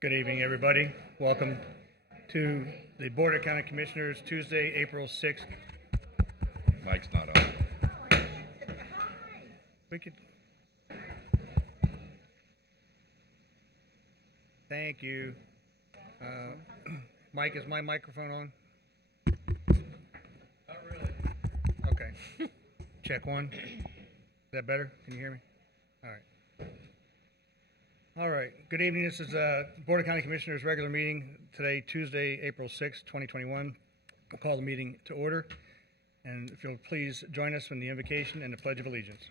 Good evening, everybody. Welcome to the Board of County Commissioners, Tuesday, April 6th. Mike's not on. We could. Thank you. Mike, is my microphone on? Not really. Okay. Check one. Is that better? Can you hear me? All right. All right. Good evening. This is Board of County Commissioners regular meeting today, Tuesday, April 6th, 2021. I'll call the meeting to order. And if you'll please join us in the invocation and the Pledge of Allegiance.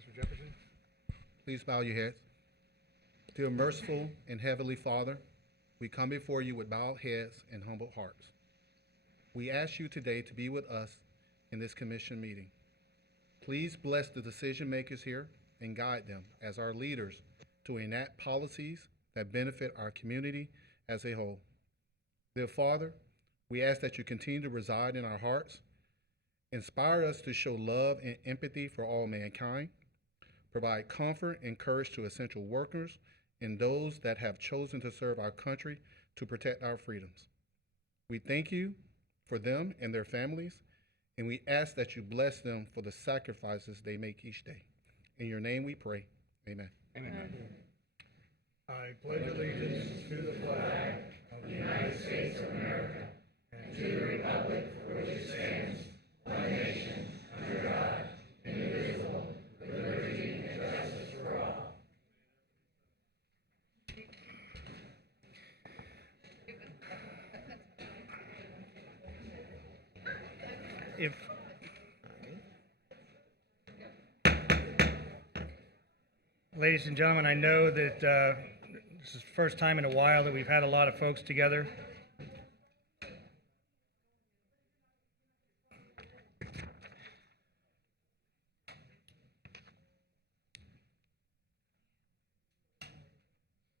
Mr. Jefferson? Please bow your heads. Dear merciful and heavenly Father, we come before you with bowed heads and humble hearts. We ask you today to be with us in this commission meeting. Please bless the decision makers here and guide them as our leaders to enact policies that benefit our community as a whole. Dear Father, we ask that you continue to reside in our hearts, inspire us to show love and empathy for all mankind, provide comfort and courage to essential workers and those that have chosen to serve our country to protect our freedoms. We thank you for them and their families, and we ask that you bless them for the sacrifices they make each day. In your name we pray. Amen. Amen. I pledge allegiance to the flag of the United States of America and to the republic for which it stands, one nation, under God, indivisible, with liberty and justice for all. Ladies and gentlemen, I know that this is the first time in a while that we've had a lot of folks together.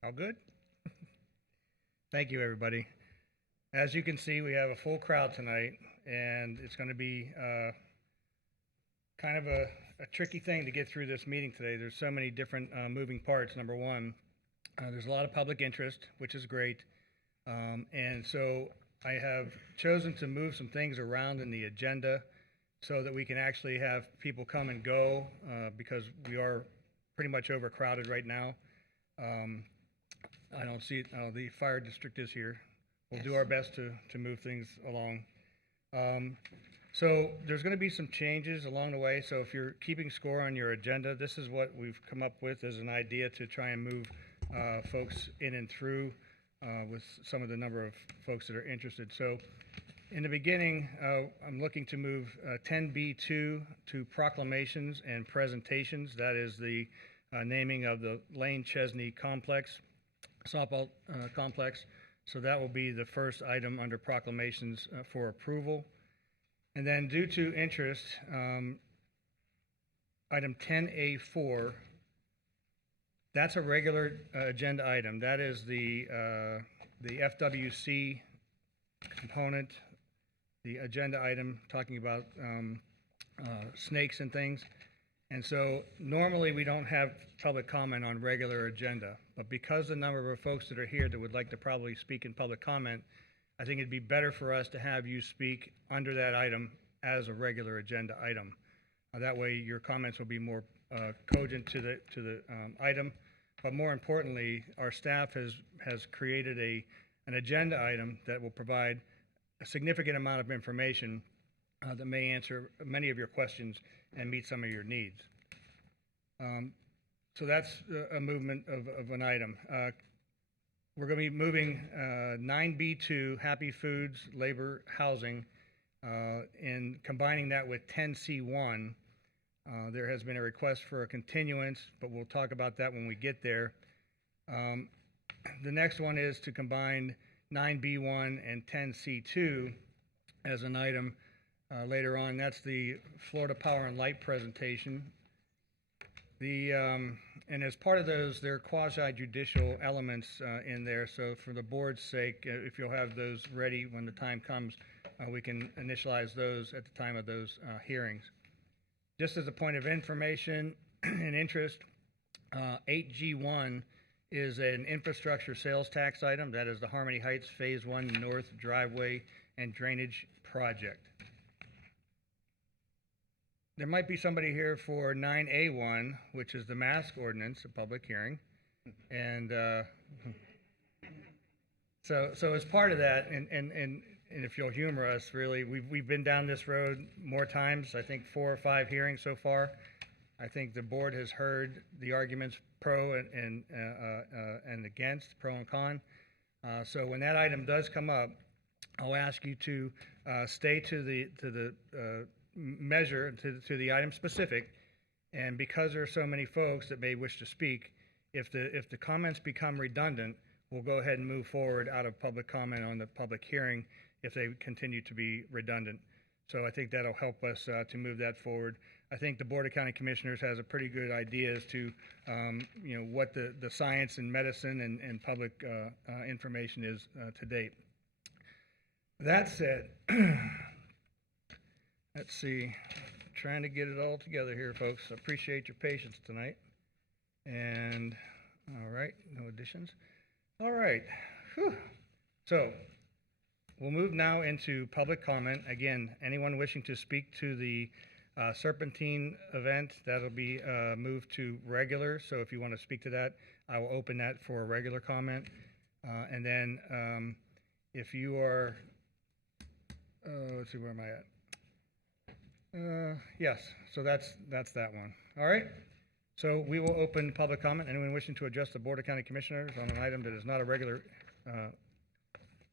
All good? Thank you, everybody. As you can see, we have a full crowd tonight, and it's going to be kind of a tricky thing to get through this meeting today. There's so many different moving parts. Number one, there's a lot of public interest, which is great. And so I have chosen to move some things around in the agenda so that we can actually have people come and go because we are pretty much overcrowded right now. I don't see it. The fire district is here. We'll do our best to move things along. So there's going to be some changes along the way. So if you're keeping score on your agenda, this is what we've come up with as an idea to try and move folks in and through with some of the number of folks that are interested. So in the beginning, I'm looking to move 10B2 to proclamations and presentations. That is the naming of the Lane Chesney Complex, softball complex. So that will be the first item under proclamations for approval. And then due to interest, item 10A4, that's a regular agenda item. That is the FWC component, the agenda item talking about snakes and things. And so normally we don't have public comment on regular agenda, but because the number of folks that are here that would like to probably speak in public comment, I think it'd be better for us to have you speak under that item as a regular agenda item. That way your comments will be more cogent to the item, but more importantly, our staff has created an agenda item that will provide a significant amount of information that may answer many of your questions and meet some of your needs. So that's a movement of an item. We're going to be moving 9B2, Happy Foods, Labor, Housing, and combining that with 10C1. There has been a request for a continuance, but we'll talk about that when we get there. The next one is to combine 9B1 and 10C2 as an item later on. That's the Florida Power and Light presentation. The And as part of those, there are quasi judicial elements in there. So for the board's sake, if you'll have those ready when the time comes, we can initialize those at the time of those hearings. Just as a point of information and interest, 8G1 is an infrastructure sales tax item. That is the Harmony Heights Phase 1 North Driveway and Drainage Project. There might be somebody here for 9A1, which is the mask ordinance, a public hearing. And so as part of that, and if you'll humor us, really, we've been down this road more times, I think 4 or 5 hearings so far. I think the board has heard the arguments pro and against, pro and con. So when that item does come up, I'll ask you to stay to the measure, to the item specific. And because there are so many folks that may wish to speak, if the comments become redundant, we'll go ahead and move forward out of public comment on the public hearing if they continue to be redundant. So I think that'll help us to move that forward. I think the Board of County Commissioners has a pretty good idea as to what the science and medicine and public information is to date. That said, let's see, trying to get it all together here, folks. I appreciate your patience tonight. And all right, no additions. All right. Whew. So we'll move now into public comment. Again, anyone wishing to speak to the Serpentine event, that'll be moved to regular. So if you want to speak to that, I will open that for a regular comment. And then if you are, let's see, where am I at? Yes, so that's that one. All right. So we will open public comment. Anyone wishing to address the Board of County Commissioners on an item that is not a regular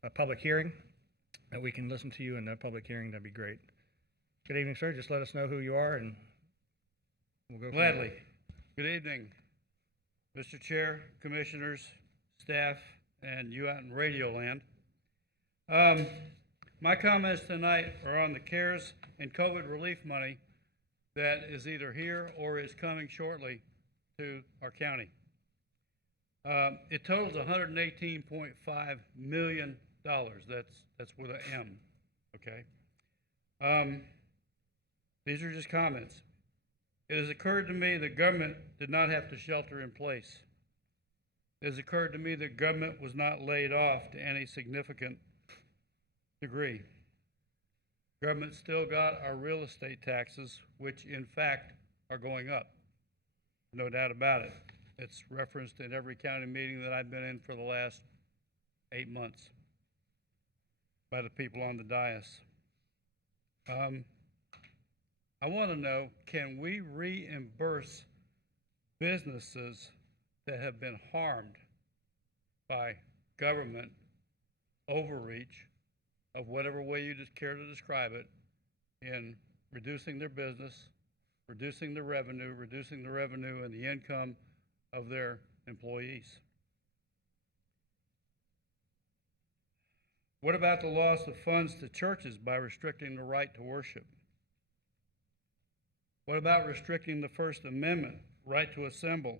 a public hearing, that we can listen to you in that public hearing, that'd be great. Good evening, sir. Just let us know who you are and we'll go from there. Gladly. Good evening, Mr. Chair, Commissioners, staff, and you out in Radio Land. My comments tonight are on the CARES and COVID relief money that is either here or is coming shortly to our county. It totals $118.5 million. That's with an M, okay? These are just comments. It has occurred to me that government did not have to shelter in place. It has occurred to me that government was not laid off to any significant degree. Government still got our real estate taxes, which in fact are going up. No doubt about it. It's referenced in every county meeting that I've been in for the last 8 months by the people on the dais. I want to know, can we reimburse businesses that have been harmed by government overreach of whatever way you just care to describe it, in reducing their business, reducing the revenue and the income of their employees? What about the loss of funds to churches by restricting the right to worship? What about restricting the First Amendment right to assemble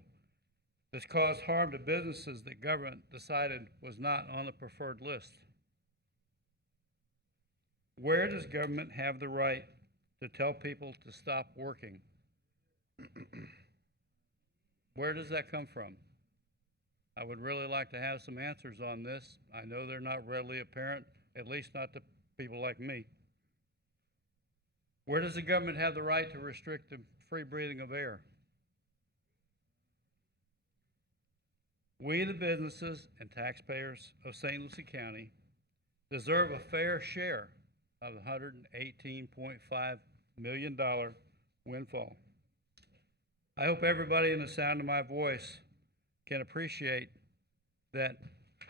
that's caused harm to businesses that government decided was not on the preferred list? Where does government have the right to tell people to stop working? Where does that come from? I would really like to have some answers on this. I know they're not readily apparent, at least not to people like me. Where does the government have the right to restrict the free breathing of air? We, the businesses and taxpayers of St. Lucie County, deserve a fair share of the $118.5 million windfall. I hope everybody in the sound of my voice can appreciate that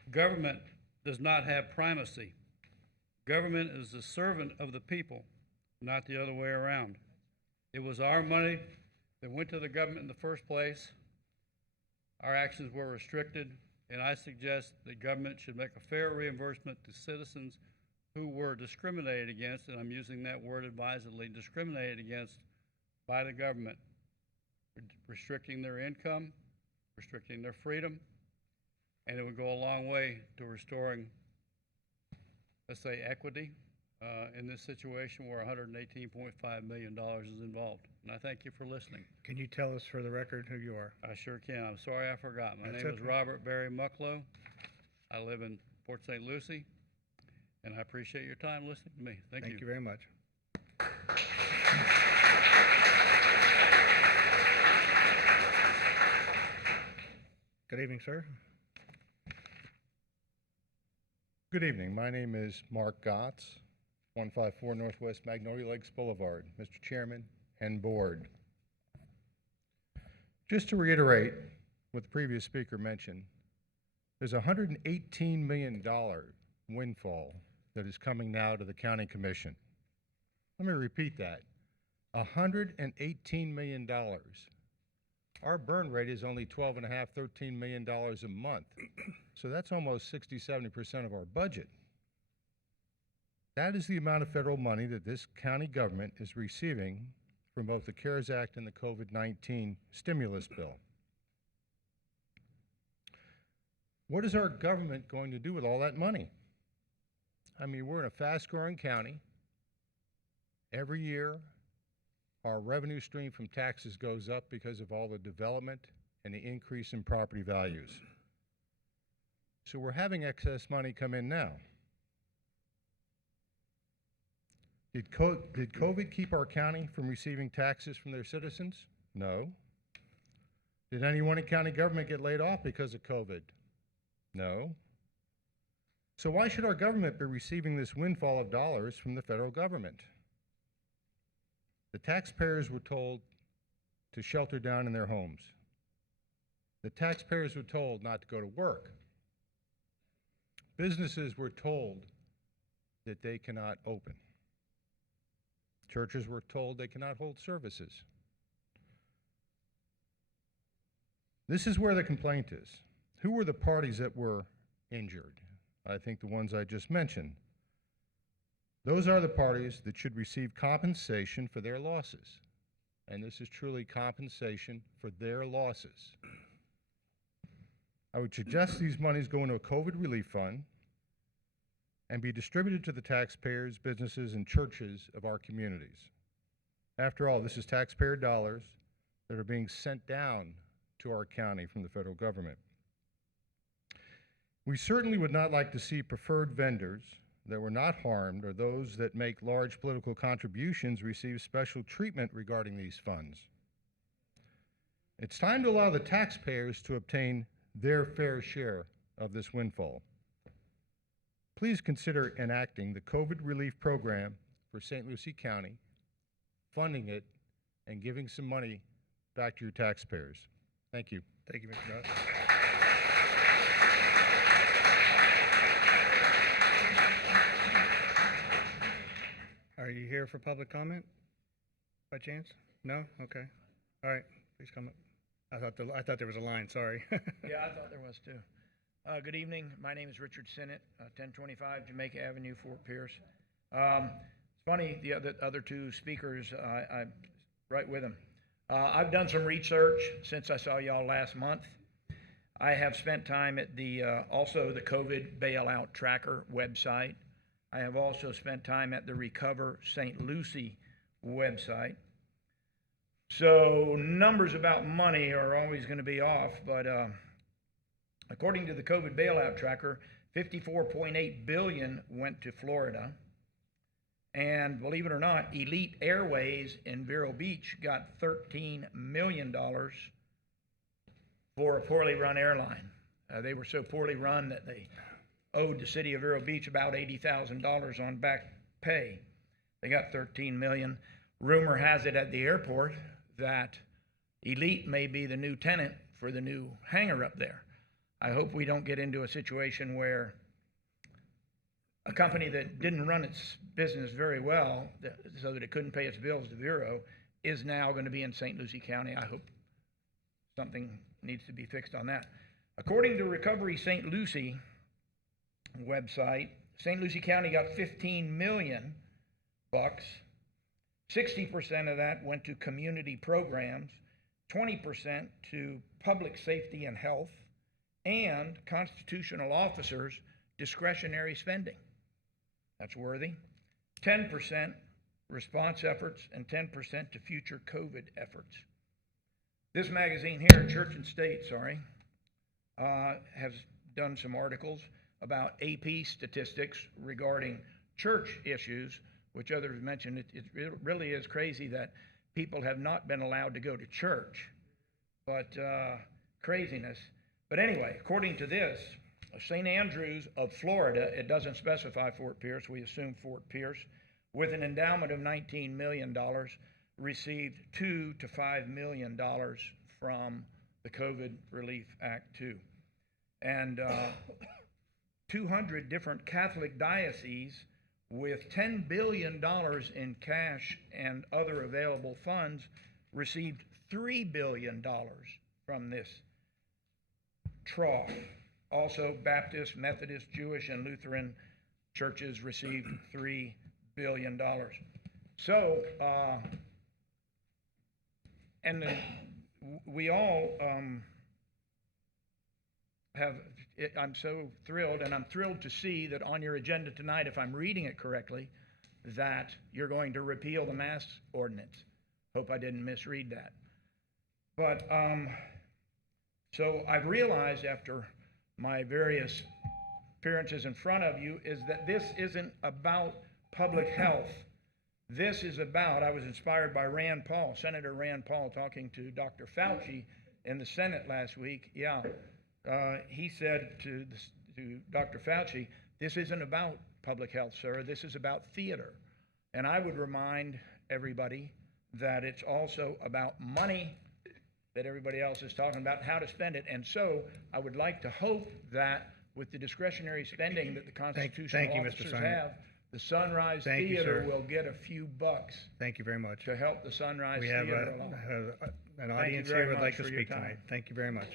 government does not have primacy. Government is the servant of the people, not the other way around. It was our money that went to the government in the first place. Our actions were restricted, and I suggest that government should make a fair reimbursement to citizens who were discriminated against, and I'm using that word advisedly, discriminated against by the government, restricting their income, restricting their freedom, and it would go a long way to restoring, let's say, equity in this situation where $118.5 million is involved. And I thank you for listening. Can you tell us for the record who you are? I sure can. I'm sorry I forgot. My That's name is okay. Robert Barry Mucklow. I live in Port St. Lucie, and I appreciate your time listening to me. Thank you. Thank you very much. Good evening, sir. Good evening. My name is Mark Gotts, 154 Northwest Magnolia Lakes Boulevard, Mr. Chairman and Board. Just to reiterate what the previous speaker mentioned, there's a $118 million windfall that is coming now to the County Commission. Let me repeat that. $118 million. Our burn rate is only $12.5, $13 million a month. So that's almost 60, 70% of our budget. That is the amount of federal money that this county government is receiving from both the CARES Act and the COVID-19 stimulus bill. What is our government going to do with all that money? I mean, we're in a fast-growing county. Every year, our revenue stream from taxes goes up because of all the development and the increase in property values. So we're having excess money come in now. Did COVID keep our county from receiving taxes from their citizens? No. Did anyone in county government get laid off because of COVID? No. So why should our government be receiving this windfall of dollars from the federal government? The taxpayers were told to shelter down in their homes. The taxpayers were told not to go to work. Businesses were told that they cannot open. Churches were told they cannot hold services. This is where the complaint is. Who were the parties that were injured? I think the ones I just mentioned. Those are the parties that should receive compensation for their losses. And this is truly compensation for their losses. I would suggest these monies go into a COVID relief fund and be distributed to the taxpayers, businesses, and churches of our communities. After all, this is taxpayer dollars that are being sent down to our county from the federal government. We certainly would not like to see preferred vendors that were not harmed or those that make large political contributions receive special treatment regarding these funds. It's time to allow the taxpayers to obtain their fair share of this windfall. Please consider enacting the COVID relief program for St. Lucie County, funding it, and giving some money back to your taxpayers. Thank you. Thank you, Mr. Gotts. Are you here for public comment by chance? No? Okay. All right, please come up. I thought there was a line, sorry. Yeah, I thought there was too. Good evening. My name is Richard Sinnott, 1025 Jamaica Avenue, Fort Pierce. It's funny, the other two speakers, I'm right with them. I've done some research since I saw y'all last month. I have spent time at also the COVID Bailout Tracker website. I have also spent time at the Recover St. Lucie website. So numbers about money are always going to be off, but according to the COVID Bailout Tracker, $54.8 billion went to Florida. And believe it or not, Elite Airways in Vero Beach got $13 million for a poorly run airline. They were so poorly run that they owed the city of Vero Beach about $80,000 on back pay. They got $13 million. Rumor has it at the airport that Elite may be the new tenant for the new hangar up there. I hope we don't get into a situation where a company that didn't run its business very well, so that it couldn't pay its bills to Vero, is now going to be in St. Lucie County. I hope something needs to be fixed on that. According to Recovery St. Lucie website, St. Lucie County got $15 million. 60% of that went to community programs, 20% to public safety and health, and constitutional officers' discretionary spending. That's worthy. 10% response efforts and 10% to future COVID efforts. This magazine here, Church and State, has done some articles about AP statistics regarding church issues, which others mentioned. It really is crazy that people have not been allowed to go to church, but craziness. But anyway, according to this, St. Andrews of Florida, it doesn't specify Fort Pierce, we assume Fort Pierce, with an endowment of $19 million, received $2 to $5 million from the COVID Relief Act 2. And 200 different Catholic dioceses with $10 billion in cash and other available funds received $3 billion from this trough. Also, Baptist, Methodist, Jewish, and Lutheran churches received $3 billion. So, and then we all I'm so thrilled, and I'm thrilled to see that on your agenda tonight, if I'm reading it correctly, that you're going to repeal the mask ordinance. Hope I didn't misread that. But, so I've realized after my various appearances in front of you is that this isn't about public health. This is about, I was inspired by Rand Paul, Senator Rand Paul, talking to Dr. Fauci in the Senate last week. He said to Dr. Fauci, this isn't about public health, sir. This is about theater. And I would remind everybody that it's also about money that everybody else is talking about, how to spend it. And so I would like to hope that with the discretionary spending that the constitutional Thank you, Mr. officers Simon. have, the Sunrise Thank you, Theater sir. will get a few bucks Thank you very much. to help the Sunrise We have Theater along. an Thank you audience very here who would like much to for your speak time. tonight. Thank you very much.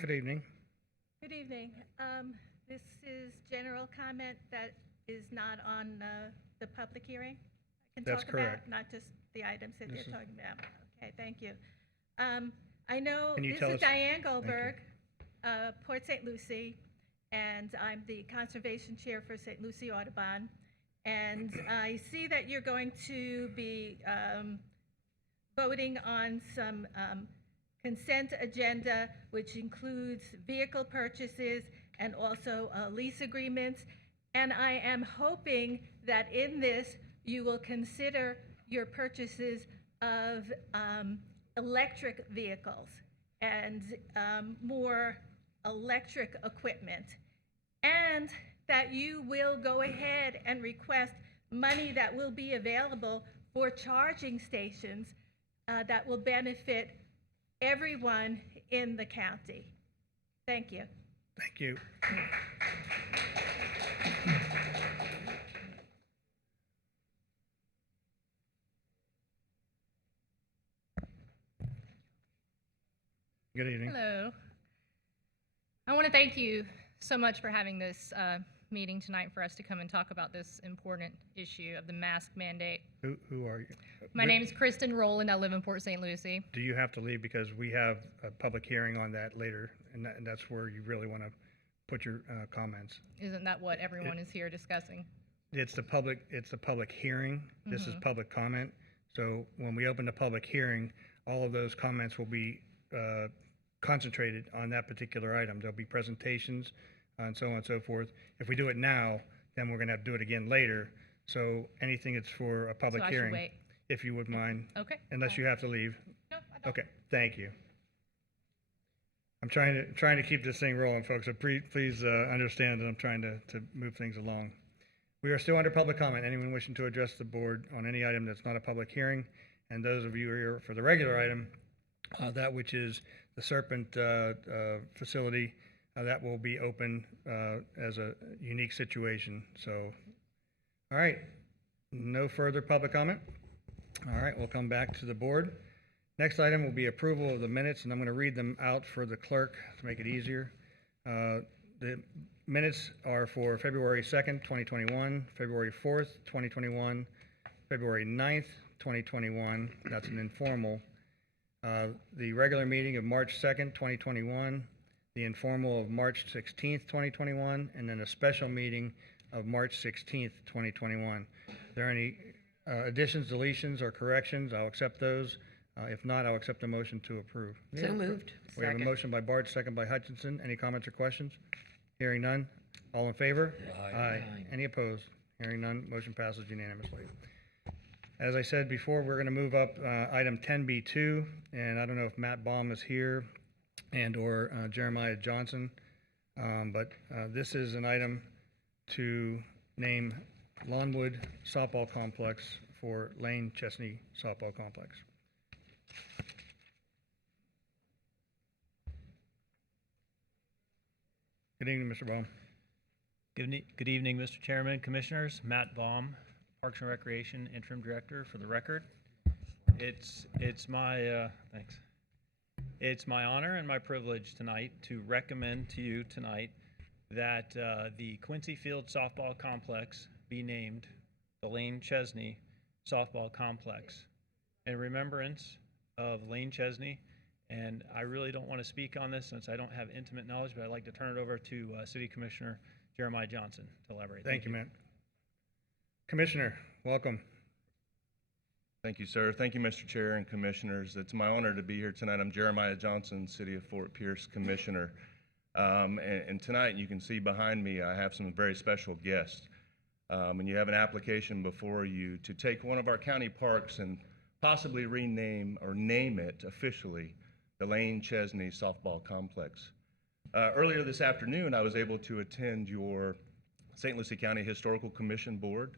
Good evening. Good evening. This is general comment that is not on the public hearing? I can That's talk correct. about, not just the items that This you're is- talking about. Okay, thank you. I know, Can you this tell is us- Diane Goldberg, Port St. Lucie, and I'm the Conservation Chair for St. Lucie Audubon. And I see that you're going to be voting on some consent agenda, which includes vehicle purchases and also lease agreements. And I am hoping that in this, you will consider your purchases of electric vehicles and more electric equipment. And that you will go ahead and request money that will be available for charging stations that will benefit everyone in the county. Thank you. Thank you. Good evening. Hello. I want to thank you so much for having this meeting tonight for us to come and talk about this important issue of the mask mandate. Who are you? My name is Kristen Rowland. I live in Port St. Lucie. Do you have to leave because we have a public hearing on that later, and that's where you really want to put your comments. Isn't that what everyone is here discussing? It's the public hearing. This is public comment. So when we open the public hearing, all of those comments will be concentrated on that particular item. There'll be presentations and so on and so forth. If we do it now, then we're going to have to do it again later. So anything that's for a public So I should hearing, wait. if you would mind, Okay. unless you have to leave. No, I don't. Okay, thank you. I'm trying to keep this thing rolling, folks, so please understand that I'm trying to move things along. We are still under public comment. Anyone wishing to address the board on any item that's not a public hearing? And those of you who are here for the regular item, that which is the Serpent facility, that will be open as a unique situation. So, all right, no further public comment. All right, we'll come back to the board. Next item will be approval of the minutes, and I'm going to read them out for the clerk to make it easier. the minutes are for February 2nd, 2021, February 4th, 2021, February 9th, 2021, that's an informal. The regular meeting of March 2nd, 2021, the informal of March 16th, 2021, and then a special meeting of March 16th, 2021. Are there any additions, deletions, or corrections? I'll accept those. If not, I'll accept the motion to approve. So moved. We have a motion by Bart, second by Hutchinson. Any comments or questions? Hearing none. All in favor? Aye. Any opposed? Hearing none. Motion passes unanimously. As I said before, we're going to move up item 10B2, and I don't know if Matt Baum is here and/or Jeremiah Johnson, but this is an item to name Lawnwood Softball Complex for Lane Chesney Softball Complex. Good evening, Mr. Baum. Good evening, Mr. Chairman, Commissioners. Matt Baum, Parks and Recreation Interim Director, for the record. It's my thanks. It's my honor and my privilege tonight to recommend to you tonight that the Quincy Field Softball Complex be named the Lane Chesney Softball Complex in remembrance of Lane Chesney. And I really don't want to speak on this since I don't have intimate knowledge, but I'd like to turn it over to City Commissioner Jeremiah Johnson to elaborate. Thank you, Matt. Commissioner, welcome. Thank you, sir. Thank you, Mr. Chair and Commissioners. It's my honor to be here tonight. I'm Jeremiah Johnson, City of Fort Pierce Commissioner. And tonight, you can see behind me, I have some very special guests. And you have an application before you to take one of our county parks and possibly rename or name it officially the Lane Chesney Softball Complex. Earlier this afternoon, I was able to attend your St. Lucie County Historical Commission Board,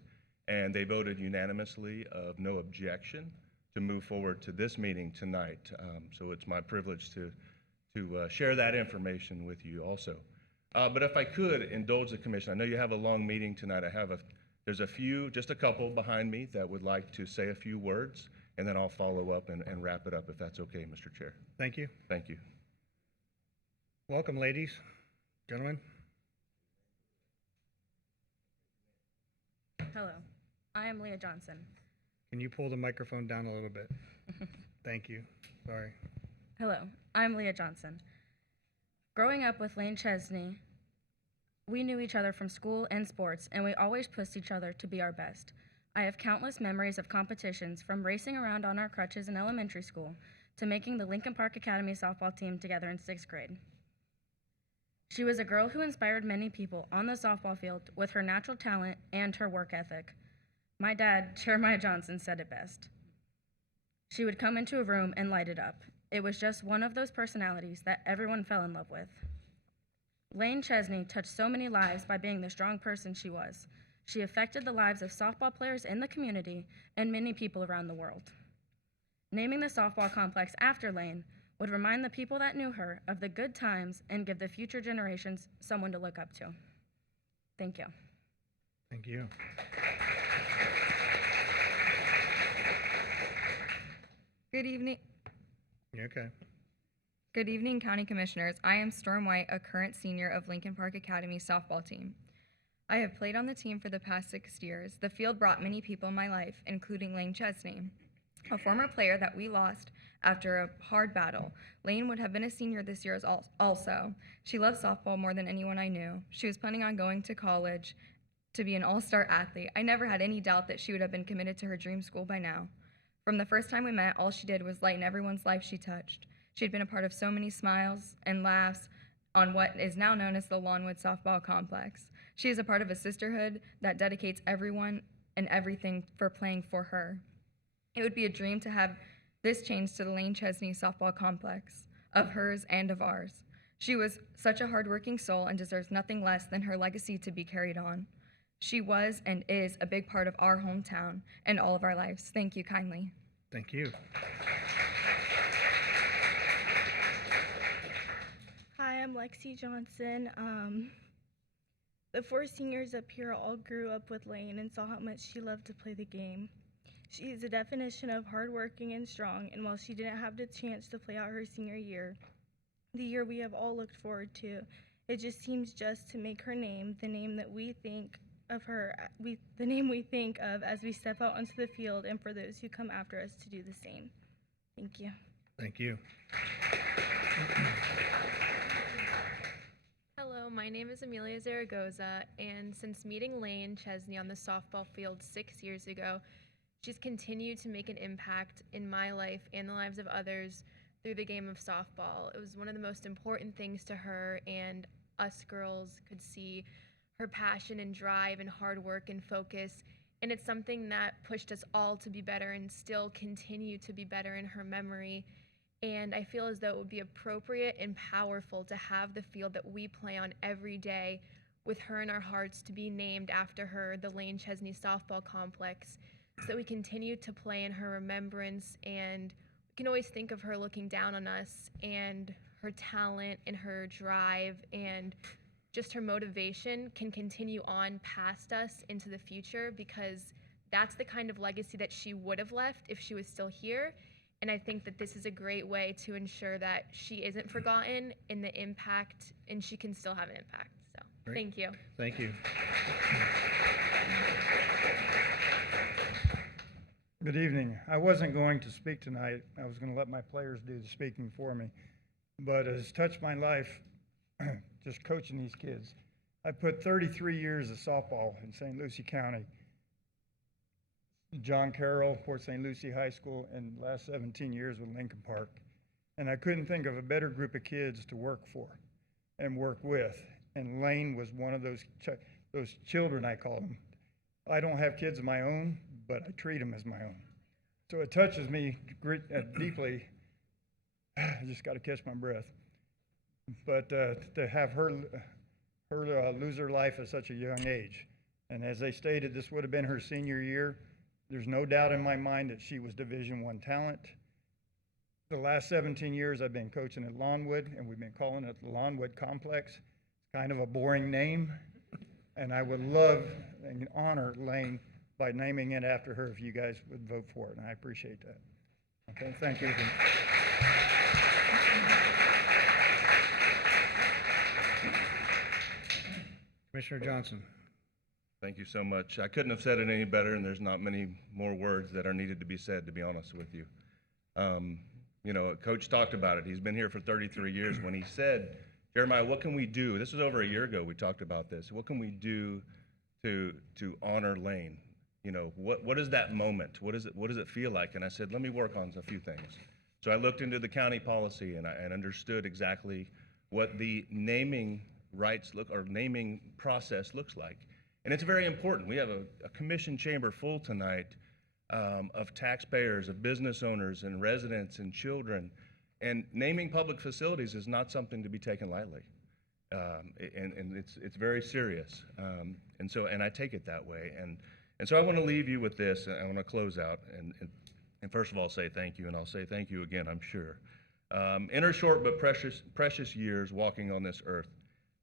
and they voted unanimously of no objection to move forward to this meeting tonight. So it's my privilege to share that information with you also. But if I could indulge the commission, I know you have a long meeting tonight. There's just a couple behind me that would like to say a few words, and then I'll follow up and wrap it up if that's okay, Mr. Chair. Thank you. Thank you. Welcome, ladies, gentlemen. Hello, I am Leah Johnson. Can you pull the microphone down a little bit? Thank you. Sorry. Hello, I'm Leah Johnson. Growing up with Lane Chesney, we knew each other from school and sports, and we always pushed each other to be our best. I have countless memories of competitions, from racing around on our crutches in elementary school to making the Lincoln Park Academy softball team together in 6th grade. She was a girl who inspired many people on the softball field with her natural talent and her work ethic. My dad, Jeremiah Johnson, said it best. She would come into a room and light it up. It was just one of those personalities that everyone fell in love with. Lane Chesney touched so many lives by being the strong person she was. She affected the lives of softball players in the community and many people around the world. Naming the softball complex after Lane would remind the people that knew her of the good times and give the future generations someone to look up to. Thank you. Thank you. Good evening. You okay? Good evening, County Commissioners. I am Storm White, a current senior of Lincoln Park Academy softball team. I have played on the team for the past 6 years. The field brought many people in my life, including Lane Chesney, a former player that we lost after a hard battle. Lane would have been a senior this year also. She loved softball more than anyone I knew. She was planning on going to college to be an all-star athlete. I never had any doubt that she would have been committed to her dream school by now. From the first time we met, all she did was lighten everyone's life she touched. She had been a part of so many smiles and laughs on what is now known as the Lawnwood Softball Complex. She is a part of a sisterhood that dedicates everyone and everything for playing for her. It would be a dream to have this change to the Lane Chesney Softball Complex, of hers and of ours. She was such a hardworking soul and deserves nothing less than her legacy to be carried on. She was and is a big part of our hometown and all of our lives. Thank you kindly. Thank you. Hi, I'm Lexi Johnson. The 4 seniors up here all grew up with Lane and saw how much she loved to play the game. She is the definition of hardworking and strong, and while she didn't have the chance to play out her senior year, the year we have all looked forward to, It just seems just to make her name the name that we think of her, the name we think of as we step out onto the field, and for those who come after us to do the same. Thank you. Thank you. Hello, my name is Amelia Zaragoza, and since meeting Lane Chesney on the softball field 6 years ago, she's continued to make an impact in my life and the lives of others through the game of softball. It was one of the most important things to her, and us girls could see her passion and drive and hard work and focus, and it's something that pushed us all to be better and still continue to be better in her memory. And I feel as though it would be appropriate and powerful to have the field that we play on every day with her in our hearts to be named after her, the Lane Chesney Softball Complex, so that we continue to play in her remembrance, and we can always think of her looking down on us, and her talent and her drive and just her motivation can continue on past us into the future, because that's the kind of legacy that she would have left if she was still here. And I think that this is a great way to ensure that she isn't forgotten in the impact, and she can still have an impact. So, Great. Thank you. Thank you. Good evening. I wasn't going to speak tonight. I was going to let my players do the speaking for me. But it has touched my life just coaching these kids. I put 33 years of softball in St. Lucie County. John Carroll, Port St. Lucie High School, and the last 17 years with Lincoln Park. And I couldn't think of a better group of kids to work for and work with. And Lane was one of those children, I call them. I don't have kids of my own, but I treat them as my own. So it touches me deeply. I just got to catch my breath. But to have her lose her life at such a young age. And as they stated, this would have been her senior year. There's no doubt in my mind that she was Division I talent. The last 17 years I've been coaching at Lawnwood, and we've been calling it the Lawnwood Complex. It's kind of a boring name, and I would love and honor Lane by naming it after her if you guys would vote for it, and I appreciate that. Okay, thank you. Commissioner Johnson. Thank you so much. I couldn't have said it any better, and there's not many more words that are needed to be said, to be honest with you. You know, Coach talked about it. He's been here for 33 years. When he said, Jeremiah, what can we do? This was over a year ago we talked about this. What can we do to honor Lane? You know, what is that moment? What does it feel like? And I said, let me work on a few things. So I looked into the county policy, and I understood exactly what the naming rights naming process looks like. And it's very important. We have a commission chamber full tonight of taxpayers, of business owners and residents and children. And naming public facilities is not something to be taken lightly. And it's very serious. And I take it that way. And so I want to leave you with this, and I want to close out and first of all say thank you, and I'll say thank you again, I'm sure. In her short but precious years walking on this earth,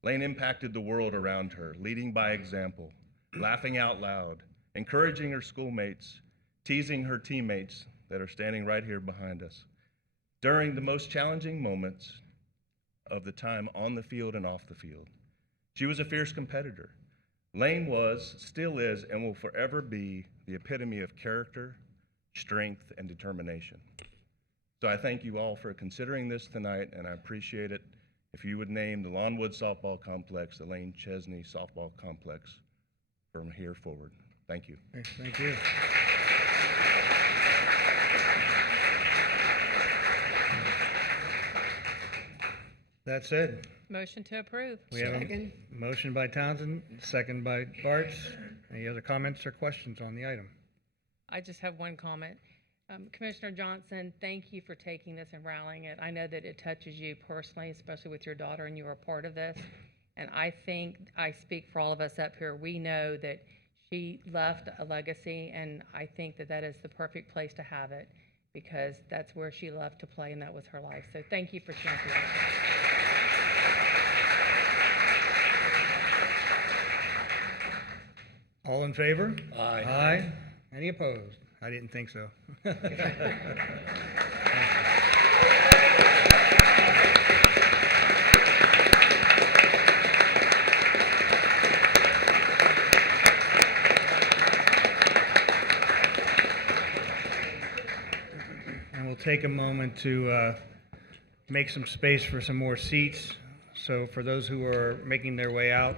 Lane impacted the world around her, leading by example, laughing out loud, encouraging her schoolmates, teasing her teammates that are standing right here behind us. During the most challenging moments of the time on the field and off the field, she was a fierce competitor. Lane was, still is, and will forever be the epitome of character, strength, and determination. So I thank you all for considering this tonight, and I appreciate it if you would name the Lawnwood Softball Complex the Lane Chesney Softball Complex from here forward. Thank you. Thank you. That said, Motion to approve. we have a motion by Townsend, second by Bartz. Any other comments or questions on the item? I just have one comment. Commissioner Johnson, thank you for taking this and rallying it. I know that it touches you personally, especially with your daughter, and you are a part of this. And I think I speak for all of us up here. We know that she left a legacy, and I think that that is the perfect place to have it, because that's where she loved to play, and that was her life. So thank you for championing it. All in favor? Aye. Aye. Any opposed? I didn't think so. take a moment to make some space for some more seats. So for those who are making their way out,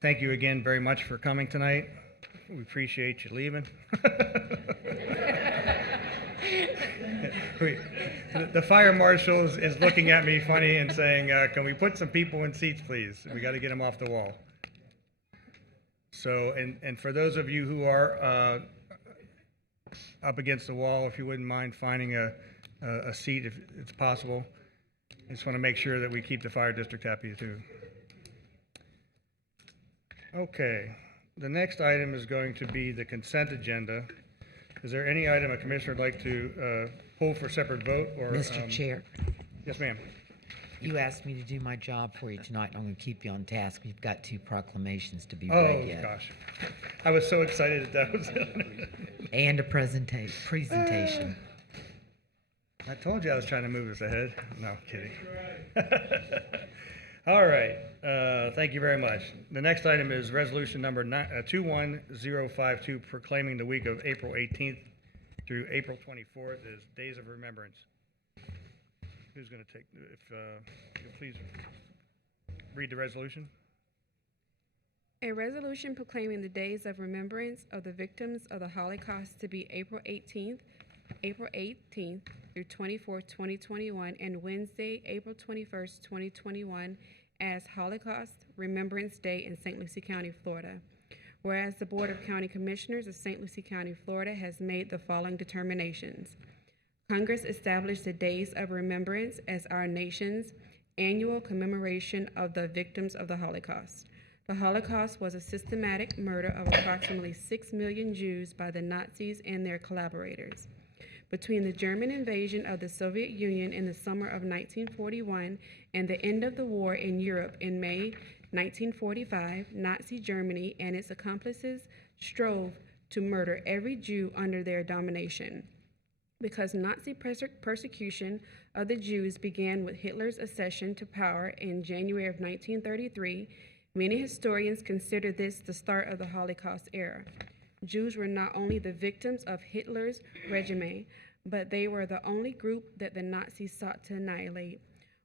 thank you again very much for coming tonight. We appreciate you leaving. The fire marshal is looking at me funny and saying, can we put some people in seats, please? We got to get them off the wall. So, and for those of you who are up against the wall, if you wouldn't mind finding a seat if it's possible. I just want to make sure that we keep the fire district happy too. Okay, the next item is going to be the consent agenda. Is there any item a commissioner would like to pull for separate vote? Or Mr. Chair, Yes, ma'am. you asked me to do my job for you tonight, and I'm going to keep you on task. We've got 2 proclamations to be read Oh, yet. gosh. I was so excited that was And a presentation. I told you I was trying to move us ahead. No, kidding. All right. Thank you very much. The next item is resolution number 21052, proclaiming the week of April 18th through April 24th as Days of Remembrance. Who's going to take, if you please read the resolution? A resolution proclaiming the days of remembrance of the victims of the Holocaust to be April 18th through 24th, 2021, and Wednesday, April 21st, 2021, as Holocaust Remembrance Day in St. Lucie County, Florida. Whereas the Board of County Commissioners of St. Lucie County, Florida has made the following determinations. Congress established the Days of Remembrance as our nation's annual commemoration of the victims of the Holocaust. The Holocaust was a systematic murder of approximately 6 million Jews by the Nazis and their collaborators. Between the German invasion of the Soviet Union in the summer of 1941 and the end of the war in Europe in May 1945, Nazi Germany and its accomplices strove to murder every Jew under their domination. Because Nazi persecution of the Jews began with Hitler's accession to power in January of 1933, many historians consider this the start of the Holocaust era. Jews were not only the victims of Hitler's regime, but they were the only group that the Nazis sought to annihilate.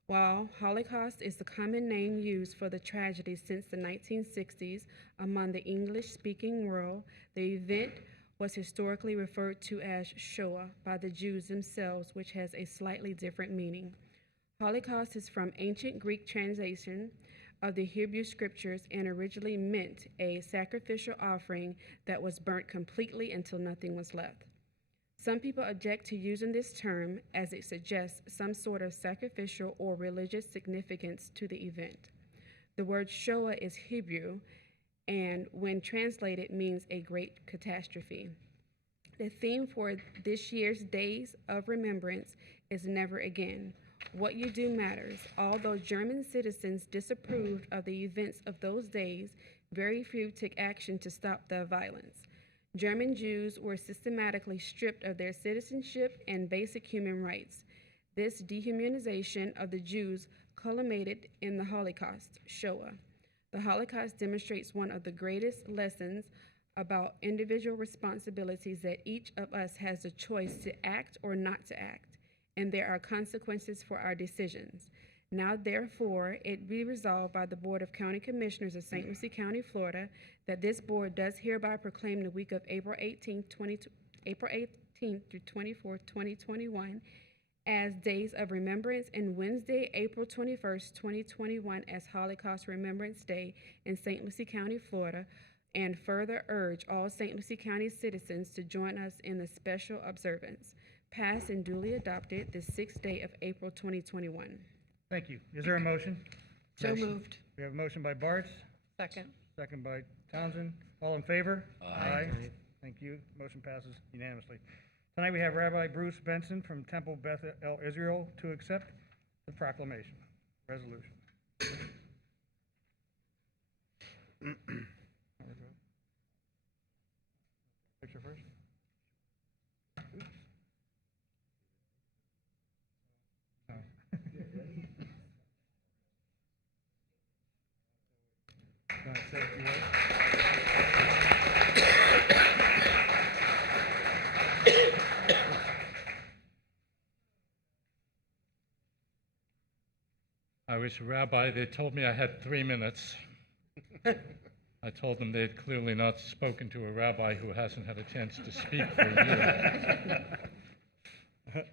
While Holocaust is the common name used for the tragedy since the 1960s among the English-speaking world, the event was historically referred to as Shoah by the Jews themselves, which has a slightly different meaning. Holocaust is from ancient Greek translation of the Hebrew scriptures and originally meant a sacrificial offering that was burnt completely until nothing was left. Some people object to using this term as it suggests some sort of sacrificial or religious significance to the event. The word Shoah is Hebrew and when translated means a great catastrophe. The theme for this year's Days of Remembrance is Never Again. What you do matters. Although German citizens disapproved of the events of those days, very few took action to stop the violence. German Jews were systematically stripped of their citizenship and basic human rights. This dehumanization of the Jews culminated in the Holocaust, Shoah. The Holocaust demonstrates one of the greatest lessons about individual responsibilities that each of us has the choice to act or not to act, and there are consequences for our decisions. Now, therefore, it be resolved by the Board of County Commissioners of St. Lucie County, Florida, that this board does hereby proclaim the week of April 18th through 24th, 2021, as Days of Remembrance, and Wednesday, April 21st, 2021, as Holocaust Remembrance Day in St. Lucie County, Florida, and further urge all St. Lucie County citizens to join us in the special observance. Passed and duly adopted this 6th day of April 2021. Thank you. Is there a motion? So moved. We have a motion by Bartz, Second. second by Townsend. All in favor? Aye. Thank you. Motion passes unanimously. Tonight we have Rabbi Bruce Benson from Temple Beth El Israel to accept the proclamation, resolution. Picture first. Oops. Oh. You want to say a few words? was a rabbi, they told me I had 3 minutes. I told them they had clearly not spoken to a rabbi who hasn't had a chance to speak for a year.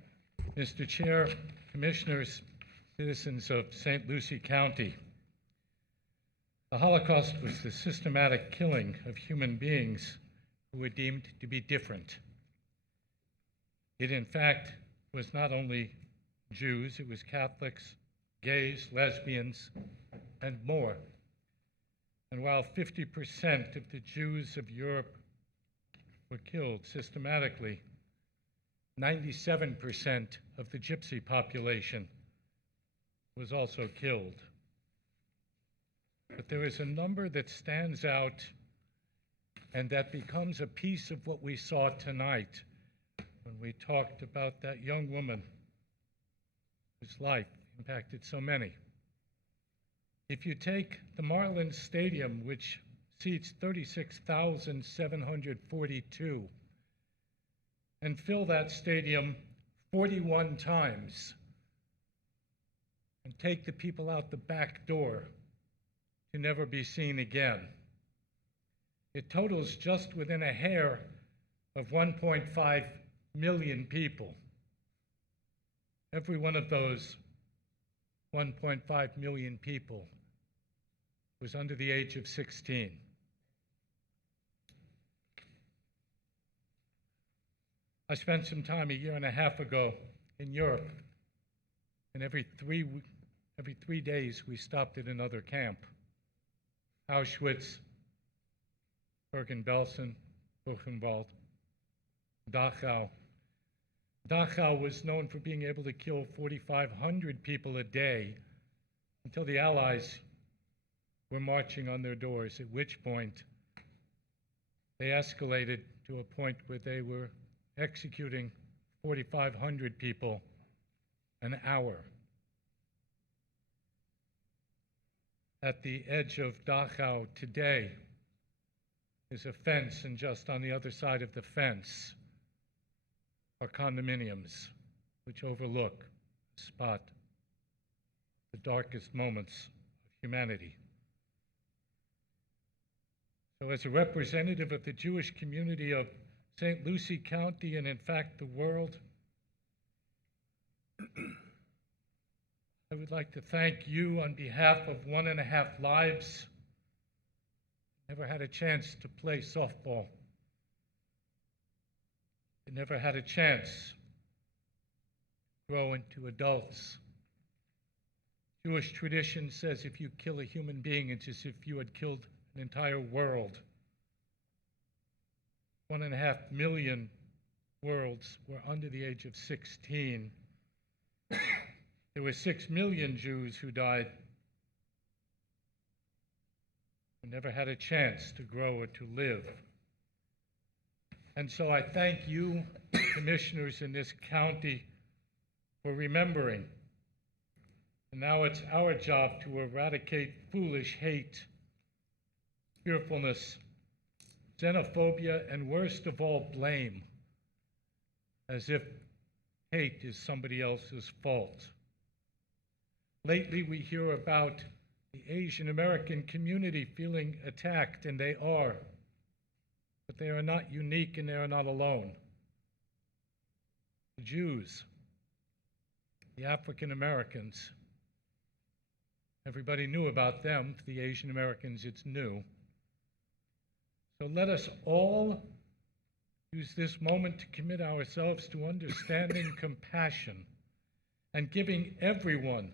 Mr. Chair, Commissioners, citizens of St. Lucie County, the Holocaust was the systematic killing of human beings who were deemed to be different. It, in fact, was not only Jews, it was Catholics, gays, lesbians, and more. And while 50% of the Jews of Europe were killed systematically, 97% of the Gypsy population was also killed. But there is a number that stands out and that becomes a piece of what we saw tonight when we talked about that young woman whose life impacted so many. If you take the Marlins Stadium, which seats 36,742, and fill that stadium 41 times, and take the people out the back door to never be seen again, it totals just within a hair of 1.5 million people. Every one of those 1.5 million people was under the age of 16. I spent some time a year and a half ago in Europe, and every three days we stopped at another camp. Auschwitz, Bergen-Belsen, Buchenwald, Dachau. Dachau was known for being able to kill 4,500 people a day until the Allies were marching on their doors, at which point they escalated to a point where they were executing 4,500 people an hour. At the edge of Dachau today is a fence, and just on the other side of the fence are condominiums which overlook, spot the darkest moments of humanity. So as a representative of the Jewish community of St. Lucie County, and in fact the world, I would like to thank you on behalf of 1.5 Lives. Never had a chance to play softball. I never had a chance to grow into adults. Jewish tradition says if you kill a human being, it's as if you had killed an entire world. 1.5 million worlds were under the age of 16. There were 6 million Jews who died, who never had a chance to grow or to live. And so I thank you, commissioners in this county, for remembering. And now it's our job to eradicate foolish hate, fearfulness, xenophobia, and worst of all, blame, as if hate is somebody else's fault. Lately, we hear about the Asian American community feeling attacked, and they are. But they are not unique, and they are not alone. The Jews, the African Americans, everybody knew about them. For the Asian Americans, it's new. So let us all use this moment to commit ourselves to understanding compassion and giving everyone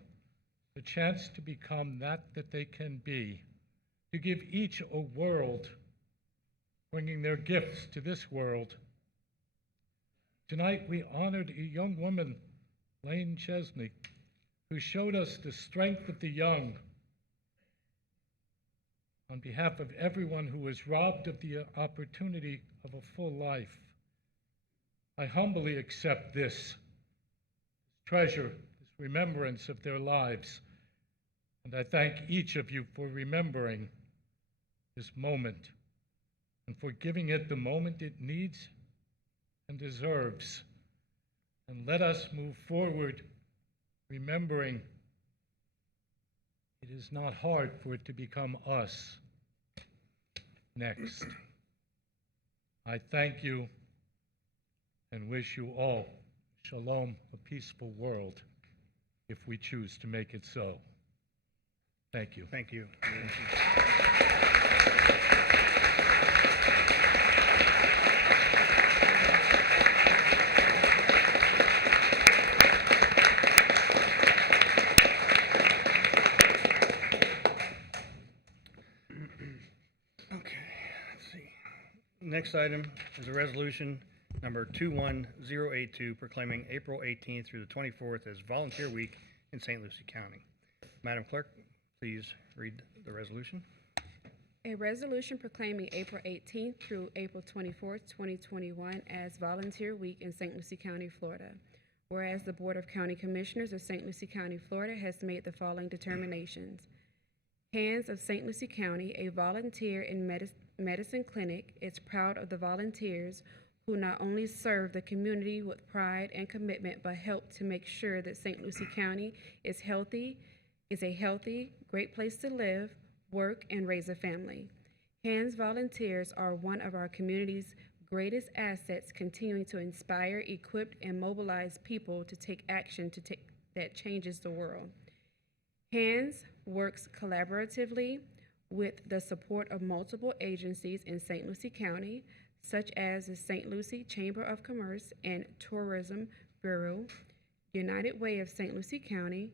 the chance to become that they can be, to give each a world, bringing their gifts to this world. Tonight we honored a young woman, Lane Chesney, who showed us the strength of the young. On behalf of everyone who was robbed of the opportunity of a full life, I humbly accept this treasure, this remembrance of their lives. And I thank each of you for remembering this moment and for giving it the moment it needs and deserves. And let us move forward remembering it is not hard for it to become us next. I thank you and wish you all shalom, a peaceful world, if we choose to make it so. Thank you. Thank you. Next item is a resolution number 21082 proclaiming April 18th through the 24th as Volunteer Week in St. Lucie County. Madam Clerk, please read the resolution. A resolution proclaiming April 18th through April 24th, 2021 as Volunteer Week in St. Lucie County, Florida. Whereas the Board of County Commissioners of St. Lucie County, Florida has made the following determinations. Hands of St. Lucie County, a volunteer in medicine clinic, is proud of the volunteers who not only serve the community with pride and commitment, but help to make sure that St. Lucie County is a healthy, great place to live, work, and raise a family. Hands volunteers are one of our community's greatest assets, continuing to inspire, equip, and mobilize people to take action that changes the world. Hands works collaboratively with the support of multiple agencies in St. Lucie County, such as the St. Lucie Chamber of Commerce and Tourism Bureau, United Way of St. Lucie County,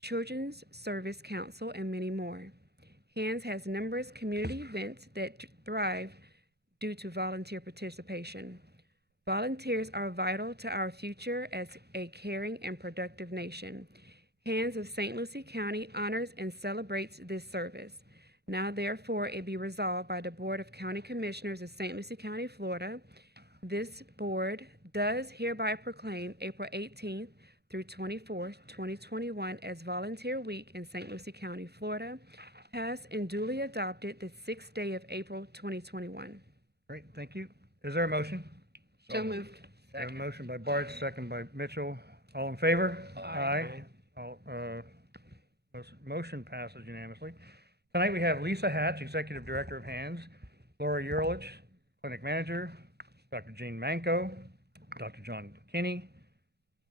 Children's Service Council, and many more. Hands has numerous community events that thrive due to volunteer participation. Volunteers are vital to our future as a caring and productive nation. Hands of St. Lucie County honors and celebrates this service. Now therefore it be resolved by the Board of County Commissioners of St. Lucie County, Florida. This board does hereby proclaim April 18th through 24th, 2021 as Volunteer Week in St. Lucie County, Florida, passed and duly adopted the 6th day of April 2021. Great, thank you. Is there a motion? So moved. We have a motion by Bart, second by Mitchell. All in favor? Aye. Motion passes unanimously. Tonight we have Lisa Hatch, Executive Director of Hands, Laura Yurlich, Clinic Manager, Dr. Jean Manco, Dr. John Kinney,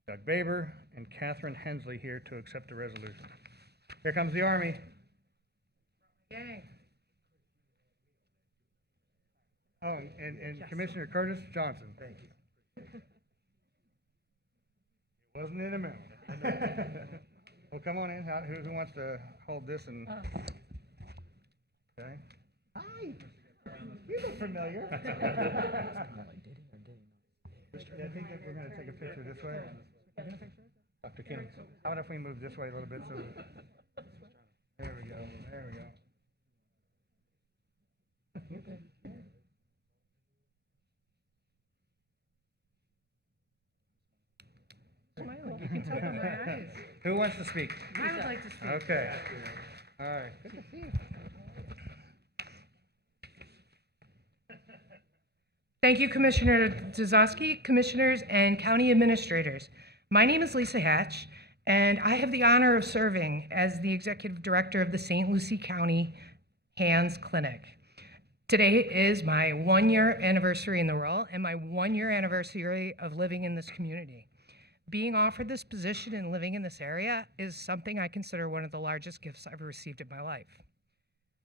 Doug Baber, and Catherine Hensley here to accept the resolution. Here comes the Army. Yay. Oh, and Commissioner Curtis Johnson. Thank you. Wasn't in a minute. Well, come on in. Who wants to hold this and? Okay. Hi. You look familiar. I think that we're going to take a picture this way. Dr. King, how about if we move this way a little bit so? There we go. There we go. Smile. You can tell by my eyes. Who wants to speak? I would like to speak. Okay. All right. Good to see you. Thank you, Commissioner Dzowski, Commissioners, and County Administrators. My name is Lisa Hatch, and I have the honor of serving as the Executive Director of the St. Lucie County Hands Clinic. Today is my 1-year anniversary in the role and my 1-year anniversary of living in this community. Being offered this position and living in this area is something I consider one of the largest gifts I've received in my life.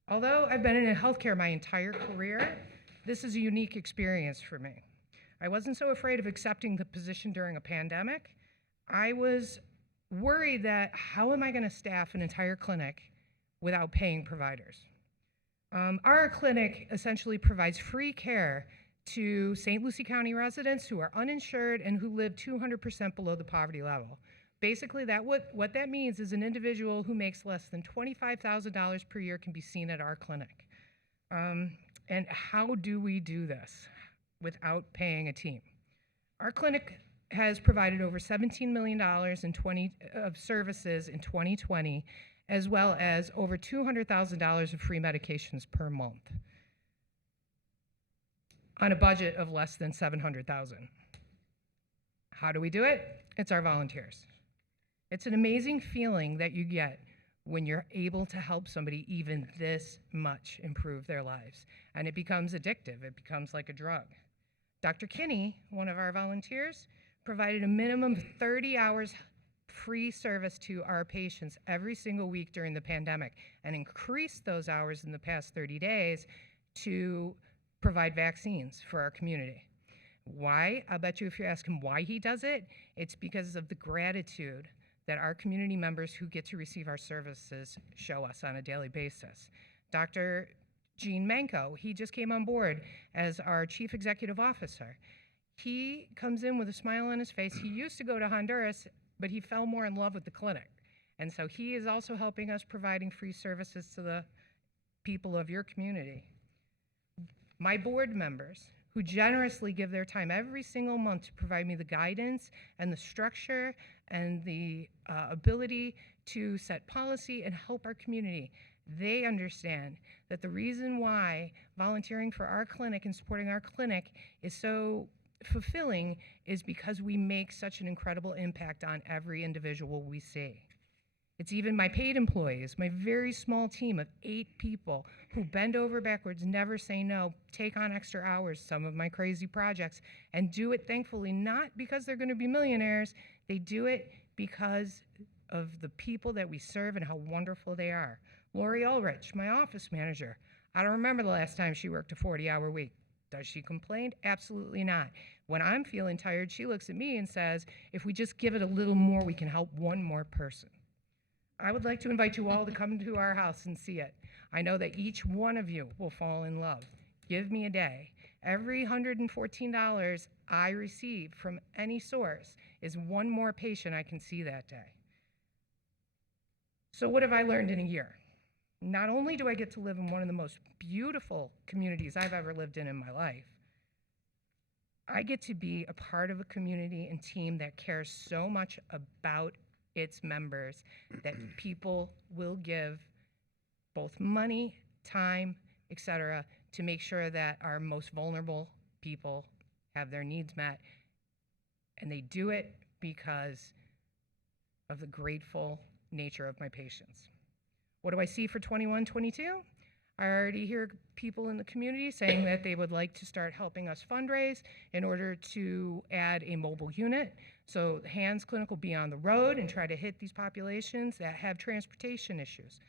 Although I've been in healthcare my entire career, this is a unique experience for me. I wasn't so afraid of accepting the position during a pandemic. I was worried that how am I going to staff an entire clinic without paying providers? Our clinic essentially provides free care to St. Lucie County residents who are uninsured and who live 200% below the poverty level. Basically, what that means is an individual who makes less than $25,000 per year can be seen at our clinic. And how do we do this without paying a team? Our clinic has provided over $17 million of services in 2020, as well as over $200,000 of free medications per month on a budget of less than $700,000. How do we do it? It's our volunteers. It's an amazing feeling that you get when you're able to help somebody even this much improve their lives. And it becomes addictive. It becomes like a drug. Dr. Kinney, one of our volunteers, provided a minimum of 30 hours free service to our patients every single week during the pandemic and increased those hours in the past 30 days to provide vaccines for our community. Why? I'll bet you if you ask him why he does it, it's because of the gratitude that our community members who get to receive our services show us on a daily basis. Dr. Gene Manko, he just came on board as our Chief Executive Officer. He comes in with a smile on his face. He used to go to Honduras, but he fell more in love with the clinic. And so he is also helping us providing free services to the people of your community. My board members, who generously give their time every single month to provide me the guidance and the structure and the ability to set policy and help our community. They understand that the reason why volunteering for our clinic and supporting our clinic is so fulfilling is because we make such an incredible impact on every individual we see. It's even my paid employees, my very small team of 8 people who bend over backwards, never say no, take on extra hours, some of my crazy projects, and do it thankfully not because they're going to be millionaires. They do it because of the people that we serve and how wonderful they are. Lori Ulrich, my office manager, I don't remember the last time she worked a 40-hour week. Does she complain? Absolutely not. When I'm feeling tired, she looks at me and says, if we just give it a little more, we can help one more person. I would like to invite you all to come to our house and see it. I know that each one of you will fall in love. Give me a day. Every $114 I receive from any source is one more patient I can see that day. So what have I learned in a year? Not only do I get to live in one of the most beautiful communities I've ever lived in my life, I get to be a part of a community and team that cares so much about its members that people will give both money, time, etc., to make sure that our most vulnerable people have their needs met. And they do it because of the grateful nature of my patients. What do I see for 21-22? I already hear people in the community saying that they would like to start helping us fundraise in order to add a mobile unit. So the Hands Clinic will be on the road and try to hit these populations that have transportation issues.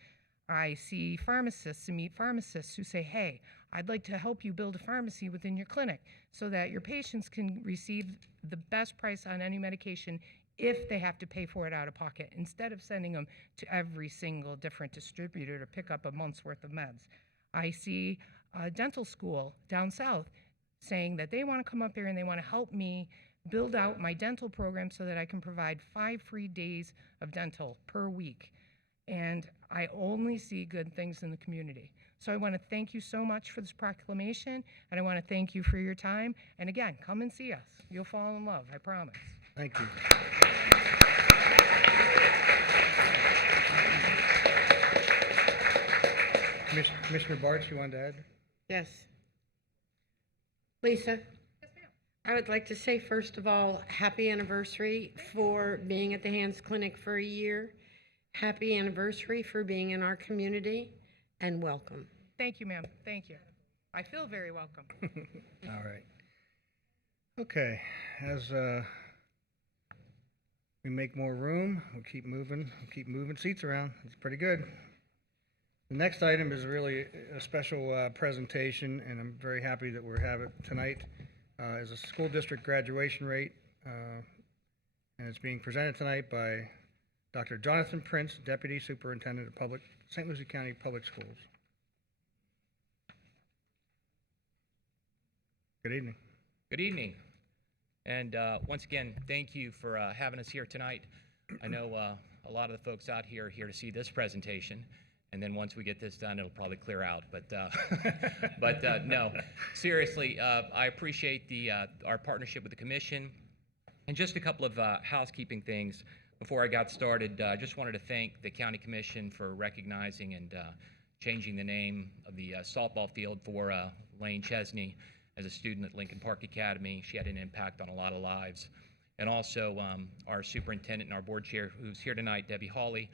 I see pharmacists and meet pharmacists who say, hey, I'd like to help you build a pharmacy within your clinic so that your patients can receive the best price on any medication if they have to pay for it out of pocket, instead of sending them to every single different distributor to pick up a month's worth of meds. I see a dental school down south saying that they want to come up here and they want to help me build out my dental program so that I can provide 5 free days of dental per week. And I only see good things in the community. So I want to thank you so much for this proclamation, and I want to thank you for your time. And again, come and see us. You'll fall in love, I promise. Thank you. Commissioner Bartz, you wanted to add? Yes. Lisa? I would like to say, first of all, happy anniversary for being at the Hands Clinic for a year. Happy anniversary for being in our community, and welcome. Thank you, ma'am. Thank you. I feel very welcome. All right. Okay, as we make more room, we'll keep moving seats around. It's pretty good. The next item is really a special presentation, and I'm very happy that we're having it tonight. Is a school district graduation rate, and it's being presented tonight by Dr. Jonathan Prince, Deputy Superintendent of St. Lucie County Public Schools. Good evening. Good evening. And once again, thank you for having us here tonight. I know a lot of the folks out here are here to see this presentation. And then once we get this done, it'll probably clear out. But no, seriously, I appreciate our partnership with the commission. And just a couple of housekeeping things before I got started. I just wanted to thank the county commission for recognizing and changing the name of the softball field for Lane Chesney as a student at Lincoln Park Academy. She had an impact on a lot of lives. And also our superintendent and our board chair, who's here tonight, Debbie Hawley,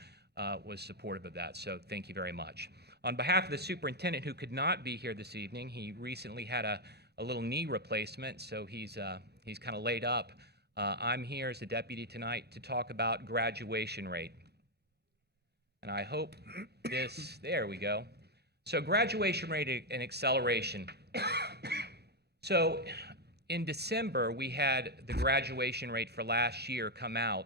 was supportive of that. So thank you very much. On behalf of the superintendent who could not be here this evening, he recently had a little knee replacement, so he's kind of laid up. I'm here as the deputy tonight to talk about graduation rate. And I hope there we go. So graduation rate and acceleration. So in December, we had the graduation rate for last year come out.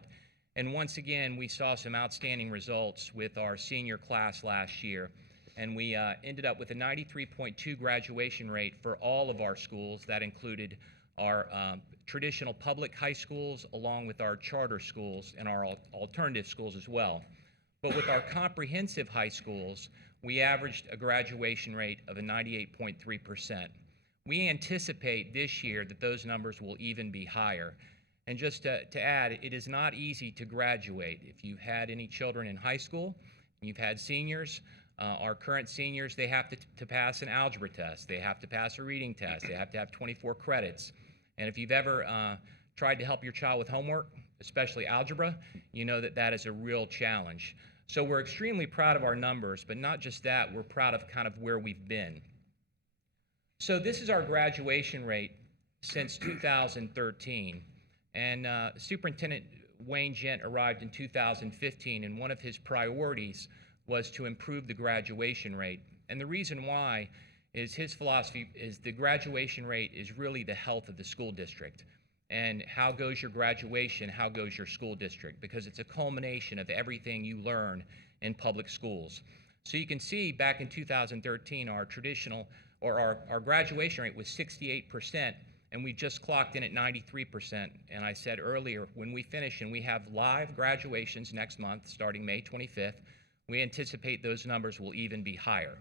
And once again, we saw some outstanding results with our senior class last year. And we ended up with a 93.2 graduation rate for all of our schools. That included our traditional public high schools along with our charter schools and our alternative schools as well. But with our comprehensive high schools, we averaged a graduation rate of a 98.3%. We anticipate this year that those numbers will even be higher. And just to add, it is not easy to graduate. If you've had any children in high school, you've had seniors, our current seniors, they have to pass an algebra test. They have to pass a reading test. They have to have 24 credits. And if you've ever tried to help your child with homework, especially algebra, you know that that is a real challenge. So we're extremely proud of our numbers, but not just that, we're proud of kind of where we've been. So this is our graduation rate since 2013. And Superintendent Wayne Gent arrived in 2015, and one of his priorities was to improve the graduation rate. And the reason why is his philosophy is the graduation rate is really the health of the school district. And how goes your graduation, how goes your school district? Because it's a culmination of everything you learn in public schools. So you can see back in 2013, our traditional, or our graduation rate was 68%, and we just clocked in at 93%. And I said earlier, when we finish and we have live graduations next month, starting May 25th, we anticipate those numbers will even be higher.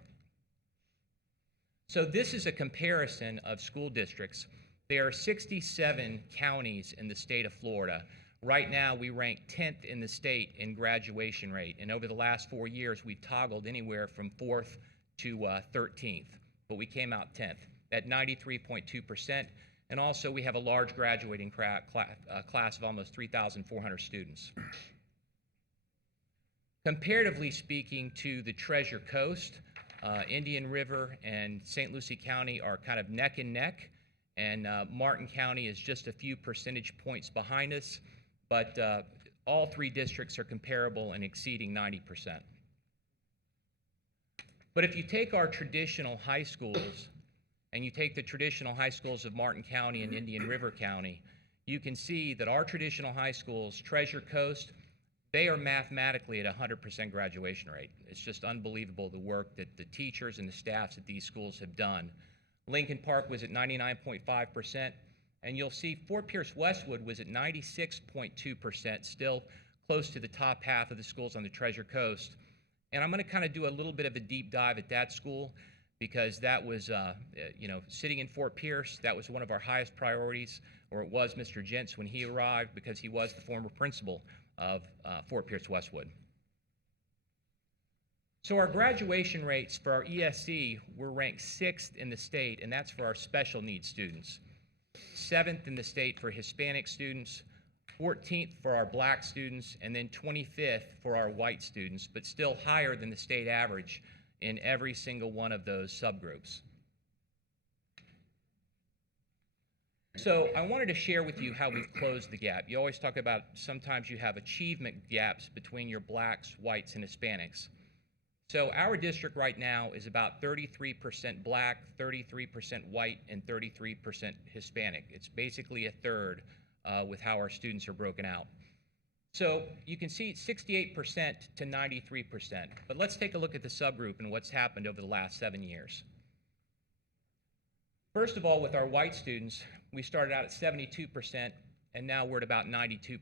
So this is a comparison of school districts. There are 67 counties in the state of Florida. Right now, we rank 10th in the state in graduation rate. And over the last 4 years, we've toggled anywhere from 4th to 13th. But we came out 10th at 93.2%. And also, we have a large graduating class of almost 3,400 students. Comparatively speaking to the Treasure Coast, Indian River and St. Lucie County are kind of neck and neck. And Martin County is just a few percentage points behind us, but all three districts are comparable and exceeding 90%. But if you take our traditional high schools, and you take the traditional high schools of Martin County and Indian River County, you can see that our traditional high schools, Treasure Coast, they are mathematically at 100% graduation rate. It's just unbelievable the work that the teachers and the staffs at these schools have done. Lincoln Park was at 99.5%, and you'll see Fort Pierce Westwood was at 96.2%, still close to the top half of the schools on the Treasure Coast. And I'm going to kind of do a little bit of a deep dive at that school because that was, sitting in Fort Pierce, that was one of our highest priorities, or it was Mr. Gent's when he arrived because he was the former principal of Fort Pierce Westwood. So our graduation rates for our ESC were ranked 6th in the state, and that's for our special needs students. 7th in the state for Hispanic students, 14th for our black students, and then 25th for our white students, but still higher than the state average in every single one of those subgroups. So I wanted to share with you how we've closed the gap. You always talk about sometimes you have achievement gaps between your blacks, whites, and Hispanics. So our district right now is about 33% black, 33% white, and 33% Hispanic. It's basically a third with how our students are broken out. So you can see 68% to 93%. But let's take a look at the subgroup and what's happened over the last 7 years. First of all, with our white students, we started out at 72%, and now we're at about 92%.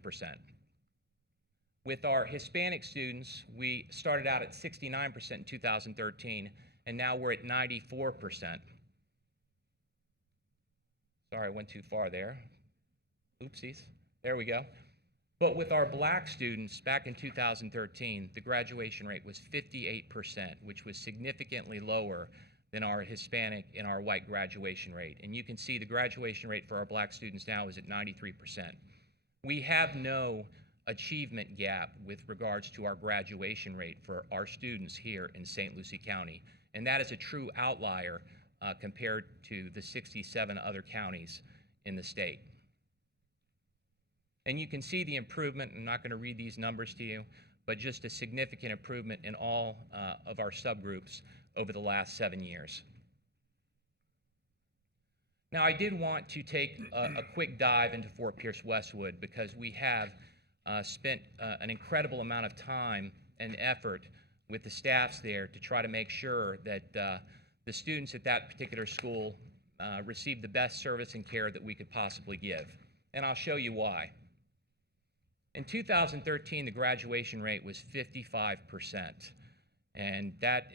With our Hispanic students, we started out at 69% in 2013, and now we're at 94%. Sorry, I went too far there. Oopsies. There we go. But with our black students, back in 2013, the graduation rate was 58%, which was significantly lower than our Hispanic and our white graduation rate. And you can see the graduation rate for our black students now is at 93%. We have no achievement gap with regards to our graduation rate for our students here in St. Lucie County. And that is a true outlier compared to the 67 other counties in the state. And you can see the improvement. I'm not going to read these numbers to you, but just a significant improvement in all of our subgroups over the last 7 years. Now, I did want to take a quick dive into Fort Pierce Westwood because we have spent an incredible amount of time and effort with the staffs there to try to make sure that the students at that particular school receive the best service and care that we could possibly give. And I'll show you why. In 2013, the graduation rate was 55%, and that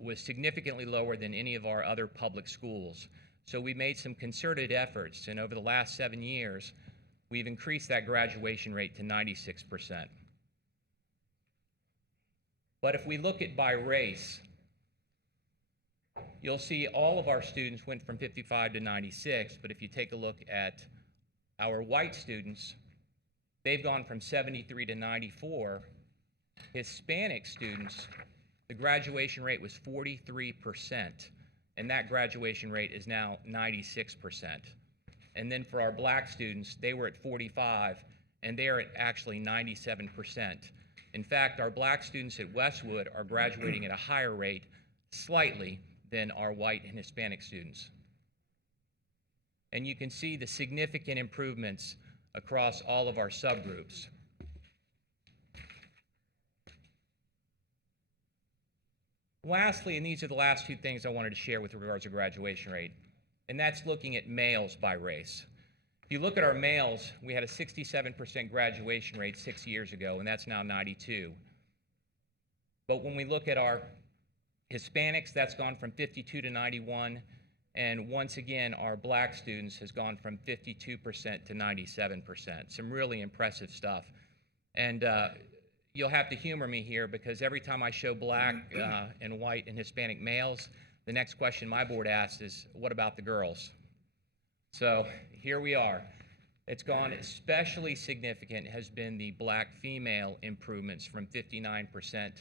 was significantly lower than any of our other public schools. So we made some concerted efforts, and over the last 7 years, we've increased that graduation rate to 96%. But if we look at by race, you'll see all of our students went from 55 to 96, but if you take a look at our white students, they've gone from 73 to 94. Hispanic students, the graduation rate was 43%, and that graduation rate is now 96%. And then for our black students, they were at 45, and they are at actually 97%. In fact, our black students at Westwood are graduating at a higher rate, slightly, than our white and Hispanic students. And you can see the significant improvements across all of our subgroups. Lastly, and these are the last two things I wanted to share with regards to graduation rate, and that's looking at males by race. If you look at our males, we had a 67% graduation rate 6 years ago, and that's now 92. But when we look at our Hispanics, that's gone from 52 to 91. And once again, our black students has gone from 52% to 97%. Some really impressive stuff. And you'll have to humor me here because every time I show black and white and Hispanic males, the next question my board asks is, what about the girls? So here we are. It's gone especially significant has been the black female improvements from 59%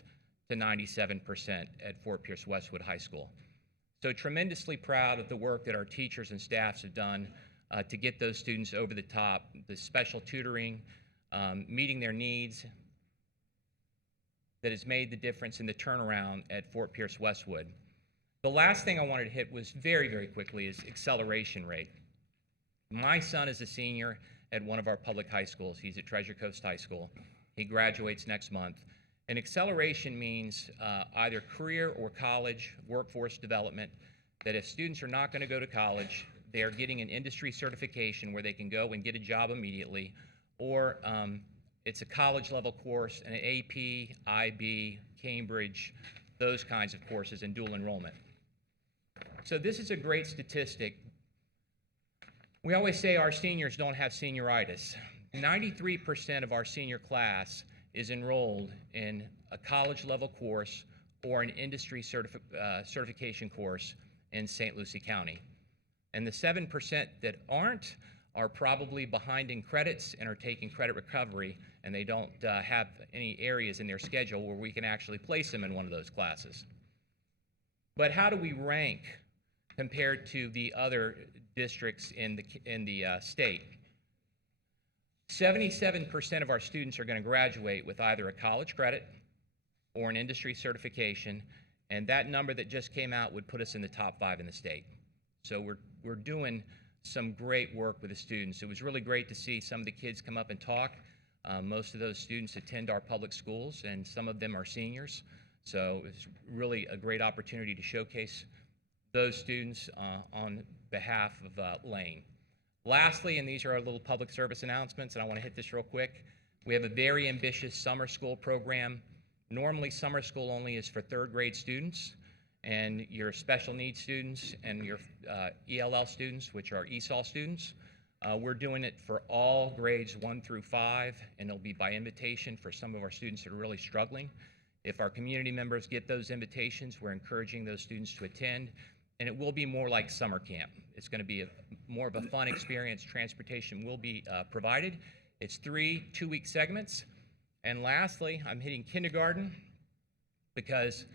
to 97% at Fort Pierce Westwood High School. So tremendously proud of the work that our teachers and staffs have done to get those students over the top, the special tutoring, meeting their needs, that has made the difference in the turnaround at Fort Pierce Westwood. The last thing I wanted to hit was very, very quickly is acceleration rate. My son is a senior at one of our public high schools. He's at Treasure Coast High School. He graduates next month. And acceleration means either career or college workforce development, that if students are not going to go to college, they are getting an industry certification where they can go and get a job immediately, or it's a college level course, an AP, IB, Cambridge, those kinds of courses in dual enrollment. So this is a great statistic. We always say our seniors don't have senioritis. 93% of our senior class is enrolled in a college level course or an industry certification course in St. Lucie County. And the 7% that aren't are probably behind in credits and are taking credit recovery, and they don't have any areas in their schedule where we can actually place them in one of those classes. But how do we rank compared to the other districts in the state? 77% of our students are going to graduate with either a college credit or an industry certification, and that number that just came out would put us in the top 5 in the state. So we're doing some great work with the students. It was really great to see some of the kids come up and talk. Most of those students attend our public schools, and some of them are seniors. So it's really a great opportunity to showcase those students on behalf of Lane. Lastly, and these are our little public service announcements, and I want to hit this real quick. We have a very ambitious summer school program. Normally, summer school only is for 3rd grade students and your special needs students and your ELL students, which are ESOL students. We're doing it for all grades 1 through 5, and it'll be by invitation for some of our students that are really struggling. If our community members get those invitations, we're encouraging those students to attend, and it will be more like summer camp. It's going to be more of a fun experience. Transportation will be provided, It's 3 2-week segments. And lastly, I'm hitting kindergarten because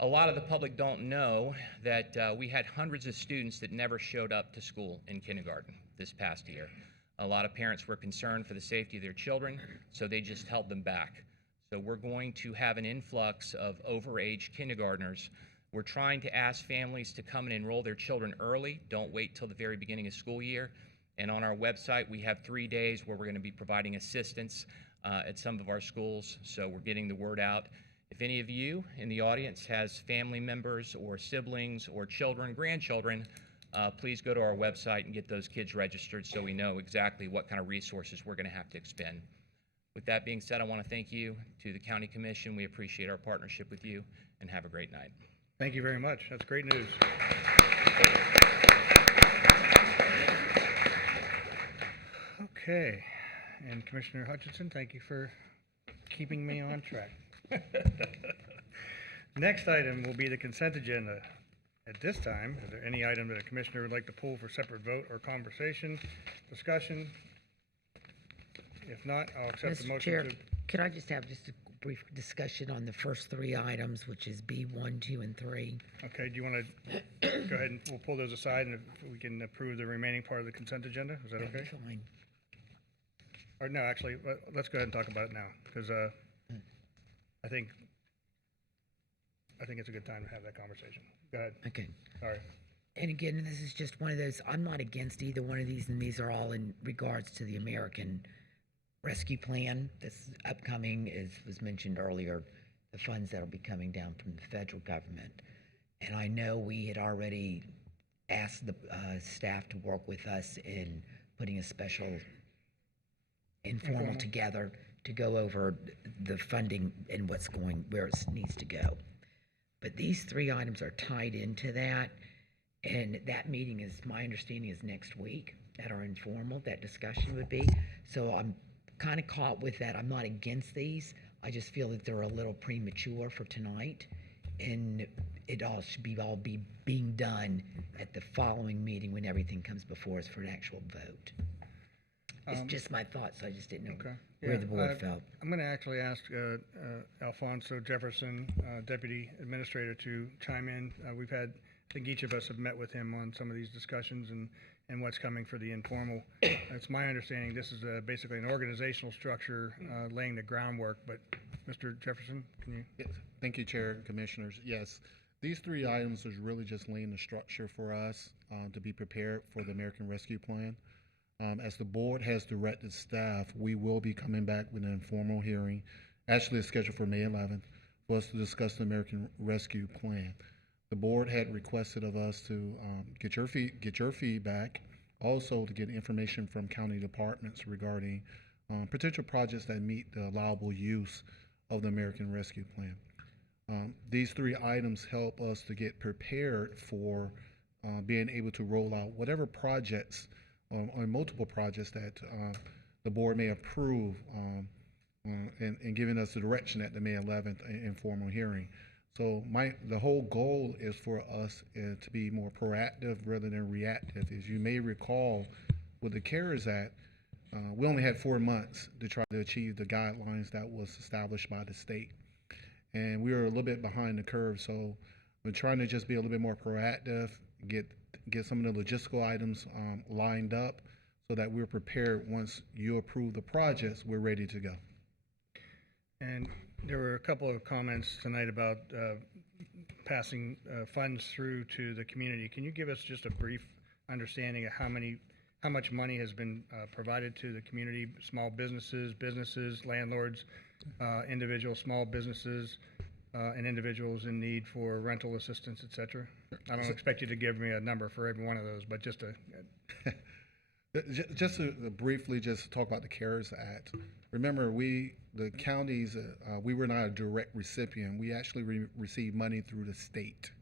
a lot of the public don't know that we had hundreds of students that never showed up to school in kindergarten this past year. A lot of parents were concerned for the safety of their children, so they just held them back. So we're going to have an influx of overage kindergartners. We're trying to ask families to come and enroll their children early. Don't wait till the very beginning of school year. And on our website, we have 3 days where we're going to be providing assistance at some of our schools. So we're getting the word out. If any of you in the audience has family members or siblings or children, grandchildren, please go to our website and get those kids registered so we know exactly what kind of resources we're going to have to expend. With that being said, I want to thank you to the County Commission. We appreciate our partnership with you, and have a great night. Thank you very much. That's great news. Okay, and Commissioner Hutchinson, thank you for keeping me on track. Next item will be the consent agenda. At this time, is there any item that a commissioner would like to pull for separate vote or conversation, discussion? If not, I'll accept the Mr. motion Chair, to. could I just have just a brief discussion on the first 3 items, which is B1, 2, and 3? Okay, do you want to go ahead and we'll pull those aside and if we can approve the remaining part of the consent agenda? Is that That'd okay? be fine. Or no, actually, let's go ahead and talk about it now because I think it's a good time to have that conversation. Go ahead. Okay. Sorry. And again, this is just one of those, I'm not against either one of these, and these are all in regards to the American Rescue Plan that's upcoming, as was mentioned earlier, the funds that'll be coming down from the federal government. And I know we had already asked the staff to work with us in putting a special informal together to go over the funding and what's going, where it needs to go. But these 3 items are tied into that, and that meeting is, my understanding is next week at our informal, that discussion would be. So I'm kind of caught with that. I'm not against these. I just feel that they're a little premature for tonight, and it all should be being done at the following meeting when everything comes before us for an actual vote. It's just my thoughts. I just didn't know where the board felt. I'm going to actually ask Alfonso Jefferson, Deputy Administrator, to chime in. We've had, I think each of us have met with him on some of these discussions and what's coming for the informal. It's my understanding this is basically an organizational structure laying the groundwork, but Mr. Jefferson, can you? Yes. Thank you, Chair and Commissioners. Yes, these 3 items is really just laying the structure for us to be prepared for the American Rescue Plan. As the board has directed staff, we will be coming back with an informal hearing, actually it's scheduled for May 11th, for us to discuss the American Rescue Plan. The board had requested of us to get your feedback, also to get information from county departments regarding potential projects that meet the allowable use of the American Rescue Plan. These 3 items help us to get prepared for being able to roll out whatever projects on multiple projects that the board may approve and giving us the direction at the May 11th informal hearing. So the whole goal is for us to be more proactive rather than reactive. As you may recall, with the CARES Act, we only had 4 months to try to achieve the guidelines that was established by the state. And we were a little bit behind the curve, so we're trying to just be a little bit more proactive, get some of the logistical items lined up so that we're prepared once you approve the projects, we're ready to go. And there were a couple of comments tonight about passing funds through to the community. Can you give us just a brief understanding of how much money has been provided to the community, small businesses, landlords, individual small businesses, and individuals in need for rental assistance, et cetera? I don't expect you to give me a number for every one of those, but just Just to briefly just talk about the CARES Act. Remember, the counties, we were not a direct recipient. We actually received money through the state.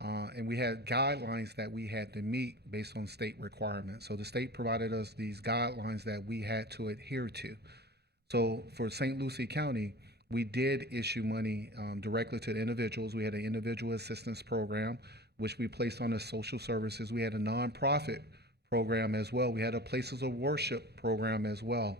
And we had guidelines that we had to meet based on state requirements. So the state provided us these guidelines that we had to adhere to. So for St. Lucie County, we did issue money directly to the individuals. We had an individual assistance program, which we placed on the social services. We had a nonprofit program as well. We had a places of worship program as well.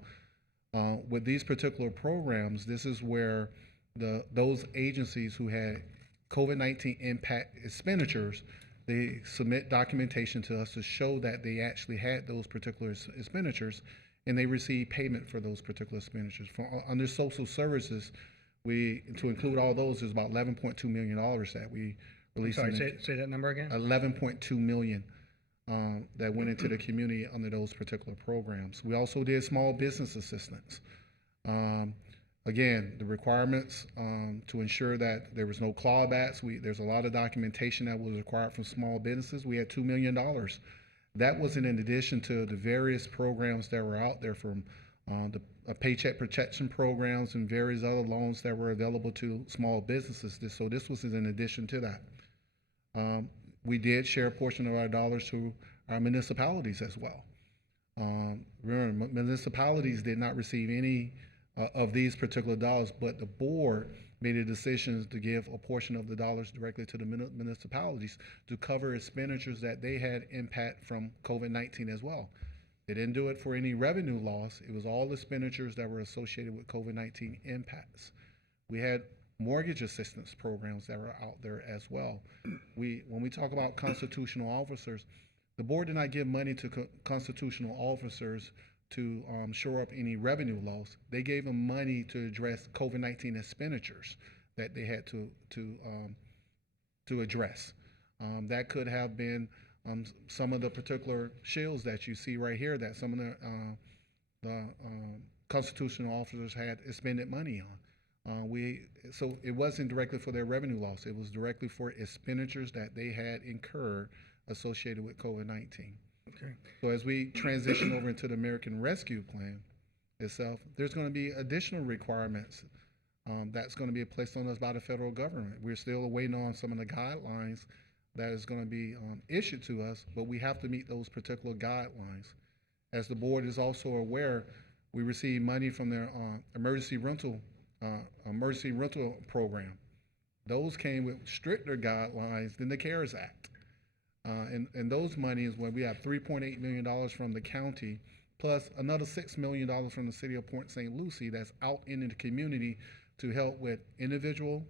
With these particular programs, this is where those agencies who had COVID-19 impact expenditures, they submit documentation to us to show that they actually had those particular expenditures, and they receive payment for those particular expenditures. Under social services, to include all those, is about $11.2 million that we released. Sorry, say that number again. 11.2 million that went into the community under those particular programs. We also did small business assistance. Again, the requirements to ensure that there was no clawbacks. There's a lot of documentation that was required from small businesses. We had $2 million. That was in addition to the various programs that were out there, from the paycheck protection programs and various other loans that were available to small businesses. So this was in addition to that. We did share a portion of our dollars to our municipalities as well. Remember, municipalities did not receive any of these particular dollars, but the board made a decision to give a portion of the dollars directly to the municipalities to cover expenditures that they had impact from COVID-19 as well. They didn't do it for any revenue loss. It was all expenditures that were associated with COVID-19 impacts. We had mortgage assistance programs that were out there as well. When we talk about constitutional officers, the board did not give money to constitutional officers to shore up any revenue loss. They gave them money to address COVID-19 expenditures that they had to address. That could have been some of the particular shields that you see right here that some of the constitutional officers had expended money on. So it wasn't directly for their revenue loss. It was directly for expenditures that they had incurred associated with COVID-19. Okay. So as we transition over into the American Rescue Plan itself, there's going to be additional requirements that's going to be placed on us by the federal government. We're still waiting on some of the guidelines that is going to be issued to us, but we have to meet those particular guidelines. As the board is also aware, we receive money from their emergency rental program. Those came with stricter guidelines than the CARES Act. And those monies, when we have $3.8 million from the county, plus another $6 million from the city of Port St. Lucie that's out in the community to help with individual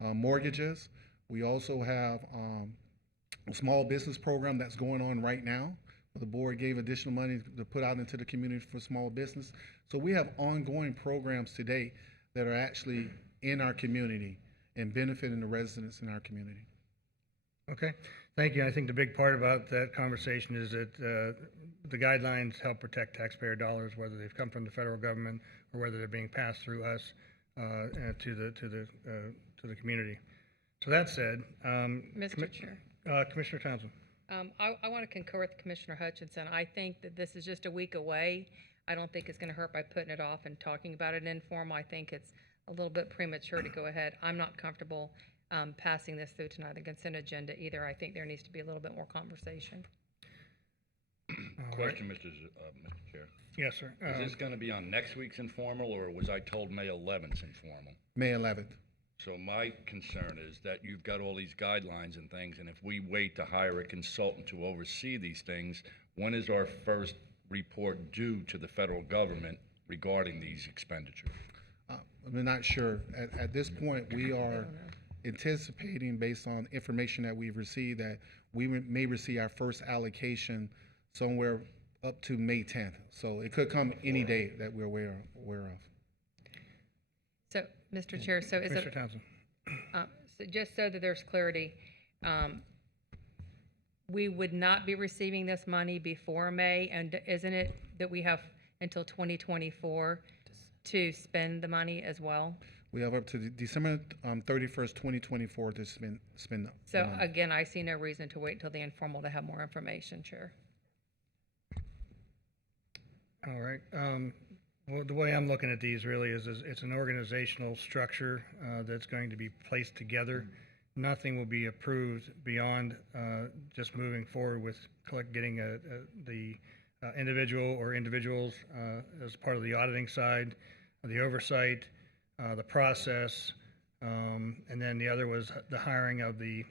mortgages. We also have a small business program that's going on right now. The board gave additional money to put out into the community for small business. So we have ongoing programs today that are actually in our community and benefiting the residents in our community. Okay, thank you. I think the big part about that conversation is that the guidelines help protect taxpayer dollars, whether they've come from the federal government or whether they're being passed through us to the community. So that said, Mr. Chair. Commissioner Townsend. I want to concur with Commissioner Hutchinson. I think that this is just a week away. I don't think it's going to hurt by putting it off and talking about it informal. I think it's a little bit premature to go ahead. I'm not comfortable passing this through tonight, the consent agenda either. I think there needs to be a little bit more conversation. Question, Mr. Chair. Yes, sir. Is this going to be on next week's informal, or was I told May 11th informal? May 11th. So my concern is that you've got all these guidelines and things, and if we wait to hire a consultant to oversee these things, when is our first report due to the federal government regarding these expenditures? I'm not sure. At this point, we are anticipating, based on information that we've received, that we may receive our first allocation somewhere up to May 10th. So it could come any day that we're aware of. So, Mr. Chair, so is Mr. it, Townsend. so just so that there's clarity, we would not be receiving this money before May, and isn't it that we have until 2024 to spend the money as well? We have up to December 31st, 2024 to spend So the money. again, I see no reason to wait until the informal to have more information, Chair. All right. Well, the way I'm looking at these really is it's an organizational structure that's going to be placed together. Nothing will be approved beyond just moving forward with getting the individual or individuals as part of the auditing side, the oversight, the process, and then the other was the hiring of the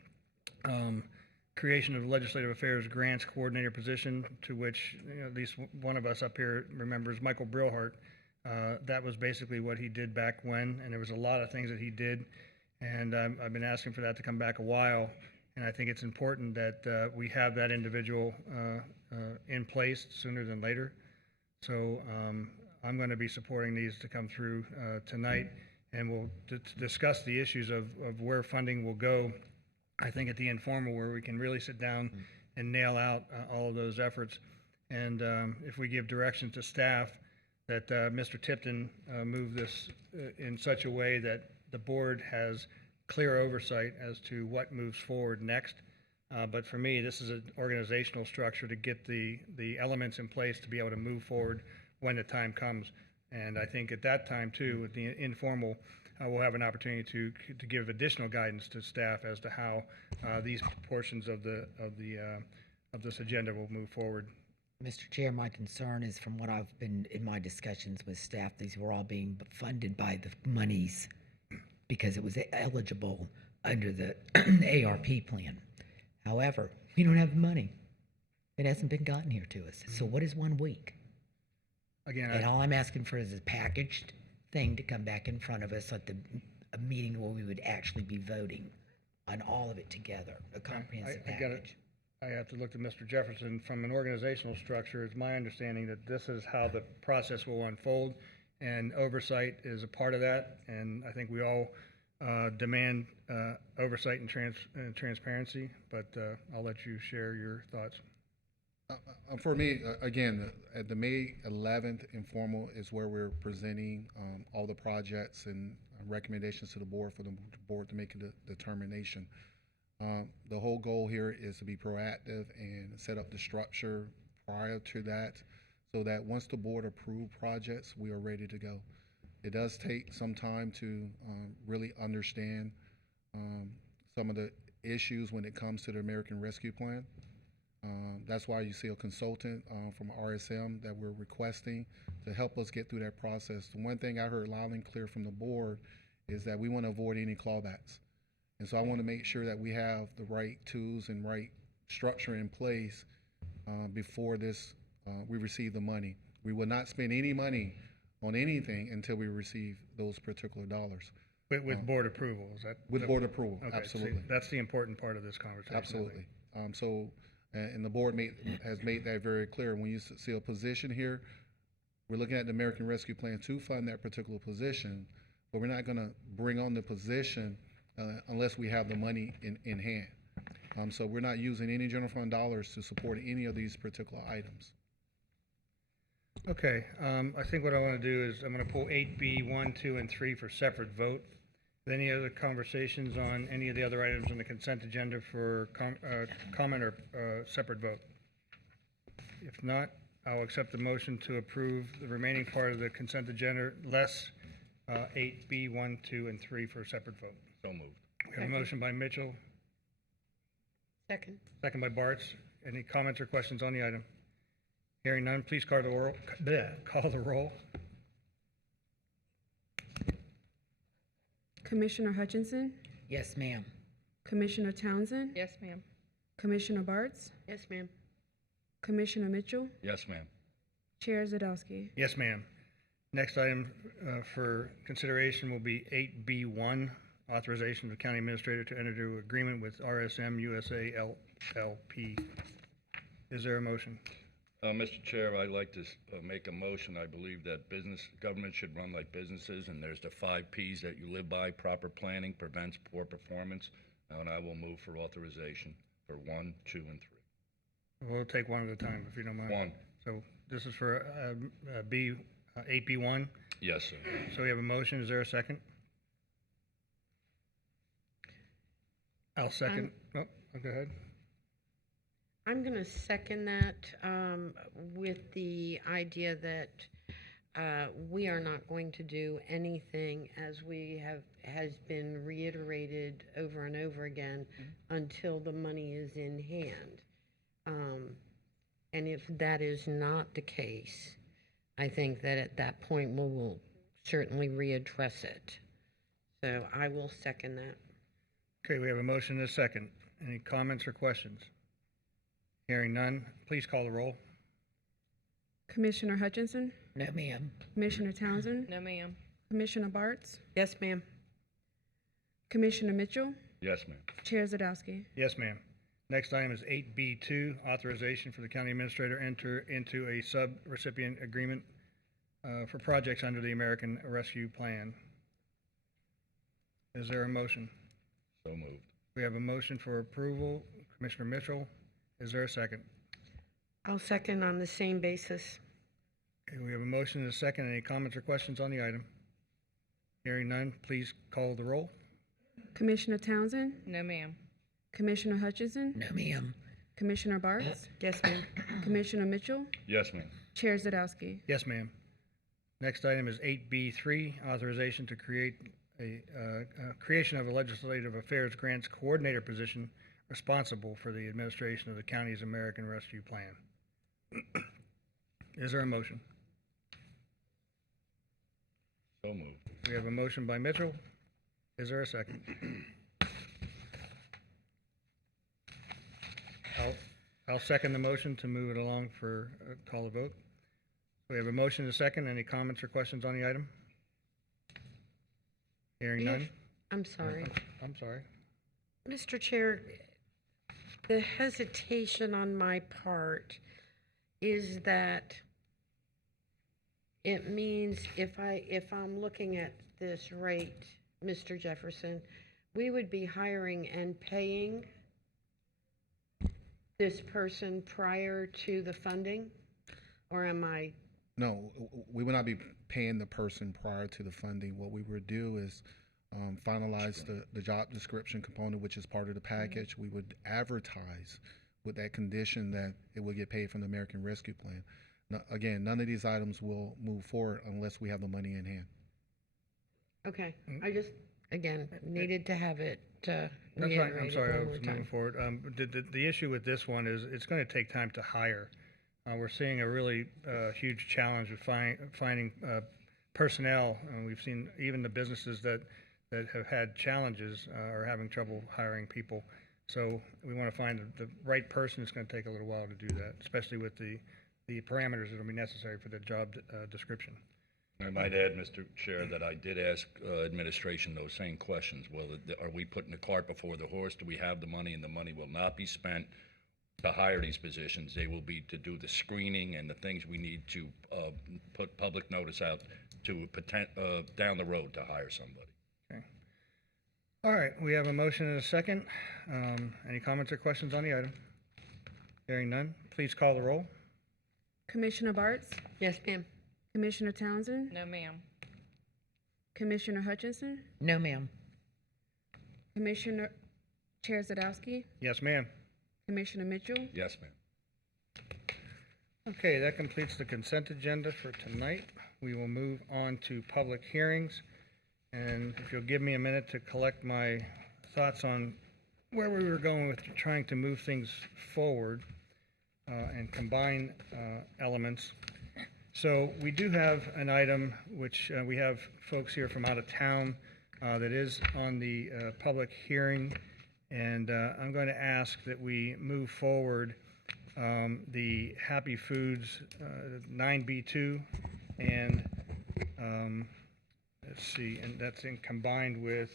creation of Legislative Affairs Grants Coordinator position, to which at least one of us up here remembers Michael Brillhart. That was basically what he did back when, and there was a lot of things that he did, and I've been asking for that to come back a while, and I think it's important that we have that individual in place sooner than later. So I'm going to be supporting these to come through tonight, and we'll discuss the issues of where funding will go, I think, at the informal, where we can really sit down and nail out all of those efforts. And if we give direction to staff that Mr. Tipton move this in such a way that the board has clear oversight as to what moves forward next. But for me, this is an organizational structure to get the elements in place to be able to move forward when the time comes. And I think at that time, too, with the informal, we'll have an opportunity to give additional guidance to staff as to how these portions of this agenda will move forward. Mr. Chair, my concern is, from what I've been in my discussions with staff, these were all being funded by the monies because it was eligible under the ARP plan. However, we don't have the money. It hasn't been gotten here to us. So what is 1 week? Again, and all I'm asking for is a packaged thing to come back in front of us at a meeting where we would actually be voting on all of it together, a comprehensive package. I have to look to Mr. Jefferson. From an organizational structure, it's my understanding that this is how the process will unfold, and oversight is a part of that. And I think we all demand oversight and transparency, but I'll let you share your thoughts. For me, again, at the May 11th informal is where we're presenting all the projects and recommendations to the board for the board to make a determination. The whole goal here is to be proactive and set up the structure prior to that, so that once the board approves projects, we are ready to go. It does take some time to really understand some of the issues when it comes to the American Rescue Plan. That's why you see a consultant from RSM that we're requesting to help us get through that process. The one thing I heard loud and clear from the board is that we want to avoid any clawbacks. And so I want to make sure that we have the right tools and right structure in place before we receive the money. We will not spend any money on anything until we receive those particular dollars. With board approval, is that? With board approval, Okay, absolutely. so that's the important part of this conversation. Absolutely. And the board has made that very clear. When you see a position here, we're looking at the American Rescue Plan to fund that particular position, but we're not going to bring on the position unless we have the money in hand. So we're not using any general fund dollars to support any of these particular items. Okay, I think what I want to do is I'm going to pull 8B, 1, 2, and 3 for separate vote. Any other conversations on any of the other items on the consent agenda for comment or separate vote? If not, I'll accept the motion to approve the remaining part of the consent agenda, less 8B, 1, 2, and 3 for a separate vote. So moved. We have a motion by Mitchell, Second. second by Bartz. Any comments or questions on the item? Hearing none, please call the roll. Commissioner Hutchinson, Yes, ma'am. Commissioner Townsend, Yes, ma'am. Commissioner Bartz, Yes, ma'am. Commissioner Mitchell, Yes, ma'am. Chair Zadowski. Yes, ma'am. Next item for consideration will be 8B1, authorization of county administrator to enter into agreement with RSM USA LLP. Is there a motion? Mr. Chair, I'd like to make a motion. I believe that government should run like businesses, and there's the 5 Ps that you live by: proper planning prevents poor performance. And I will move for authorization for 1, 2, and 3. We'll take one at a time, if you don't mind. 1. So this is for 8B1. Yes, sir. So we have a motion. Is there a second? I'll second. Go ahead. I'm going to second that with the idea that we are not going to do anything, as has been reiterated over and over again, until the money is in hand. And if that is not the case, I think that at that point we will certainly readdress it. So I will second that. Okay, we have a motion and a second. Any comments or questions? Hearing none, please call the roll. Commissioner Hutchinson, No, ma'am. Commissioner Townsend, No, ma'am. Commissioner Bartz, Yes, ma'am. Commissioner Mitchell, Yes, ma'am. Chair Zadowski. Yes, ma'am. Next item is 8B2, authorization for the county administrator enter into a sub-recipient agreement for projects under the American Rescue Plan. Is there a motion? So moved. We have a motion for approval. Commissioner Mitchell, is there a second? I'll second on the same basis. Okay, we have a motion and a second. Any comments or questions on the item? Hearing none, please call the roll. Commissioner Townsend, No, ma'am. Commissioner Hutchinson, No, ma'am. Commissioner Bartz, Yes, ma'am. Commissioner Mitchell, Yes, ma'am. Chair Zadowski. Yes, ma'am. Next item is 8B3, authorization to create creation of a legislative affairs grants coordinator position responsible for the administration of the county's American Rescue Plan. Is there a motion? So moved. We have a motion by Mitchell. Is there a second? I'll second the motion to move it along for a call a vote. We have a motion and a second. Any comments or questions on the item? Hearing none? I'm sorry. I'm sorry. Mr. Chair, the hesitation on my part is that it means if I'm looking at this rate, Mr. Jefferson, we would be hiring and paying this person prior to the funding? Or am I? No, we will not be paying the person prior to the funding. What we would do is finalize the job description component, which is part of the package. We would advertise with that condition that it will get paid from the American Rescue Plan. Now, again, none of these items will move forward unless we have the money in hand. Okay, I just, again, needed to have it That's fine. I'm reiterated sorry, I one more was moving time. forward. The issue with this one is it's going to take time to hire. We're seeing a really huge challenge with finding personnel. We've seen even the businesses that have had challenges are having trouble hiring people. So we want to find the right person. It's going to take a little while to do that, especially with the parameters that will be necessary for the job description. I might add, Mr. Chair, that I did ask administration those same questions. Well, are we putting the cart before the horse? Do we have the money? And the money will not be spent to hire these positions. They will be to do the screening and the things we need to put public notice out to down the road to hire somebody. Okay. All right, we have a motion and a second. Any comments or questions on the item? Hearing none, please call the roll. Commissioner Bartz, Yes, ma'am. Commissioner Townsend, No, ma'am. Commissioner Hutchinson, No, ma'am. Commissioner Chair Zadowski, Yes, ma'am. Commissioner Mitchell, Yes, ma'am. Okay, that completes the consent agenda for tonight. We will move on to public hearings. And if you'll give me a minute to collect my thoughts on where we were going with trying to move things forward and combine elements. So we do have an item which we have folks here from out of town that is on the public hearing. And I'm going to ask that we move forward the Happy Foods 9B2 and let's see, and that's combined with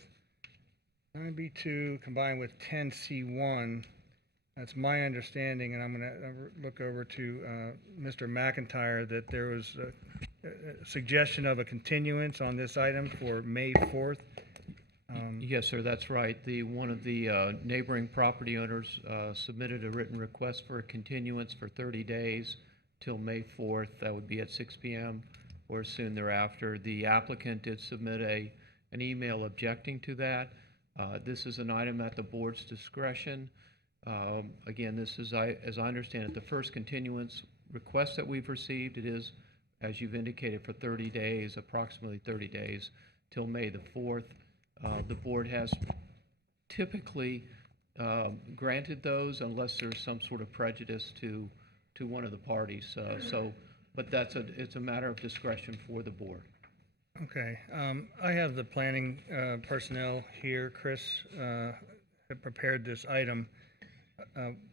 9B2 combined with 10C1. That's my understanding, and I'm going to look over to Mr. McIntyre that there was a suggestion of a continuance on this item for May 4th. Yes, sir, that's right. One of the neighboring property owners submitted a written request for a continuance for 30 days till May 4th. That would be at 6 p.m. or soon thereafter. The applicant did submit an email objecting to that. This is an item at the board's discretion. Again, this is, as I understand it, the first continuance request that we've received. It is, as you've indicated, for 30 days, approximately 30 days, till May the 4th. The board has typically granted those unless there's some sort of prejudice to one of the parties. But it's a matter of discretion for the board. Okay. I have the planning personnel here. Chris had prepared this item.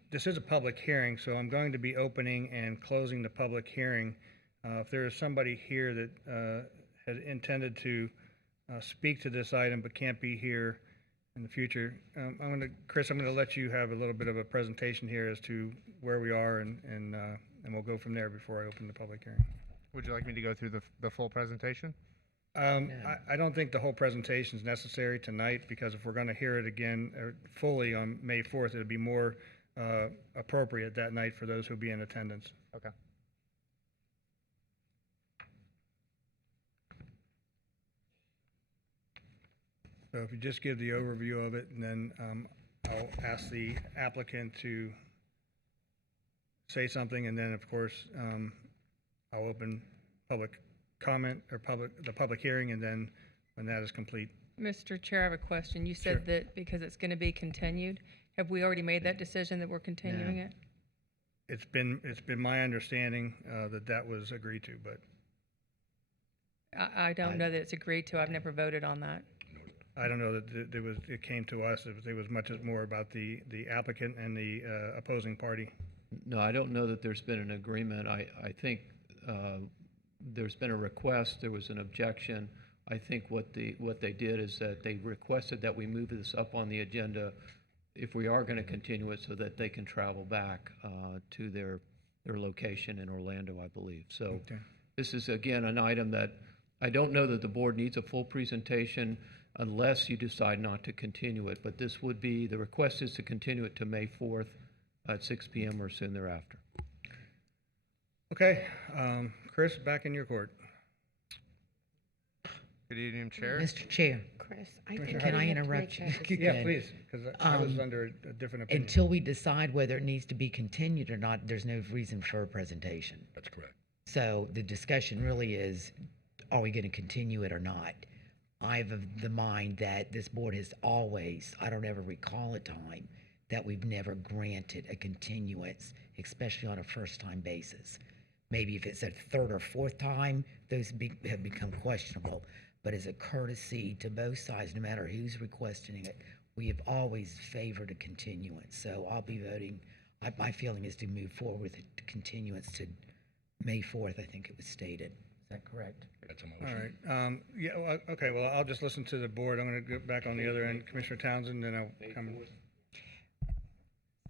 This is a public hearing, so I'm going to be opening and closing the public hearing. If there is somebody here that had intended to speak to this item but can't be here in the future, Chris, I'm going to let you have a little bit of a presentation here as to where we are, and we'll go from there before I open the public hearing. Would you like me to go through the full presentation? I don't think the whole presentation is necessary tonight, because if we're going to hear it again fully on May 4th, it would be more appropriate that night for those who will be in attendance. Okay. So if you just give the overview of it, and then I'll ask the applicant to say something, and then, of course, I'll open public comment or the public hearing, and then when that is complete. Mr. Chair, I have a question. You said that because it's going to be continued, have we already made that decision that we're continuing it? It's been my understanding that was agreed to, but I don't know that it's agreed to. I've never voted on that. I don't know that it came to us. It was much more about the applicant and the opposing party. No, I don't know that there's been an agreement. I think there's been a request, there was an objection. I think what they did is that they requested that we move this up on the agenda if we are going to continue it, so that they can travel back to their location in Orlando, I believe. So Okay. This is, again, an item that I don't know that the board needs a full presentation unless you decide not to continue it. But this would be, the request is to continue it to May 4th at 6 p.m. or soon thereafter. Okay, Chris, back in your court. Good evening, Chair. Mr. Chair, Chris, can I interrupt you? Yeah, please, because I was under a different opinion. Until we decide whether it needs to be continued or not, there's no reason for a presentation. That's correct. So the discussion really is, are we going to continue it or not? I have the mind that this board has always, I don't ever recall a time that we've never granted a continuance, especially on a first-time basis. Maybe if it's a third or fourth time, those have become questionable. But as a courtesy to both sides, no matter who's requesting it, we have always favored a continuance. So I'll be voting, my feeling is to move forward with a continuance to May 4th, I think it was stated. Is that correct? That's a All motion. right. Yeah, well, okay, well, I'll just listen to the board. I'm going to go back on the other end. Commissioner Townsend, then I'll come.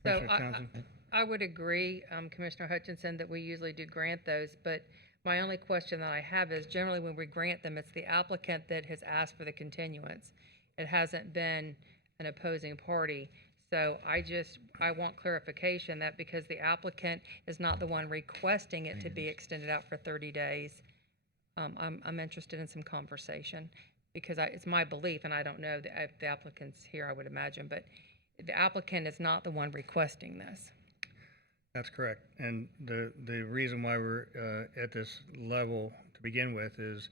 So Commissioner Townsend? I would agree, Commissioner Hutchinson, that we usually do grant those, but my only question that I have is, generally when we grant them, it's the applicant that has asked for the continuance. It hasn't been an opposing party. So I want clarification that because the applicant is not the one requesting it to be extended out for 30 days, I'm interested in some conversation, because it's my belief, and I don't know if the applicant's here, I would imagine, but the applicant is not the one requesting this. That's correct. And the reason why we're at this level to begin with is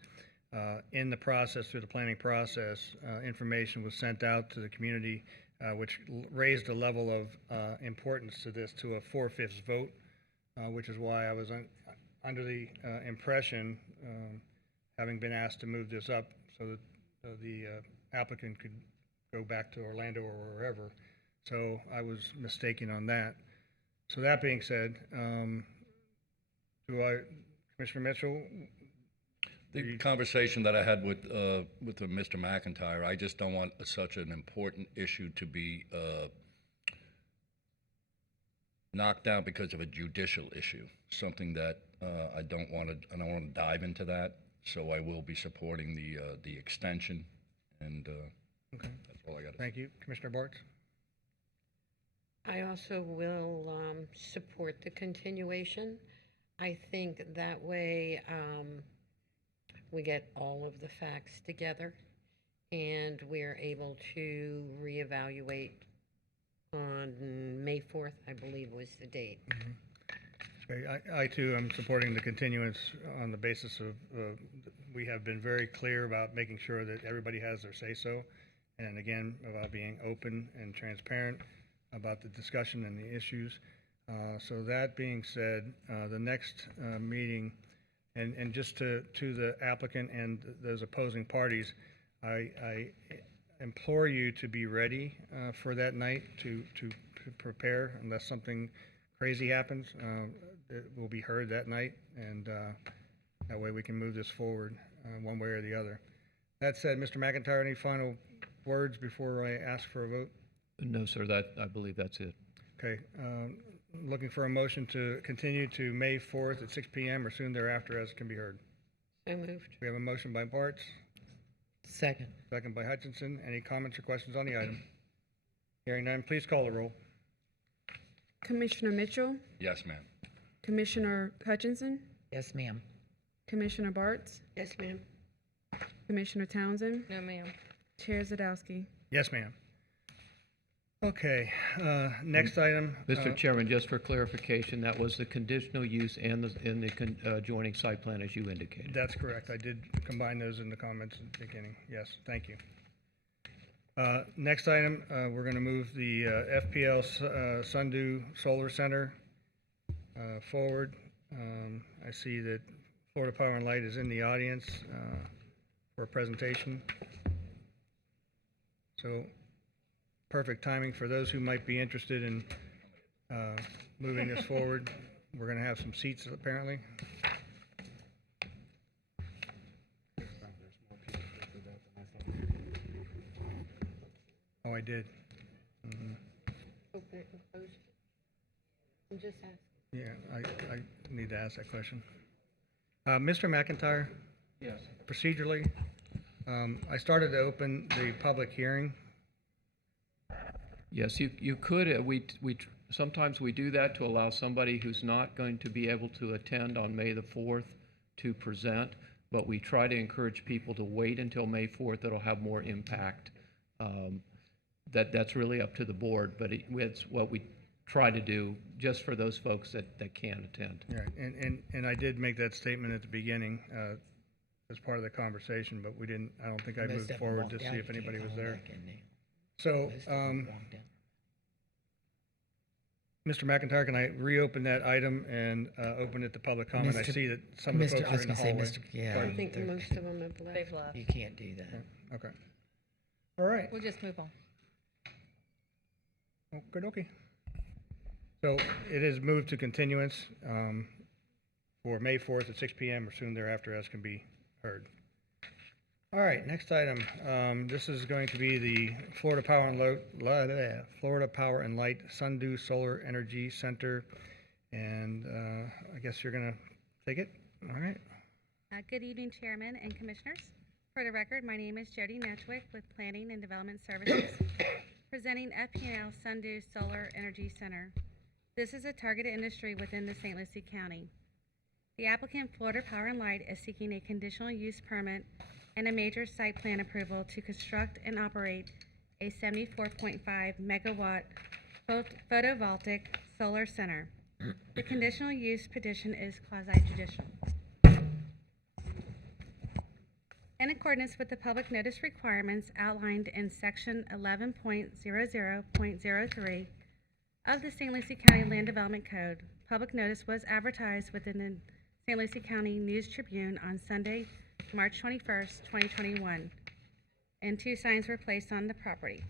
in the process, through the planning process, information was sent out to the community, which raised the level of importance to this to a 4/5 vote, which is why I was under the impression, having been asked to move this up so that the applicant could go back to Orlando or wherever. So I was mistaken on that. So that being said, Commissioner Mitchell? The conversation that I had with Mr. McIntyre, I just don't want such an important issue to be knocked down because of a judicial issue. Something that I don't want to dive into that. So I will be supporting the extension, and Okay. that's all I got to say. Thank you. Commissioner Bartz? I also will support the continuation. I think that way we get all of the facts together and we're able to reevaluate on May 4th, I believe was the date. Okay, I too am supporting the continuance on the basis of, we have been very clear about making sure that everybody has their say-so, and again, about being open and transparent about the discussion and the issues. So that being said, the next meeting, and just to the applicant and those opposing parties, I implore you to be ready for that night to prepare unless something crazy happens. It will be heard that night, and that way we can move this forward one way or the other. That said, Mr. McIntyre, any final words before I ask for a vote? No, sir, I believe that's it. Okay. Looking for a motion to continue to May 4th at 6 p.m. or soon thereafter as can be heard. So moved. We have a motion by Bartz, Second. second by Hutchinson. Any comments or questions on the item? Hearing none, please call the roll. Commissioner Mitchell, Yes, ma'am. Commissioner Hutchinson, Yes, ma'am. Commissioner Bartz, Yes, ma'am. Commissioner Townsend, No, ma'am. Chair Zadowski. Yes, ma'am. Okay, next item. Mr. Chairman, just for clarification, that was the conditional use and the adjoining site plan as you indicated. That's correct. I did combine those in the comments at the beginning. Yes, thank you. Next item, we're going to move the FPL Sundew Solar Center forward. I see that Florida Power and Light is in the audience for a presentation. So perfect timing for those who might be interested in moving this forward. We're going to have some seats apparently. Oh, I did. Open it and close it. And just ask. Yeah, I need to ask that question. Mr. McIntyre? Yes. Procedurally, I started to open the public hearing. Yes, you could, sometimes we do that to allow somebody who's not going to be able to attend on May the 4th to present, but we try to encourage people to wait until May 4th. It'll have more impact. That's really up to the board, but it's what we try to do just for those folks that can't attend. Yeah, and I did make that statement at the beginning as part of the conversation, but we didn't, I don't think I Most moved of them forward walked to out. see You if can't anybody was call there. back in there. So, Most of them walked out. Mr. McIntyre, can I reopen that item and open it to public comment? I Mr. see that some of the Mr. folks I are was in the gonna say, hallway. Mr. Yeah. Sorry. I think they're- most of them have left. They've left. You can't do that. Okay. All right. We'll just move on. Okey-dokey. So it is moved to continuance for May 4th at 6 p.m. or soon thereafter as can be heard. All right, next item. This is going to be the Florida Power and Light Sundew Solar Energy Center. And I guess you're going to take it? All right. Good evening, Chairman and Commissioners. For the record, my name is Jody Netchwick with Planning and Development Services, presenting FPL Sundew Solar Energy Center. This is a targeted industry within the St. Lucie County. The applicant, Florida Power and Light, is seeking a conditional use permit and a major site plan approval to construct and operate a 74.5 megawatt photovoltaic solar center. The conditional use petition is quasi-judicial. In accordance with the public notice requirements outlined in section 11.00.03 of the St. Lucie County Land Development Code, public notice was advertised within the St. Lucie County News Tribune on Sunday, March 21st, 2021, and 2 signs were placed on the property.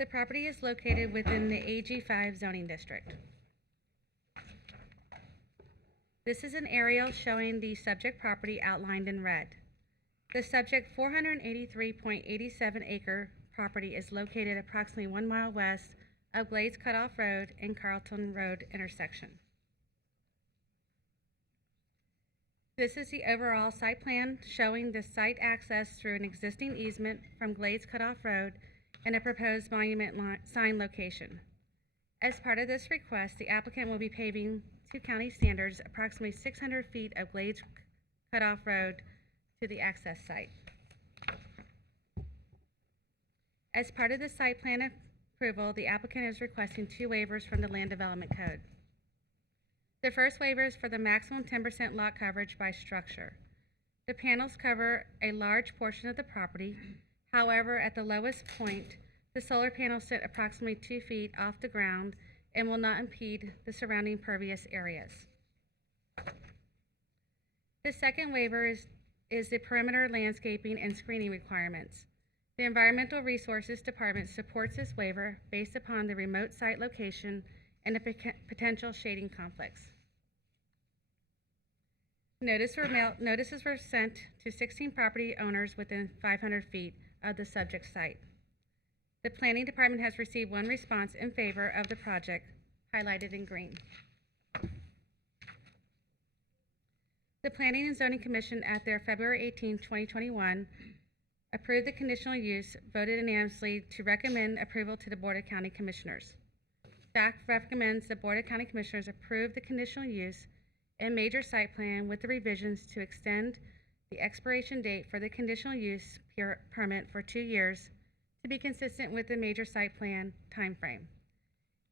The property is located within the AG5 zoning district. This is an aerial showing the subject property outlined in red. The subject 483.87 acre property is located approximately 1 mile west of Glades Cutoff Road and Carlton Road intersection. This is the overall site plan showing the site access through an existing easement from Glades Cutoff Road and a proposed monument sign location. As part of this request, the applicant will be paving to county standards approximately 600 feet of Glades Cutoff Road to the access site. As part of the site plan approval, the applicant is requesting 2 waivers from the Land Development Code. The first waiver is for the maximum 10% lot coverage by structure. The panels cover a large portion of the property. However, at the lowest point, the solar panels sit approximately 2 feet off the ground and will not impede the surrounding pervious areas. The second waiver is the perimeter landscaping and screening requirements. The Environmental Resources Department supports this waiver based upon the remote site location and the potential shading conflicts. Notices were sent to 16 property owners within 500 feet of the subject site. The Planning Department has received one response in favor of the project, highlighted in green. The Planning and Zoning Commission at their February 18, 2021, approved the conditional use, voted unanimously to recommend approval to the Board of County Commissioners. Staff recommends the Board of County Commissioners approve the conditional use and major site plan with the revisions to extend the expiration date for the conditional use permit for 2 years to be consistent with the major site plan timeframe,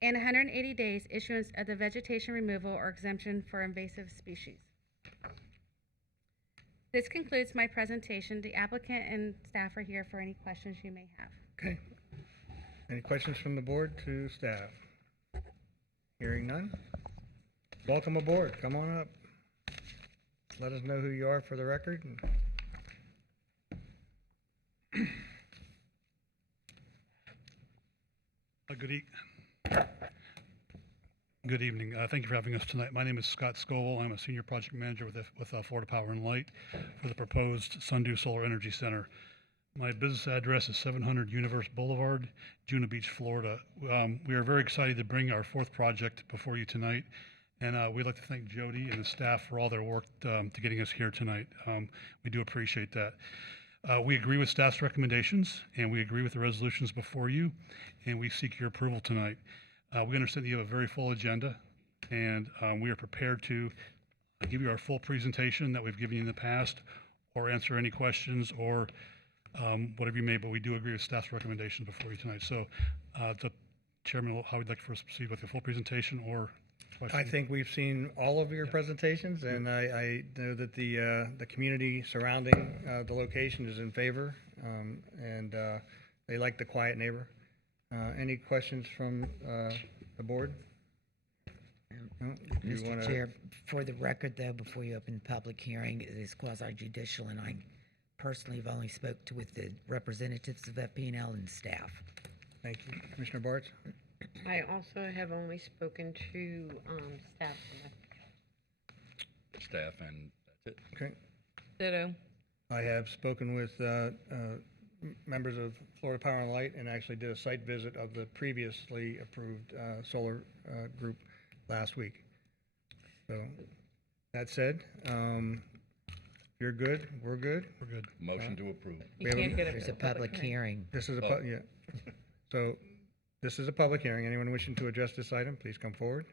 and 180 days issuance of the vegetation removal or exemption for invasive species. This concludes my presentation. The applicant and staff are here for any questions you may have. Okay. Any questions from the board to staff? Hearing none. Welcome aboard. Come on up. Let us know who you are for the record. Good evening. Thank you for having us tonight. My name is Scott Scoville. I'm a senior project manager with Florida Power and Light for the proposed Sundew Solar Energy Center. My business address is 700 Universe Boulevard, Juno Beach, Florida. We are very excited to bring our fourth project before you tonight, and we'd like to thank Jody and the staff for all their work to getting us here tonight. We do appreciate that. We agree with staff's recommendations, and we agree with the resolutions before you, and we seek your approval tonight. We understand that you have a very full agenda, and we are prepared to give you our full presentation that we've given you in the past, or answer any questions, or whatever you may, but we do agree with staff's recommendations before you tonight. So, the Chairman, how would you like for us to proceed with the full presentation, or questions? I think we've seen all of your presentations, and I know that the community surrounding the location is in favor, and they like the quiet neighbor. Any questions from the board? No? You Mr. wanna- Chair, for the record, though, before you open the public hearing, it is quasi-judicial, and I personally have only spoke with the representatives of FP&L and staff. Thank you. Commissioner Bartz? I also have only spoken to staff. Staff, and that's it. Okay. Ditto. I have spoken with members of Florida Power and Light, and actually did a site visit of the previously approved solar group last week. So, that said, you're good, we're good? We're good. Motion to approve. We have a- There's a public hearing. This is a, Oh. yeah. So, this is a public hearing. Anyone wishing to address this item, please come forward.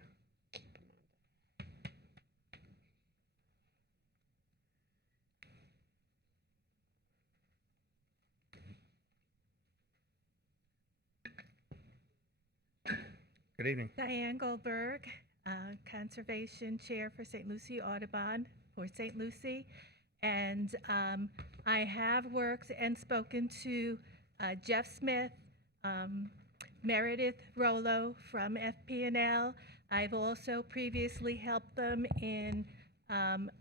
Good evening. Diane Goldberg, Conservation Chair for St. Lucie Audubon for St. Lucie. And I have worked and spoken to Jeff Smith, Meredith Rollo from FP&L. I've also previously helped them in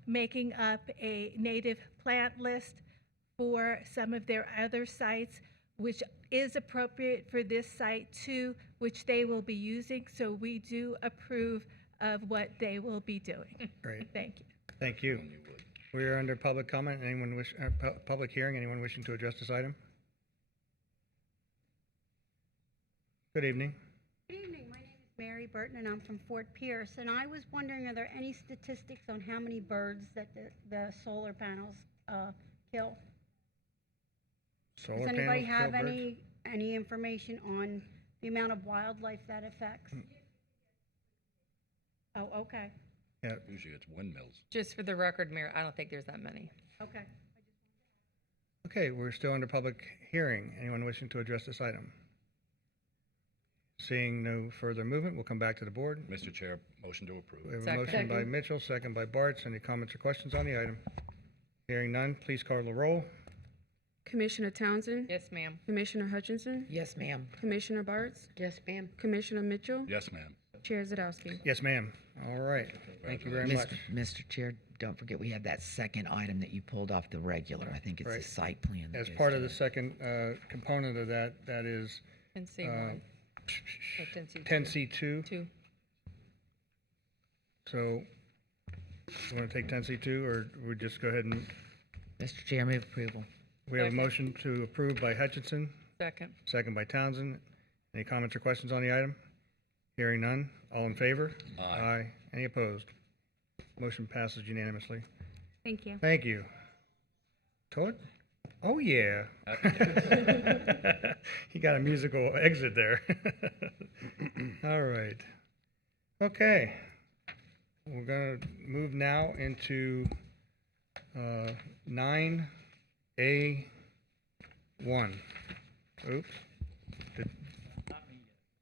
making up a native plant list for some of their other sites, which is appropriate for this site too, which they will be using. So we do approve of what they will be doing. Great. Thank you. Thank you. We are under public comment. Anyone public hearing, anyone wishing to address this item? Good evening. Good evening. My name is Mary Burton, and I'm from Fort Pierce. And I was wondering, are there any statistics on how many birds that the solar panels kill? Solar Does anybody panels have kill birds? any information on the amount of wildlife that affects? Oh, okay. Yeah. Usually it's windmills. Just for the record, Mayor, I don't think there's that many. Okay. Okay, we're still under public hearing. Anyone wishing to address this item? Seeing no further movement, we'll come back to the board. Mr. Chair, motion to approve. We have a motion by Mitchell, second by Bartz. Any comments or questions on the item? Hearing none, please call the roll. Commissioner Townsend? Yes, ma'am. Commissioner Hutchinson? Yes, ma'am. Commissioner Bartz? Yes, ma'am. Commissioner Mitchell? Yes, ma'am. Chair Zadowski. Yes, ma'am. All right. Thank you very much. Mr. Chair, don't forget, we have that second item that you pulled off the regular. I think it's Right. the site plan. that As goes part to of the it. second component of that, that is 10C1. Or 10C2. 10C2. Two. So, you want to take 10C2, or we just go ahead and, Mr. Chair, move approval. we have a Second. motion to approve by Hutchinson, Second. second by Townsend. Any comments or questions on the item? Hearing none. All in favor? Aye. Any opposed? Motion passes unanimously. Thank you. Thank you. Todd? Oh, yeah. He got a musical exit there. All right. Okay. We're going to move now into 9A1. Oops.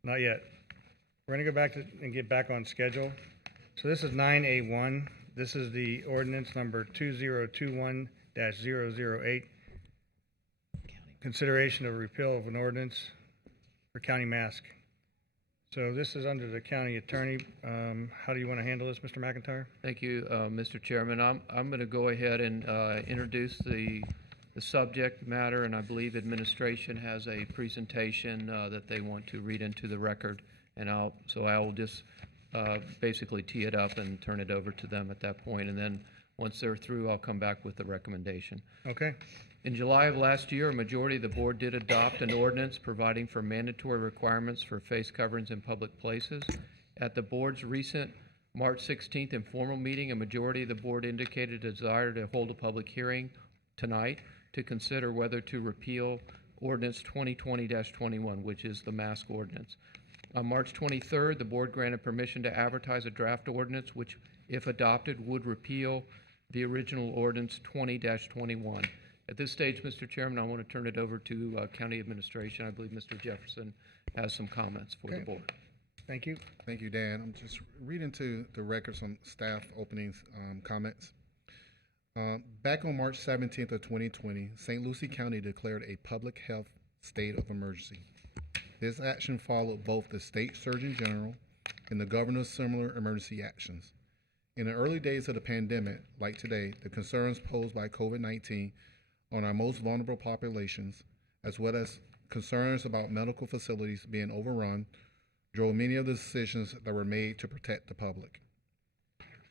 Not yet. We're going to go back and get back on schedule. So this is 9A1. This is the ordinance number 2021-008. Consideration of repeal of an ordinance for county mask. So this is under the county attorney. How do you want to handle this, Mr. McIntyre? Thank you, Mr. Chairman. I'm going to go ahead and introduce the subject matter, and I believe administration has a presentation that they want to read into the record, and I will just basically tee it up and turn it over to them at that point, and then once they're through, I'll come back with the recommendation. Okay. In July of last year, a majority of the board did adopt an ordinance providing for mandatory requirements for face coverings in public places. At the board's recent March 16th informal meeting, a majority of the board indicated a desire to hold a public hearing tonight to consider whether to repeal ordinance 2020-21, which is the mask ordinance. On March 23rd, the board granted permission to advertise a draft ordinance which, if adopted, would repeal the original ordinance 20-21. At this stage, Mr. Chairman, I want to turn it over to County Administration. I believe Mr. Jefferson has some comments for the Okay. board. Thank you. Thank you, Dan. I'm just reading to the record some staff openings comments. Back on March 17th of 2020, St. Lucie County declared a public health state of emergency. This action followed both the state surgeon general and the governor's similar emergency actions. In the early days of the pandemic, like today, the concerns posed by COVID-19 on our most vulnerable populations, as well as concerns about medical facilities being overrun, drove many of the decisions that were made to protect the public.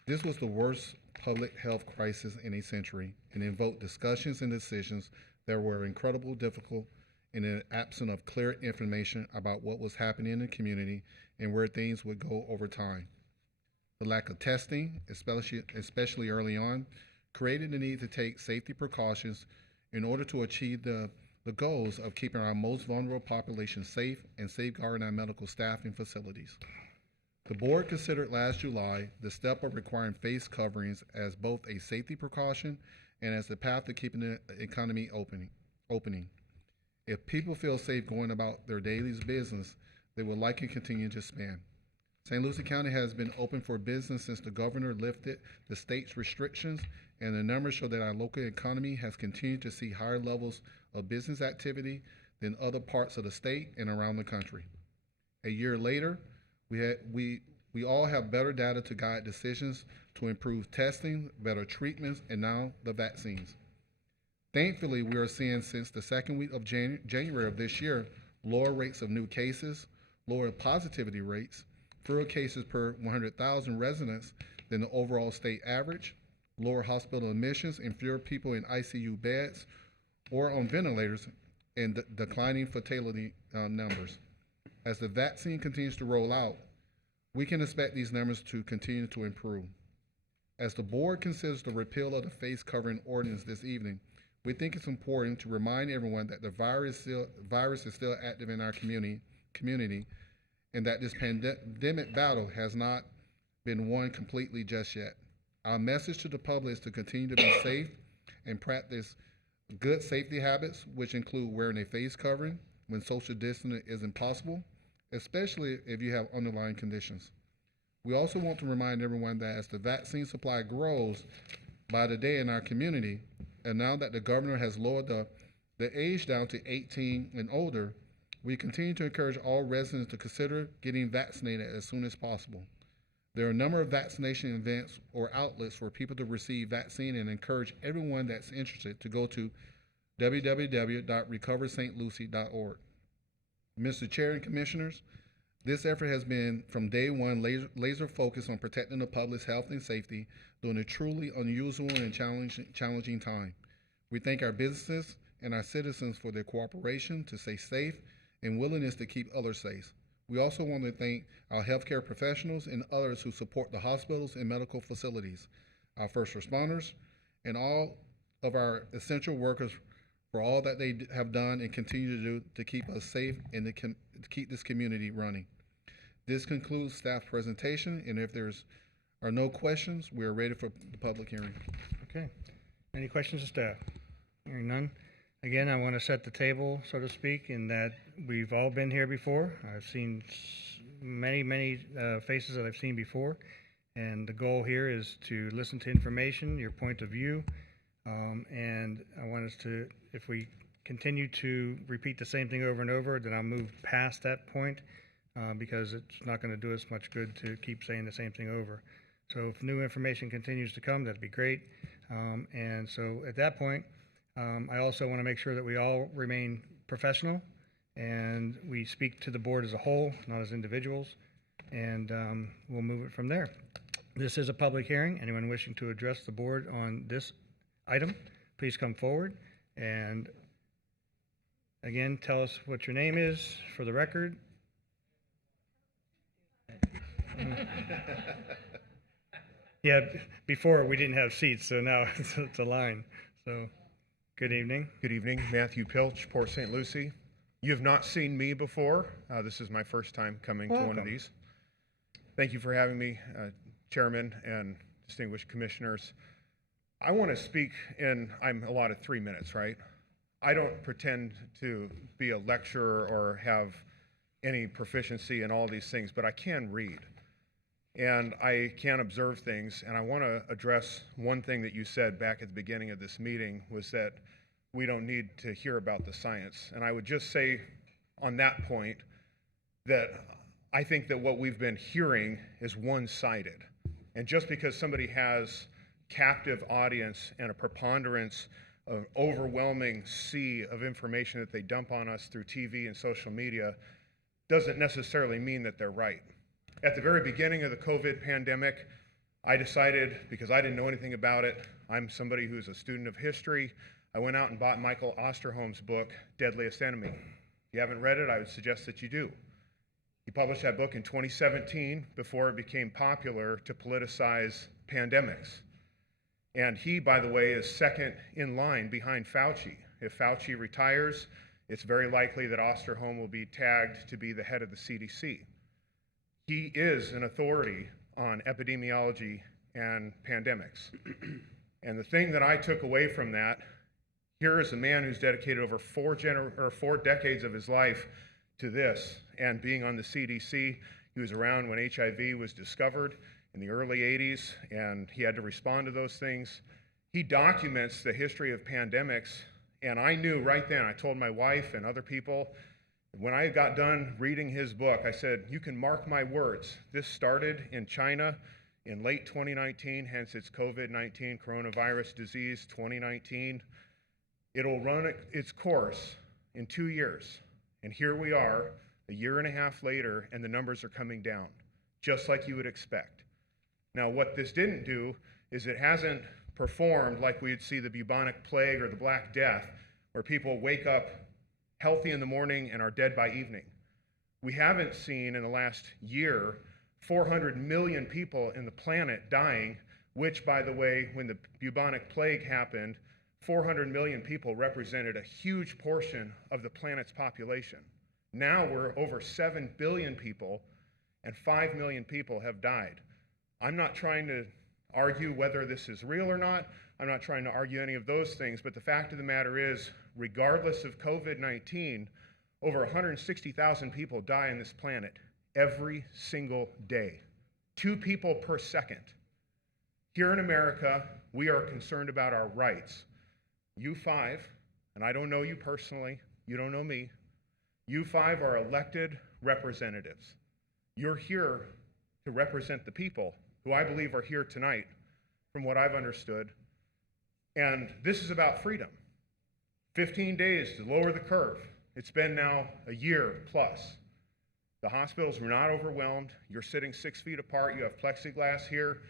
This was the worst public health crisis in a century and invoked discussions and decisions that were incredibly difficult in the absence of clear information about what was happening in the community and where things would go over time. The lack of testing, especially early on, created the need to take safety precautions in order to achieve the goals of keeping our most vulnerable population safe and safeguarding our medical staff and facilities. The board considered last July the step of requiring face coverings as both a safety precaution and as a path to keeping the economy opening. If people feel safe going about their daily business, they will likely continue to spend. St. Lucie County has been open for business since the governor lifted the state's restrictions, and the numbers show that our local economy has continued to see higher levels of business activity than other parts of the state and around the country. A year later, we all have better data to guide decisions to improve testing, better treatments, and now the vaccines. Thankfully, we are seeing since the second week of January of this year, lower rates of new cases, lower positivity rates, fewer cases per 100,000 residents than the overall state average, lower hospital admissions, and fewer people in ICU beds or on ventilators, and declining fatality numbers. As the vaccine continues to roll out, we can expect these numbers to continue to improve. As the board considers the repeal of the face covering ordinance this evening, we think it's important to remind everyone that the virus is still active in our community, and that this pandemic battle has not been won completely just yet. Our message to the public is to continue to be safe and practice good safety habits, which include wearing a face covering when social distancing is impossible, especially if you have underlying conditions. We also want to remind everyone that as the vaccine supply grows by the day in our community, and now that the governor has lowered the age down to 18 and older, We continue to encourage all residents to consider getting vaccinated as soon as possible. There are a number of vaccination events or outlets for people to receive vaccine and encourage everyone that's interested to go to www.recoverstlucie.org. Mr. Chair and Commissioners, this effort has been from day one laser focused on protecting the public's health and safety during a truly unusual and challenging time. We thank our businesses and our citizens for their cooperation to stay safe and willingness to keep others safe. We also want to thank our healthcare professionals and others who support the hospitals and medical facilities, our first responders, and all of our essential workers for all that they have done and continue to do to keep us safe and to keep this community running. This concludes staff presentation, and if there's are no questions, we are ready for the public hearing. Okay. Any questions of staff? Hearing none. Again, I want to set the table, so to speak, in that we've all been here before. I've seen many faces that I've seen before, and the goal here is to listen to information, your point of view, and I want us to, if we continue to repeat the same thing over and over, then I'll move past that point because it's not going to do us much good to keep saying the same thing over. So if new information continues to come, that'd be great. And so at that point, I also want to make sure that we all remain professional and we speak to the board as a whole, not as individuals, and we'll move it from there. This is a public hearing. Anyone wishing to address the board on this item, please come forward and again, tell us what your name is for the record. Yeah, before we didn't have seats, so now it's a line. So, good evening. Good evening, Matthew Pilch, Port St. Lucie. You have not seen me before. This is my first time coming to one of these. Thank you for having me, Chairman and distinguished commissioners. I want to speak I'm allotted 3 minutes, right? I don't pretend to be a lecturer or have any proficiency in all these things, but I can read. And I can observe things, and I want to address one thing that you said back at the beginning of this meeting was that we don't need to hear about the science. And I would just say on that point that I think that what we've been hearing is one-sided. And just because somebody has captive audience and a preponderance of overwhelming sea of information that they dump on us through TV and social media doesn't necessarily mean that they're right. At the very beginning of the COVID pandemic, I decided, because I didn't know anything about it, I'm somebody who's a student of history, I went out and bought Michael Osterholm's book, Deadliest Enemy. If you haven't read it, I would suggest that you do. He published that book in 2017 before it became popular to politicize pandemics. And he, by the way, is second in line behind Fauci. If Fauci retires, it's very likely that Osterholm will be tagged to be the head of the CDC. He is an authority on epidemiology and pandemics. And the thing that I took away from that, here is a man who's dedicated over 4 decades of his life to this and being on the CDC. He was around when HIV was discovered in the early 80s, and he had to respond to those things. He documents the history of pandemics, and I knew right then, I told my wife and other people, when I got done reading his book, I said, you can mark my words. This started in China in late 2019, hence it's COVID-19, coronavirus disease 2019. It'll run its course in 2 years. And here we are, a year and a half later, and the numbers are coming down, just like you would expect. Now, what this didn't do is it hasn't performed like we'd see the bubonic plague or the Black Death, where people wake up healthy in the morning and are dead by evening. We haven't seen in the last year 400 million people in the planet dying, which, by the way, when the bubonic plague happened, 400 million people represented a huge portion of the planet's population. Now we're over 7 billion people, and 5 million people have died. I'm not trying to argue whether this is real or not. I'm not trying to argue any of those things, but the fact of the matter is, regardless of COVID-19, over 160,000 people die on this planet every single day. 2 people per second. Here in America, we are concerned about our rights. You 5, and I don't know you personally, you don't know me, You five are elected representatives. You're here to represent the people who I believe are here tonight, from what I've understood. And this is about freedom. 15 days to lower the curve. It's been now a year plus. The hospitals were not overwhelmed. You're sitting 6 feet apart. You have plexiglass here.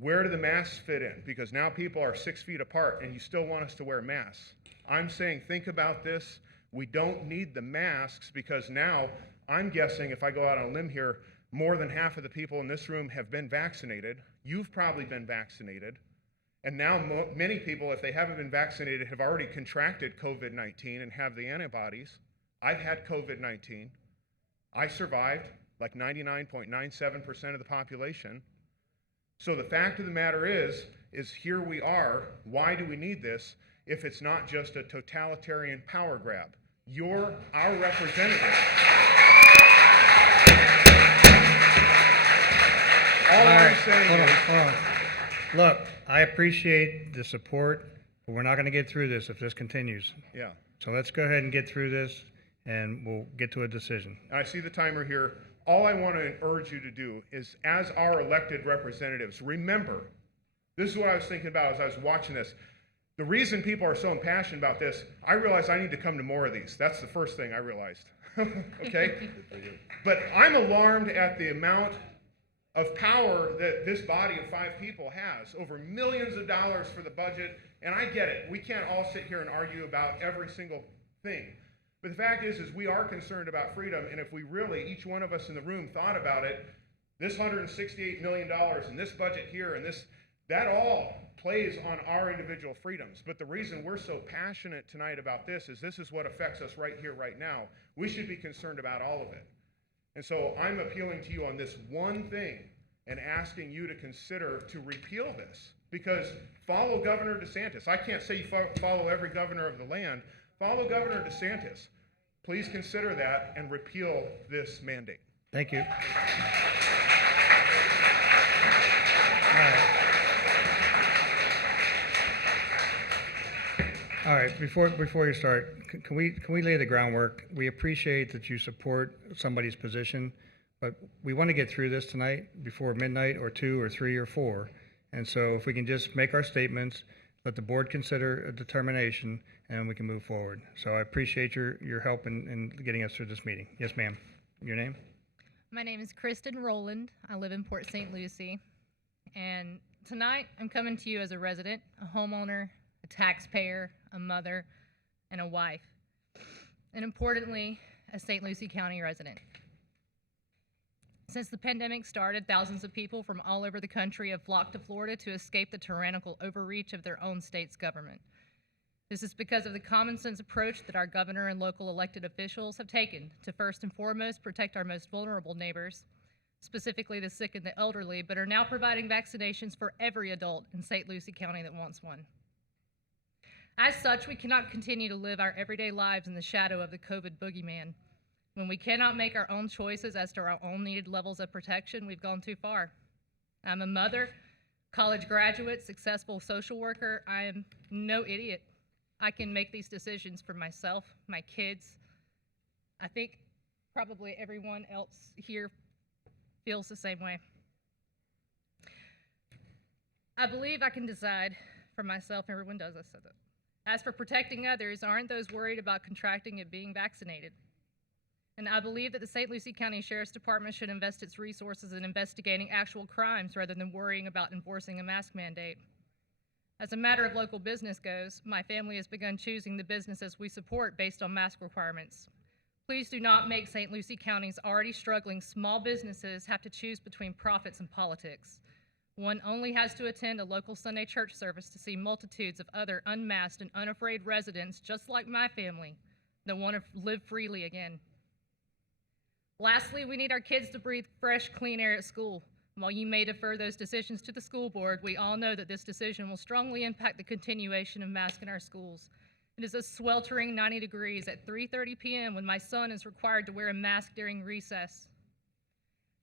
Where do the masks fit in? Because now people are 6 feet apart and you still want us to wear masks. I'm saying think about this. We don't need the masks because now I'm guessing, if I go out on a limb here, more than half of the people in this room have been vaccinated. You've probably been vaccinated. And now many people, if they haven't been vaccinated, have already contracted COVID-19 and have the antibodies. I've had COVID-19. I survived, like 99.97% of the population. So the fact of the matter is here we are. Why do we need this if it's not just a totalitarian power grab? You're our representatives. All I'm saying is... Hold on. Look, I appreciate the support, but we're not going to get through this if this continues. Yeah. So let's go ahead and get through this, and we'll get to a decision. I see the timer here. All I want to urge you to do is, as our elected representatives, remember, this is what I was thinking about as I was watching this. The reason people are so impassioned about this, I realize I need to come to more of these. That's the first thing I realized. Okay? But I'm alarmed at the amount of power that this body of 5 people has, over millions of dollars for the budget, and I get it. We can't all sit here and argue about every single thing. But the fact is we are concerned about freedom, and if we really, each one of us in the room thought about it, this $168 million and this budget here and this, that all plays on our individual freedoms. But the reason we're so passionate tonight about this is what affects us right here, right now. We should be concerned about all of it. And so I'm appealing to you on this one thing and asking you to consider to repeal this, because follow Governor DeSantis. I can't say you follow every governor of the land. Follow Governor DeSantis. Please consider that and repeal this mandate. Thank you. All right, before you start, can we lay the groundwork? We appreciate that you support somebody's position, but we want to get through this tonight before midnight or 2 or 3 or 4. And so if we can just make our statements, let the board consider a determination, and we can move forward. So I appreciate your help in getting us through this meeting. Yes, ma'am. Your name? My name is Kristen Rowland. I live in Port St. Lucie. And tonight I'm coming to you as a resident, a homeowner, a taxpayer, a mother, and a wife. And importantly, a St. Lucie County resident. Since the pandemic started, thousands of people from all over the country have flocked to Florida to escape the tyrannical overreach of their own state's government. This is because of the common sense approach that our governor and local elected officials have taken to first and foremost protect our most vulnerable neighbors, specifically the sick and the elderly, but are now providing vaccinations for every adult in St. Lucie County that wants one. As such, we cannot continue to live our everyday lives in the shadow of the COVID boogeyman. When we cannot make our own choices as to our own needed levels of protection, we've gone too far. I'm a mother, college graduate, successful social worker. I am no idiot. I can make these decisions for myself, my kids. I think probably everyone else here feels the same way. I believe I can decide for myself. Everyone does, I said that. As for protecting others, aren't those worried about contracting and being vaccinated? And I believe that the St. Lucie County Sheriff's Department should invest its resources in investigating actual crimes rather than worrying about enforcing a mask mandate. As a matter of local business goes, my family has begun choosing the businesses we support based on mask requirements. Please do not make St. Lucie County's already struggling small businesses have to choose between profits and politics. One only has to attend a local Sunday church service to see multitudes of other unmasked and unafraid residents just like my family that want to live freely again. Lastly, we need our kids to breathe fresh, clean air at school. While you may defer those decisions to the school board, we all know that this decision will strongly impact the continuation of masks in our schools. It is a sweltering 90 degrees at 3:30 p.m. when my son is required to wear a mask during recess.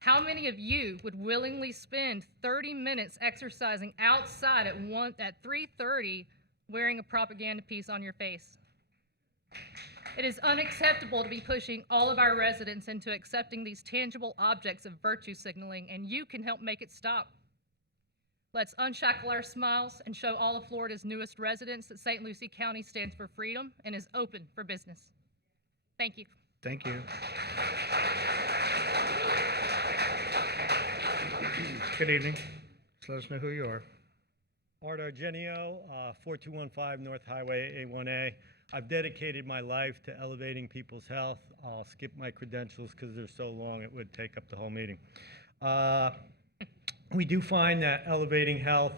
How many of you would willingly spend 30 minutes exercising outside at 3:30 wearing a propaganda piece on your face? It is unacceptable to be pushing all of our residents into accepting these tangible objects of virtue signaling, and you can help make it stop. Let's unshackle our smiles and show all of Florida's newest residents that St. Lucie County stands for freedom and is open for business. Thank you. Thank you. Good evening. Just let us know who you are. Art Argenio, 4215 North Highway A1A. I've dedicated my life to elevating people's health. I'll skip my credentials because they're so long it would take up the whole meeting. We do find that elevating health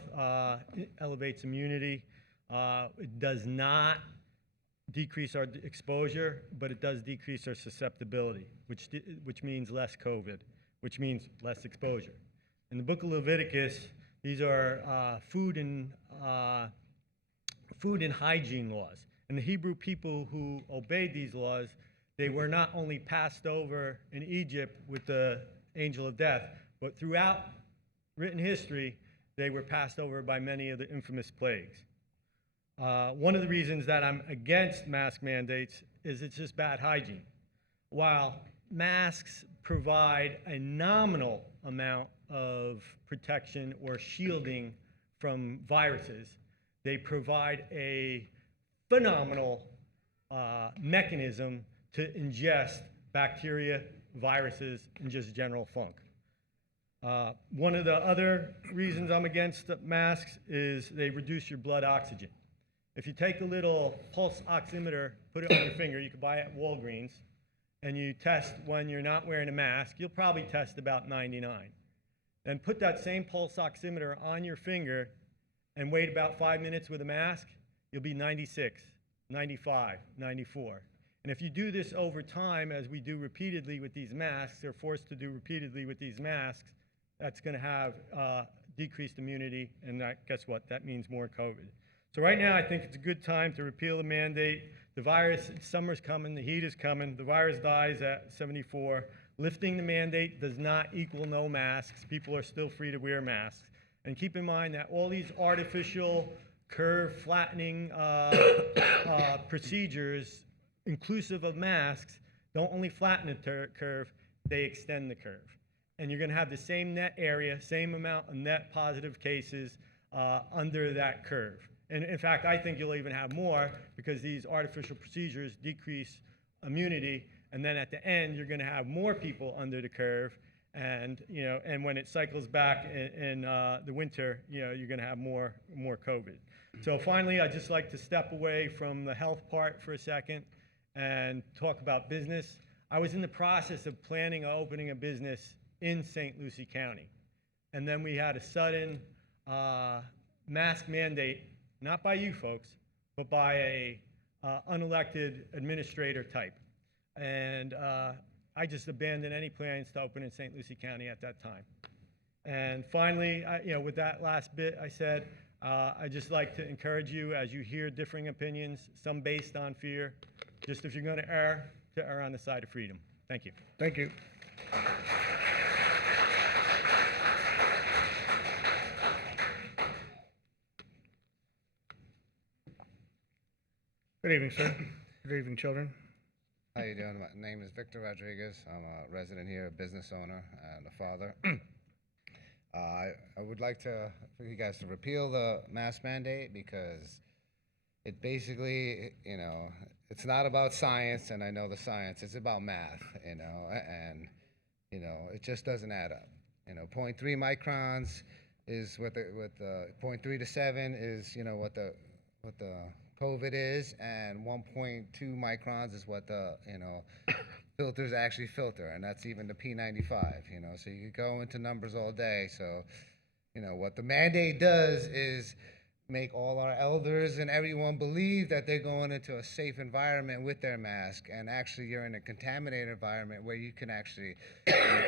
elevates immunity. It does not decrease our exposure, but it does decrease our susceptibility, which means less COVID, which means less exposure. In the book of Leviticus, these are food and hygiene laws. And the Hebrew people who obeyed these laws, they were not only passed over in Egypt with the angel of death, but throughout written history, they were passed over by many of the infamous plagues. One of the reasons that I'm against mask mandates is it's just bad hygiene. While masks provide a nominal amount of protection or shielding from viruses, they provide a phenomenal mechanism to ingest bacteria, viruses, and just general funk. One of the other reasons I'm against masks is they reduce your blood oxygen. If you take a little pulse oximeter, put it on your finger, you can buy it at Walgreens, and you test when you're not wearing a mask, you'll probably test about 99. Then put that same pulse oximeter on your finger and wait about 5 minutes with a mask, you'll be 96, 95, 94. And if you do this over time, as we do repeatedly with these masks, they're forced to do repeatedly with these masks, that's going to have decreased immunity, and that, guess what? That means more COVID. So right now, I think it's a good time to repeal the mandate. The virus, summer's coming, the heat is coming, the virus dies at 74. Lifting the mandate does not equal no masks. People are still free to wear masks. And keep in mind that all these artificial curve flattening procedures, inclusive of masks, don't only flatten the curve, they extend the curve. And you're going to have the same net area, same amount of net positive cases under that curve. And in fact, I think you'll even have more because these artificial procedures decrease immunity. And then at the end, you're going to have more people under the curve. And, you know, and when it cycles back in the winter, you know, you're going to have more COVID. So finally, I'd just like to step away from the health part for a second and talk about business. I was in the process of planning on opening a business in St. Lucie County. And then we had a sudden mask mandate, not by you folks, but by a unelected administrator type. And I just abandoned any plans to open in St. Lucie County at that time. And finally, you know, with that last bit, I said, I'd just like to encourage you as you hear differing opinions, some based on fear, just if you're going to err on the side of freedom. Thank you. Thank you. Good evening, sir. Good evening, children. How you doing? My name is Victor Rodriguez. I'm a resident here, a business owner, and a father. I would like for you guys to repeal the mask mandate because it basically, you know, it's not about science, and I know the science. It's about math, you know, and, you know, it just doesn't add up. You know, 0.3 microns is what the 0.3 to 7 is, you know, what the COVID is, and 1.2 microns is what the, you know, filters actually filter, and that's even the P95, you know, so you could go into numbers all day. So, you know, what the mandate does is make all our elders and everyone believe that they're going into a safe environment with their mask, and actually you're in a contaminated environment where you can actually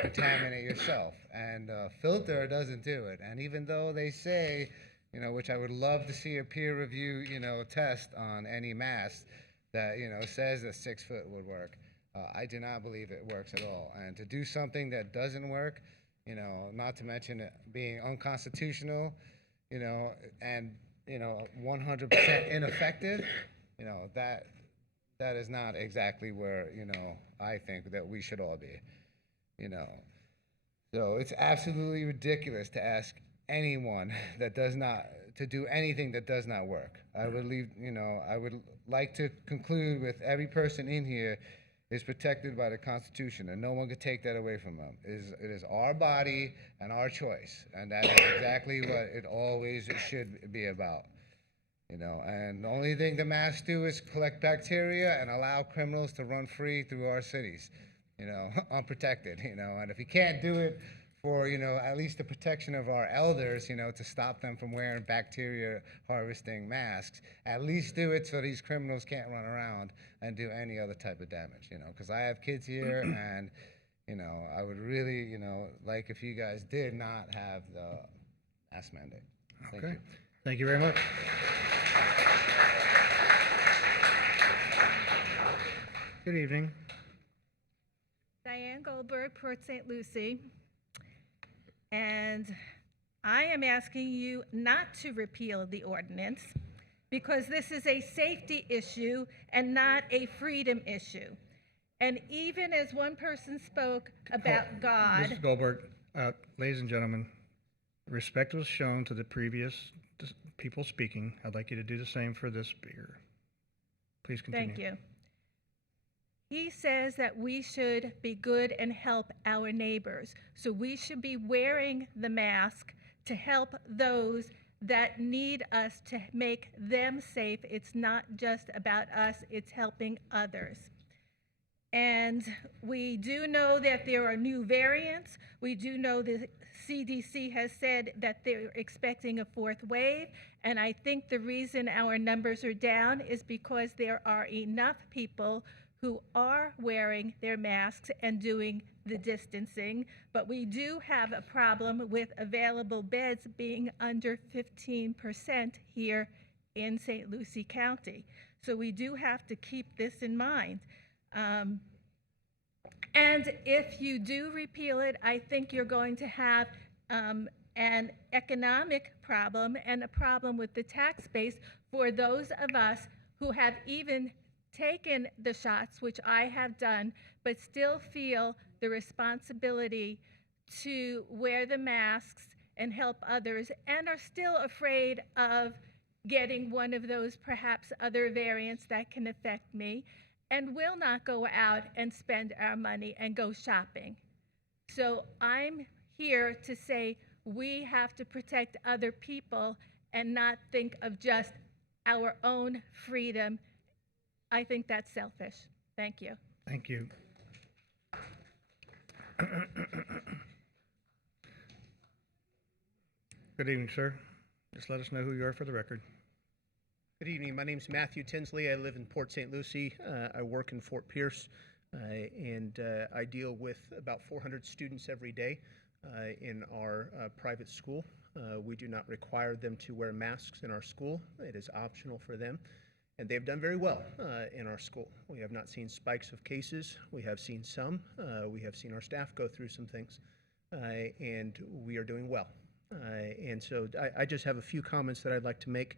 contaminate yourself, and filter doesn't do it. And even though they say, you know, which I would love to see a peer review, you know, test on any mask that, you know, says that 6 foot would work. I do not believe it works at all. And to do something that doesn't work, you know, not to mention it being unconstitutional, you know, and, you know, 100% ineffective, you know, that that is not exactly where, I think that we should all be, So it's absolutely ridiculous to ask anyone that does not, to do anything that does not work. I would like to conclude with every person in here is protected by the Constitution, and no one could take that away from them. It is our body and our choice, and that is exactly what it always should be about. And the only thing the masks do is collect bacteria and allow criminals to run free through our cities, unprotected, and if you can't do it for, at least the protection of our elders, to stop them from wearing bacteria harvesting masks, at least do it so these criminals can't run around and do any other type of damage, because I have kids here and, I would really, like if you guys did not have the mask mandate. Thank Okay. you. Thank you very much. Good evening. Diane Goldberg, Port St. Lucie. And I am asking you not to repeal the ordinance because this is a safety issue and not a freedom issue. And even as one person spoke about God. Mrs. Goldberg, ladies and gentlemen, respect was shown to the previous people speaking. I'd like you to do the same for this speaker. Please continue. Thank you. He says that we should be good and help our neighbors. So we should be wearing the mask to help those that need us to make them safe. It's not just about us, it's helping others. And we do know that there are new variants. We do know the CDC has said that they're expecting a fourth wave. And I think the reason our numbers are down is because there are enough people who are wearing their masks and doing the distancing, but we do have a problem with available beds being under 15% here in St. Lucie County. So we do have to keep this in mind. And if you do repeal it, I think you're going to have an economic problem and a problem with the tax base for those of us who have even taken the shots, which I have done, but still feel the responsibility to wear the masks and help others, and are still afraid of getting one of those perhaps other variants that can affect me, and will not go out and spend our money and go shopping. So I'm here to say we have to protect other people and not think of just our own freedom. I think that's selfish. Thank you. Thank you. Good evening, sir. Just let us know who you are for the record. Good evening. My name is Matthew Tinsley. I live in Port St. Lucie. I work in Fort Pierce, and I deal with about 400 students every day in our private school. We do not require them to wear masks in our school. It is optional for them. And they've done very well in our school. We have not seen spikes of cases. We have seen some. We have seen our staff go through some things, and we are doing well. And so I just have a few comments that I'd like to make.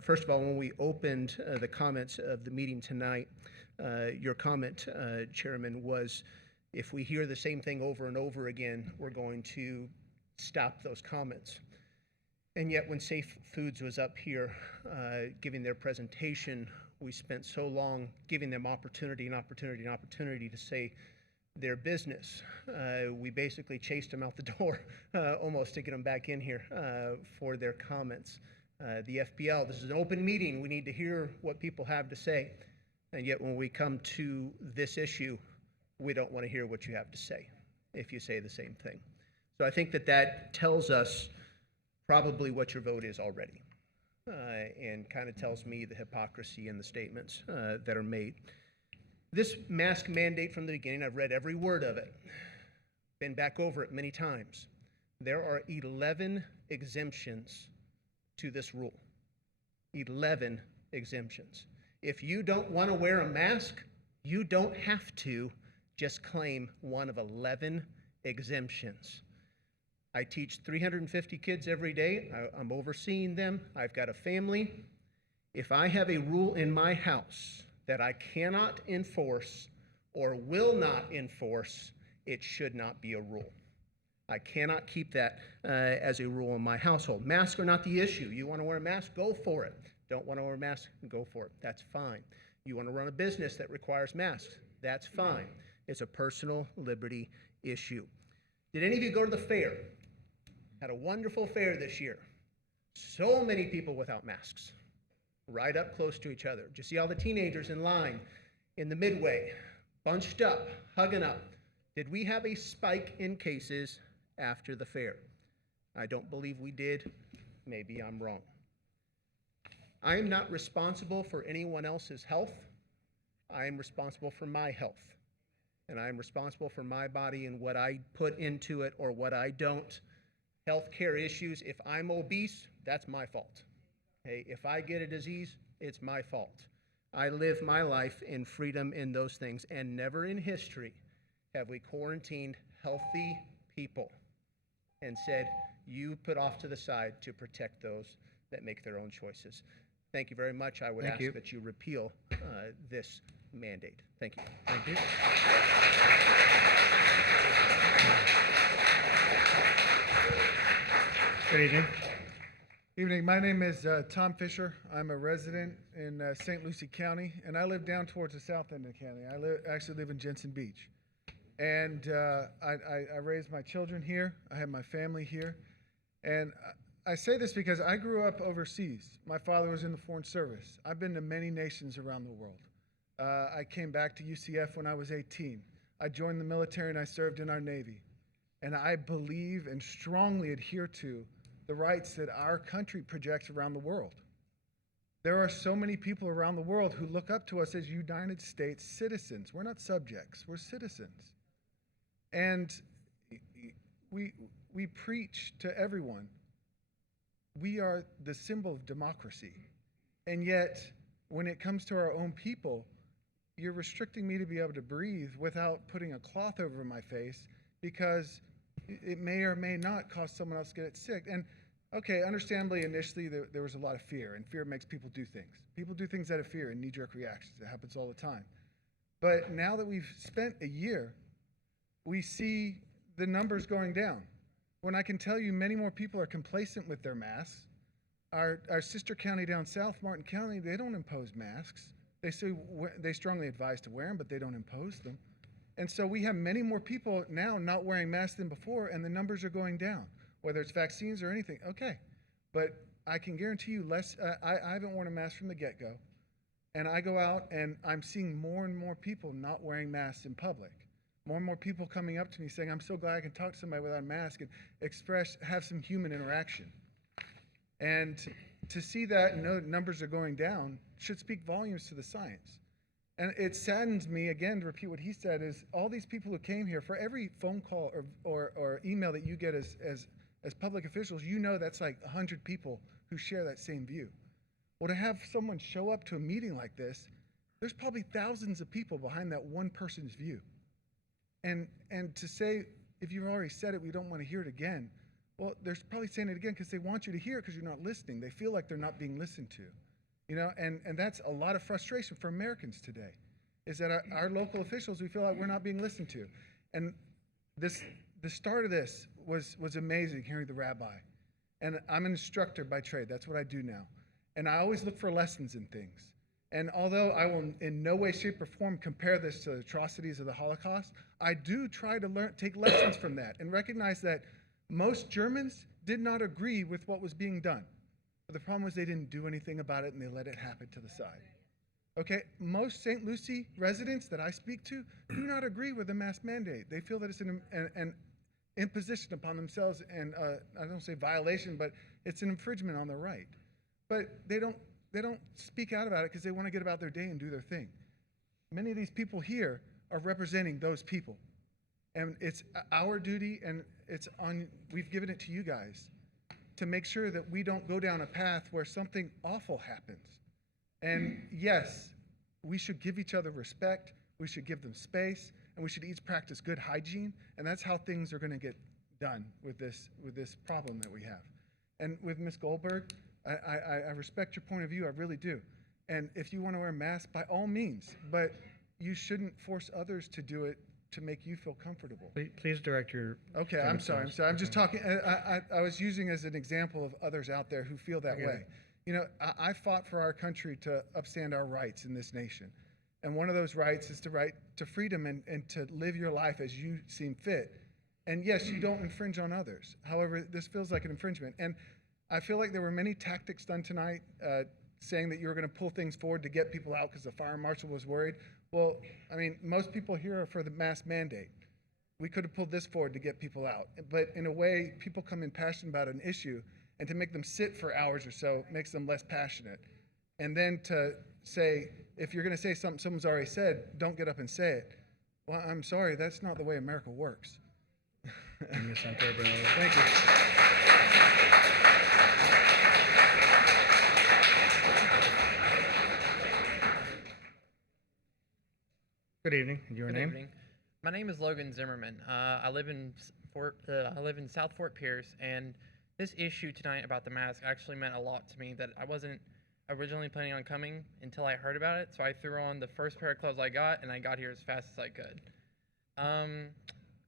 First of all, when we opened the comments of the meeting tonight, your comment, Chairman, was if we hear the same thing over and over again, we're going to stop those comments. And yet when Safe Foods was up here giving their presentation, we spent so long giving them opportunity to say their business. We basically chased them out the door almost to get them back in here for their comments. The FPL, this is an open meeting. We need to hear what people have to say. And yet when we come to this issue, we don't want to hear what you have to say if you say the same thing. So I think that that tells us probably what your vote is already, and kind of tells me the hypocrisy in the statements that are made. This mask mandate from the beginning, I've read every word of it, been back over it many times. There are 11 exemptions to this rule. 11 exemptions. If you don't want to wear a mask, you don't have to. Just claim one of 11 exemptions. I teach 350 kids every day. I'm overseeing them. I've got a family. If I have a rule in my house that I cannot enforce or will not enforce, it should not be a rule. I cannot keep that as a rule in my household. Masks are not the issue. You want to wear a mask? Go for it. Don't want to wear a mask? Go for it. That's fine. You want to run a business that requires masks? That's fine. It's a personal liberty issue. Did any of you go to the fair? Had a wonderful fair this year. So many people without masks, right up close to each other. Did you see all the teenagers in line in the midway, bunched up, hugging up? Did we have a spike in cases after the fair? I don't believe we did. Maybe I'm wrong. I am not responsible for anyone else's health. I am responsible for my health. And I am responsible for my body and what I put into it or what I don't. Healthcare issues, if I'm obese, that's my fault. Hey, if I get a disease, it's my fault. I live my life in freedom in those things, and never in history have we quarantined healthy people and said, you put off to the side to protect those that make their own choices. Thank you very much. I would ask that you repeal this mandate. Thank you. Thank you. Good evening. Evening. My name is Tom Fisher. I'm a resident in St. Lucie County, and I live down towards the south end of the county. I actually live in Jensen Beach. And I raised my children here. I have my family here. And I say this because I grew up overseas. My father was in the Foreign Service. I've been to many nations around the world. I came back to UCF when I was 18. I joined the military and I served in our Navy. And I believe and strongly adhere to the rights that our country projects around the world. There are so many people around the world who look up to us as United States citizens. We're not subjects, we're citizens. And we preach to everyone. We are the symbol of democracy. And yet, when it comes to our own people, you're restricting me to be able to breathe without putting a cloth over my face because it may or may not cause someone else to get sick. And okay, understandably, initially there was a lot of fear, and fear makes people do things. People do things out of fear and knee-jerk reactions. It happens all the time. But now that we've spent a year, we see the numbers going down. When I can tell you many more people are complacent with their masks. Our sister county down south, Martin County, they don't impose masks. They strongly advise to wear them, but they don't impose them. And so we have many more people now not wearing masks than before, and the numbers are going down, whether it's vaccines or anything. Okay, but I can guarantee you I haven't worn a mask from the get-go, and I go out and I'm seeing more and more people not wearing masks in public. More and more people coming up to me saying, I'm so glad I can talk to somebody without a mask and have some human interaction. And to see that and know that numbers are going down should speak volumes to the science. And it saddens me, again, to repeat what he said, is all these people who came here, for every phone call or email that you get as public officials, you know that's like 100 people who share that same view. Well, to have someone show up to a meeting like this, there's probably thousands of people behind that one person's view. And to say, if you've already said it, we don't want to hear it again, well, they're probably saying it again because they want you to hear it because you're not listening. They feel like they're not being listened to. You know, and that's a lot of frustration for Americans today, is that our local officials, we feel like we're not being listened to. And the start of this was amazing, hearing the rabbi. And I'm an instructor by trade. That's what I do now. And I always look for lessons in things. And although I will in no way, shape, or form compare this to the atrocities of the Holocaust, I do try to take lessons from that and recognize that most Germans did not agree with what was being done. But the problem was they didn't do anything about it and they let it happen to the side. Okay, most St. Lucie residents that I speak to do not agree with the mask mandate. They feel that it's an imposition upon themselves, and I don't say violation, but it's an infringement on their right. But they don't speak out about it because they want to get about their day and do their thing. Many of these people here are representing those people. And it's our duty, and we've given it to you guys, to make sure that we don't go down a path where something awful happens. And yes, we should give each other respect, we should give them space, and we should each practice good hygiene, and that's how things are going to get done with this problem that we have. And with Ms. Goldberg, I respect your point of view, I really do. And if you want to wear a mask, by all means, but you shouldn't force others to do it to make you feel comfortable. Please direct your. Okay, I'm sorry. I'm just talking. I was using as an example of others out there who feel that Okay. way. You know, I fought for our country to upstand our rights in this nation. And one of those rights is the right to freedom and to live your life as you seem fit. And yes, you don't infringe on others. However, this feels like an infringement. And I feel like there were many tactics done tonight saying that you were going to pull things forward to get people out because the fire marshal was worried. Well, I mean, most people here are for the mask mandate. We could have pulled this forward to get people out. But in a way, people come in passionate about an issue, and to make them sit for hours or so makes them less passionate. And then to say, if you're going to say something someone's already said, don't get up and say it. Well, I'm sorry, that's not the way America works. Thank you. Good evening. And your Good name? evening. My name is Logan Zimmerman. I live in South Fort Pierce, and this issue tonight about the mask actually meant a lot to me. That I wasn't originally planning on coming until I heard about it. So I threw on the first pair of clothes I got, and I got here as fast as I could.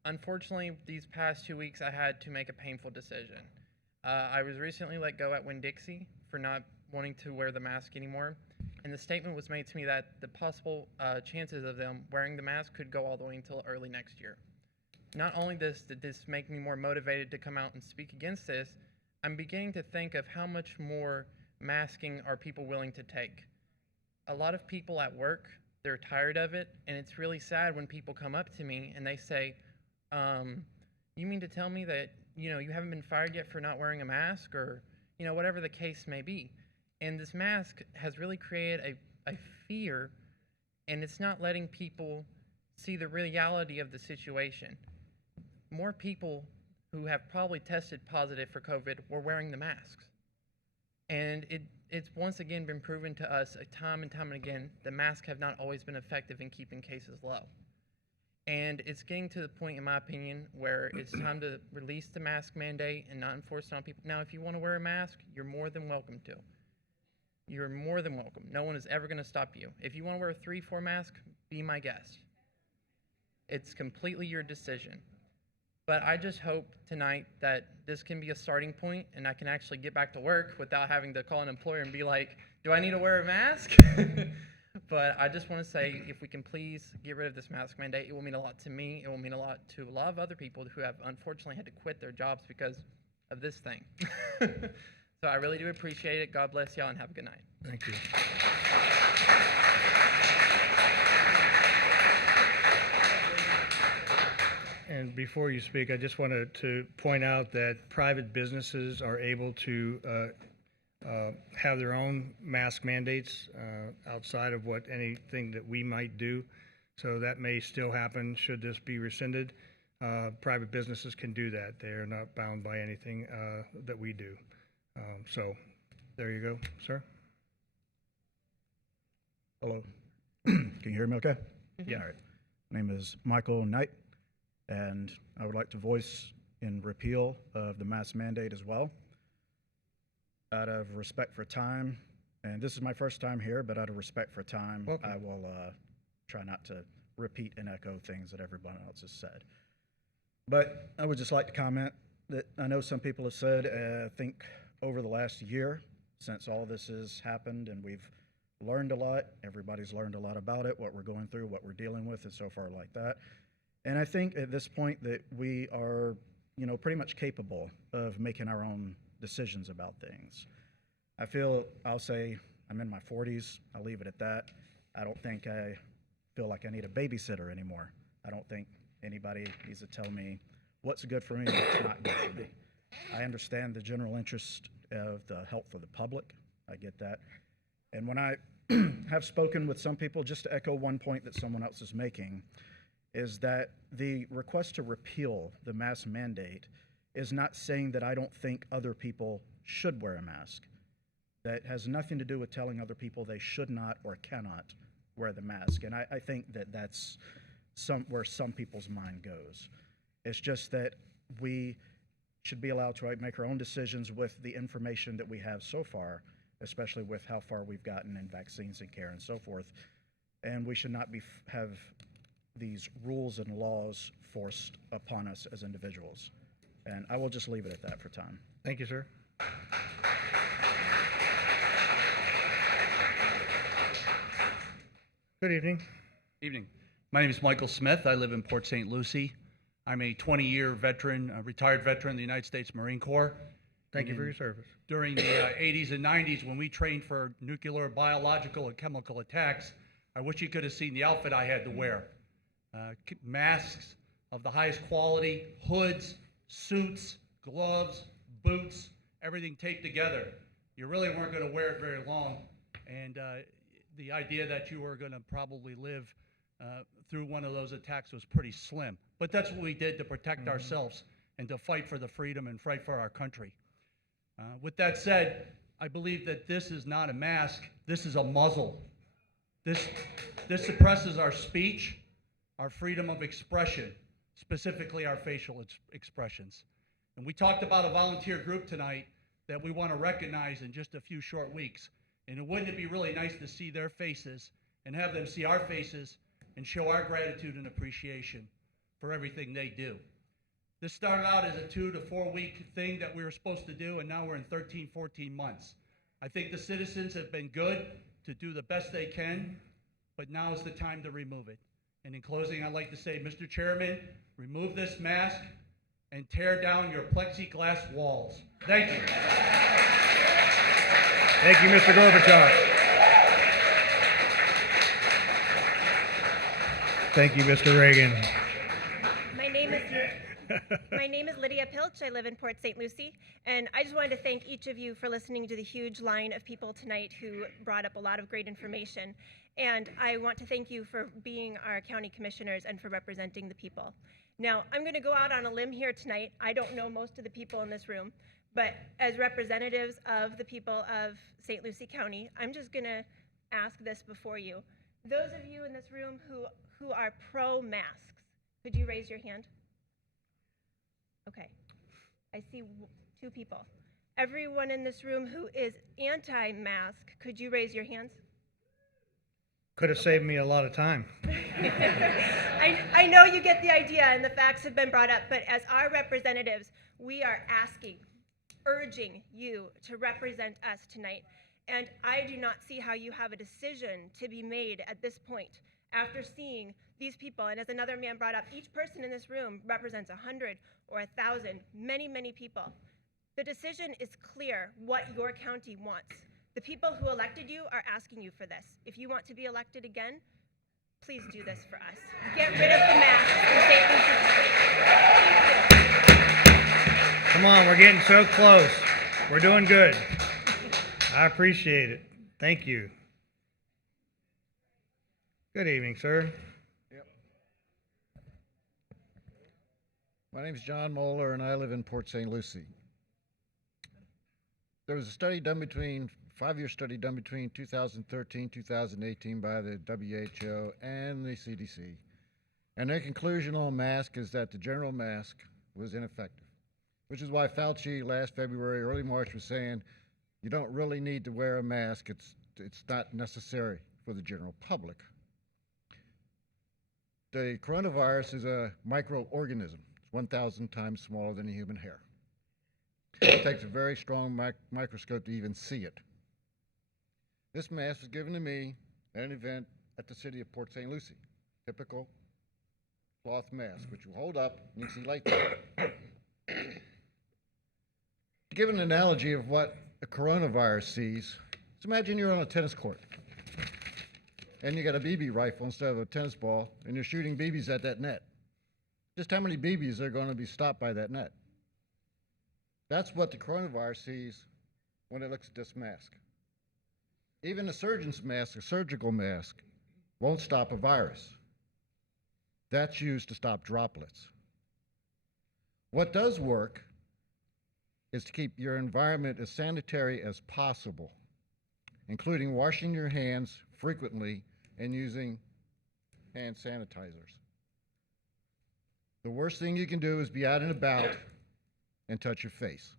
Unfortunately, these past 2 weeks, I had to make a painful decision. I was recently let go at Winn-Dixie for not wanting to wear the mask anymore. And the statement was made to me that the possible chances of them wearing the mask could go all the way until early next year. Not only did this make me more motivated to come out and speak against this, I'm beginning to think of how much more masking are people willing to take. A lot of people at work, they're tired of it, and it's really sad when people come up to me and they say, you mean to tell me that, you haven't been fired yet for not wearing a mask, or, whatever the case may be. And this mask has really created a fear, and it's not letting people see the reality of the situation. More people who have probably tested positive for COVID were wearing the masks. And it's once again been proven to us time and time again that masks have not always been effective in keeping cases low. And it's getting to the point, in my opinion, where it's time to release the mask mandate and not enforce it on people. Now, if you want to wear a mask, you're more than welcome to. You're more than welcome. No one is ever going to stop you. If you want to wear a 3-4 mask, be my guest. It's completely your decision. But I just hope tonight that this can be a starting point and I can actually get back to work without having to call an employer and be like, do I need to wear a mask? But I just want to say, if we can please get rid of this mask mandate, it will mean a lot to me. It will mean a lot to a lot of other people who have unfortunately had to quit their jobs because of this thing. So I really do appreciate it. God bless y'all and have a good night. Thank you. And before you speak, I just wanted to point out that private businesses are able to have their own mask mandates outside of what anything that we might do. So that may still happen should this be rescinded. Private businesses can do that. They are not bound by anything that we do. So there you go, sir. Hello. Can you hear me okay? Yeah. All right. My name is Michael Knight, and I would like to voice in repeal of the mask mandate as well. Out of respect for time, and this is my first time here, but out of respect for time, Welcome. I will try not to repeat and echo things that everyone else has said. But I would just like to comment that I know some people have said, I think over the last year, since all this has happened and we've learned a lot, everybody's learned a lot about it, what we're going through, what we're dealing with, and so far like that. And I think at this point that we are, pretty much capable of making our own decisions about things. I'll say I'm in my 40s, I'll leave it at that. I don't think I feel like I need a babysitter anymore. I don't think anybody needs to tell me what's good for me and what's not good for me. I understand the general interest of the health of the public. I get that. And when I have spoken with some people, just to echo one point that someone else is making, is that the request to repeal the mask mandate is not saying that I don't think other people should wear a mask. That has nothing to do with telling other people they should not or cannot wear the mask. And I think that that's where some people's mind goes. It's just that we should be allowed to make our own decisions with the information that we have so far especially with how far we've gotten in vaccines and care and so forth. And we should not have these rules and laws forced upon us as individuals. And I will just leave it at that for time. Thank you, sir. Good evening. Evening. My name is Michael Smith. I live in Port St. Lucie. I'm a 20-year veteran, a retired veteran of the United States Marine Corps. Thank you for And your service. During the 80s and 90s, when we trained for nuclear, biological, and chemical attacks, I wish you could have seen the outfit I had to wear. Masks of the highest quality, hoods, suits, gloves, boots, everything taped together. You really weren't going to wear it very long. And the idea that you were going to probably live through one of those attacks was pretty slim. But that's what we did to protect ourselves and to fight for the freedom and fight for our country. With that said, I believe that this is not a mask, this is a muzzle. This suppresses our speech, our freedom of expression, specifically our facial expressions. And we talked about a volunteer group tonight that we want to recognize in just a few short weeks. And wouldn't it be really nice to see their faces and have them see our faces and show our gratitude and appreciation for everything they do. This started out as a 2 to 4 week thing that we were supposed to do, and now we're in 13, 14 months. I think the citizens have been good to do the best they can, but now is the time to remove it. And in closing, I'd like to say, Mr. Chairman, remove this mask and tear down your plexiglass walls. Thank you. Thank you, Mr. Gorbachev. Thank you, Mr. Reagan. My name is Lydia Pilch. I live in Port St. Lucie, and I just wanted to thank each of you for listening to the huge line of people tonight who brought up a lot of great information. And I want to thank you for being our county commissioners and for representing the people. Now, I'm going to go out on a limb here tonight. I don't know most of the people in this room, but as representatives of the people of St. Lucie County, I'm just going to ask this before you. Those of you in this room who are pro-masks, could you raise your hand? Okay, I see 2 people. Everyone in this room who is anti-mask, could you raise your hands? Could have saved me a lot of time. I know you get the idea and the facts have been brought up, but as our representatives, we are asking, urging you to represent us tonight. And I do not see how you have a decision to be made at this point after seeing these people. And as another man brought up, each person in this room represents 100 or 1,000, many, many people. The decision is clear what your county wants. The people who elected you are asking you for this. If you want to be elected again, please do this for us. Get rid of the mask. Come on, we're getting so close. We're doing good. I appreciate it. Thank you. Good evening, sir. My name is John Moeller, and I live in Port St. Lucie. There was a study done between, 5-year study done between 2013, 2018 by the WHO and the CDC. And their conclusion on mask is that the general mask was ineffective, which is why Fauci last February, early March was saying, you don't really need to wear a mask. It's not necessary for the general public. The coronavirus is a microorganism. 1,000 times smaller than a human hair. It takes a very strong microscope to even see it. This mask was given to me at an event at the city of Port St. Lucie. Typical cloth mask, which you hold up and you see light there. To give an analogy of what a coronavirus sees, just imagine you're on a tennis court and you got a BB rifle instead of a tennis ball and you're shooting BBs at that net. Just how many BBs are going to be stopped by that net? That's what the coronavirus sees when it looks at this mask. Even a surgeon's mask, a surgical mask, won't stop a virus. That's used to stop droplets. What does work is to keep your environment as sanitary as possible, including washing your hands frequently and using hand sanitizers. The worst thing you can do is be out and about and touch your face.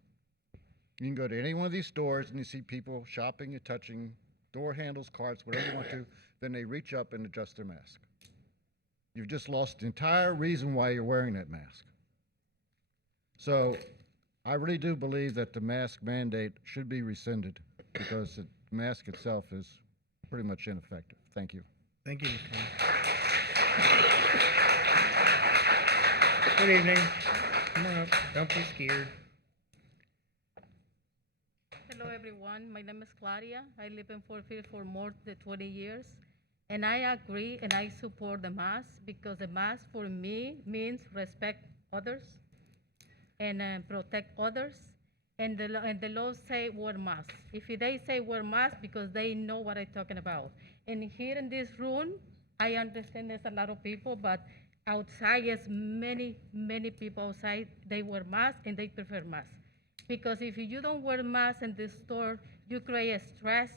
You can go to any one of these stores and you see people shopping and touching door handles, carts, whatever you want to, then they reach up and adjust their mask. You've just lost the entire reason why you're wearing that mask. So I really do believe that the mask mandate should be rescinded because the mask itself is pretty much ineffective. Thank you. Thank you. Good evening. Come on up. Don't be scared. Hello, everyone. My name is Claudia. I live in Fort Pierce for more than 20 years. And I agree and I support the mask because the mask for me means respect others and protect others. And the law say wear mask. If they say wear mask because they know what I'm talking about. And here in this room, I understand there's a lot of people, but outside, yes, many people outside, they wear masks and they prefer masks. Because if you don't wear masks in the store, you create stress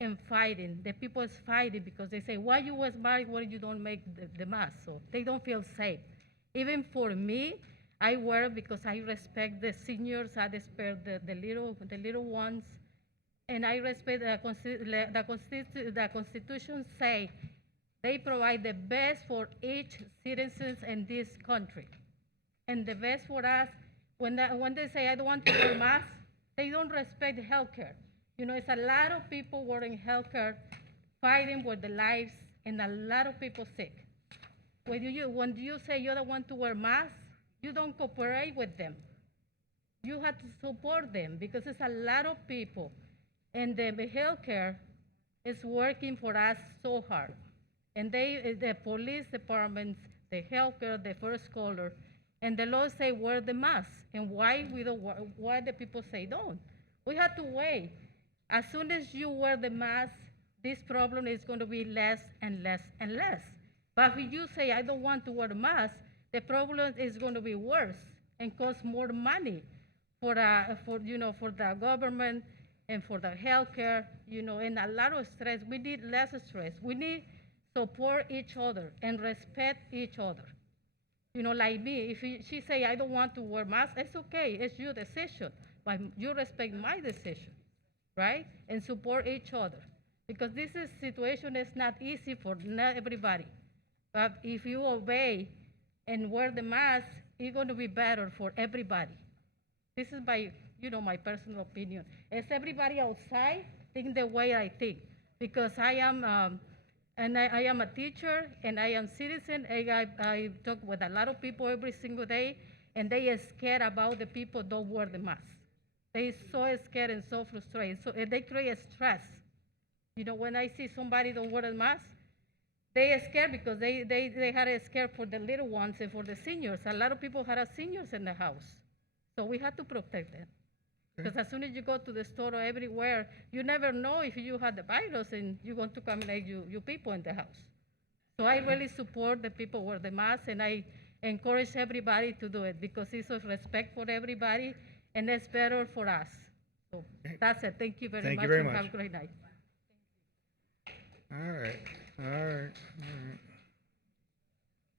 and fighting. The people is fighting because they say, why you wear mask when you don't make the mask? So they don't feel safe. Even for me, I wear because I respect the seniors, I respect the little ones, and I respect the Constitution say they provide the best for each citizens in this country. And the best for us, when they say, I don't want to wear masks, they don't respect healthcare. You know, it's a lot of people wearing healthcare, fighting for their lives, and a lot of people sick. When you say you don't want to wear masks, you don't cooperate with them. You have to support them because it's a lot of people. And the healthcare is working for us so hard. And the police departments, the healthcare, the first caller, and the law say wear the mask. And why the people say don't? We have to wait. As soon as you wear the mask, this problem is going to be less and less and less. But if you say I don't want to wear a mask, the problem is going to be worse and cost more money for the government and for the healthcare, and a lot of stress. We need less stress. We need support each other and respect each other. Like me, if she say I don't want to wear mask, it's okay. It's your decision, but you respect my decision, right? And support each other because this situation is not easy for not everybody. But if you obey and wear the mask, it's going to be better for everybody. This is my personal opinion. Is everybody outside think the way I think? Because I am a teacher and I am citizen. I talk with a lot of people every single day, and they are scared about the people don't wear the mask. They so scared and so frustrated. So they create stress. When I see somebody don't wear a mask, they are scared because they had a scare for the little ones and for the seniors. A lot of people had seniors in the house. So we have to protect them. Because as soon as you go to the store or everywhere, you never know if you have the virus and you're going to contaminate you people in the house. So I really support the people wear the mask, and I encourage everybody to do it because it's of respect for everybody and it's better for us. So that's it. Thank you very much. Thank you very and much. have a great night. All right.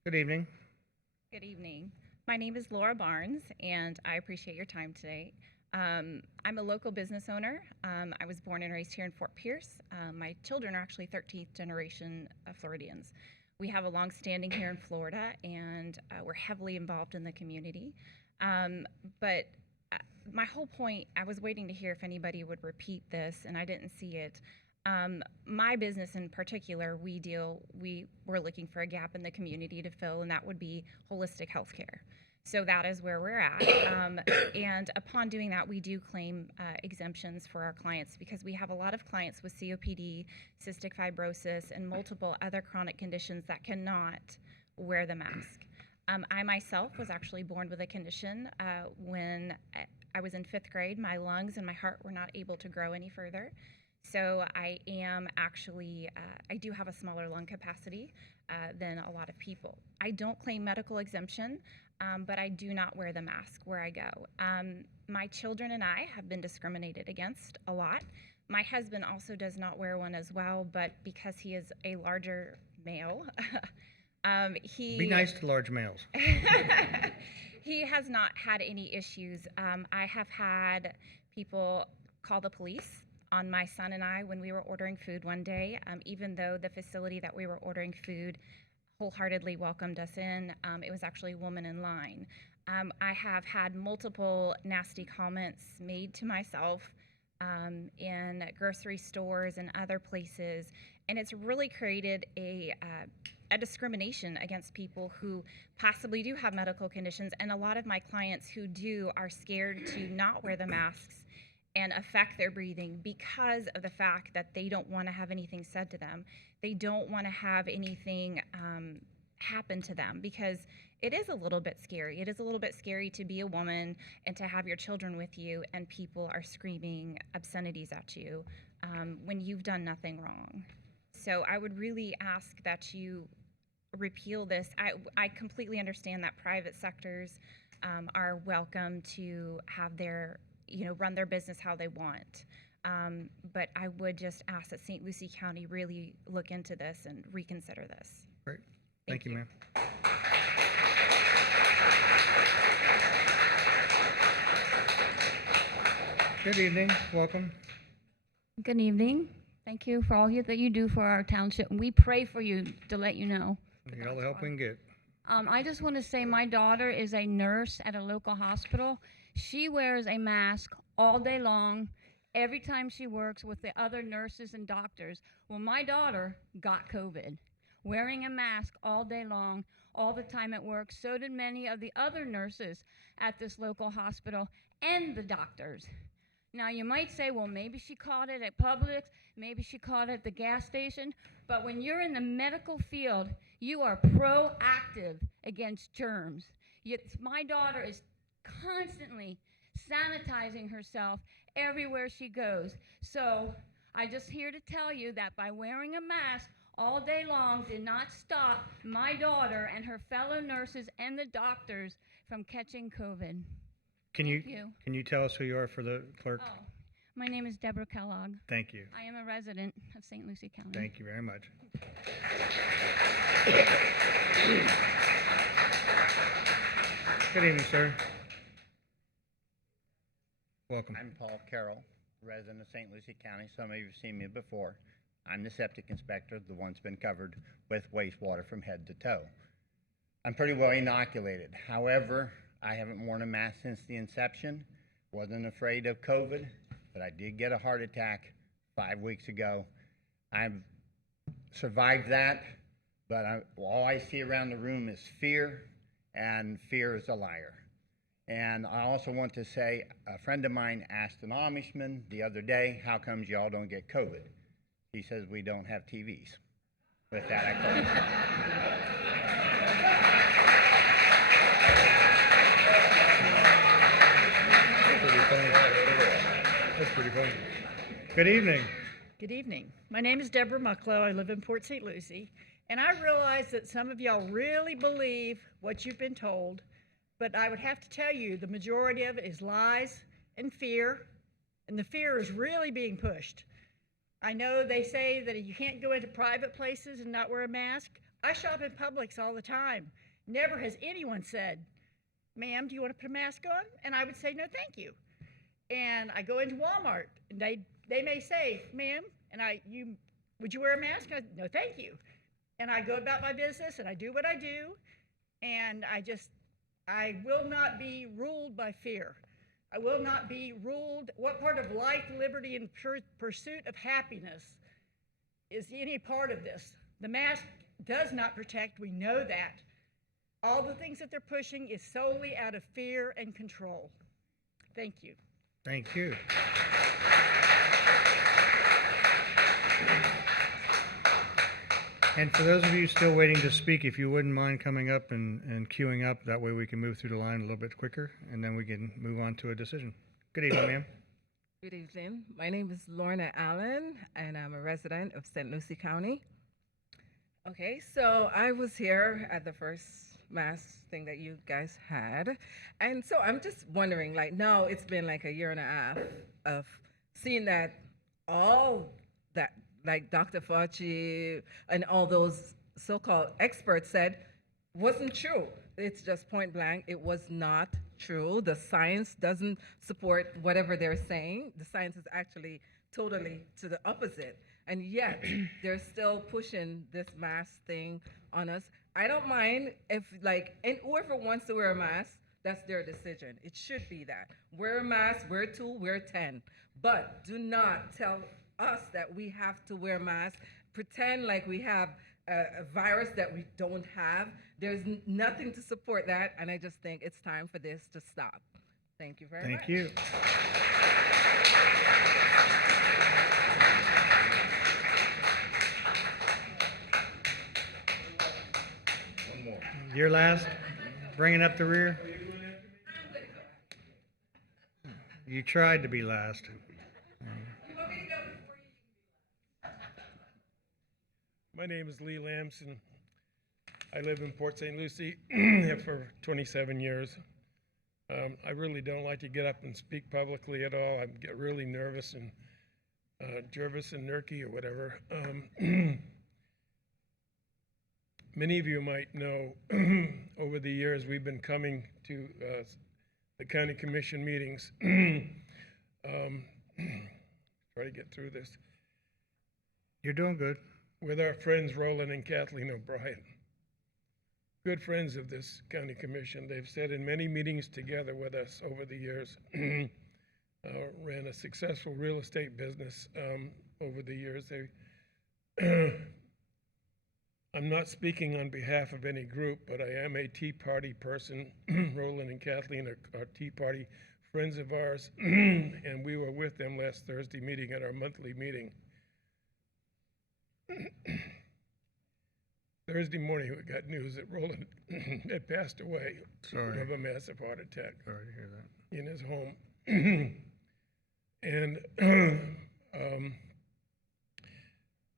Good evening. Good evening. My name is Laura Barnes, and I appreciate your time today. I'm a local business owner. I was born and raised here in Fort Pierce. My children are actually 13th generation Floridians. We have a long-standing here in Florida, and we're heavily involved in the community. But my whole point, I was waiting to hear if anybody would repeat this, and I didn't see it. My business in particular, we're looking for a gap in the community to fill, and that would be holistic health care. So that is where we're at. And upon doing that, we do claim exemptions for our clients because we have a lot of clients with COPD, cystic fibrosis, and multiple other chronic conditions that cannot wear the mask. I myself was actually born with a condition when I was in 5th grade. My lungs and my heart were not able to grow any further. So I am actually, I do have a smaller lung capacity than a lot of people. I don't claim medical exemption, but I do not wear the mask where I go. My children and I have been discriminated against a lot. My husband also does not wear one as well, but because he is a larger male, Be nice to large males. he has not had any issues. I have had people call the police on my son and I when we were ordering food one day, even though the facility that we were ordering food wholeheartedly welcomed us in. It was actually a woman in line. I have had multiple nasty comments made to myself in grocery stores and other places, and it's really created a discrimination against people who possibly do have medical conditions, and a lot of my clients who do are scared to not wear the masks and affect their breathing because of the fact that they don't want to have anything said to them. They don't want to have anything happen to them, because it is a little bit scary. It is a little bit scary to be a woman and to have your children with you and people are screaming obscenities at you when you've done nothing wrong. So I would really ask that you repeal this. I completely understand that private sectors are welcome to have their, run their business how they want. But I would just ask that St. Lucie County really look into this and reconsider this. Great. Thank you, ma'am. Good evening. Welcome. Good evening. Thank you for all that you do for our township. And we pray for you to let you know. We need all the help we can get. I just want to say my daughter is a nurse at a local hospital. She wears a mask all day long, every time she works with the other nurses and doctors. Well, my daughter got COVID, wearing a mask all day long, all the time at work. So did many of the other nurses at this local hospital and the doctors. Now, you might say, well, maybe she caught it at Publix, maybe she caught it at the gas station, but when you're in the medical field, you are proactive against germs. Yet my daughter is constantly sanitizing herself everywhere she goes. So I'm just here to tell you that by wearing a mask all day long did not stop my daughter and her fellow nurses and the doctors from catching COVID. Can you tell us who you are for the clerk? Oh, my name is Deborah Kellogg. Thank you. I am a resident of St. Lucie County. Thank you very much. Good evening, sir. Welcome. I'm Paul Carroll, resident of St. Lucie County. Some of you have seen me before. I'm the septic inspector, the one that's been covered with wastewater from head to toe. I'm pretty well inoculated. However, I haven't worn a mask since the inception. Wasn't afraid of COVID, but I did get a heart attack 5 weeks ago. I've survived that, but all I see around the room is fear, and fear is a liar. And I also want to say, a friend of mine asked an Amishman the other day, how comes y'all don't get COVID? He says, we don't have TVs. With that, I close. That's pretty funny. Good evening. Good evening. My name is Deborah Mucklow. I live in Port St. Lucie. And I realize that some of y'all really believe what you've been told, but I would have to tell you the majority of it is lies and fear, and the fear is really being pushed. I know they say that you can't go into private places and not wear a mask. I shop in Publix all the time. Never has anyone said, ma'am, do you want to put a mask on? And I would say, no, thank you. And I go into Walmart, and they may say, ma'am, and would you wear a mask? I, no, thank you. And I go about my business, and I do what I do, and I will not be ruled by fear. I will not be ruled. What part of life, liberty, and pursuit of happiness is any part of this? The mask does not protect. We know that. All the things that they're pushing is solely out of fear and control. Thank you. Thank you. And for those of you still waiting to speak, if you wouldn't mind coming up and queuing up, that way we can move through the line a little bit quicker, and then we can move on to a decision. Good evening, ma'am. Good evening. My name is Lorna Allen, and I'm a resident of St. Lucie County. Okay, so I was here at the first mass thing that you guys had, and so I'm just wondering, like, now it's been like a year and a half of seeing that all that, like Dr. Fauci and all those so-called experts said wasn't true. It's just point blank. It was not true. The science doesn't support whatever they're saying. The science is actually totally to the opposite. And yet, they're still pushing this mask thing on us. I don't mind if, like, and whoever wants to wear a mask, that's their decision. It should be that. Wear a mask, wear 2, wear 10. But do not tell us that we have to wear masks. Pretend like we have a virus that we don't have. There's nothing to support that, and I just think it's time for this to stop. Thank you very much. Thank you. One more. You're last, bringing up the rear. You tried to be last. My name is Lee Lamson. I live in Port St. Lucie for 27 years. I really don't like to get up and speak publicly at all. I get really nervous and Jervis and Nurky or whatever. Many of you might know over the years we've been coming to the county commission meetings. Try to get through this. You're doing good. With our friends Roland and Kathleen O'Brien. Good friends of this county commission. They've sat in many meetings together with us over the years. Ran a successful real estate business over the years. I'm not speaking on behalf of any group, but I am a Tea Party person. Roland and Kathleen are Tea Party friends of ours, and we were with them last Thursday meeting at our monthly meeting. Thursday morning, we got news that Roland had passed away of a massive heart attack. Sorry to hear that. In his home. And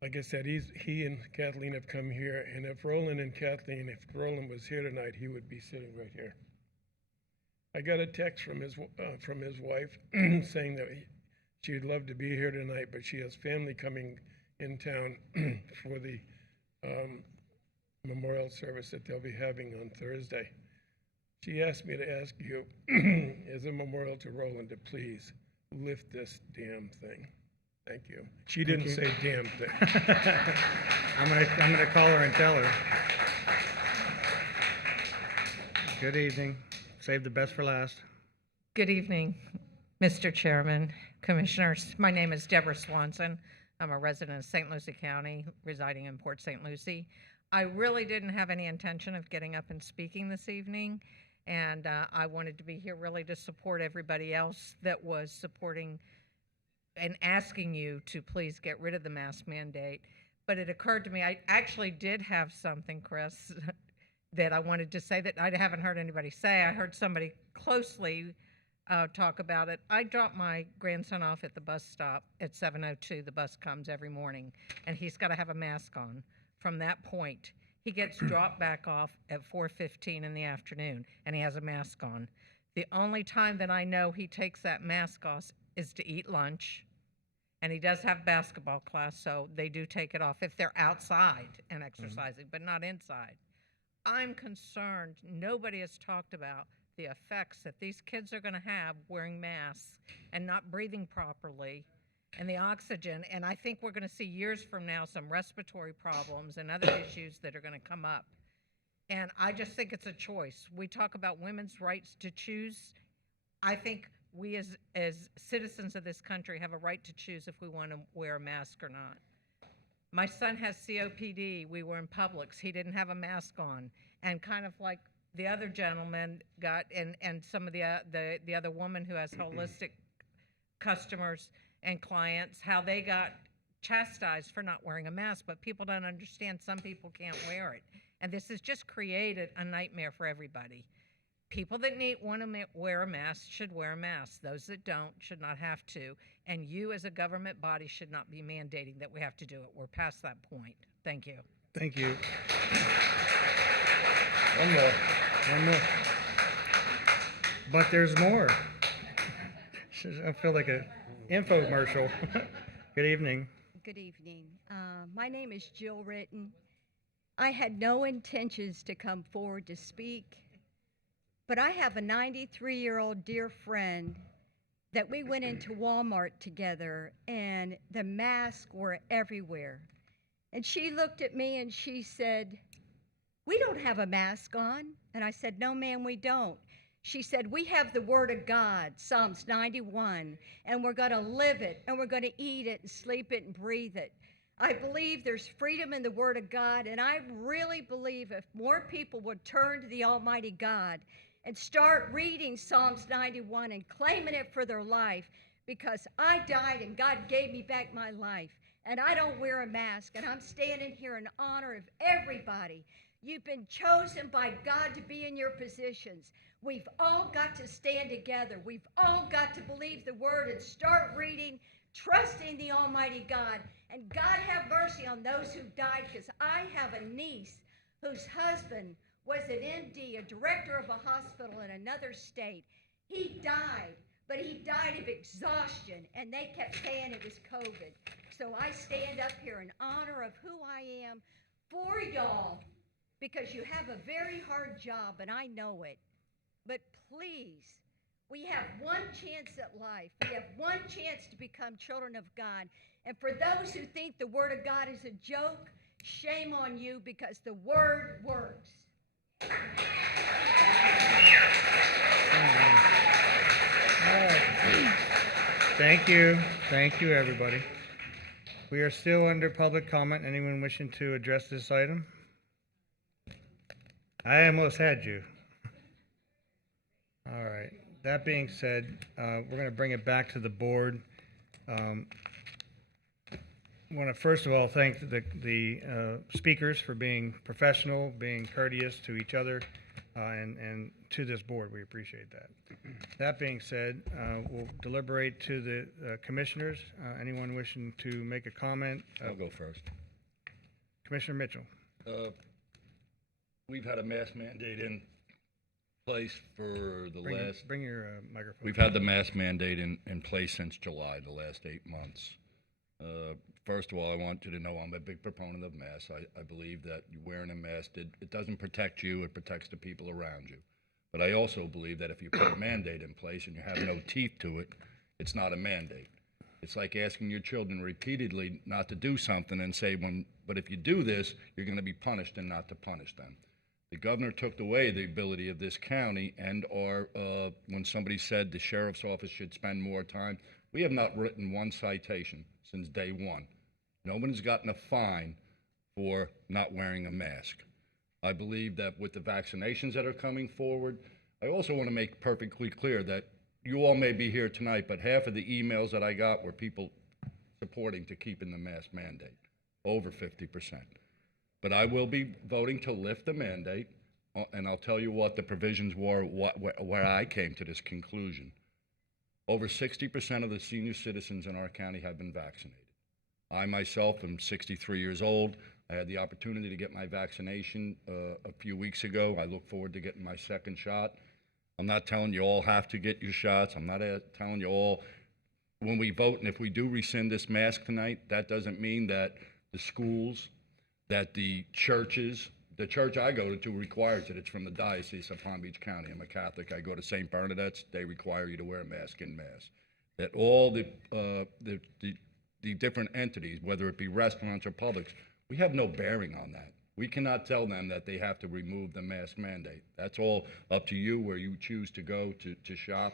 like I said, he and Kathleen have come here, and if Roland was here tonight, he would be sitting right here. I got a text from his wife saying that she'd love to be here tonight, but she has family coming in town for the memorial service that they'll be having on Thursday. She asked me to ask you, as a memorial to Roland, to please lift this damn thing. Thank you. She didn't say damn thing. I'm gonna call her and tell her. Good evening. Save the best for last. Good evening, Mr. Chairman, Commissioners. My name is Deborah Swanson. I'm a resident of St. Lucie County, residing in Port St. Lucie. I really didn't have any intention of getting up and speaking this evening, and I wanted to be here really to support everybody else that was supporting and asking you to please get rid of the mask mandate. But it occurred to me, I actually did have something, Chris, that I wanted to say that I haven't heard anybody say. I heard somebody closely talk about it. I drop my grandson off at the bus stop at 7:02. The bus comes every morning, and he's got to have a mask on. From that point, he gets dropped back off at 4:15 in the afternoon, and he has a mask on. The only time that I know he takes that mask off is to eat lunch, and he does have basketball class, so they do take it off if they're outside and exercising, but not inside. I'm concerned nobody has talked about the effects that these kids are going to have wearing masks and not breathing properly, and the oxygen. And I think we're going to see years from now some respiratory problems and other issues that are going to come up. And I just think it's a choice. We talk about women's rights to choose. I think we as citizens of this country have a right to choose if we want to wear a mask or not. My son has COPD. We were in Publix. He didn't have a mask on. And kind of like the other gentleman got, and some of the other woman who has holistic customers and clients, how they got chastised for not wearing a mask. But people don't understand some people can't wear it. And this has just created a nightmare for everybody. People that want to wear a mask should wear a mask. Those that don't should not have to. And you as a government body should not be mandating that we have to do it. We're past that point. Thank you. Thank you. One more. One more. But there's more. I feel like an infomercial. Good evening. Good evening. My name is Jill Ritten. I had no intentions to come forward to speak, but I have a 93-year-old dear friend that we went into Walmart together and the masks were everywhere. And she looked at me and she said, "We don't have a mask on." And I said, "No, ma'am, we don't." She said, "We have the Word of God, Psalms 91, and we're going to live it, and we're going to eat it and sleep it and breathe it." I believe there's freedom in the Word of God, and I really believe if more people would turn to the Almighty God and start reading Psalms 91 and claiming it for their life, because I died and God gave me back my life, and I don't wear a mask, and I'm standing here in honor of everybody. You've been chosen by God to be in your positions. We've all got to stand together. We've all got to believe the Word and start reading, trusting the Almighty God. And God have mercy on those who died, because I have a niece whose husband was an MD, a director of a hospital in another state. He died, but he died of exhaustion, and they kept saying it was COVID. So I stand up here in honor of who I am for y'all, because you have a very hard job, and I know it. But please, we have one chance at life. We have one chance to become children of God. And for those who think the Word of God is a joke, shame on you, because the Word works. All right. Thank you. Thank you, everybody. We are still under public comment. Anyone wishing to address this item? I almost had you. All right. That being said, we're going to bring it back to the board. I want to first of all thank the speakers for being professional, being courteous to each other, and to this board. We appreciate that. That being said, we'll deliberate to the commissioners. Anyone wishing to make a comment? I'll go first. Commissioner Mitchell. We've had a mask mandate in place for the last... Bring your microphone. We've had the mask mandate in place since July, the last 8 months. First of all, I want you to know I'm a big proponent of masks. I believe that wearing a mask, it doesn't protect you, it protects the people around you. But I also believe that if you put a mandate in place and you have no teeth to it, it's not a mandate. It's like asking your children repeatedly not to do something and say, but if you do this, you're going to be punished, and not to punish them. The governor took away the ability of this county, and when somebody said the sheriff's office should spend more time, we have not written one citation since day one. No one's gotten a fine for not wearing a mask. I believe that with the vaccinations that are coming forward, I also want to make perfectly clear that you all may be here tonight, but half of the emails that I got were people supporting to keeping the mask mandate, over 50%. But I will be voting to lift the mandate, and I'll tell you what the provisions were, where I came to this conclusion. Over 60% of the senior citizens in our county have been vaccinated. I myself am 63 years old. I had the opportunity to get my vaccination a few weeks ago. I look forward to getting my second shot. I'm not telling you all have to get your shots. I'm not telling you all, when we vote, and if we do rescind this mask tonight, that doesn't mean that the schools, that the churches, the church I go to requires it. It's from the Diocese of Palm Beach County. I'm a Catholic. I go to St. Bernadette's. They require you to wear a mask in mass. That all the different entities, whether it be restaurants or Publix, we have no bearing on that. We cannot tell them that they have to remove the mask mandate. That's all up to you where you choose to go to shop.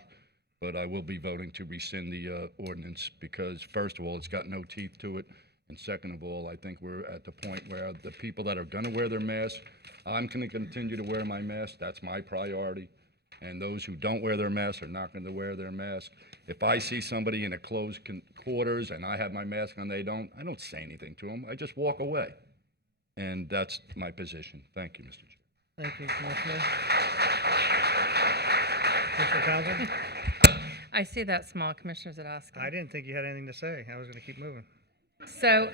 But I will be voting to rescind the ordinance because, first of all, it's got no teeth to it. And second of all, I think we're at the point where the people that are going to wear their masks, I'm going to continue to wear my mask. That's my priority. And those who don't wear their masks are not going to wear their mask. If I see somebody in a closed quarters and I have my mask on, I don't say anything to them. I just walk away. And that's my position. Thank you, Mr. Chair. Thank you, Commissioner. Commissioner Townsend? I see that small, Commissioner Zadowski. I didn't think you had anything to say. I was going to keep moving. So,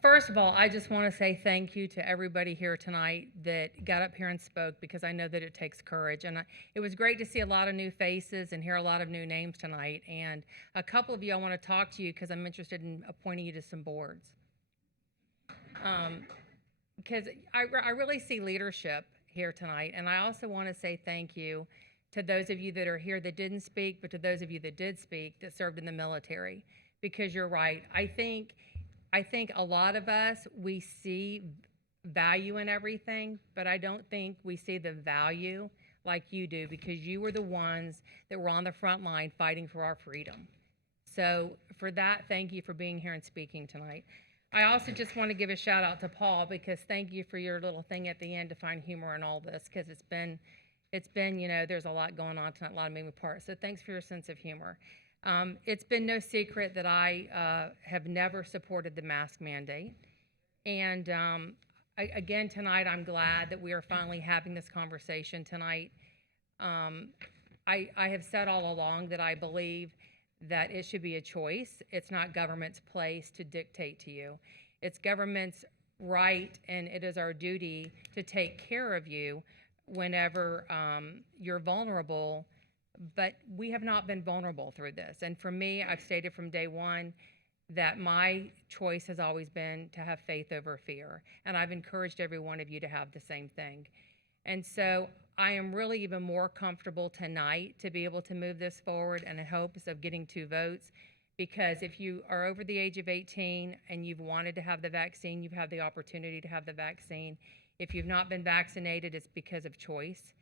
first of all, I just want to say thank you to everybody here tonight that got up here and spoke, because I know that it takes courage. And it was great to see a lot of new faces and hear a lot of new names tonight. And a couple of you, I want to talk to you because I'm interested in appointing you to some boards. Because I really see leadership here tonight. And I also want to say thank you to those of you that are here that didn't speak, but to those of you that did speak that served in the military, because you're right. I think a lot of us, we see value in everything, but I don't think we see the value like you do, because you were the ones that were on the front line fighting for our freedom. So for that, thank you for being here and speaking tonight. I also just want to give a shout out to Paul, because thank you for your little thing at the end to find humor in all this, because it's been, there's a lot going on tonight, a lot of moving parts. So thanks for your sense of humor. It's been no secret that I have never supported the mask mandate. And again, tonight, I'm glad that we are finally having this conversation tonight. I have said all along that I believe that it should be a choice. It's not government's place to dictate to you. It's government's right, and it is our duty to take care of you whenever you're vulnerable. But we have not been vulnerable through this. And for me, I've stated from day one that my choice has always been to have faith over fear. And I've encouraged every one of you to have the same thing. And so I am really even more comfortable tonight to be able to move this forward in hopes of getting 2 votes. Because if you are over the age of 18 and you've wanted to have the vaccine, you've had the opportunity to have the vaccine. If you've not been vaccinated, it's because of choice.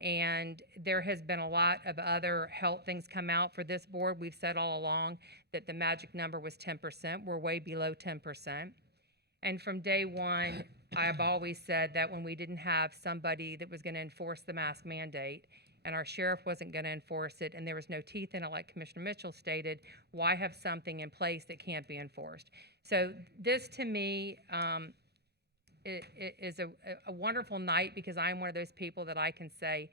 And there has been a lot of other health things come out for this board. We've said all along that the magic number was 10%. We're way below 10%. And from day one, I've always said that when we didn't have somebody that was going to enforce the mask mandate, and our sheriff wasn't going to enforce it, and there was no teeth in it, like Commissioner Mitchell stated, why have something in place that can't be enforced? So this, to me, it is a wonderful night, because I'm one of those people that I can say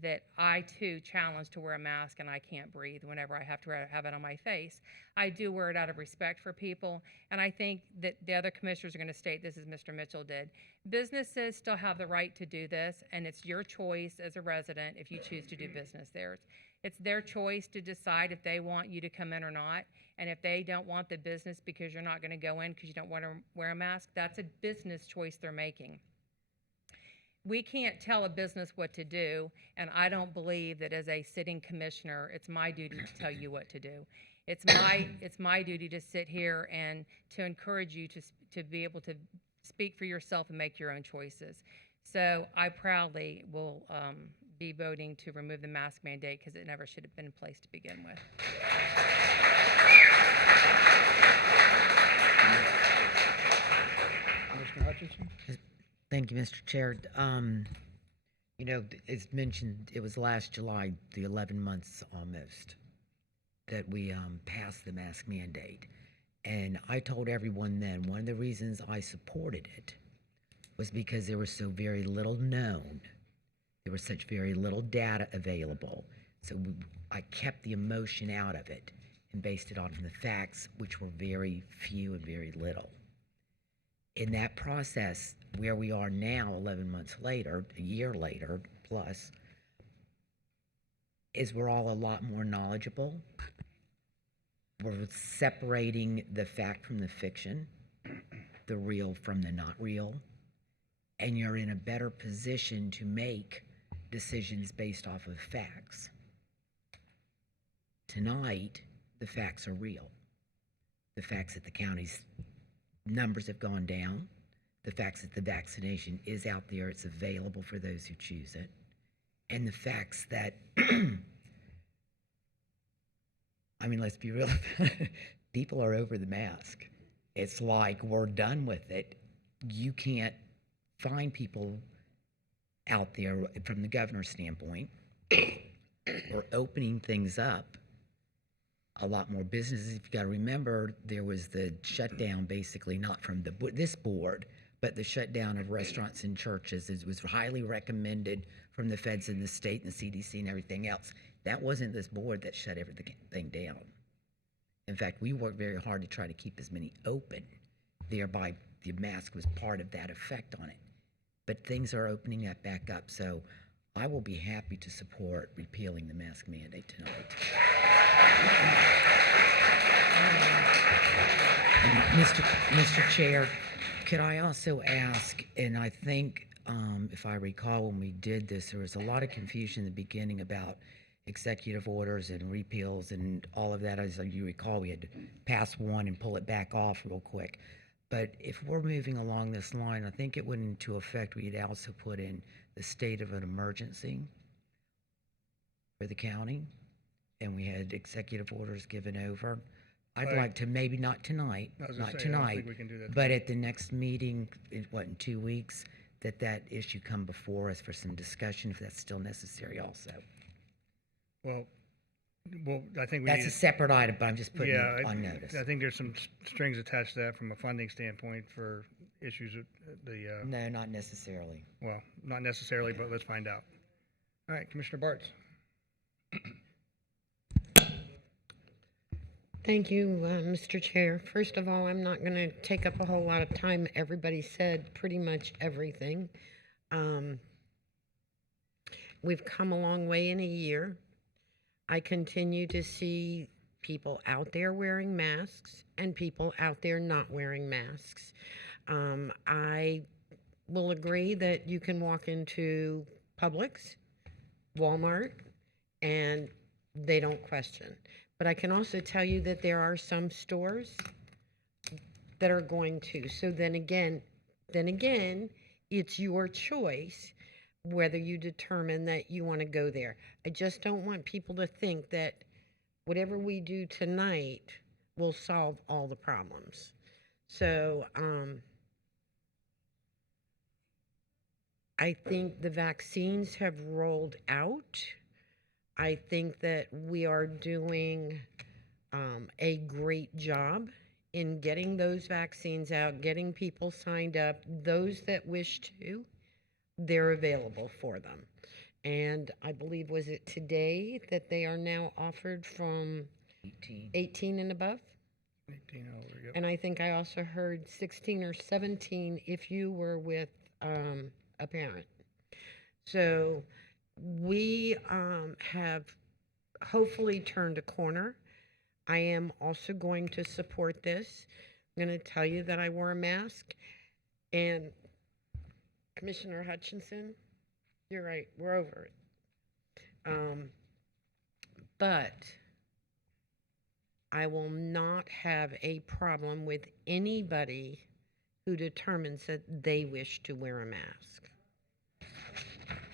that I too challenge to wear a mask and I can't breathe whenever I have to have it on my face. I do wear it out of respect for people, and I think that the other commissioners are going to state this as Mr. Mitchell did. Businesses still have the right to do this, and it's your choice as a resident if you choose to do business there. It's their choice to decide if they want you to come in or not. And if they don't want the business because you're not going to go in because you don't want to wear a mask, that's a business choice they're making. We can't tell a business what to do, and I don't believe that as a sitting commissioner, it's my duty to tell you what to do. It's my duty to sit here and to encourage you to be able to speak for yourself and make your own choices. So I proudly will be voting to remove the mask mandate, because it never should have been in place to begin with. Commissioner Hutchinson? Thank you, Mr. Chair. As mentioned, it was last July, the 11 months almost, that we passed the mask mandate. And I told everyone then, one of the reasons I supported it was because there was so very little known. There was such very little data available. So I kept the emotion out of it and based it on the facts, which were very few and very little. In that process, where we are now, 11 months later, a year later plus, is we're all a lot more knowledgeable. We're separating the fact from the fiction, the real from the not real, and you're in a better position to make decisions based off of facts. Tonight, the facts are real. The facts that the county's numbers have gone down, the facts that the vaccination is out there, it's available for those who choose it, and the facts that, I mean, let's be real, people are over the mask. It's like we're done with it. You can't find people out there from the governor's standpoint. We're opening things up. A lot more businesses. You've got to remember, there was the shutdown, basically not from this board, but the shutdown of restaurants and churches. It was highly recommended from the feds and the state and the CDC and everything else. That wasn't this board that shut everything down. In fact, we worked very hard to try to keep as many open. Thereby, the mask was part of that effect on it. But things are opening that back up, so I will be happy to support repealing the mask mandate tonight. Mr. Chair, could I also ask, and I think if I recall, when we did this, there was a lot of confusion in the beginning about executive orders and repeals and all of that. As you recall, we had to pass one and pull it back off real quick. But if we're moving along this line, I think it went into effect. We'd also put in the state of an emergency for the county, and we had executive orders given over. I'd Right. like to, maybe not tonight, I was gonna not say, I don't tonight, think we can do that but tonight. at the next meeting, in 2 weeks, that issue come before us for some discussion, if that's still necessary also. Well, I think we That's need- a separate item, but I'm just putting Yeah, it on notice. I think there's some strings attached to that from a funding standpoint for issues with the, No, not necessarily. well, not necessarily, but let's find out. All right, Commissioner Bartz. Thank you, Mr. Chair. First of all, I'm not going to take up a whole lot of time. Everybody said pretty much everything. We've come a long way in a year. I continue to see people out there wearing masks and people out there not wearing masks. I will agree that you can walk into Publix, Walmart, and they don't question. But I can also tell you that there are some stores that are going to. So then again, it's your choice whether you determine that you want to go there. I just don't want people to think that whatever we do tonight will solve all the problems. So I think the vaccines have rolled out. I think that we are doing a great job in getting those vaccines out, getting people signed up. Those that wish to, they're available for them. And I believe, was it today that they are now offered from 18 and above? 18 over, yep. And I think I also heard 16 or 17 if you were with a parent. So we have hopefully turned a corner. I am also going to support this. I'm going to tell you that I wore a mask. And Commissioner Hutchinson, you're right, we're over it. But I will not have a problem with anybody who determines that they wish to wear a mask.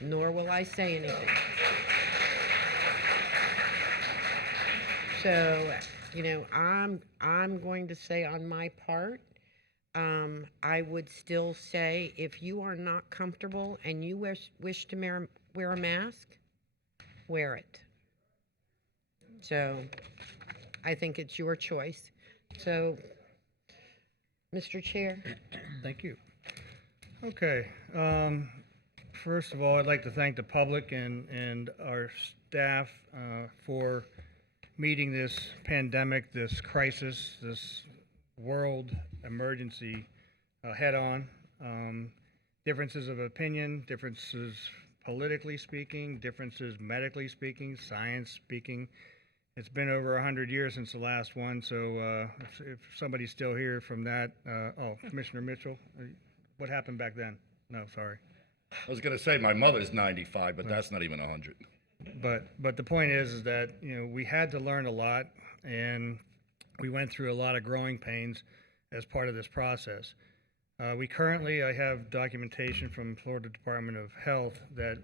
Nor will I say anything. So, you know, I'm going to say on my part, I would still say if you are not comfortable and you wish to wear a mask, wear it. So I think it's your choice. So, Mr. Chair. Thank you. Okay. First of all, I'd like to thank the public and our staff for meeting this pandemic, this crisis, this world emergency head on. Differences of opinion, differences politically speaking, differences medically speaking, science speaking. It's been over 100 years since the last one, so if somebody's still here from that, Commissioner Mitchell, what happened back then? No, sorry. I was going to say my mother's 95, but that's not even 100. But the point is that, you know, we had to learn a lot, and we went through a lot of growing pains as part of this process. I have documentation from Florida Department of Health that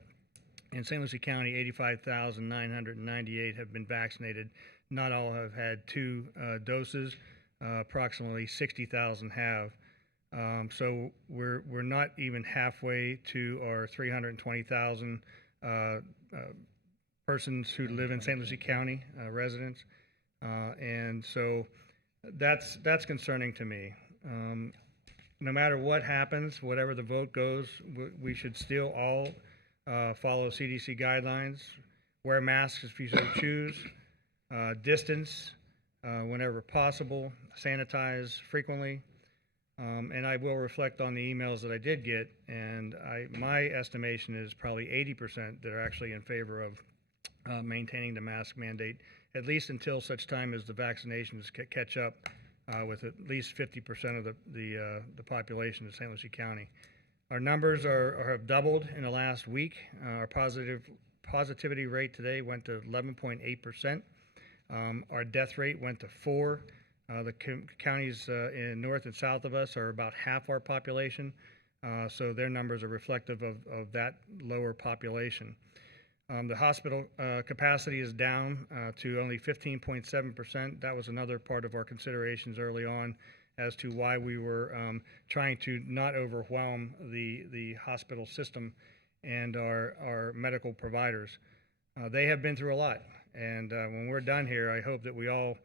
in St. Lucie County, 85,998 have been vaccinated. Not all have had 2 doses. Approximately 60,000 have. So we're not even halfway to our 320,000 persons who live in St. Lucie County, residents, and so that's concerning to me. No matter what happens, whatever the vote goes, we should still all follow CDC guidelines, wear masks if you so choose, distance whenever possible, sanitize frequently. And I will reflect on the emails that I did get, and my estimation is probably 80% that are actually in favor of maintaining the mask mandate, at least until such time as the vaccinations catch up with at least 50% of the population of St. Lucie County. Our numbers have doubled in the last week. Our positivity rate today went to 11.8%. Our death rate went to 4. The counties in north and south of us are about half our population, so their numbers are reflective of that lower population. The hospital capacity is down to only 15.7%. That was another part of our considerations early on as to why we were trying to not overwhelm the hospital system and our medical providers. They have been through a lot, and when we're done here, I hope that we all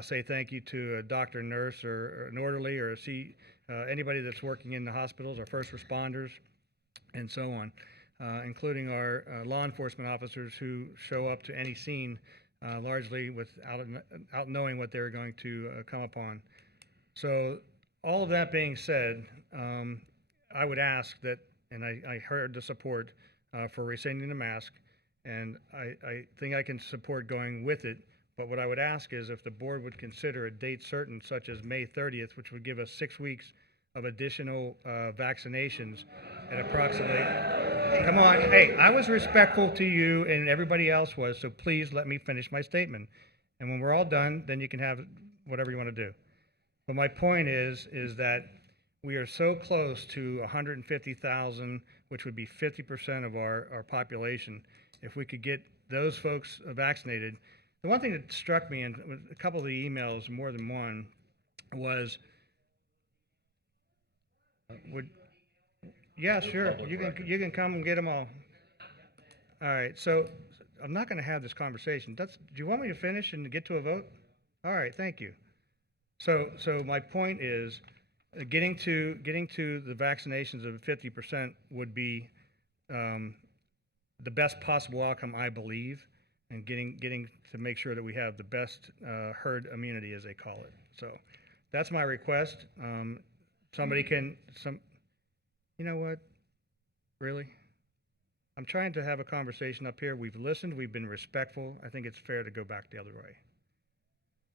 say thank you to a doctor, nurse, or an orderly, or anybody that's working in the hospitals, our first responders, and so on, including our law enforcement officers who show up to any scene largely without knowing what they're going to come upon. So all of that being said, I would ask that, and I heard the support for rescinding the mask, and I think I can support going with it. But what I would ask is if the board would consider a date certain, such as May 30th, which would give us 6 weeks of additional vaccinations at approximately. Come on, hey, I was respectful to you and everybody else was, so please let me finish my statement. And when we're all done, then you can have whatever you want to do. But my point is that we are so close to 150,000, which would be 50% of our population. If we could get those folks vaccinated. The one thing that struck me in a couple of the emails, more than one, was yeah, sure, you can come and get them all. All right, so I'm not going to have this conversation. Do you want me to finish and get to a vote? All right, thank you. So my point is, getting to the vaccinations of 50% would be the best possible outcome, I believe, and getting to make sure that we have the best herd immunity, as they call it. So that's my request. You know what? Really? I'm trying to have a conversation up here. We've listened. We've been respectful. I think it's fair to go back the other way.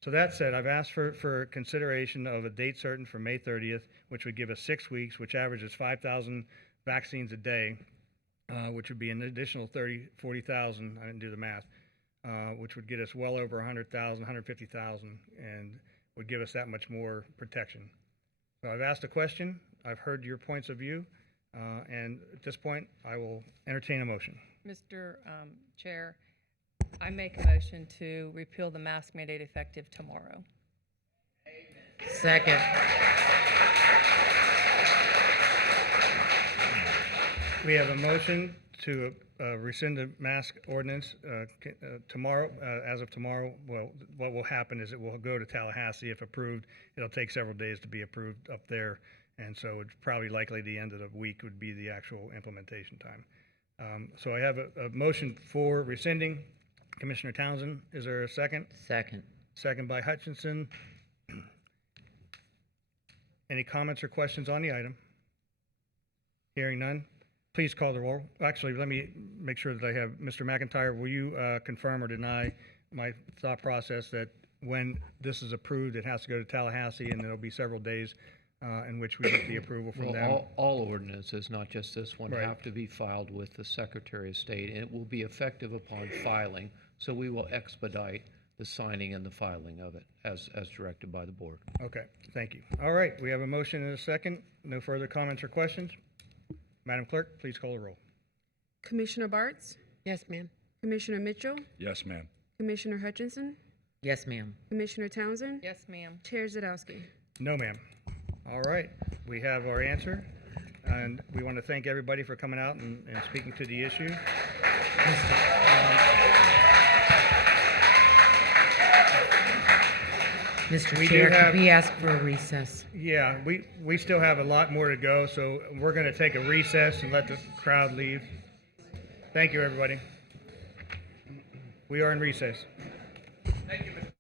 So that said, I've asked for consideration of a date certain for May 30th, which would give us 6 weeks, which averages 5,000 vaccines a day, which would be an additional 40,000. I didn't do the math, which would get us well over 100,000, 150,000, and would give us that much more protection. So I've asked a question. I've heard your points of view, and at this point, I will entertain a motion. Mr. Chair, I make a motion to repeal the mask mandate effective tomorrow. Second. We have a motion to rescind the mask ordinance tomorrow. As of tomorrow, well, what will happen is it will go to Tallahassee. If approved, it'll take several days to be approved up there, and so it's probably likely the end of the week would be the actual implementation time. So I have a motion for rescinding. Commissioner Townsend, is there a second? Second. Second by Hutchinson. Any comments or questions on the item? Hearing none, please call the roll. Actually, let me make sure that I have Mr. McIntyre. Will you confirm or deny my thought process that when this is approved, it has to go to Tallahassee, and there'll be several days in which we get the approval from them? All ordinances, not just this one, Right. have to be filed with the Secretary of State, and it will be effective upon filing. So we will expedite the signing and the filing of it as directed by the board. Okay, thank you. All right, we have a motion and a second. No further comments or questions? Madam Clerk, please call the roll. Commissioner Bartz? Yes, ma'am. Commissioner Mitchell? Yes, ma'am. Commissioner Hutchinson? Yes, ma'am. Commissioner Townsend? Yes, ma'am. Chair Zadowski? No, ma'am. All right, we have our answer, and we want to thank everybody for coming out and speaking to the issue. Mr. We do Chair, have- could we ask for a recess? Yeah, we still have a lot more to go, so we're going to take a recess and let the crowd leave. Thank you, everybody. We are in recess. Thank you, Mr.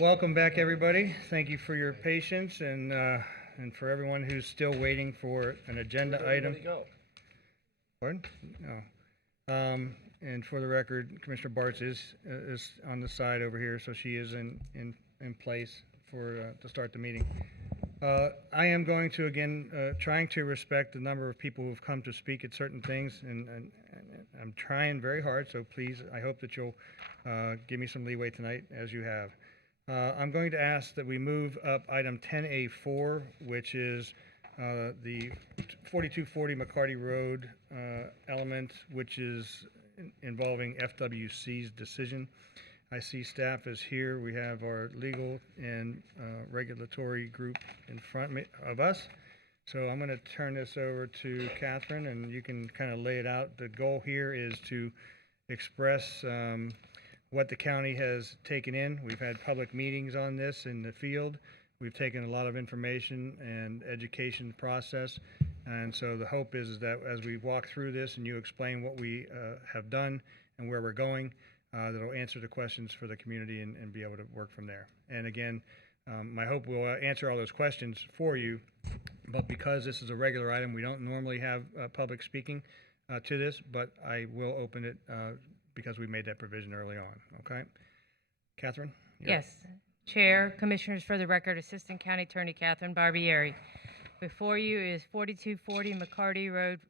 Welcome back, everybody. Thank you for your patience and for everyone who's still waiting for an agenda item. Pardon? No. And for the record, Commissioner Bartz is on the side over here, so she is in place for to start the meeting. I am going to, again, trying to respect the number of people who've come to speak at certain things, and I'm trying very hard, so please, I hope that you'll give me some leeway tonight, as you have. I'm going to ask that we move up item 10A4, which is the 4240 McCarty Road element, which is involving FWC's decision. I see staff is here. We have our legal and regulatory group in front of us. So I'm going to turn this over to Catherine, and you can kind of lay it out. The goal here is to express what the county has taken in. We've had public meetings on this in the field. We've taken a lot of information and education process. And so the hope is that as we walk through this and you explain what we have done and where we're going, that'll answer the questions for the community and be able to work from there. And again, my hope will answer all those questions for you, but because this is a regular item, we don't normally have public speaking to this, but I will open it because we made that provision early on, okay? Catherine? Yes. Chair, Commissioners, for the record, Assistant County Attorney Catherine Barbieri. Before you is 4240 McCarty Road,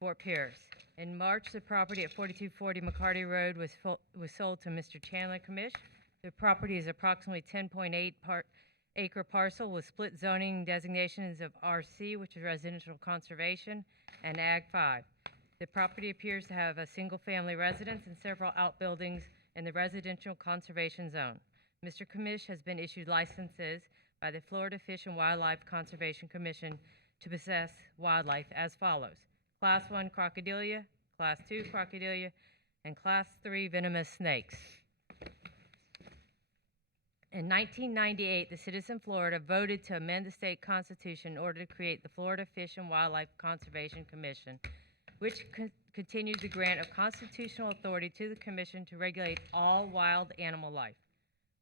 Fort Pierce. In March, the property at 4240 McCarty Road was sold to Mr. Chandler Commish. The property is approximately 10.8 acre parcel with split zoning designations of RC, which is residential conservation, and Ag 5. The property appears to have a single-family residence and several outbuildings in the residential conservation zone. Mr. Commish has been issued licenses by the Florida Fish and Wildlife Conservation Commission to possess wildlife as follows: Class 1 crocodilia, Class 2 crocodilia, and Class 3 venomous snakes. In 1998, the citizen Florida voted to amend the state constitution in order to create the Florida Fish and Wildlife Conservation Commission, which continues the grant of constitutional authority to the commission to regulate all wild animal life.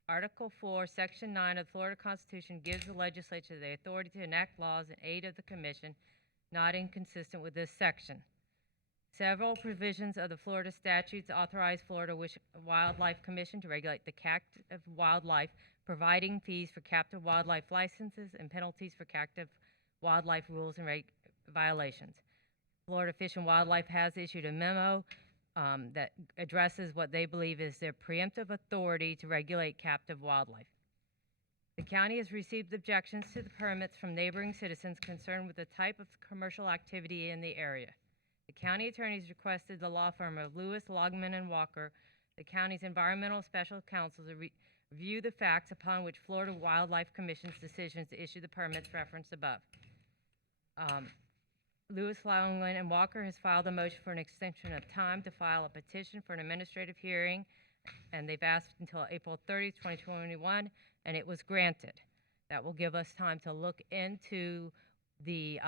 Article 4, Section 9 of the Florida Constitution gives the legislature the authority to enact laws in aid of the commission, not inconsistent with this section. Several provisions of the Florida statutes authorize Florida Wildlife Commission to regulate the captive wildlife, providing fees for captive wildlife licenses and penalties for captive wildlife rules and violations. Florida Fish and Wildlife has issued a memo that addresses what they believe is their preemptive authority to regulate captive wildlife. The county has received objections to the permits from neighboring citizens concerned with the type of commercial activity in the area. The county attorneys requested the law firm of Lewis, Logman, and Walker, the county's environmental special counsel, to review the facts upon which Florida Wildlife Commission's decisions to issue the permits referenced above. Lewis, Longland, and Walker has filed a motion for an extension of time to file a petition for an administrative hearing, and they've asked until April 30th, 2021, and it was granted. That will give us time to look into the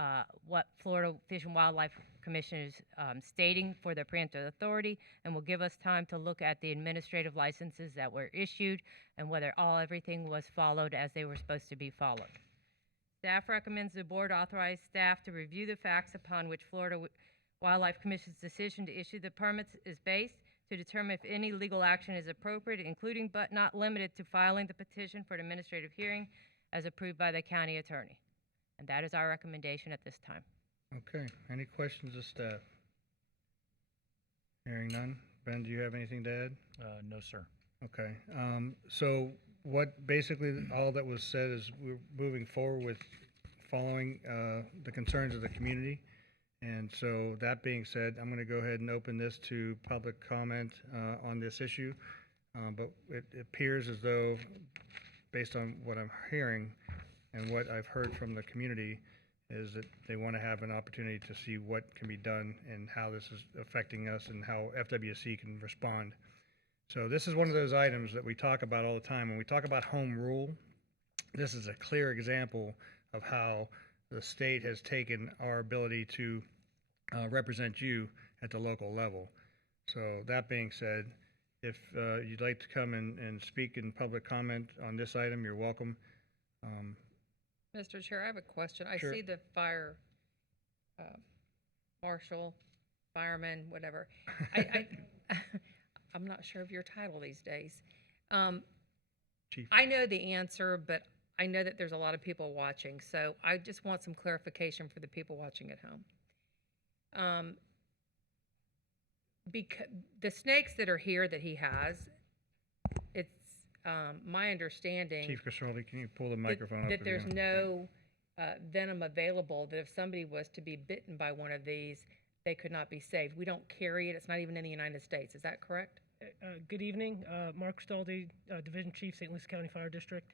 what Florida Fish and Wildlife Commission is stating for their preemptive authority, and will give us time to look at the administrative licenses that were issued and whether everything was followed as they were supposed to be followed. Staff recommends the board authorize staff to review the facts upon which Florida Wildlife Commission's decision to issue the permits is based to determine if any legal action is appropriate, including but not limited to filing the petition for an administrative hearing as approved by the county attorney. And that is our recommendation at this time. Okay. Any questions of staff? Hearing none. Ben, do you have anything to add? No, sir. Okay. So what basically all that was said is we're moving forward with following the concerns of the community. And so that being said, I'm going to go ahead and open this to public comment on this issue. But it appears as though, based on what I'm hearing and what I've heard from the community, is that they want to have an opportunity to see what can be done and how this is affecting us and how FWC can respond. So this is one of those items that we talk about all the time. When we talk about home rule, this is a clear example of how the state has taken our ability to represent you at the local level. So that being said, if you'd like to come and speak in public comment on this item, you're welcome. Mr. Chair, I have a question. I Sure. see the fire marshal, fireman, whatever. I'm not sure of your title these days. Chief. I know the answer, but I know that there's a lot of people watching, so I just want some clarification for the people watching at home. Because the snakes that are here that he has, it's my understanding Chief Casseroli, can you pull the that- microphone up? that if there's you want? no venom available, that if somebody was to be bitten by one of these, they could not be saved. We don't carry it. It's not even in the United States. Is that correct? Good evening, Mark Staldy, Division Chief, St. Louis County Fire District.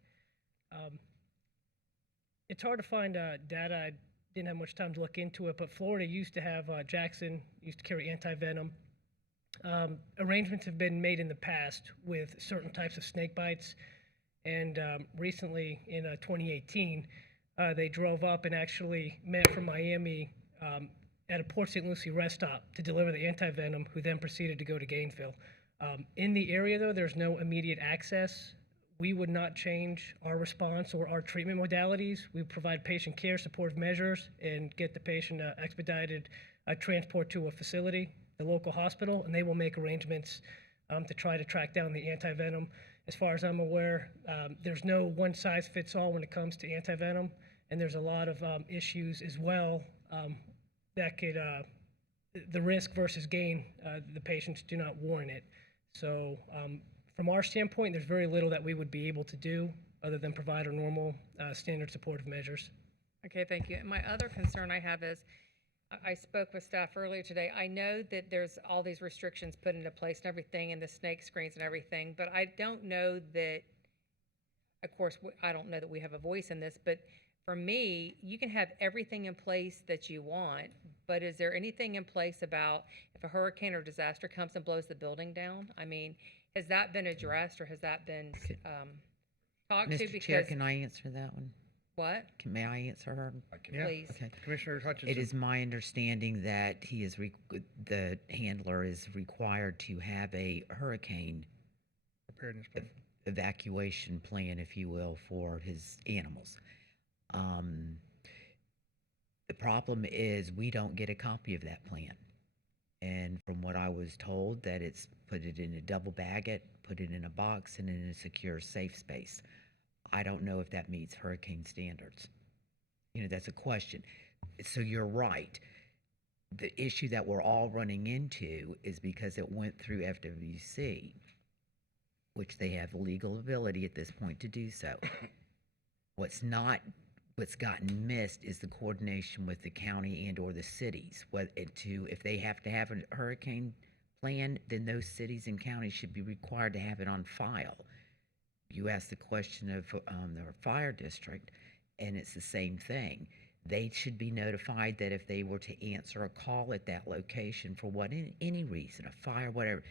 It's hard to find data. I didn't have much time to look into it, but Florida used to have, Jackson used to carry anti-venom. Arrangements have been made in the past with certain types of snake bites, and recently in 2018, they drove up and actually met from Miami at a Port St. Lucie rest stop to deliver the anti-venom, who then proceeded to go to Gainesville. In the area, though, there's no immediate access. We would not change our response or our treatment modalities. We provide patient care, supportive measures, and get the patient expedited transport to a facility, the local hospital, and they will make arrangements to try to track down the anti-venom. As far as I'm aware, there's no one-size-fits-all when it comes to anti-venom, and there's a lot of issues as well that could, the risk versus gain, the patients do not warrant it. So from our standpoint, there's very little that we would be able to do other than provide our normal standard supportive measures. Okay, thank you. And my other concern I have is, I spoke with staff earlier today. I know that there's all these restrictions put into place and everything, and the snake screens and everything, but I don't know that, of course, I don't know that we have a voice in this, but for me, you can have everything in place that you want, but is there anything in place about if a hurricane or disaster comes and blows the building down? I mean, has that been addressed, or has that been talked to? Mr. Chair, Because can I answer that one? what? May I answer her? Yeah. Please. Okay. Commissioner Hutchinson. It is my understanding that he is the handler is required to have a hurricane Preparedness plan. evacuation plan, if you will, for his animals. The problem is we don't get a copy of that plan. And from what I was told, that it's put it in a double bag it, put it in a box and in a secure safe space. I don't know if that meets hurricane standards. You know, that's a question. So you're right. The issue that we're all running into is because it went through FWC, which they have the legal ability at this point to do so. What's gotten missed is the coordination with the county and or the cities. If they have to have a hurricane plan, then those cities and counties should be required to have it on file. You asked the question of their fire district, and it's the same thing. They should be notified that if they were to answer a call at that location for any reason, a fire, whatever,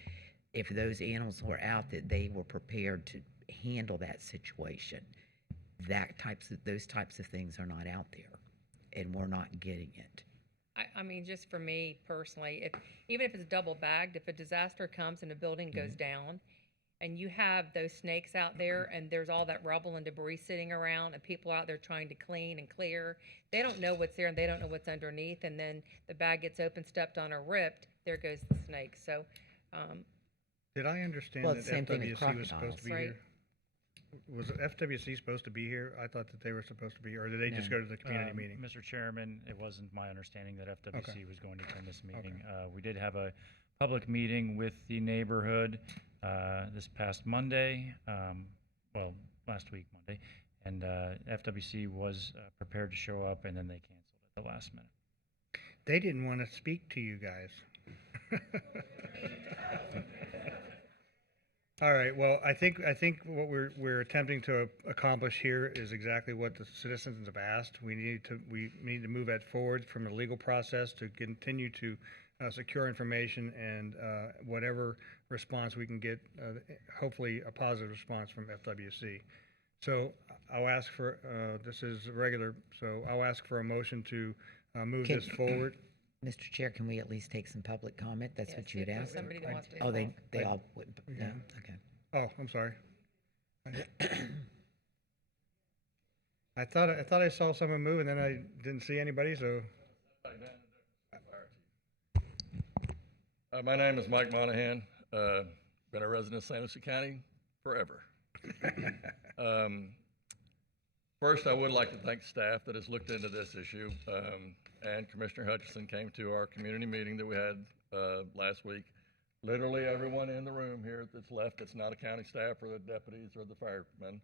if those animals were out, that they were prepared to handle that situation. Those types of things are not out there, and we're not getting it. I mean, just for me personally, even if it's double bagged, if a disaster comes and a building goes down, and you have those snakes out there, and there's all that rubble and debris sitting around, and people out there trying to clean and clear, they don't know what's there, and they don't know what's underneath, and then the bag gets open, stepped on, or ripped, there goes the snake. So, Did I understand Well, that it's the same thing with FWC was supposed to be crocodiles. here? Was FWC supposed to be here? I thought that they were supposed to be here, or did they just No. go to the community meeting? Mr. Chairman, it wasn't my understanding that FWC Okay. was going to attend this meeting. Okay. We did have a public meeting with the neighborhood this past Monday, last week Monday, and FWC was prepared to show up, and then they canceled at the last minute. They didn't want to speak to you guys. All right. Well, I think what we're attempting to accomplish here is exactly what the citizens have asked. We need to move that forward from a legal process to continue to secure information and whatever response we can get, hopefully a positive response from FWC. So I'll ask for this is regular. So I'll ask for a motion to move this forward. Mr. Chair, can we at least take some public comment? That's Yeah, what see you if had there's asked? somebody that wants to Oh, they I- all, went- Yeah. no, okay. Oh, I'm sorry. I thought I saw someone move, and then I didn't see anybody, so. My name is Mike Monahan. Been a resident of St. Lucie County forever. First, I would like to thank staff that has looked into this issue. And Commissioner Hutchinson came to our community meeting that we had last week. Literally everyone in the room here that's left that's not a county staff or the deputies or the firemen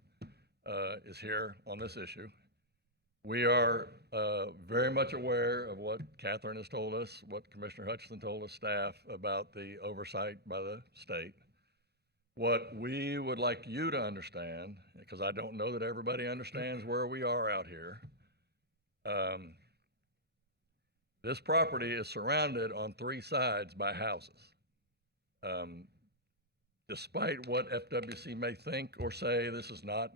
is here on this issue. We are very much aware of what Catherine has told us, what Commissioner Hutchinson told us, staff, about the oversight by the state. What we would like you to understand, because I don't know that everybody understands where we are out here, this property is surrounded on 3 sides by houses. Despite what FWC may think or say, this is not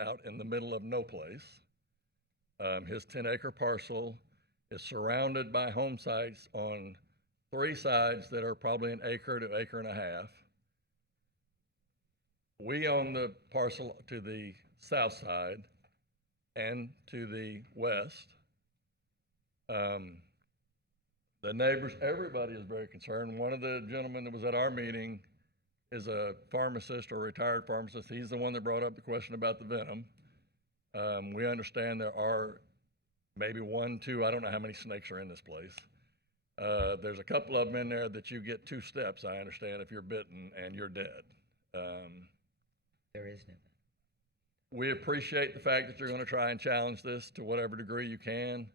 out in the middle of no place. His 10-acre parcel is surrounded by home sites on 3 sides that are probably an acre to acre and a half. We own the parcel to the south side and to the west. The neighbors, everybody is very concerned. One of the gentlemen that was at our meeting is a pharmacist or retired pharmacist. He's the one that brought up the question about the venom. We understand there are maybe 1, 2, I don't know how many snakes are in this place. There's a couple of them in there that you get 2 steps, I understand, if you're bitten and you're dead. There is no. We appreciate the fact that you're going to try and challenge this to whatever degree you can.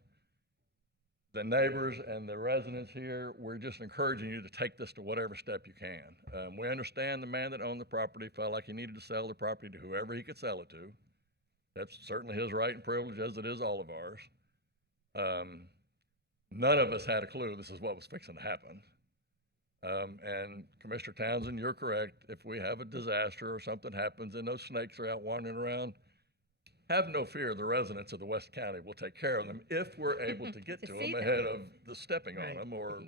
The neighbors and the residents here, we're just encouraging you to take this to whatever step you can. We understand the man that owned the property felt like he needed to sell the property to whoever he could sell it to. That's certainly his right and privilege, as it is all of ours. None of us had a clue this is what was fixing to happen. And Commissioner Townsend, you're correct. If we have a disaster or something happens and those snakes are out wandering around, have no fear, the residents of the West County will take care of them if we're able to get to them ahead of the stepping on them. Or,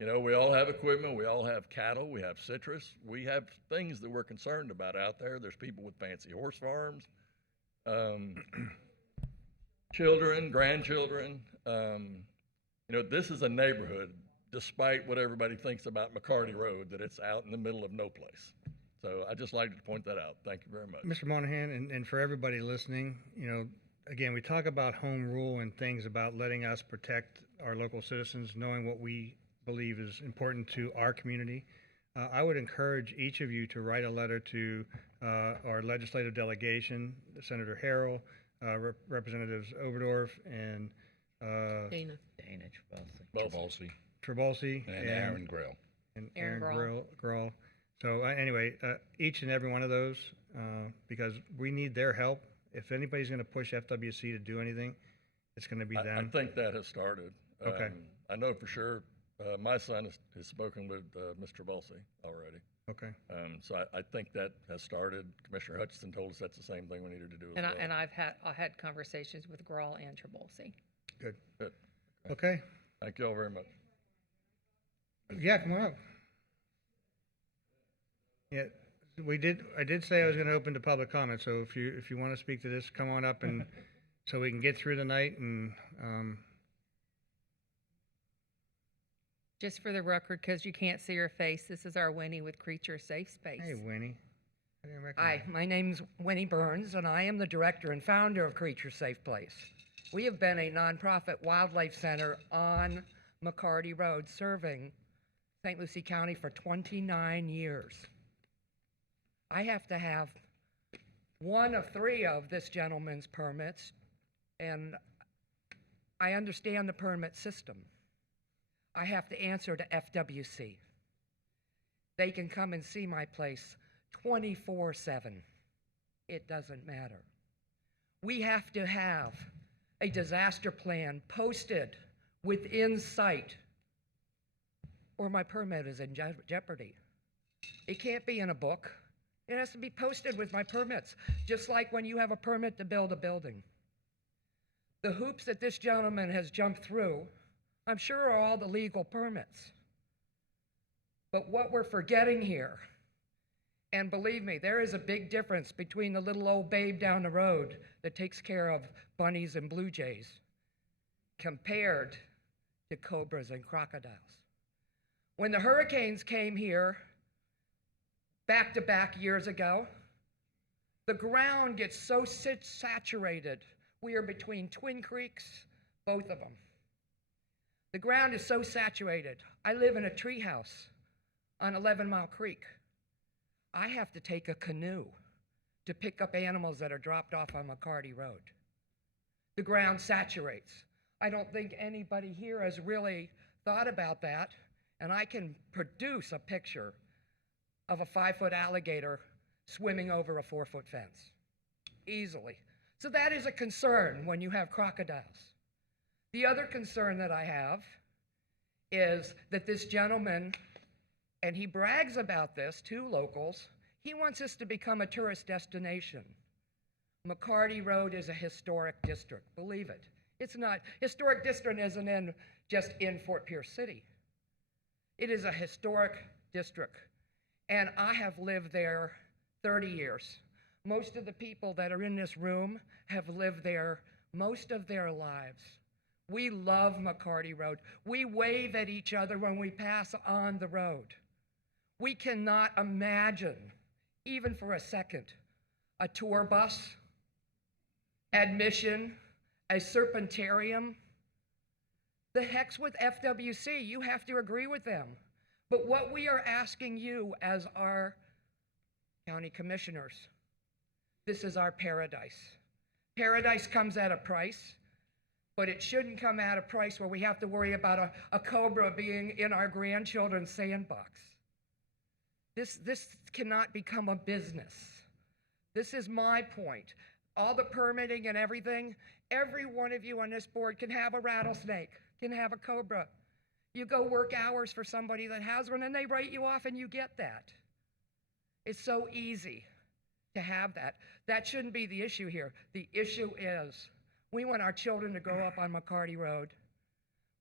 you know, we all have equipment, we all have cattle, we have citrus, we have things that we're concerned about out there. There's people with fancy horse farms, children, grandchildren. You know, this is a neighborhood, despite what everybody thinks about McCarty Road, that it's out in the middle of no place. So I'd just like to point that out. Thank you very much. Mr. Monahan, and for everybody listening, you know, again, we talk about home rule and things about letting us protect our local citizens, knowing what we believe is important to our community. I would encourage each of you to write a letter to our legislative delegation, Senator Harrell, Representatives Oberdorf, and Dana Travolsi. Travolsi And Aaron Grill. And Aaron Aaron Grill. So anyway, each and every one of those, because we need their help. If anybody's going to push FWC to do anything, it's going to be I them. think that has started. Okay. I know for sure my son has spoken with Mr. Travolsi already. Okay. So I think that has started. Commissioner Hutchinson told us that's the same thing we needed to do as And, well. I had conversations with Grawl and Trabolsi. Good. Good. Okay. Thank you all very much. Yeah, come on up. Yeah, I did say I was going to open to public comment, so if you want to speak to this, come on up and so we can get through the night and Just for the record, because you can't see her face, this is our Winnie with Creature Safe Space. hey, Winnie. I didn't recognize Hi, my name's Winnie Burns, and I am the director and founder of Creature Safe Place. We have been a nonprofit wildlife center on McCarty Road, serving St. Lucie County for 29 years. I have to have 1 of 3 of this gentleman's permits, and I understand the permit system. I have to answer to FWC. They can come and see my place 24/7. It doesn't matter. We have to have a disaster plan posted within sight, or my permit is in jeopardy. It can't be in a book. It has to be posted with my permits, just like when you have a permit to build a building. The hoops that this gentleman has jumped through I'm sure are all the legal permits. But what we're forgetting here, and believe me, there is a big difference between the little old babe down the road that takes care of bunnies and blue jays compared to cobras and crocodiles. When the hurricanes came here back to back years ago, the ground gets so saturated. We are between Twin Creeks, both of them. The ground is so saturated. I live in a treehouse on 11 Mile Creek. I have to take a canoe to pick up animals that are dropped off on McCarty Road. The ground saturates. I don't think anybody here has really thought about that, and I can produce a picture of a 5-foot alligator swimming over a 4-foot fence easily. So that is a concern when you have crocodiles. The other concern that I have is that this gentleman, and he brags about this to locals, he wants us to become a tourist destination. McCarty Road is a historic district, believe it. It's not. Historic district isn't just in Fort Pierce City. It is a historic district, and I have lived there 30 years. Most of the people that are in this room have lived there most of their lives. We love McCarty Road. We wave at each other when we pass on the road. We cannot imagine, even for a second, a tour bus, admission, a serpentarium. The heck's with FWC. You have to agree with them. But what we are asking you as our county commissioners, this is our paradise. Paradise comes at a price, but it shouldn't come at a price where we have to worry about a cobra being in our grandchildren's sandbox. This cannot become a business. This is my point. All the permitting and everything, every one of you on this board can have a rattlesnake, can have a cobra. You go work hours for somebody that has one and they write you off and you get that. It's so easy to have that. That shouldn't be the issue here. The issue is we want our children to grow up on McCarty Road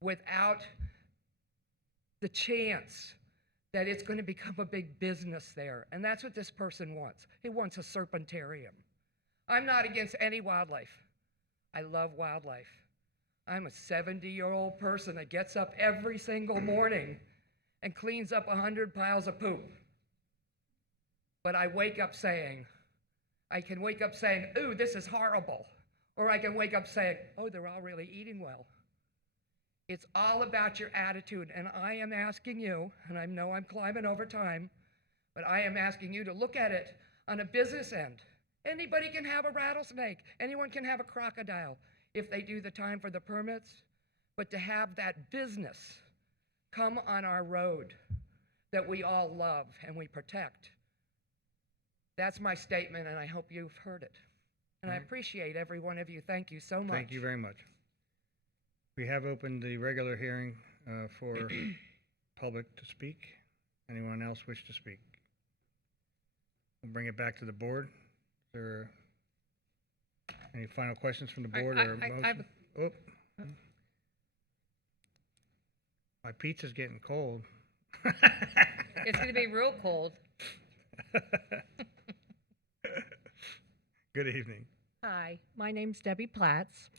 without the chance that it's going to become a big business there. And that's what this person wants. He wants a serpentarium. I'm not against any wildlife. I love wildlife. I'm a 70-year-old person that gets up every single morning and cleans up 100 piles of poop. But I wake up saying, I can wake up saying, ooh, this is horrible. Or I can wake up saying, oh, they're all really eating well. It's all about your attitude. And I am asking you, and I know I'm climbing over time, but I am asking you to look at it on a business end. Anybody can have a rattlesnake. Anyone can have a crocodile if they do the time for the permits. But to have that business come on our road that we all love and we protect, that's my statement, and I hope you've heard it. And I appreciate every one of you. Thank you so much. Thank you very much. We have opened the regular hearing for public to speak. Anyone else wish to speak? We'll bring it back to the board. Is there any final questions from the board or motion? Oh. My pizza's getting cold. It's going to be real cold. Good evening. Hi, my name's Debbie Platts.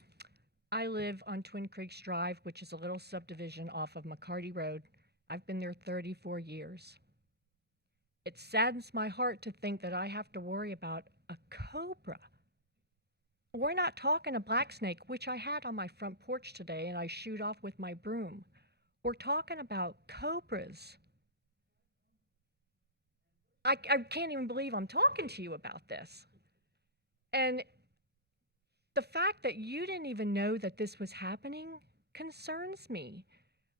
I live on Twin Creeks Drive, which is a little subdivision off of McCarty Road. I've been there 34 years. It saddens my heart to think that I have to worry about a cobra. We're not talking a black snake, which I had on my front porch today and I shooed off with my broom. We're talking about cobras. I can't even believe I'm talking to you about this. And the fact that you didn't even know that this was happening concerns me.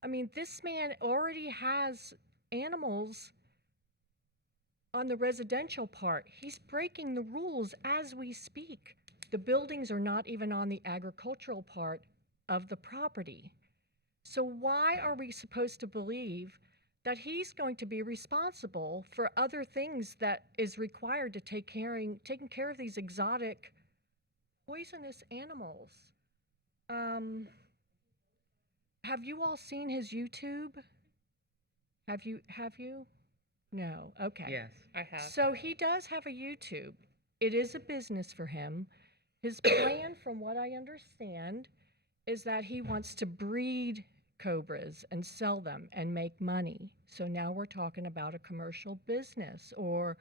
I mean, this man already has animals on the residential part. He's breaking the rules as we speak. The buildings are not even on the agricultural part of the property. So why are we supposed to believe that he's going to be responsible for other things that is required to taking care of these exotic poisonous animals? have you all seen his YouTube? Have you? No. Okay. Yes. I have. So he does have a YouTube. It is a business for him. His plan, from what I understand, is that he wants to breed cobras and sell them and make money. So now we're talking about a commercial business or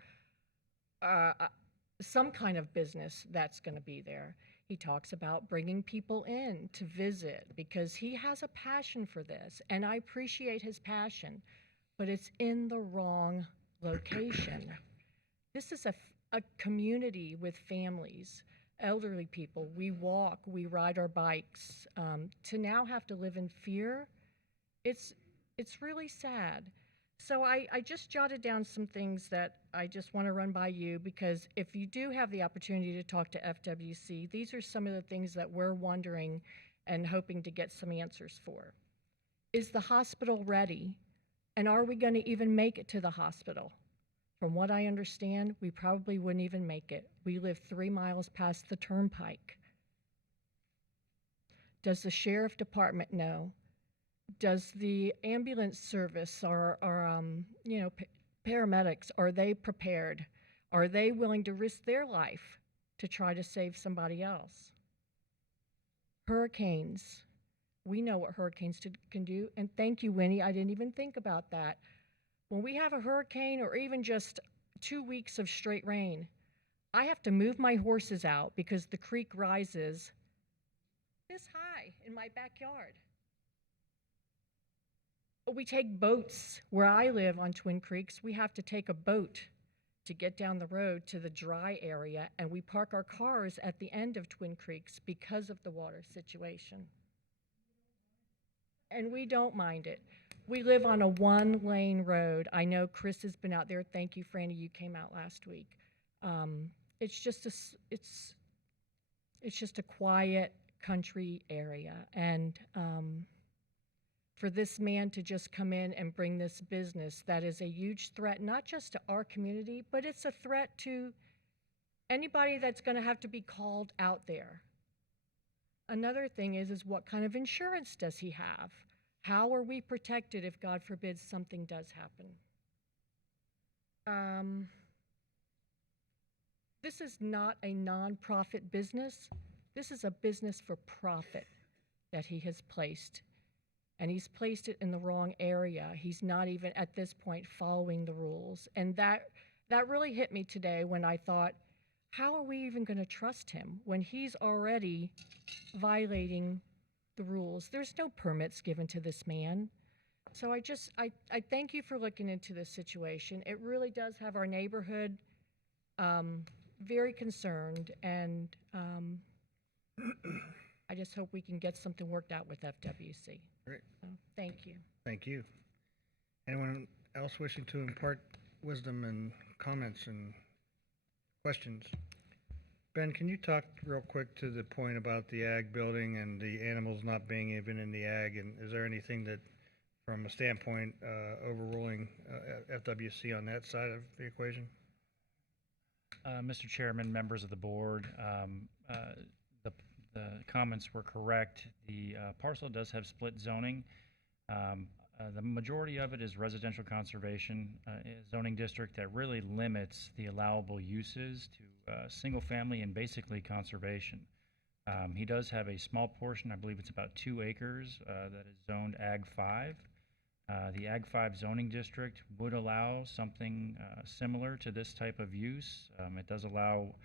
some kind of business that's going to be there. He talks about bringing people in to visit because he has a passion for this, and I appreciate his passion, but it's in the wrong location. This is a community with families, elderly people. We walk, we ride our bikes. To now have to live in fear, it's really sad. So I just jotted down some things that I just want to run by you, because if you do have the opportunity to talk to FWC, these are some of the things that we're wondering and hoping to get some answers for. Is the hospital ready? And are we going to even make it to the hospital? From what I understand, we probably wouldn't even make it. We live 3 miles past the turnpike. Does the sheriff department know? Does the ambulance service or paramedics, are they prepared? Are they willing to risk their life to try to save somebody else? Hurricanes. We know what hurricanes can do. And thank you, Winnie. I didn't even think about that. When we have a hurricane or even just 2 weeks of straight rain, I have to move my horses out because the creek rises this high in my backyard. We take boats. Where I live on Twin Creeks, we have to take a boat to get down the road to the dry area, and we park our cars at the end of Twin Creeks because of the water situation. And we don't mind it. We live on a 1-lane road. I know Chris has been out there. Thank you, Franny, you came out last week. It's just a quiet country area, and for this man to just come in and bring this business that is a huge threat, not just to our community, but it's a threat to anybody that's going to have to be called out there. Another thing is what kind of insurance does he have? How are we protected if, God forbid, something does happen? This is not a nonprofit business. This is a business for profit that he has placed. And he's placed it in the wrong area. He's not even at this point following the rules. And that really hit me today when I thought, how are we even going to trust him when he's already violating the rules? There's no permits given to this man. So I thank you for looking into this situation. It really does have our neighborhood very concerned, and I just hope we can get something worked out with FWC. Great. So, thank you. Thank you. Anyone else wishing to impart wisdom and comments and questions? Ben, can you talk real quick to the point about the ag building and the animals not being even in the ag? And is there anything that, from a standpoint, overruling FWC on that side of the equation? Mr. Chairman, members of the board, the comments were correct. The parcel does have split zoning. The majority of it is residential conservation zoning district that really limits the allowable uses to single family and basically conservation. He does have a small portion, I believe it's about 2 acres, that is zoned Ag 5. The Ag 5 zoning district would allow something similar to this type of use. It does allow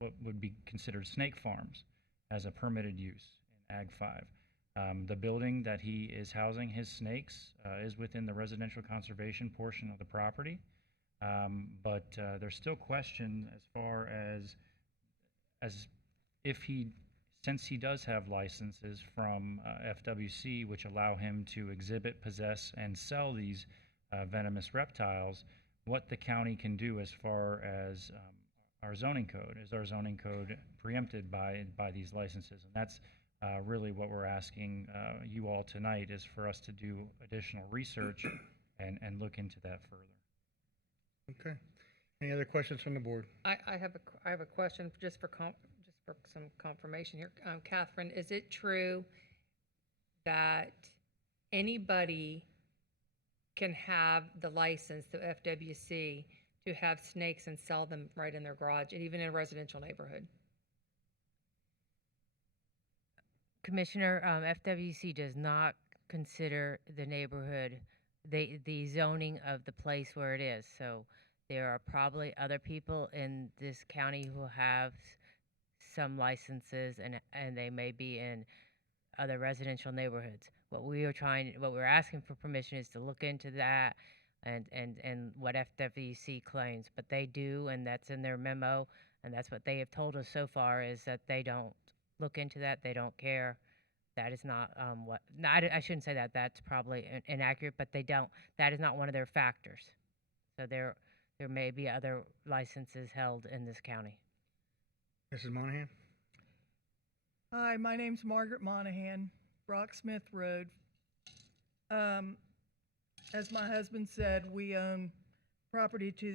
what would be considered snake farms as a permitted use in Ag 5. The building that he is housing his snakes is within the residential conservation portion of the property, but there's still question as far as if he, since he does have licenses from FWC which allow him to exhibit, possess, and sell these venomous reptiles, what the county can do as far as our zoning code. Is our zoning code preempted by these licenses? And that's really what we're asking you all tonight, is for us to do additional research and look into that further. Okay. Any other questions from the board? I have a question just for some confirmation here. Catherine, is it true that anybody can have the license, the FWC, to have snakes and sell them right in their garage, and even in a residential neighborhood. Commissioner, FWC does not consider the neighborhood, the zoning of the place where it is. So there are probably other people in this county who have some licenses, and they may be in other residential neighborhoods. What we're asking for permission is to look into that and what FWC claims. But they do, and that's in their memo, and that's what they have told us so far, is that they don't look into that. They don't care. That is not I shouldn't say that. That's probably inaccurate, but they don't. That is not one of their factors. So there may be other licenses held in this county. Mrs. Monahan? Hi, my name's Margaret Monahan, Brocksmith Road. As my husband said, we own property to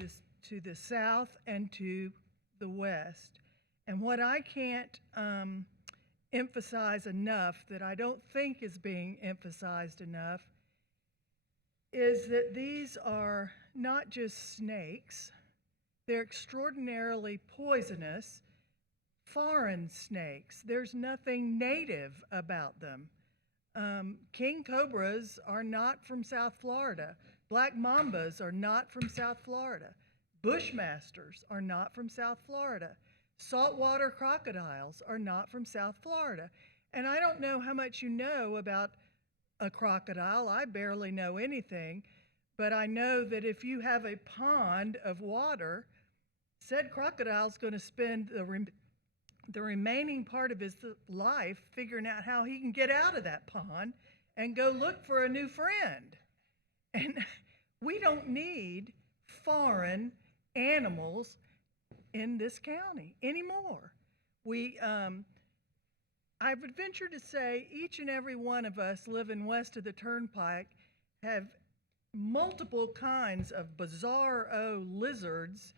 the south and to the west. And what I can't emphasize enough, that I don't think is being emphasized enough, is that these are not just snakes. They're extraordinarily poisonous, foreign snakes. There's nothing native about them. King cobras are not from South Florida. Black mambas are not from South Florida. Bushmasters are not from South Florida. Saltwater crocodiles are not from South Florida. And I don't know how much you know about a crocodile. I barely know anything, but I know that if you have a pond of water, said crocodile's going to spend the remaining part of his life figuring out how he can get out of that pond and go look for a new friend. And we don't need foreign animals in this county anymore. I would venture to say each and every one of us living west of the Turnpike have multiple kinds of bizarre lizards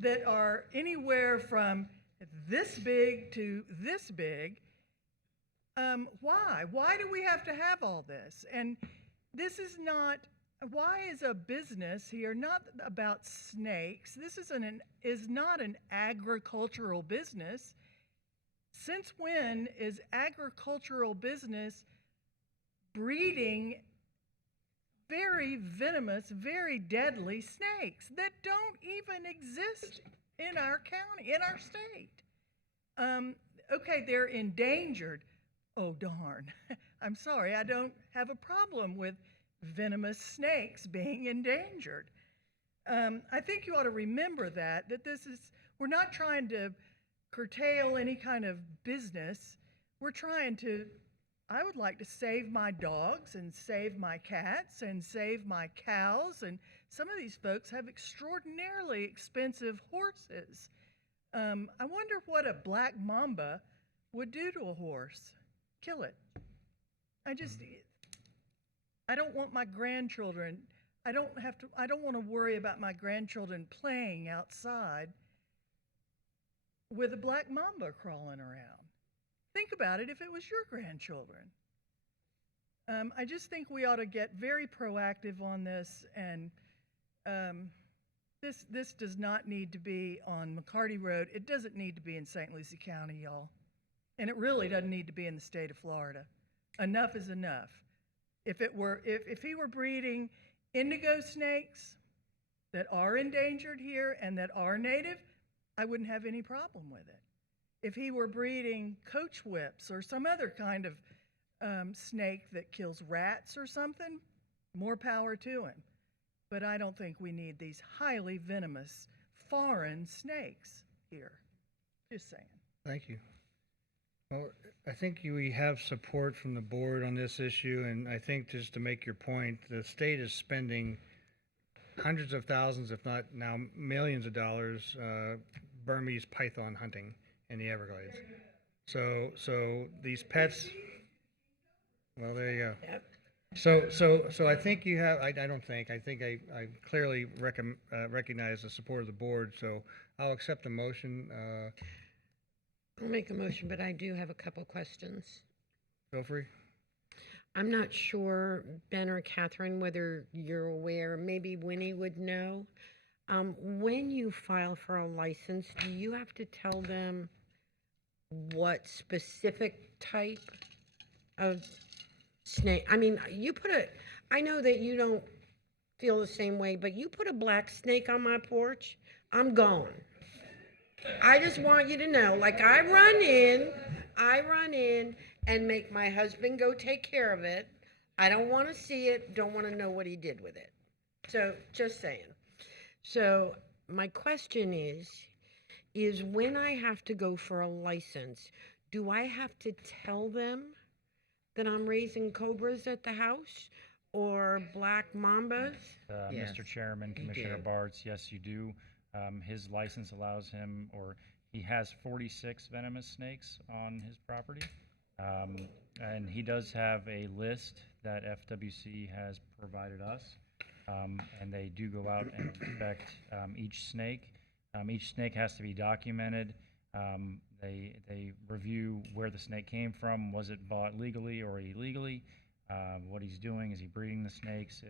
that are anywhere from this big to this big. Why? Why do we have to have all this? And this is not, why is a business here not about snakes? This is not an agricultural business. Since when is agricultural business breeding very venomous, very deadly snakes that don't even exist in our county, in our state? Okay, they're endangered. Oh, darn. I'm sorry, I don't have a problem with venomous snakes being endangered. I think you ought to remember that we're not trying to curtail any kind of business. We're trying to, I would like to save my dogs and save my cats and save my cows. And some of these folks have extraordinarily expensive horses. I wonder what a black mamba would do to a horse. Kill it. I don't want my grandchildren, I don't want to worry about my grandchildren playing outside with a black mamba crawling around. Think about it if it was your grandchildren. I just think we ought to get very proactive on this, and this does not need to be on McCarty Road. It doesn't need to be in St. Lucie County, y'all. And it really doesn't need to be in the state of Florida. Enough is enough. If he were breeding indigo snakes that are endangered here and that are native, I wouldn't have any problem with it. If he were breeding coach whips or some other kind of snake that kills rats or something, more power to him. But I don't think we need these highly venomous foreign snakes here. Just saying. Thank you. Well, I think we have support from the board on this issue, and I think just to make your point, the state is spending hundreds of thousands, if not now millions of dollars, Burmese python hunting in the Everglades. So these pets, well, there you go. Yep. So I think you have, I think I clearly recognize the support of the board, so I'll accept the motion. I'll make a motion, but I do have a couple questions. feel free. I'm not sure, Ben or Catherine, whether you're aware, maybe Winnie would know. When you file for a license, do you have to tell them what specific type of snake? I mean, I know that you don't feel the same way, but you put a black snake on my porch, I'm gone. I just want you to know, like I run in and make my husband go take care of it. I don't want to see it, don't want to know what he did with it. So, just saying. So, my question is when I have to go for a license, do I have to tell them that I'm raising cobras at the house or black mambas? Mr. Chairman, Commissioner Bartz, yes, you do. His license allows him, or he has 46 venomous snakes on his property. And he does have a list that FWC has provided us. And they do go out and inspect each snake. Each snake has to be documented. They review where the snake came from. Was it bought legally or illegally? What he's doing, is he breeding the snakes?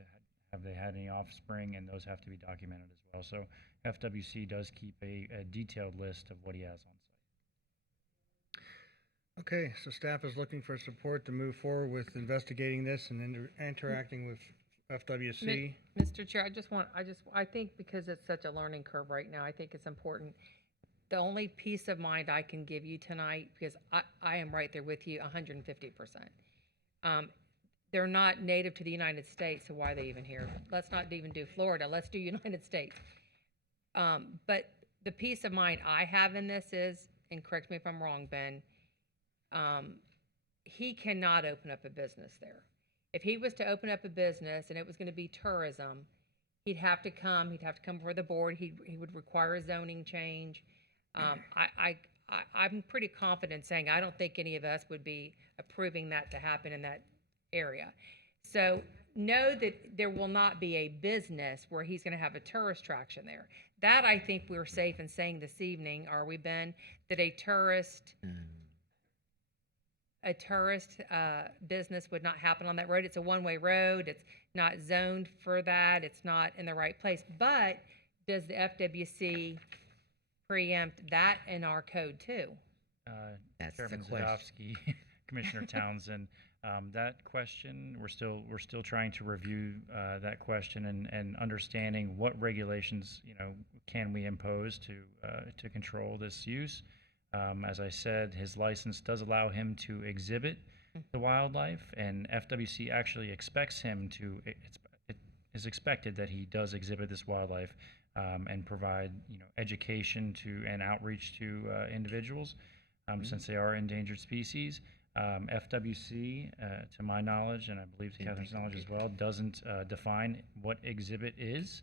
Have they had any offspring? And those have to be documented as well. So FWC does keep a detailed list of what he has on site. Okay, so staff is looking for support to move forward with investigating this and interacting with FWC. Mr. Chair, I think because it's such a learning curve right now, I think it's important. The only peace of mind I can give you tonight, because I am right there with you 150%. They're not native to the United States, so why are they even here? Let's not even do Florida, let's do United States. But the peace of mind I have in this is, and correct me if I'm wrong, Ben, he cannot open up a business there. If he was to open up a business and it was going to be tourism, he'd have to come before the board, he would require a zoning change. I'm pretty confident saying I don't think any of us would be approving that to happen in that area. So know that there will not be a business where he's going to have a tourist attraction there. That I think we're safe in saying this evening, are we, Ben, that a tourist business would not happen on that road. It's a one-way road. It's not zoned for that. It's not in the right place. But does the FWC preempt that in our code too? Chairman Zadowski, Commissioner Townsend, that question, we're still trying to review that question and understanding what regulations can we impose to control this use. As I said, his license does allow him to exhibit the wildlife, and FWC actually expects him to. It is expected that he does exhibit this wildlife and provide education to and outreach to individuals, since they are endangered species. FWC, to my knowledge, and I believe to Catherine's knowledge as well, doesn't define what exhibit is.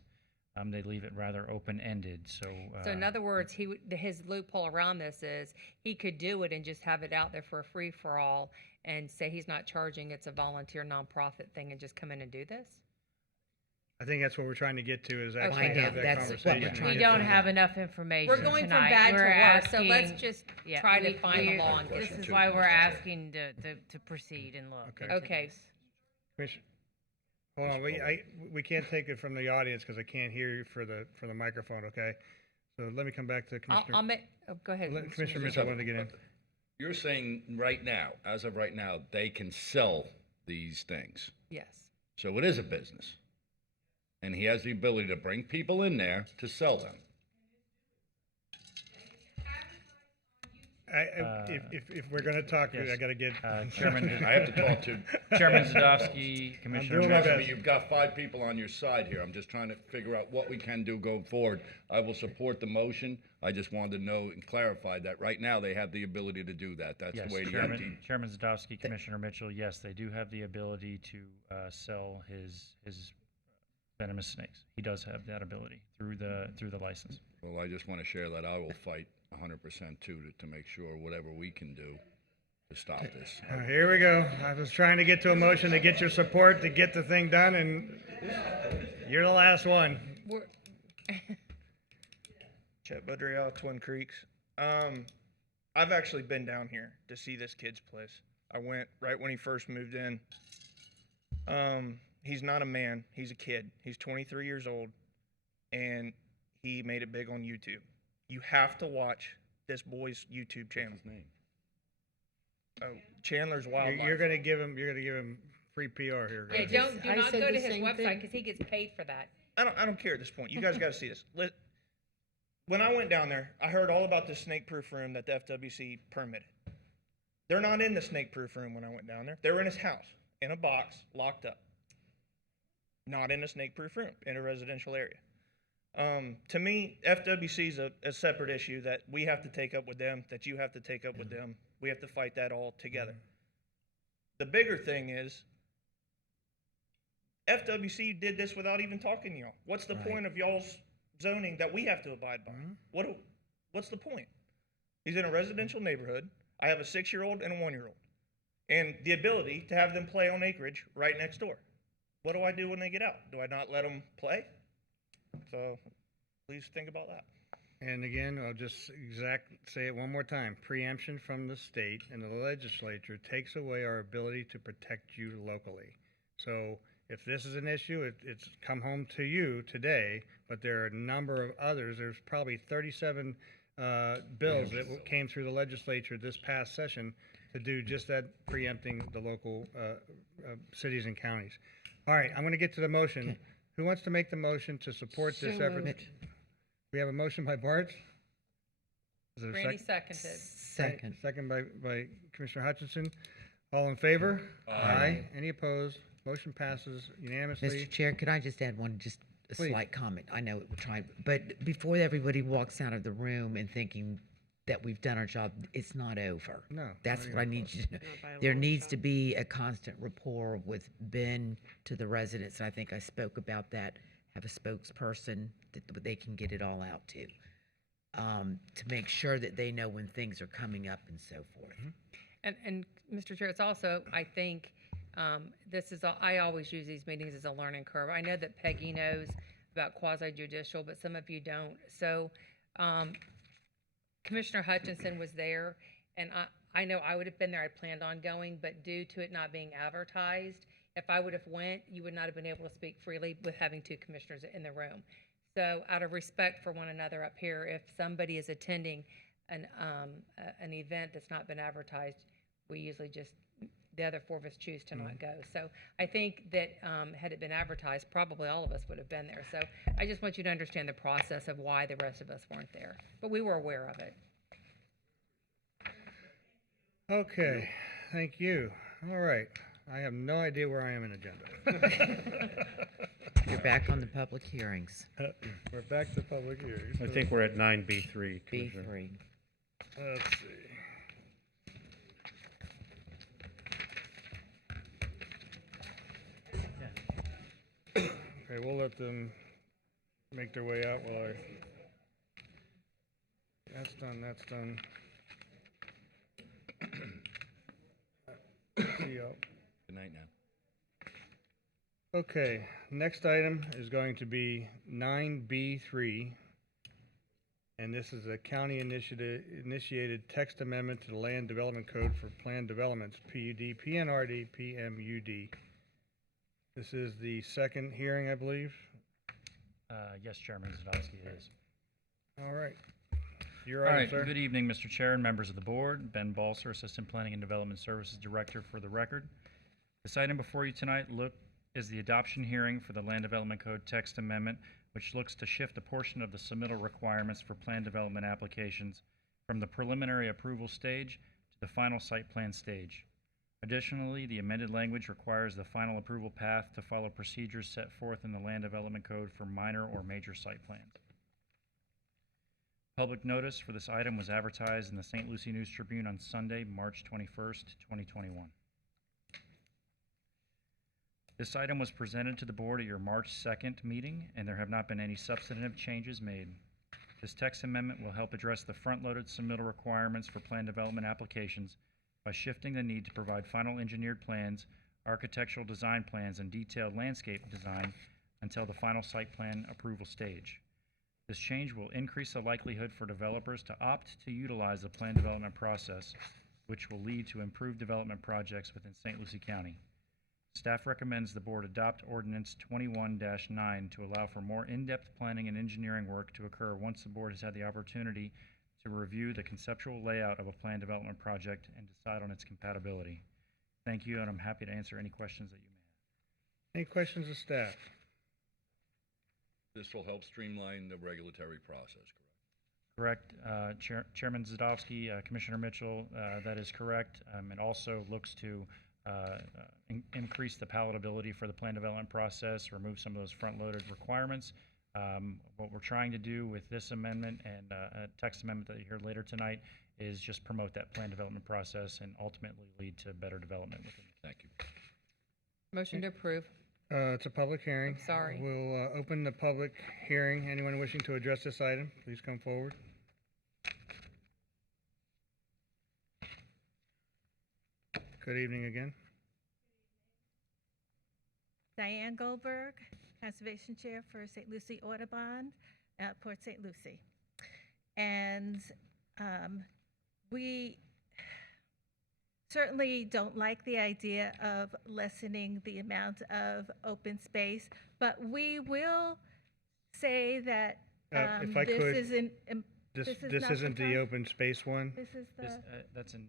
They leave it rather open-ended. So in other words, his loophole around this is he could do it and just have it out there for a free-for-all and say he's not charging, it's a volunteer nonprofit thing, and just come in and do this? I think that's what we're trying to get to, is actually Okay. have that That's what conversation. we're trying We to don't figure have out. enough information We're going from tonight. bad to We're worse, so let's asking- just try to find the law and This get is it. why we're asking to proceed and look. Okay. Okay. Commissioner, hold on, we can't take it from the audience because I can't hear you for the microphone, okay? So let me come back to Commissioner. Go ahead. Commissioner Mitchell wanted to get in. You're saying right now, as of right now, they can sell these things. Yes. So it is a business. And he has the ability to bring people in there to sell them. If we're going to talk, yes. I got to get Chairman. I have to talk to Chairman Zadowski, Commissioner doing my Mitchell. best. You've got 5 people on your side here. I'm just trying to figure out what we can do going forward. I will support the motion. I just wanted to know and clarify that right now they have the ability to do that. That's Yes, the way the Chairman Zadowski, Commissioner Mitchell, yes, they do have the ability to sell his venomous snakes. He does have that ability through the license. Well, I just want to share that I will fight 100% too to make sure whatever we can do to stop this. Here we go. I was trying to get to a motion to get your support to get the thing done, and you're the last one. Chet Budriel, Twin Creeks. I've actually been down here to see this kid's place. I went right when he first moved in. He's not a man, he's a kid. He's 23 years old, and he made it big on YouTube. You have to watch this boy's YouTube channel. What's his name? Oh, Chandler's Wildlife. You're gonna give him free PR here, Yeah, guys. do not go to his website because he gets paid for that. I don't care at this point. You guys got to see this. When I went down there, I heard all about this snake-proof room that the FWC permitted. They're not in the snake-proof room when I went down there. They were in his house, in a box, locked up. Not in a snake-proof room, in a residential area. To me, FWC is a separate issue that we have to take up with them, that you have to take up with them. We have to fight that all together. The bigger thing is, FWC did this without even talking to y'all. What's the point of y'all's zoning that we have to abide by? What's the point? He's in a residential neighborhood. I have a 6-year-old and a 1-year-old. And the ability to have them play on acreage right next door. What do I do when they get out? Do I not let them play? So please think about that. And again, I'll just say it one more time. Preemption from the state and the legislature takes away our ability to protect you locally. So if this is an issue, it's come home to you today, but there are a number of others. There's probably 37 bills that came through the legislature this past session to do just that, preempting the local cities and counties. All right, I'm going to get to the motion. Who wants to make the motion to support this effort? We have a motion by Bart. Is there a Randy second? seconded. Second by Commissioner Hutchinson. All in favor? Aye. Any opposed? Motion passes unanimously. Mr. Chair, could I just add one, just a Please. slight comment? I know we're trying, but before everybody walks out of the room and thinking that we've done our job, it's not over. No. That's not what I even need close. you to know. There needs to be a constant rapport with Ben to the residents, and I think I spoke about that. Have a spokesperson that they can get it all out to make sure that they know when things are coming up and so forth. And Mr. Chair, it's also, I think, I always use these meetings as a learning curve. I know that Peggy knows about quasi-judicial, but some of you don't. So Commissioner Hutchinson was there, and I know I would have been there. I planned on going, but due to it not being advertised, if I would have went, you would not have been able to speak freely with having 2 commissioners in the room. So out of respect for one another up here, if somebody is attending an event that's not been advertised, we usually just, the other 4 of us choose to not go. So I think that had it been advertised, probably all of us would have been there. So I just want you to understand the process of why the rest of us weren't there. But we were aware of it. Okay, thank you. All right. I have no idea where I am in agenda. You're back on the public hearings. We're back to public hearings. I think we're at 9B3. Commissioner. B3. Let's see. Okay, we'll let them make their way out while I... That's done, that's done. See y'all. Good night now. Okay, next item is going to be 9B3, and this is a county initiated text amendment to the Land Development Code for Planned Developments, PUD, PNRD, PMUD. This is the second hearing, I believe. Yes, Chairman Zadowski, it is. All right. You're All right, right, sir. good evening, Mr. Chair and members of the board. Ben Balser, Assistant Planning and Development Services Director for the record. This item before you tonight is the adoption hearing for the Land Development Code text amendment, which looks to shift a portion of the submittal requirements for plan development applications from the preliminary approval stage to the final site plan stage. Additionally, the amended language requires the final approval path to follow procedures set forth in the Land Development Code for minor or major site plans. Public notice for this item was advertised in the St. Lucie News Tribune on Sunday, March 21st, 2021. This item was presented to the board at your March 2nd meeting, and there have not been any substantive changes made. This text amendment will help address the front-loaded submittal requirements for plan development applications by shifting the need to provide final engineered plans, architectural design plans, and detailed landscape design until the final site plan approval stage. This change will increase the likelihood for developers to opt to utilize the plan development process which will lead to improved development projects within St. Lucie County. Staff recommends the board adopt ordinance 21-9 to allow for more in-depth planning and engineering work to occur once the board has had the opportunity to review the conceptual layout of a planned development project and decide on its compatibility. Thank you, and I'm happy to answer any questions that you may have. Any questions of staff? This will help streamline the regulatory process, Correct. Chairman Zadowski, Commissioner Mitchell, that is correct. It also looks to increase the palatability for the plan development process, remove some of those front-loaded requirements. What we're trying to do with this amendment and a text amendment that you hear later tonight is just promote that plan development process and ultimately lead to better development within it. Thank you. Motion to approve. It's a public hearing. I'm sorry. We'll open the public hearing. Anyone wishing to address this item, please come forward. Good evening again. Diane Goldberg, Conservation Chair for St. Lucie Audubon, Port St. Lucie. And we certainly don't like the idea of lessening the amount of open space, but we will say that If I this could, isn't, This is this not isn't the time. open space one. This is This, the, that's in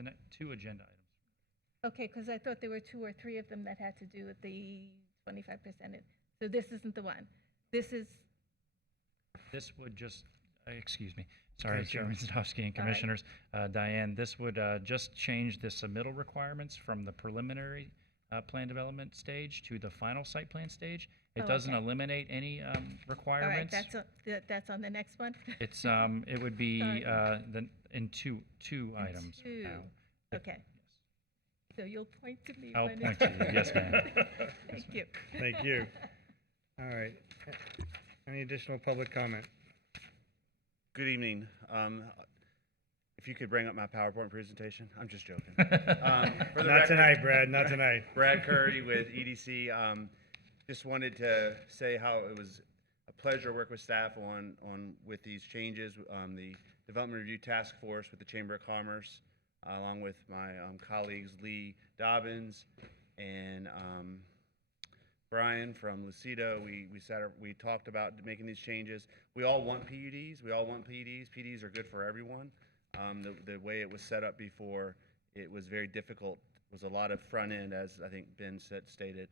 the 2 agenda items. okay, because I thought there were 2 or 3 of them that had to do with the 25%. So this isn't the one. This is, This would just, excuse me, sorry, Okay, Chairman Zadowski and All right. Commissioners. Diane, this would just change the submittal requirements from the preliminary plan development stage to the final site plan stage. It Oh, doesn't okay. eliminate any all right, requirements. that's on the next one? It's, it would be Sorry. in two items. 2, now. okay. So you'll point to me. I'll when- point to you. Yes, ma'am. Thank you. Thank you. All right. Any additional public comment? Good evening. If you could bring up my PowerPoint presentation, I'm just joking. For the Not record- tonight, Brad, not tonight. Brad Curry with EDC. Just wanted to say how it was a pleasure to work with staff with these changes. The Development Review Task Force with the Chamber of Commerce, along with my colleagues Lee Dobbins and Brian from Lucido. We talked about making these changes. We all want PUDs. We all want PUDs. PUDs are good for everyone. The way it was set up before, it was very difficult. It was a lot of front end, as I think Ben stated,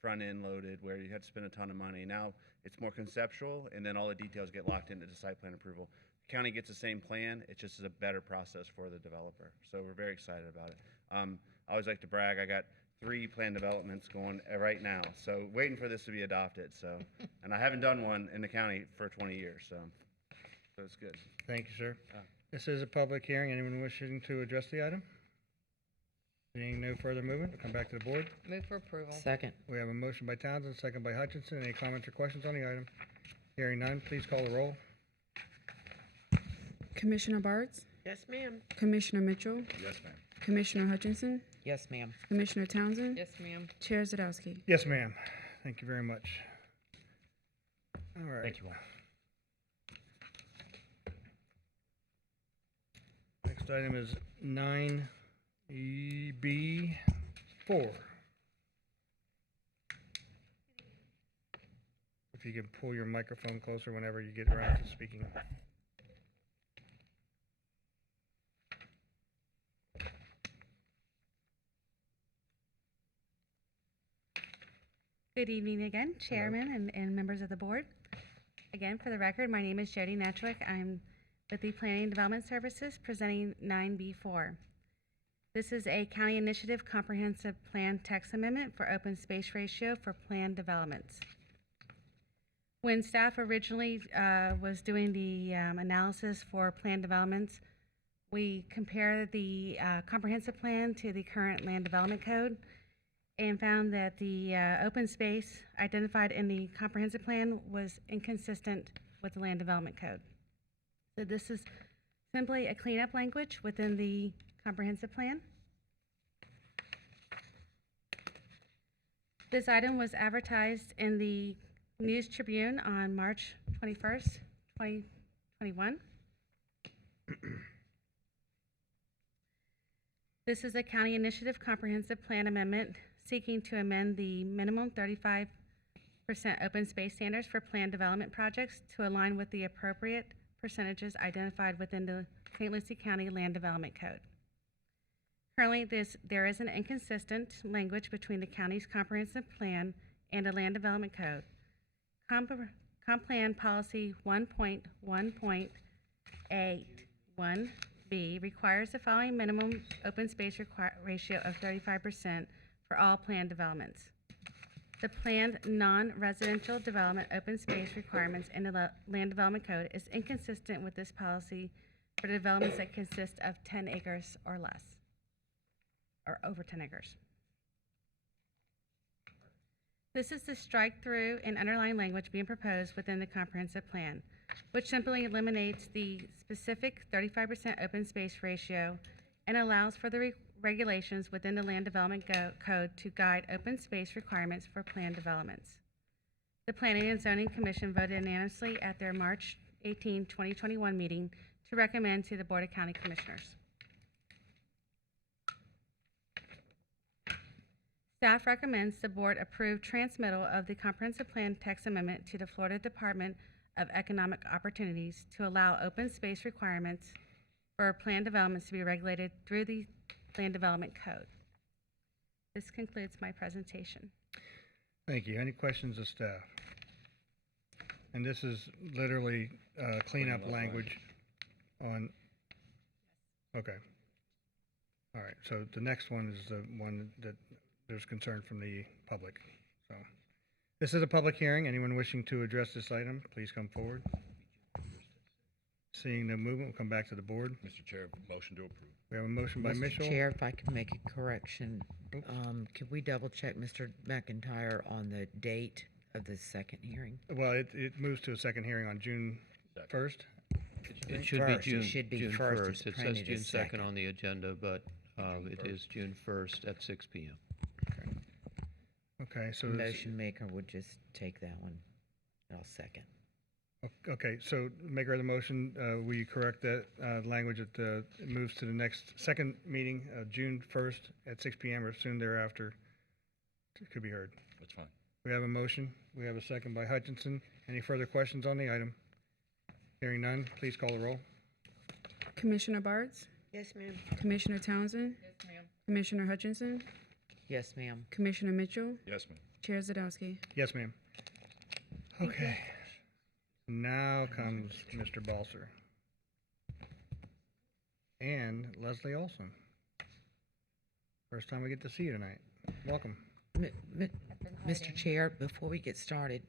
front end loaded, where you had to spend a ton of money. Now it's more conceptual, and then all the details get locked into the site plan approval. The county gets the same plan. It just is a better process for the developer. So we're very excited about it. I always like to brag. I got 3 plan developments going right now. So waiting for this to be adopted. So, and I haven't done one in the county for 20 years. So it's good. Thank you, sir. This is a public hearing. Anyone wishing to address the item? Seeing no further movement, we'll come back to the board. Move for approval. Second. We have a motion by Townsend, second by Hutchinson. Any comments or questions on the item? Hearing none, please call the roll. Commissioner Bartz, Yes, ma'am. Commissioner Mitchell, Yes, ma'am. Commissioner Hutchinson, Yes, ma'am. Commissioner Townsend, Yes, ma'am. Chair Zadowski. Yes, ma'am. Thank you very much. All right. Thank you all. Next item is 9B4. If you can pull your microphone closer whenever you get around to speaking. Good evening again, Chairman and members of the board. Again, for the record, my name is Jody Netchwick. I'm with the Planning and Development Services presenting 9B4. This is a county initiative comprehensive plan text amendment for open space ratio for planned developments. When staff originally was doing the analysis for planned developments, we compared the comprehensive plan to the current land development code and found that the open space identified in the comprehensive plan was inconsistent with the land development code. So this is simply a cleanup language within the comprehensive plan. This item was advertised in the News Tribune on March 21st, 2021. This is a county initiative comprehensive plan amendment seeking to amend the minimum 35% open space standards for planned development projects to align with the appropriate percentages identified within the St. Lucie County Land Development Code. Currently, there is an inconsistent language between the county's comprehensive plan and the Land Development Code. Comp Plan Policy 1.1.81B requires the following minimum open space ratio of 35% for all planned developments. The planned non-residential development open space requirements in the Land Development Code is inconsistent with this policy for developments that consist of 10 acres or less, or over 10 acres. This is the strike-through and underlying language being proposed within the comprehensive plan, which simply eliminates the specific 35% open space ratio and allows for the regulations within the Land Development Code to guide open space requirements for planned developments. The Planning and Zoning Commission voted unanimously at their March 18, 2021 meeting to recommend to the Board of County Commissioners. Staff recommends the board approve transmittal of the comprehensive plan text amendment to the Florida Department of Economic Opportunities to allow open space requirements for planned developments to be regulated through the Land Development Code. This concludes my presentation. Thank you. Any questions of staff? And this is literally cleanup language on, okay. All right, so the next one is the one that there's concern from the public. So this is a public hearing. Anyone wishing to address this item, please come forward. Seeing no movement, we'll come back to the board. Mr. Chair, motion to approve. We have a motion by Mr. Mitchell. Chair, if I could make a correction, could we double check Mr. McIntyre on the date of the second hearing? Well, it moves to a second hearing on June 1st. It should be First, it June, should be June first. 1st. It's It says printed June as 2nd second. on the agenda, but it is June 1st at 6 p.m. Okay, so The this- motion maker would just take that one. I'll second. Okay, so maker of the motion, will you correct that language that it moves to the next second meeting, June 1st at 6 p.m. or soon thereafter? It could be heard. That's fine. We have a motion. We have a second by Hutchinson. Any further questions on the item? Hearing none, please call the roll. Commissioner Bartz? Yes, ma'am. Commissioner Townsend? Yes, ma'am. Commissioner Hutchinson? Yes, ma'am. Commissioner Mitchell? Yes, ma'am. Chair Zadowski? Yes, ma'am. Okay. Now comes Mr. Balser. And Leslie Olson. First time we get to see you tonight. Welcome. Mr. Chair, before we get started,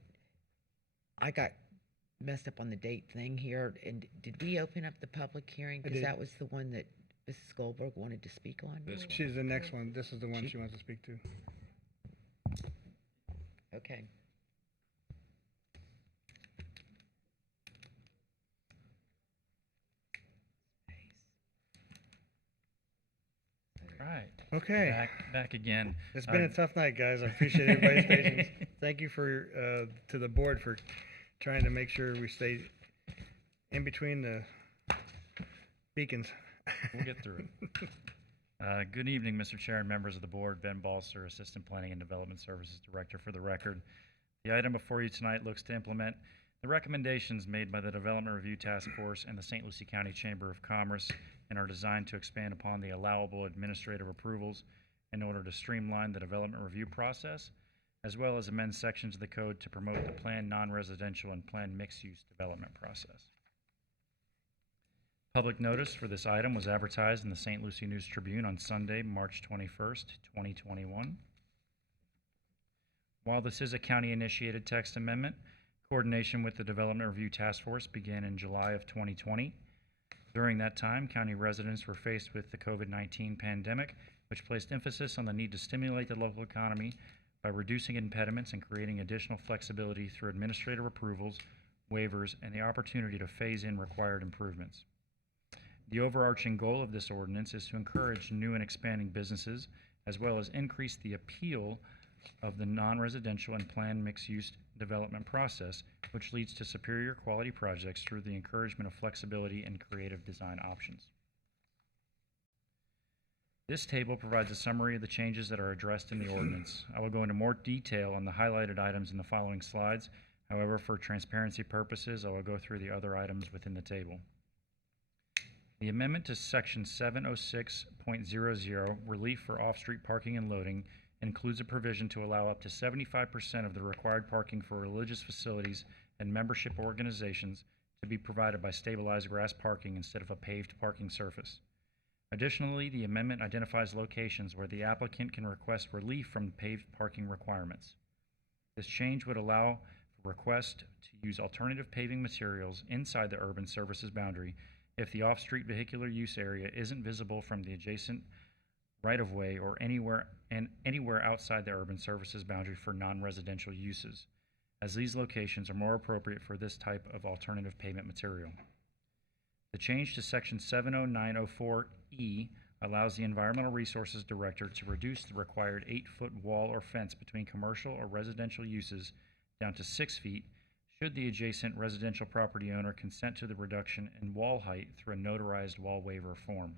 I got messed up on the date thing here. And did we open up the public hearing? I Because did. that was the one that Mrs. Goldberg wanted to speak on? She's the next one. This is the one she wants to speak to. Okay. Right. Okay. Back again. It's been a tough night, guys. I appreciate everybody's patience. Thank you for to the board for trying to make sure we stay in between the beacons. We'll get through it. Good evening, Mr. Chair and members of the board. Ben Balser, Assistant Planning and Development Services Director for the record. The item before you tonight looks to implement the recommendations made by the Development Review Task Force and the St. Lucie County Chamber of Commerce and are designed to expand upon the allowable administrative approvals in order to streamline the development review process, as well as amend sections of the code to promote the planned non-residential and planned mixed-use development process. Public notice for this item was advertised in the St. Lucie News Tribune on Sunday, March 21st, 2021. While this is a county-initiated text amendment, coordination with the Development Review Task Force began in July of 2020. During that time, county residents were faced with the COVID-19 pandemic, which placed emphasis on the need to stimulate the local economy by reducing impediments and creating additional flexibility through administrative approvals, waivers, and the opportunity to phase in required improvements. The overarching goal of this ordinance is to encourage new and expanding businesses, as well as increase the appeal of the non-residential and planned mixed-use development process, which leads to superior quality projects through the encouragement of flexibility and creative design options. This table provides a summary of the changes that are addressed in the ordinance. I will go into more detail on the highlighted items in the following slides. However, for transparency purposes, I will go through the other items within the table. The amendment to Section 706.00, relief for off-street parking and loading, includes a provision to allow up to 75% of the required parking for religious facilities and membership organizations to be provided by stabilized grass parking instead of a paved parking surface. Additionally, the amendment identifies locations where the applicant can request relief from paved parking requirements. This change would allow for request to use alternative paving materials inside the urban services boundary if the off-street vehicular use area isn't visible from the adjacent right-of-way or anywhere outside the urban services boundary for non-residential uses, as these locations are more appropriate for this type of alternative pavement material. The change to Section 70904E allows the Environmental Resources Director to reduce the required 8-foot wall or fence between commercial or residential uses down to 6 feet should the adjacent residential property owner consent to the reduction in wall height through a notarized wall waiver form.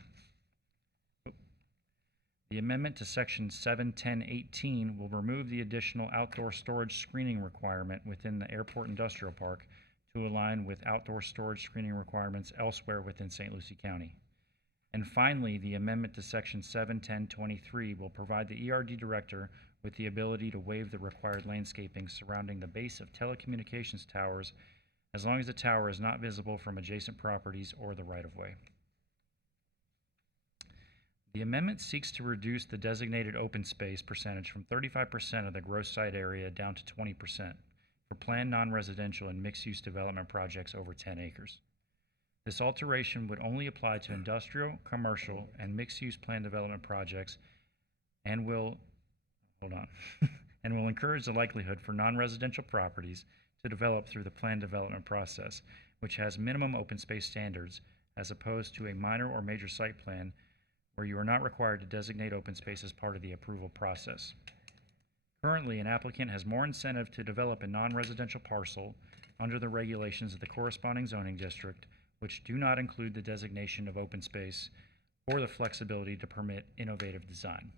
The amendment to Section 71018 will remove the additional outdoor storage screening requirement within the Airport Industrial Park to align with outdoor storage screening requirements elsewhere within St. Lucie County. And finally, the amendment to Section 71023 will provide the ERD Director with the ability to waive the required landscaping surrounding the base of telecommunications towers as long as the tower is not visible from adjacent properties or the right-of-way. The amendment seeks to reduce the designated open space percentage from 35% of the gross site area down to 20% for planned non-residential and mixed-use development projects over 10 acres. This alteration would only apply to industrial, commercial, and mixed-use planned development projects and will encourage the likelihood for non-residential properties to develop through the planned development process, which has minimum open space standards, as opposed to a minor or major site plan where you are not required to designate open space as part of the approval process. Currently, an applicant has more incentive to develop a non-residential parcel under the regulations of the corresponding zoning district, which do not include the designation of open space or the flexibility to permit innovative design.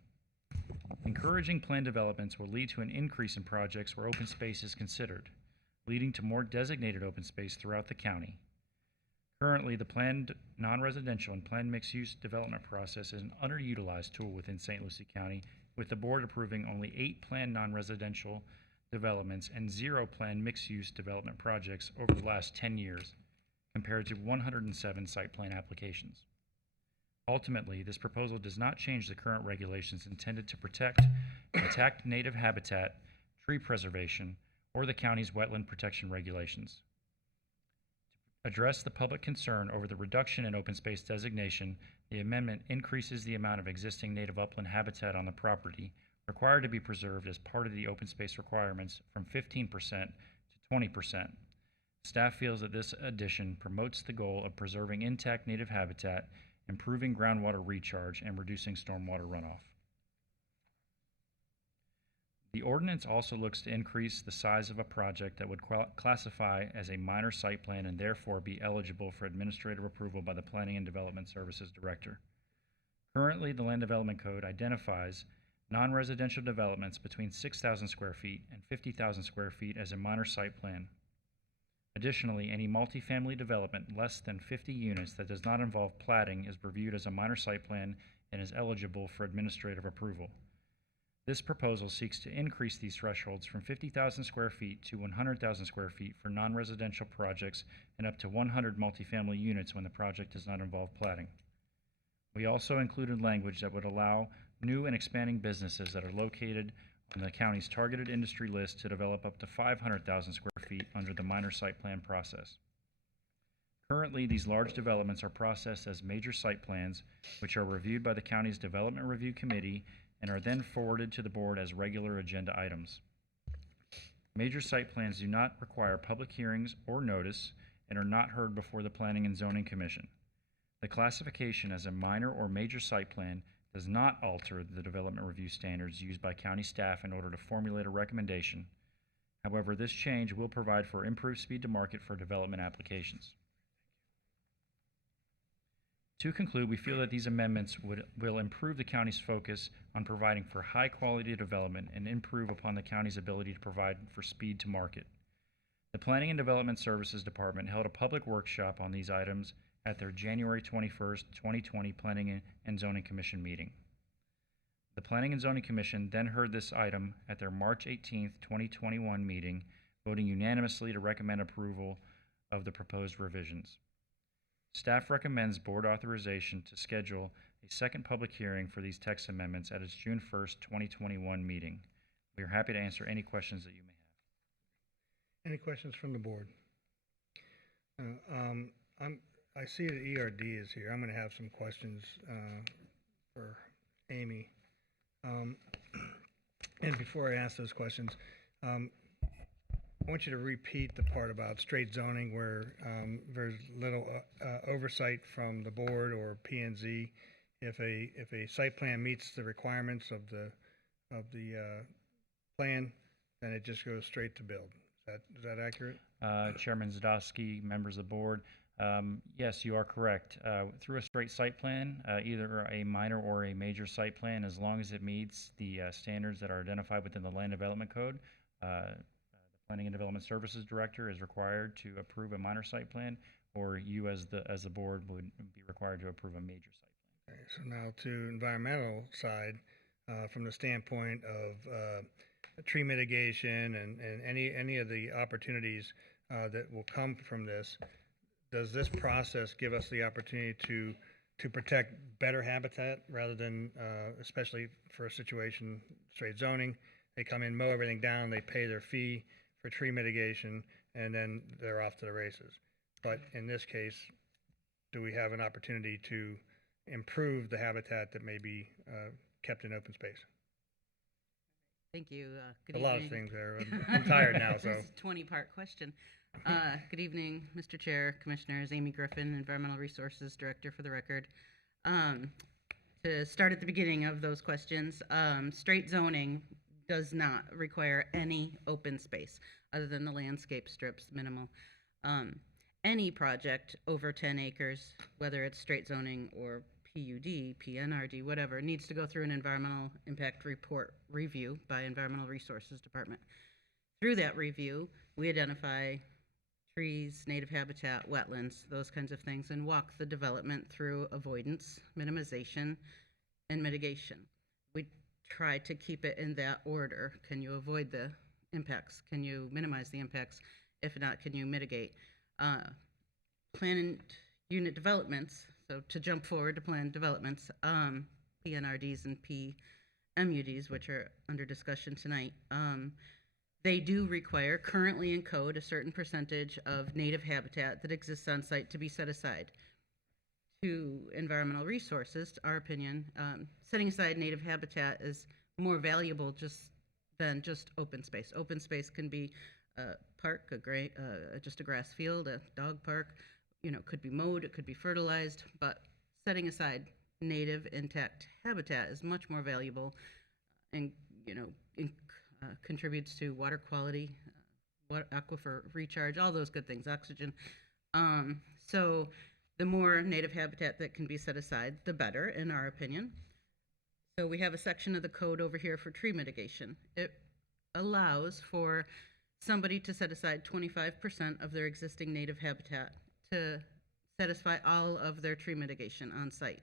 Encouraging planned developments will lead to an increase in projects where open space is considered, leading to more designated open space throughout the county. Currently, the planned non-residential and planned mixed-use development process is an underutilized tool within St. Lucie County, with the board approving only 8 planned non-residential developments and 0 planned mixed-use development projects over the last 10 years, compared to 107 site plan applications. Ultimately, this proposal does not change the current regulations intended to protect intact native habitat, tree preservation, or the county's wetland protection regulations. To address the public concern over the reduction in open space designation, the amendment increases the amount of existing native upland habitat on the property required to be preserved as part of the open space requirements from 15% to 20%. Staff feels that this addition promotes the goal of preserving intact native habitat, improving groundwater recharge, and reducing stormwater runoff. The ordinance also looks to increase the size of a project that would classify as a minor site plan and therefore be eligible for administrative approval by the Planning and Development Services Director. Currently, the Land Development Code identifies non-residential developments between 6,000 square feet and 50,000 square feet as a minor site plan. Additionally, any multifamily development less than 50 units that does not involve platting is reviewed as a minor site plan and is eligible for administrative approval. This proposal seeks to increase these thresholds from 50,000 square feet to 100,000 square feet for non-residential projects and up to 100 multifamily units when the project does not involve platting. We also included language that would allow new and expanding businesses that are located on the county's targeted industry list to develop up to 500,000 square feet under the minor site plan process. Currently, these large developments are processed as major site plans, which are reviewed by the county's Development Review Committee and are then forwarded to the board as regular agenda items. Major site plans do not require public hearings or notice and are not heard before the Planning and Zoning Commission. The classification as a minor or major site plan does not alter the development review standards used by county staff in order to formulate a recommendation. However, this change will provide for improved speed to market for development applications. To conclude, we feel that these amendments will improve the county's focus on providing for high-quality development and improve upon the county's ability to provide for speed to market. The Planning and Development Services Department held a public workshop on these items at their January 21st, 2020 Planning and Zoning Commission meeting. The Planning and Zoning Commission then heard this item at their March 18th, 2021 meeting, voting unanimously to recommend approval of the proposed revisions. Staff recommends board authorization to schedule a second public hearing for these text amendments at its June 1st, 2021 meeting. We are happy to answer any questions that you may have. Any questions from the board? I see that ERD is here. I'm going to have some questions for Amy. And before I ask those questions, I want you to repeat the part about straight zoning where there's little oversight from the board or P&Z. If a site plan meets the requirements of the plan, then it just goes straight to build. Is that accurate? Chairman Zadowski, members of the board, yes, you are correct. Through a straight site plan, either a minor or a major site plan, as long as it meets the standards that are identified within the Land Development Code, the Planning and Development Services Director is required to approve a minor site plan, or you as the board would be required to approve a major site plan. Okay, so now to environmental side, from the standpoint of tree mitigation and any of the opportunities that will come from this, does this process give us the opportunity to protect better habitat rather than, especially for a situation, straight zoning, they come in, mow everything down, they pay their fee for tree mitigation, and then they're off to the races. But in this case, do we have an opportunity to improve the habitat that may be kept in open space? Thank you. Good A evening. lot of things there. I'm tired now, so. This is a 20-part question. Good evening, Mr. Chair, Commissioners. Amy Griffin, Environmental Resources Director for the record. To start at the beginning of those questions, straight zoning does not require any open space other than the landscape strips, minimal. Any project over 10 acres, whether it's straight zoning or PUD, PNRD, whatever, needs to go through an environmental impact report review by Environmental Resources Department. Through that review, we identify trees, native habitat, wetlands, those kinds of things, and walk the development through avoidance, minimization, and mitigation. We try to keep it in that order. Can you avoid the impacts? Can you minimize the impacts? If not, can you mitigate? Planned unit developments, so to jump forward to planned developments, PNRDs and PMUDs, which are under discussion tonight, they do require, currently in code, a certain percentage of native habitat that exists on site to be set aside. To environmental resources, our opinion, setting aside native habitat is more valuable than just open space. Open space can be a park, just a grass field, a dog park, could be mowed, it could be fertilized, but setting aside native intact habitat is much more valuable and, contributes to water quality, aquifer recharge, all those good things, oxygen. So the more native habitat that can be set aside, the better, in our opinion. So we have a section of the code over here for tree mitigation. It allows for somebody to set aside 25% of their existing native habitat to satisfy all of their tree mitigation on site.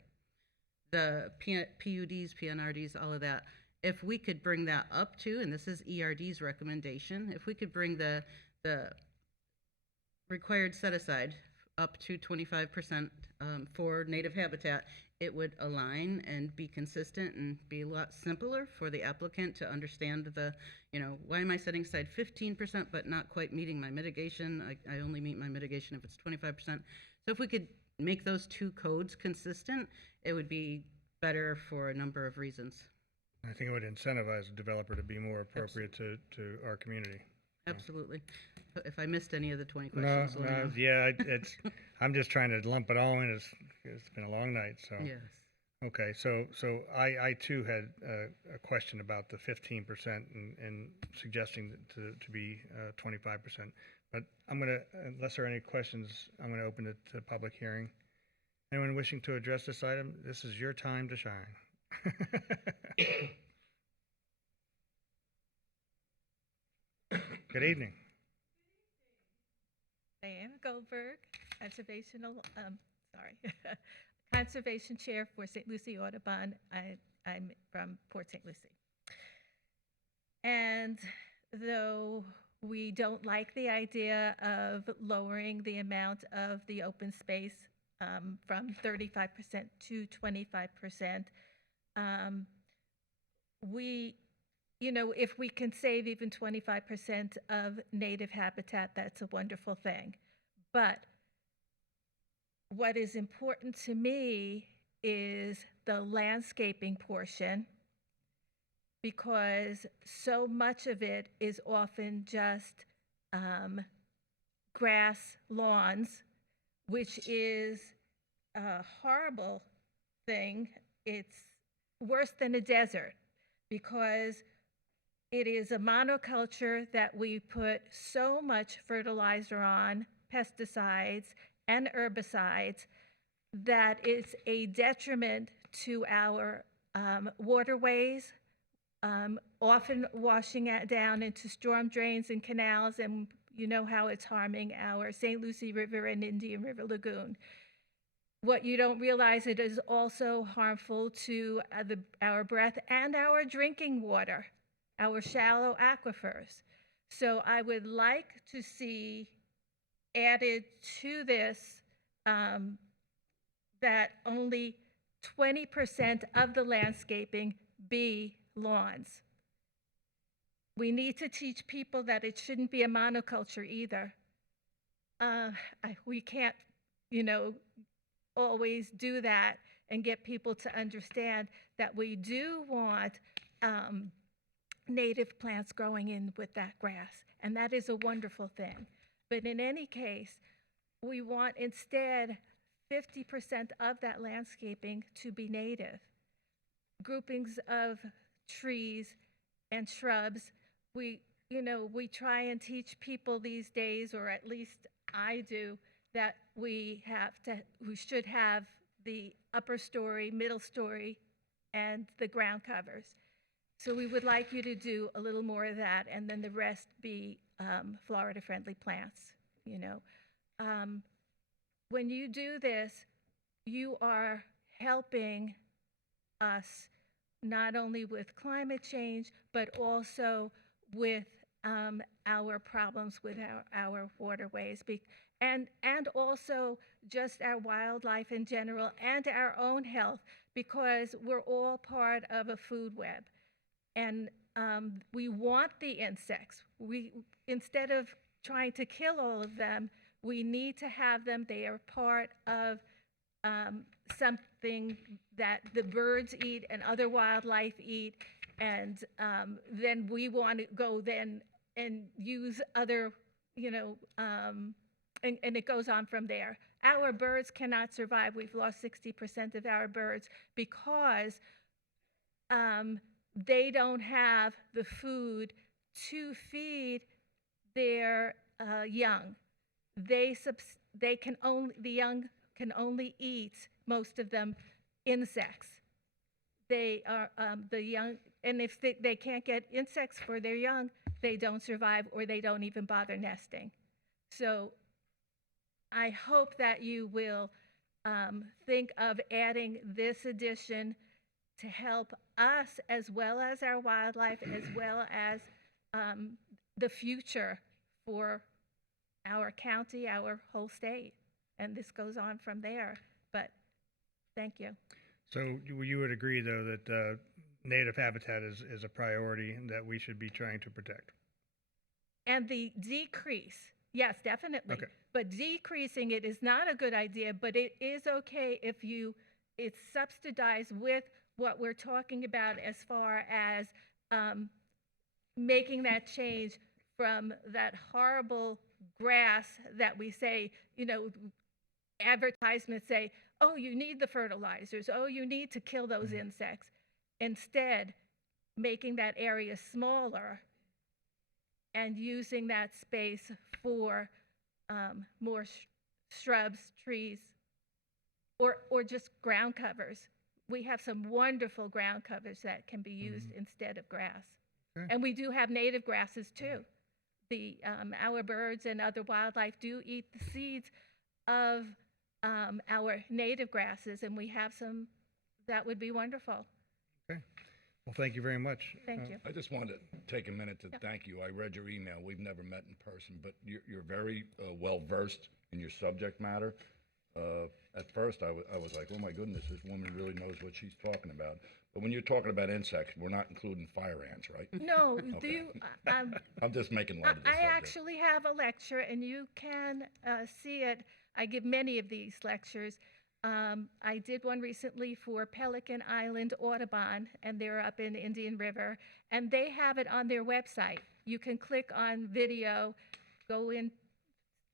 The PUDs, PNRDs, all of that, if we could bring that up to, and this is ERD's recommendation, if we could bring the required set aside up to 25% for native habitat, it would align and be consistent and be a lot simpler for the applicant to understand why am I setting aside 15% but not quite meeting my mitigation? I only meet my mitigation if it's 25%. So if we could make those two codes consistent, it would be better for a number of reasons. I think it would incentivize the developer to be more appropriate to our community. Absolutely. If I missed any of the 20 questions, let me know. Yeah, I'm just trying to lump it all in. It's been a long night, so. Yes. Okay, so I too had a question about the 15% and suggesting to be 25%. But I'm gonna, unless there are any questions, I'm gonna open it to public hearing. Anyone wishing to address this item, this is your time to shine. Good evening. Diana Goldberg, Conservation Chair for St. Lucie Audubon. I'm from Port St. Lucie. And though we don't like the idea of lowering the amount of the open space from 35% to 25%, if we can save even 25% of native habitat, that's a wonderful thing. But what is important to me is the landscaping portion, because so much of it is often just grass lawns, which is a horrible thing. It's worse than a desert because it is a monoculture that we put so much fertilizer on, pesticides and herbicides, that it's a detriment to our waterways, often washing down into storm drains and canals, and you know how it's harming our St. Lucie River and Indian River Lagoon. What you don't realize, it is also harmful to our breath and our drinking water, our shallow aquifers. So I would like to see added to this that only 20% of the landscaping be lawns. We need to teach people that it shouldn't be a monoculture either. We can't, always do that and get people to understand that we do want native plants growing in with that grass, and that is a wonderful thing. But in any case, we want instead 50% of that landscaping to be native. Groupings of trees and shrubs. We try and teach people these days, or at least I do, that we should have the upper story, middle story, and the ground covers. So we would like you to do a little more of that, and then the rest be Florida-friendly plants, When you do this, you are helping us not only with climate change, but also with our problems with our waterways, and also just our wildlife in general and our own health, because we're all part of a food web. And we want the insects. Instead of trying to kill all of them, we need to have them. They are part of something that the birds eat and other wildlife eat, and then we want to go then and use other, and it goes on from there. Our birds cannot survive. We've lost 60% of our birds because they don't have the food to feed their young. The young can only eat, most of them, insects. They are the young, and if they can't get insects for their young, they don't survive, or they don't even bother nesting. So I hope that you will think of adding this addition to help us, as well as our wildlife, as well as the future for our county, our whole state. And this goes on from there, but thank you. So you would agree, though, that native habitat is a priority and that we should be trying to protect? And the decrease, yes, definitely. Okay. But decreasing it is not a good idea, but it is okay if it's subsidized with what we're talking about as far as making that change from that horrible grass that we say, advertisements say, oh, you need the fertilizers, oh, you need to kill those insects. Instead, making that area smaller and using that space for more shrubs, trees, or just ground covers. We have some wonderful ground covers that can be used instead of grass. Okay. And we do have native grasses too. Our birds and other wildlife do eat the seeds of our native grasses, and we have some that would be wonderful. Okay. Well, thank you very much. Thank you. I just wanted to take a minute to thank you. I read your email. We've never met in person, but you're very well versed in your subject matter. At first, I was like, oh my goodness, this woman really knows what she's talking about. But when you're talking about insects, we're not including fire ants, right? No, Okay. I'm just making light of the I subject. actually have a lecture, and you can see it. I give many of these lectures. I did one recently for Pelican Island Audubon, and they're up in Indian River, and they have it on their website. You can click on video, go in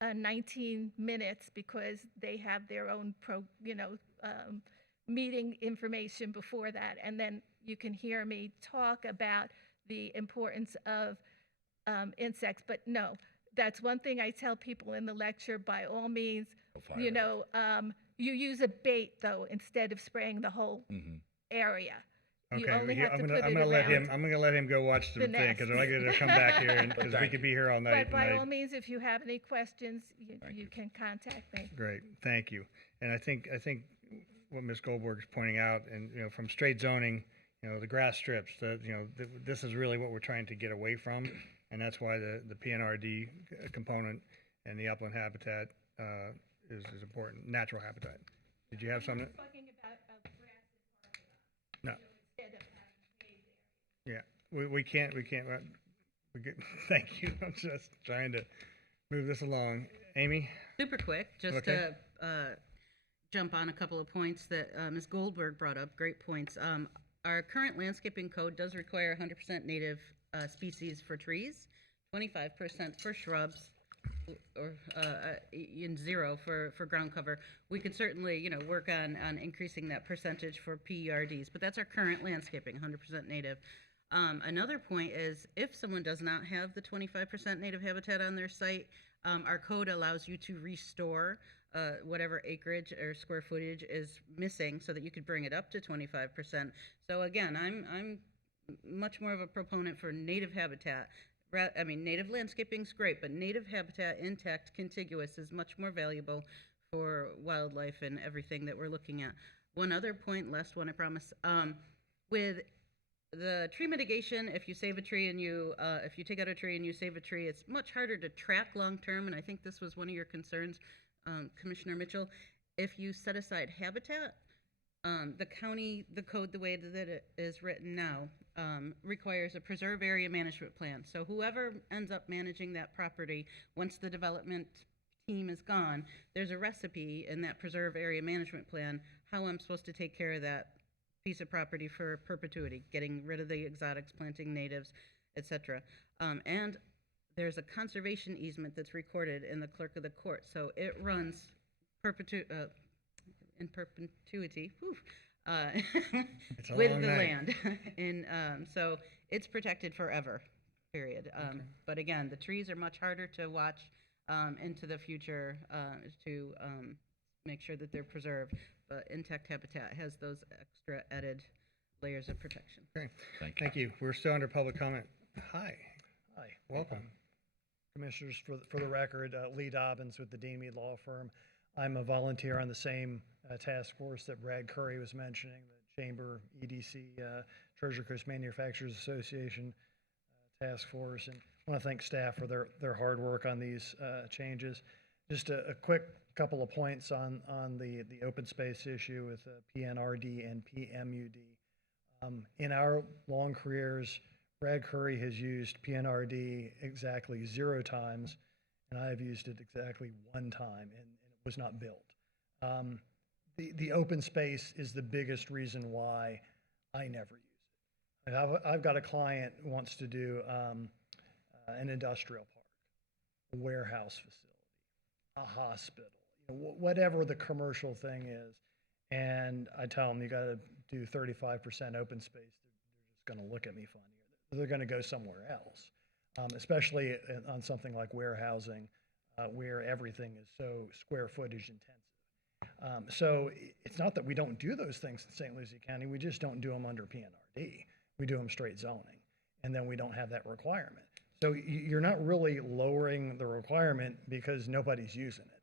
19 minutes, because they have their own meeting information before that, and then you can hear me talk about the importance of insects. But no, that's one thing I tell people in the lecture, by all means, you use a bait though instead of spraying the whole area. You Okay, only have to I'm put gonna it let him. around I'm gonna let him go watch the thing, because I get to come back here, because we could be here all night. But by and all means, if you have any questions, you can contact me. Great, thank you. And I think what Ms. Goldberg is pointing out, and from straight zoning, the grass strips, this is really what we're trying to get away from, and that's why the PNRD component and the upland habitat is important, natural habitat. Did you have something? No. Yeah, we can't. Thank you. I'm just trying to move this along. Amy? Super quick, just Okay. to jump on a couple of points that Ms. Goldberg brought up. Great points. Our current landscaping code does require 100% native species for trees, 25% for shrubs, or in 0 for ground cover. We could certainly, work on increasing that percentage for PERDs, but that's our current landscaping, 100% native. Another point is, if someone does not have the 25% native habitat on their site, our code allows you to restore whatever acreage or square footage is missing, so that you could bring it up to 25%. So again, I'm much more of a proponent for native habitat. Native landscaping's great, but native habitat, intact, contiguous, is much more valuable for wildlife and everything that we're looking at. One other point, last one, I promise. With the tree mitigation, if you save a tree and if you take out a tree and you save a tree, it's much harder to track long term, and I think this was one of your concerns, Commissioner Mitchell. If you set aside habitat, the county, the code, the way that it is written now, requires a preserve area management plan. So whoever ends up managing that property, once the development team is gone, there's a recipe in that preserve area management plan how I'm supposed to take care of that piece of property for perpetuity, getting rid of the exotics, planting natives, etc. And there's a conservation easement that's recorded in the clerk of the court, so it runs in perpetuity with the land. So it's protected forever, period. But again, the trees are much harder to watch into the future to make sure that they're preserved. But intact habitat has those extra added layers of protection. Okay, thank you. We're still under public comment. Hi. Hi. Welcome. Commissioners, for the record, Lee Dobbins with the Dean Mead Law Firm. I'm a volunteer on the same task force that Brad Curry was mentioning, the Chamber, EDC, Treasure Coast Manufacturers Association task force. And I want to thank staff for their hard work on these changes. Just a quick couple of points on the open space issue with PNRD and PMUD. In our long careers, Brad Curry has used PNRD exactly 0 times, and I have used it exactly 1 time, and it was not built. The open space is the biggest reason why I never use it. I've got a client who wants to do an industrial park, a warehouse facility, a hospital, whatever the commercial thing is, and I tell them you got to do 35% open space. They're just going to look at me funny. They're going to go somewhere else, especially on something like warehousing, where everything is so square footage intensive. So it's not that we don't do those things in St. Lucie County, we just don't do them under PNRD. We do them straight zoning, and then we don't have that requirement. So you're not really lowering the requirement because nobody's using it.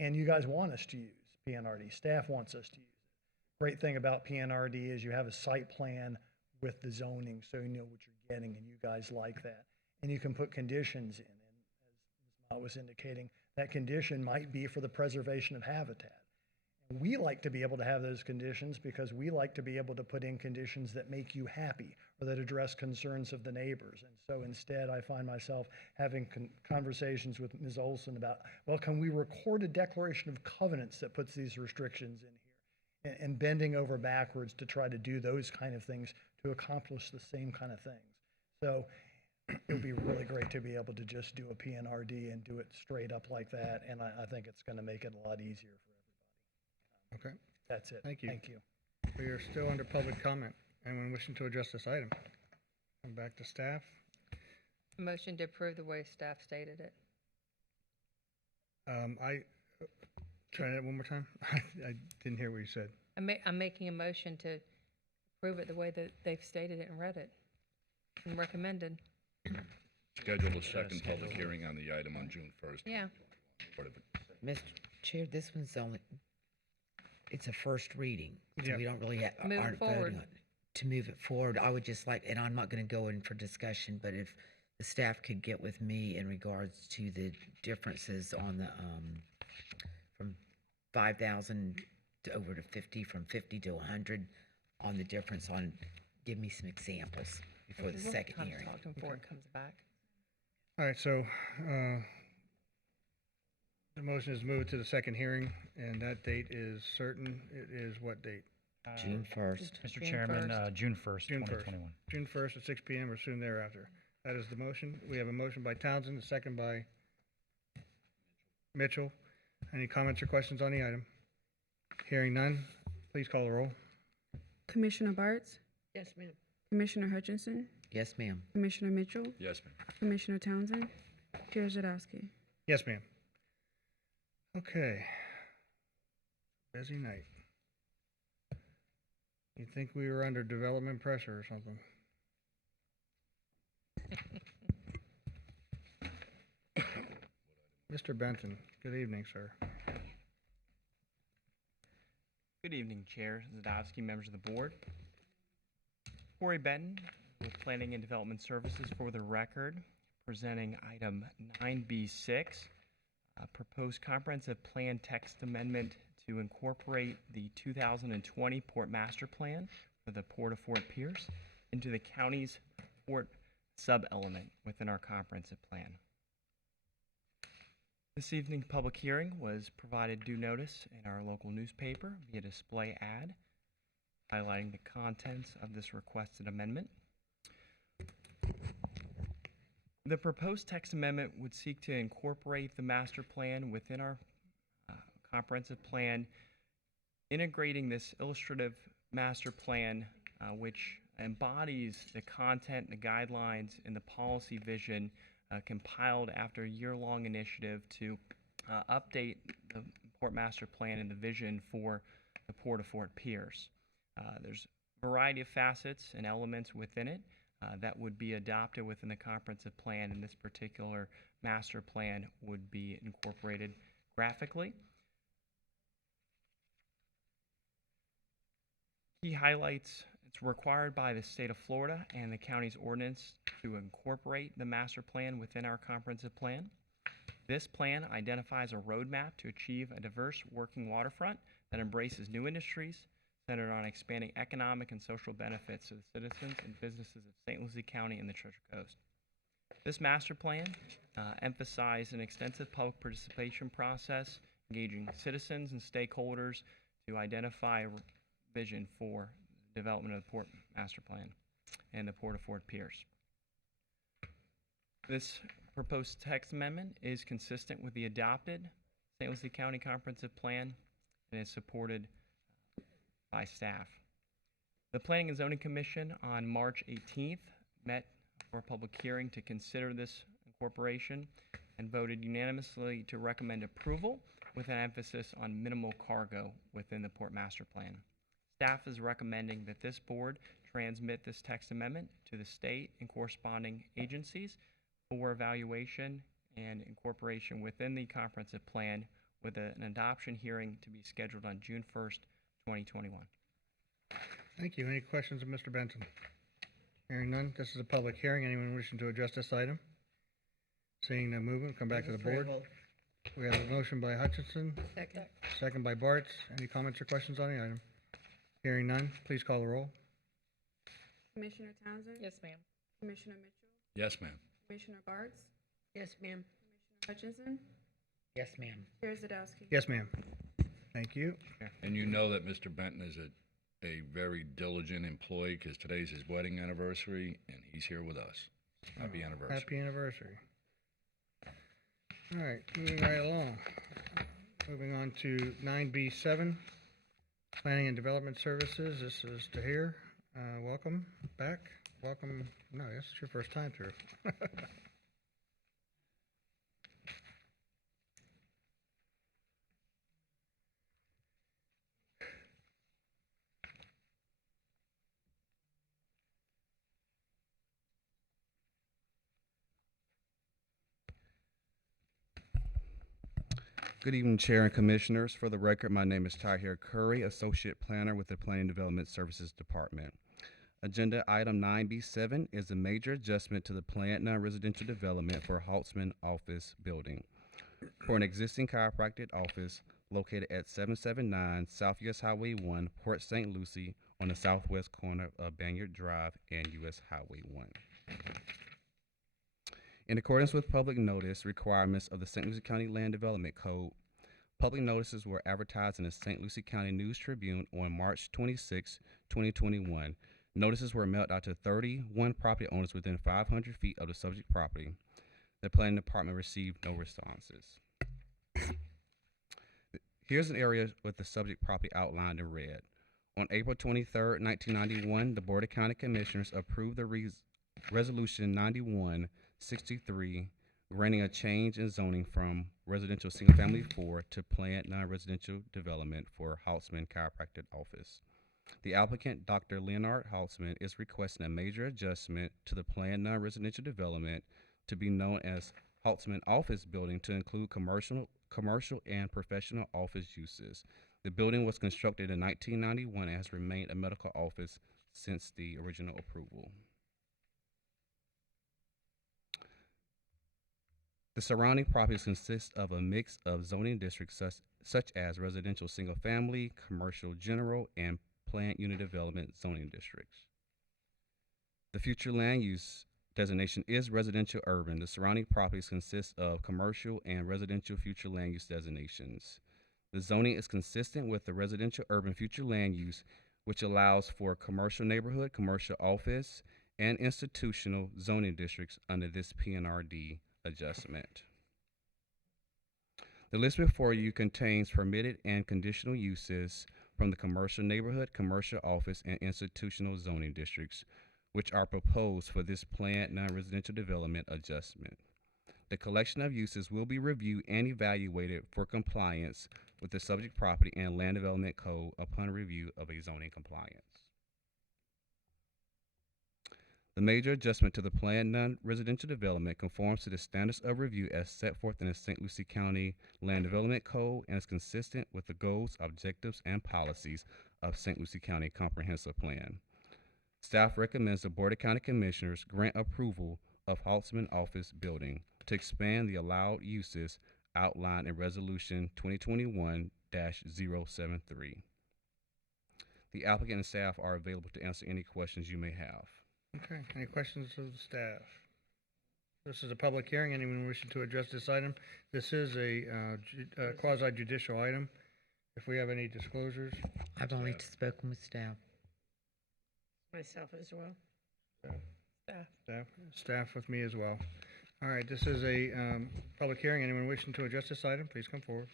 And you guys want us to use PNRD, staff wants us to use it. Great thing about PNRD is you have a site plan with the zoning, so you know what you're getting, and you guys like that. And you can put conditions in, and as Ms. Mott was indicating, that condition might be for the preservation of habitat. And we like to be able to have those conditions because we like to be able to put in conditions that make you happy or that address concerns of the neighbors. And so instead, I find myself having conversations with Ms. Olson about, well, can we record a declaration of covenants that puts these restrictions in here? And bending over backwards to try to do those kind of things to accomplish the same kind of things. So it would be really great to be able to just do a PNRD and do it straight up like that. And I think it's going to make it a lot easier for everybody. Okay. That's it. Thank you. Thank you. We are still under public comment. Anyone wishing to address this item? Come back to staff. Motion to approve the way staff stated it. Try that one more time. I didn't hear what you said. I'm making a motion to approve it the way that they've stated it and read it and recommended. Schedule a second public hearing on the item on June 1st. Yeah. Mr. Chair, this one's only, it's a first reading, so Yeah. we don't really Move it aren't forward. voting on it. To move it forward, I would just like, and I'm not going to go in for discussion, but if the staff could get with me in regards to the differences on the, from 5,000 to over to 50, from 50 to 100, on the difference on, give me some examples before the second hearing. Talk to him before it comes back. All right, so the motion is moved to the second hearing, and that date is certain. It is what date? June 1st. Mr. June Chairman, 1st. June 1st, June 1st. 2021. June 1st at 6 p.m. or soon thereafter. That is the motion. We have a motion by Townsend, a second by Mitchell. Any comments or questions on the item? Hearing none, please call the roll. Commissioner Bartz, Yes, ma'am. Commissioner Hutchinson, Yes, ma'am. Commissioner Mitchell, Yes, ma'am. Commissioner Townsend, Chair Zadowski. Yes, ma'am. Okay. Busy night. You'd think we were under development pressure or something. Mr. Benton, good evening, sir. Good evening, Chair Zadowski, members of the board. Corey Benton with Planning and Development Services for the record, presenting item 9B6, proposed comprehensive plan text amendment to incorporate the 2020 Port Master Plan for the Port of Fort Pierce into the county's port sub-element within our comprehensive plan. This evening's public hearing was provided due notice in our local newspaper via display ad, highlighting the contents of this requested amendment. The proposed text amendment would seek to incorporate the master plan within our comprehensive plan, integrating this illustrative master plan, which embodies the content, the guidelines, and the policy vision compiled after a year-long initiative to update the Port Master Plan and the vision for the Port of Fort Pierce. There's a variety of facets and elements within it that would be adopted within the comprehensive plan, and this particular master plan would be incorporated graphically. Key highlights: it's required by the state of Florida and the county's ordinance to incorporate the master plan within our comprehensive plan. This plan identifies a roadmap to achieve a diverse working waterfront that embraces new industries centered on expanding economic and social benefits to the citizens and businesses of St. Lucie County and the Treasure Coast. This master plan emphasized an extensive public participation process, engaging citizens and stakeholders to identify a vision for the development of the Port Master Plan and the Port of Fort Pierce. This proposed text amendment is consistent with the adopted St. Lucie County Comprehensive Plan and is supported by staff. The Planning and Zoning Commission on March 18th met for a public hearing to consider this incorporation and voted unanimously to recommend approval with an emphasis on minimal cargo within the Port Master Plan. Staff is recommending that this board transmit this text amendment to the state and corresponding agencies for evaluation and incorporation within the comprehensive plan, with an adoption hearing to be scheduled on June 1st, 2021. Thank you. Any questions of Mr. Benson? Hearing none, this is a public hearing. Anyone wishing to address this item? Seeing no movement, come back to the board. We have a motion by Hutchinson, Second. second by Bartz. Any comments or questions on the item? Hearing none, please call the roll. Commissioner Townsend? Yes, ma'am. Commissioner Mitchell? Yes, ma'am. Commissioner Bartz? Yes, ma'am. Commissioner Hutchinson? Yes, ma'am. Chair Zadowski? Yes, ma'am. Thank you. And you know that Mr. Benton is a very diligent employee because today's his wedding anniversary and he's here with us. Happy anniversary. Happy anniversary. All right, moving right along. Moving on to 9B7, Planning and Development Services. This is Tahir. Welcome back. Welcome. No, this is your first time through. Good evening, Chair and Commissioners. For the record, my name is Tahir Curry, Associate Planner with the Planning and Development Services Department. Agenda item 9B7 is a major adjustment to the planned non-residential development for Haltzman Office Building for an existing chiropractic office located at 779 South US Highway 1, Port St. Lucie, on the southwest corner of Banyard Drive and US Highway 1. In accordance with public notice requirements of the St. Lucie County Land Development Code, public notices were advertised in the St. Lucie County News Tribune on March 26, 2021. Notices were mailed out to 31 property owners within 500 feet of the subject property. The planning department received no responses. Here's an area with the subject property outlined in red. On April 23, 1991, the Board of County Commissioners approved the Resolution 9163, granting a change in zoning from residential single-family 4 to planned non-residential development for Haltzman Chiropractic Office. The applicant, Dr. Leonard Haltzman, is requesting a major adjustment to the planned non-residential development to be known as Haltzman Office Building to include commercial and professional office uses. The building was constructed in 1991 and has remained a medical office since the original approval. The surrounding properties consist of a mix of zoning districts such as residential single-family, commercial general, and planned unit development zoning districts. The future land use designation is residential urban. The surrounding properties consist of commercial and residential future land use designations. The zoning is consistent with the residential urban future land use, which allows for commercial neighborhood, commercial office, and institutional zoning districts under this PNRD adjustment. The list before you contains permitted and conditional uses from the commercial neighborhood, commercial office, and institutional zoning districts, which are proposed for this planned non-residential development adjustment. The collection of uses will be reviewed and evaluated for compliance with the subject property and land development code upon review of a zoning compliance. The major adjustment to the planned non-residential development conforms to the standards of review as set forth in the St. Lucie County Land Development Code and is consistent with the goals, objectives, and policies of St. Lucie County Comprehensive Plan. Staff recommends the Board of County Commissioners grant approval of Haltzman Office Building to expand the allowed uses outlined in Resolution 2021-073. The applicant and staff are available to answer any questions you may have. Okay, any questions of the staff? This is a public hearing. Anyone wishing to address this item? This is a quasi-judicial item. If we have any disclosures. I've only spoken with staff. Myself as well. Staff with me as well. All right, this is a public hearing. Anyone wishing to address this item, please come forward.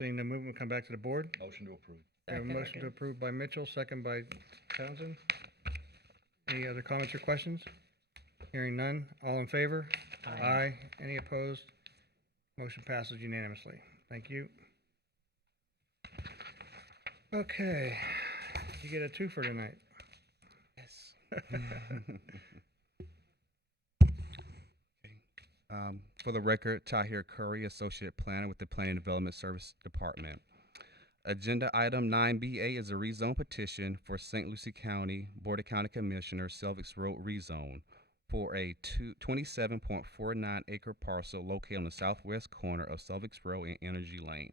Seeing no movement, come back to the board. Motion to approve. We have a motion to approve by Mitchell, second by Townsend. Any other comments or questions? Hearing none. All in favor? Aye. Any opposed? Motion passes unanimously. Thank you. Okay, you get a two for tonight. For the record, Tahir Curry, Associate Planner with the Planning and Development Service Department. Agenda item 9BA is a rezone petition for St. Lucie County Board of County Commissioners Selvix Road rezone for a 27.49 acre parcel located on the southwest corner of Selvix Road and Energy Lane.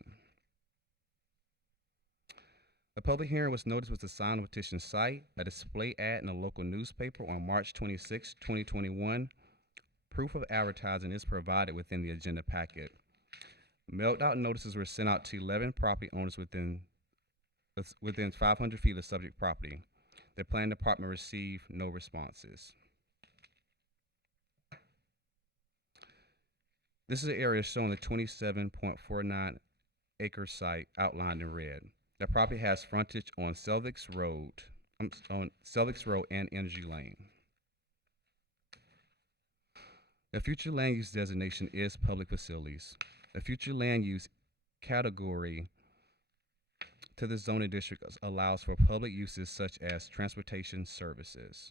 The public hearing was noticed was assigned on the petition site, a display ad in a local newspaper on March 26, 2021. Proof of advertising is provided within the agenda packet. Mailed out notices were sent out to 11 property owners within 500 feet of the subject property. The planning department received no responses. This is the area showing the 27.49 acre site outlined in red. The property has frontage on Selvix Road and Energy Lane. The future land use designation is public facilities. The future land use category to the zoning district allows for public uses such as transportation services.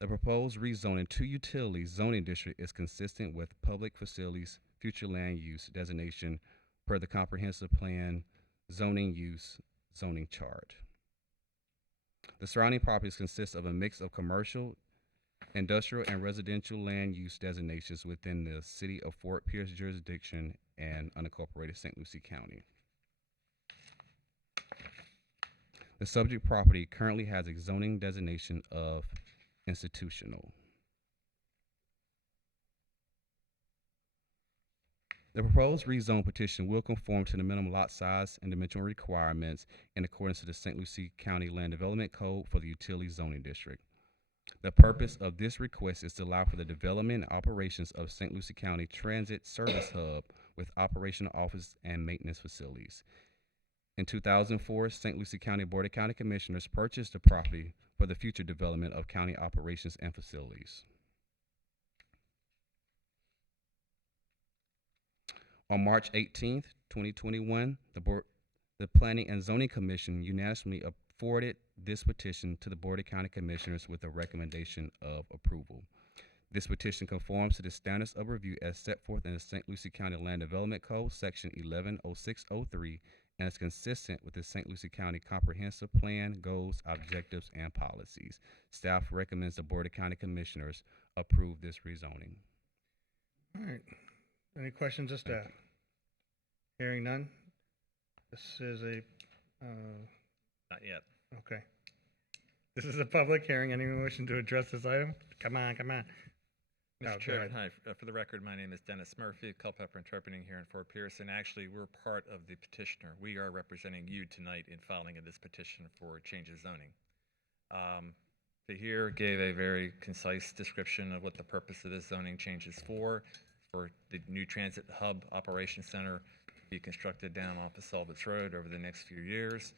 The proposed rezoning to utilities zoning district is consistent with public facilities future land use designation per the comprehensive plan zoning chart. The surrounding properties consist of a mix of commercial, industrial, and residential land use designations within the City of Fort Pierce jurisdiction and unincorporated St. Lucie County. The subject property currently has a zoning designation of institutional. The proposed rezone petition will conform to the minimum lot size and dimensional requirements in accordance to the St. Lucie County Land Development Code for the utility zoning district. The purpose of this request is to allow for the development and operations of St. Lucie County Transit Service Hub with operational office and maintenance facilities. In 2004, St. Lucie County Board of County Commissioners purchased the property for the future development of county operations and facilities. On March 18th, 2021, the Planning and Zoning Commission unanimously forwarded this petition to the Board of County Commissioners with a recommendation of approval. This petition conforms to the standards of review as set forth in the St. Lucie County Land Development Code, Section 110603, and is consistent with the St. Lucie County Comprehensive Plan, goals, objectives, and policies. Staff recommends the Board of County Commissioners approve this rezoning. All right. Any questions of staff? Hearing none. This is a, Not yet. okay. This is a public hearing. Anyone wishing to address this item? Come on, come on. No, Mr. go Chairman, ahead. hi. For the record, my name is Dennis Murphy, Culpeper Interpreting here in Fort Pierce, and actually, we're part of the petitioner. We are representing you tonight in filing of this petition for change of zoning. Tahir gave a very concise description of what the purpose of this zoning change is for the new transit hub operation center to be constructed down off of Selvix Road over the next few years.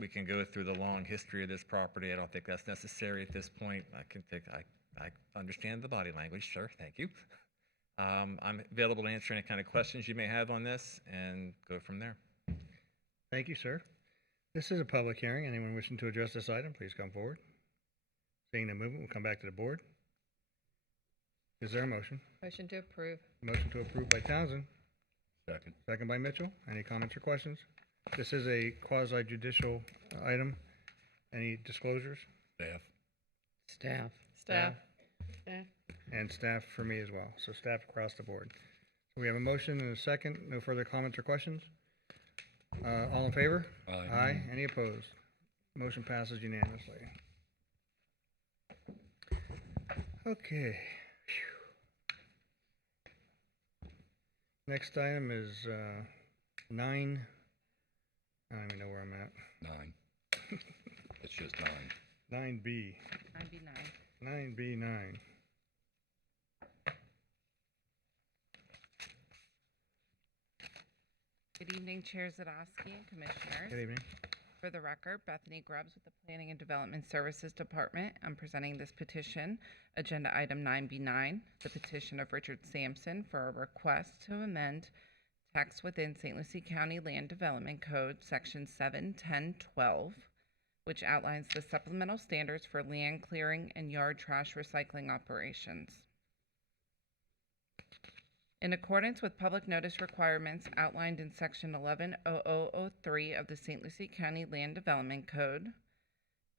We can go through the long history of this property. I don't think that's necessary at this point. I understand the body language, sir. Thank you. I'm available to answer any kind of questions you may have on this and go from there. Thank you, sir. This is a public hearing. Anyone wishing to address this item, please come forward. Seeing no movement, we'll come back to the board. Is there a motion? Motion to approve. Motion to approve by Townsend. Second. Second by Mitchell. Any comments or questions? This is a quasi judicial item. Any disclosures? Staff. Staff. Staff. And staff for me as well. So staff across the board. So we have a motion and a second. No further comments or questions? All in favor? Aye. Aye. Any opposed? Motion passes unanimously. Okay. Next item is 9. I don't even know where I'm at. 9. It's just 9. 9B. 9B9. 9B9. Good evening, Chair Zadowski and Commissioners. Good evening. For the record, Bethany Grubbs with the Planning and Development Services Department. I'm presenting this petition, Agenda Item 9B9, the petition of Richard Sampson for a request to amend text within St. Lucie County Land Development Code, Section 71012, which outlines the supplemental standards for land clearing and yard trash recycling operations. In accordance with public notice requirements outlined in Section 110003 of the St. Lucie County Land Development Code,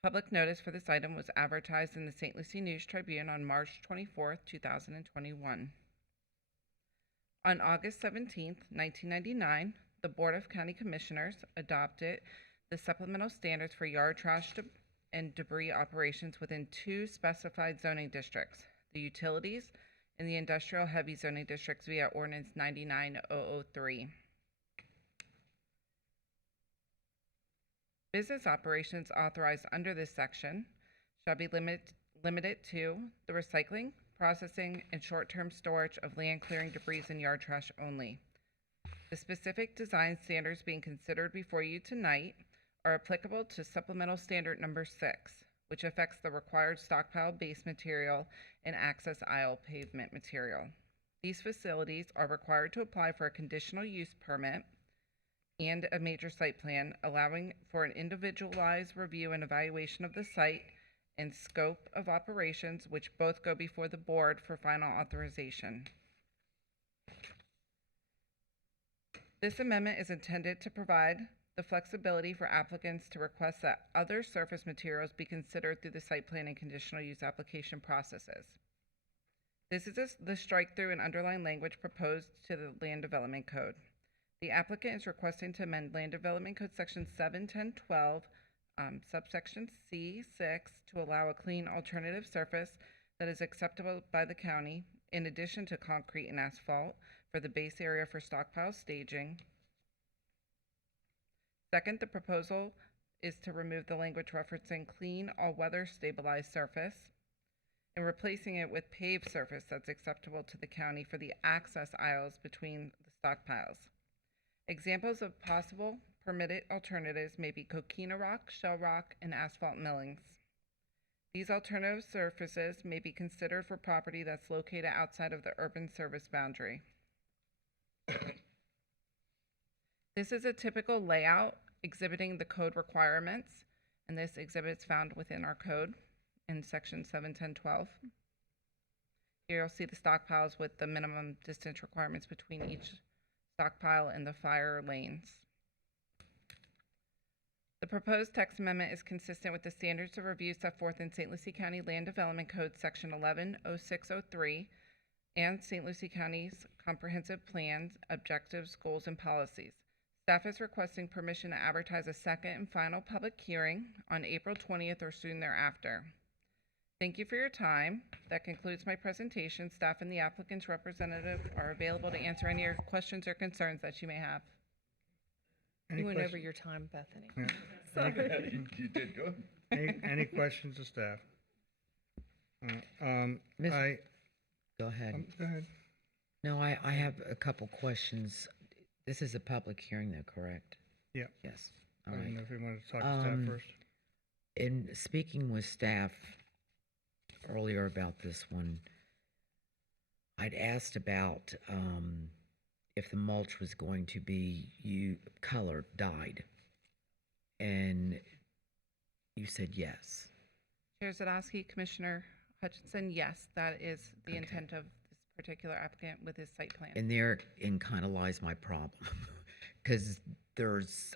public notice for this item was advertised in the St. Lucie News Tribune on March 24, 2021. On August 17, 1999, the Board of County Commissioners adopted the supplemental standards for yard trash and debris operations within 2 specified zoning districts, the utilities and the industrial heavy zoning districts via Ordinance 99003. Business operations authorized under this section shall be limited to the recycling, processing, and short-term storage of land clearing debris and yard trash only. The specific design standards being considered before you tonight are applicable to supplemental standard number 6, which affects the required stockpile base material and access aisle pavement material. These facilities are required to apply for a conditional use permit and a major site plan, allowing for an individualized review and evaluation of the site and scope of operations, which both go before the board for final authorization. This amendment is intended to provide the flexibility for applicants to request that other surface materials be considered through the site plan and conditional use application processes. This is the strike-through and underlying language proposed to the Land Development Code. The applicant is requesting to amend Land Development Code Section 71012, subsection C6, to allow a clean alternative surface that is acceptable by the county, in addition to concrete and asphalt, for the base area for stockpile staging. Second, the proposal is to remove the language referencing clean, all-weather, stabilized surface and replacing it with paved surface that's acceptable to the county for the access aisles between the stockpiles. Examples of possible permitted alternatives may be coquina rock, shell rock, and asphalt millings. These alternative surfaces may be considered for property that's located outside of the urban service boundary. This is a typical layout exhibiting the code requirements, and this exhibit is found within our code in Section 71012. Here you'll see the stockpiles with the minimum distance requirements between each stockpile and the fire lanes. The proposed text amendment is consistent with the standards of review set forth in St. Lucie County Land Development Code Section 110603 and St. Lucie County's comprehensive plans, objectives, goals, and policies. Staff is requesting permission to advertise a second and final public hearing on April 20th or soon thereafter. Thank you for your time. That concludes my presentation. Staff and the applicant's representative are available to answer any questions or concerns that you may have. Any You went questions? over your time, Bethany. Yeah. Sorry. You did good. Any questions of staff? Miss- I, Go ahead. go ahead. No, I have a couple questions. This is a public hearing though, correct? Yeah. Yes. I All don't right. know if we wanted to talk to staff first. In speaking with staff earlier about this one, I'd asked about if the mulch was going to be colored, dyed, and you said yes. Chair Zadowski, Commissioner Hutchinson, yes, that is the intent of this particular applicant with his site plan. And therein kind of lies my problem, because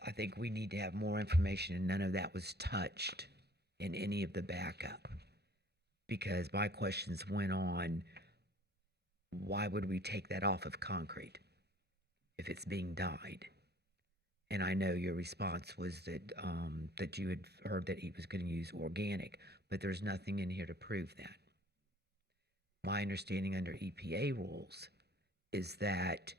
I think we need to have more information, and none of that was touched in any of the backup. Because my questions went on, why would we take that off of concrete if it's being dyed? And I know your response was that you had heard that he was going to use organic, but there's nothing in here to prove that. My understanding under EPA rules is that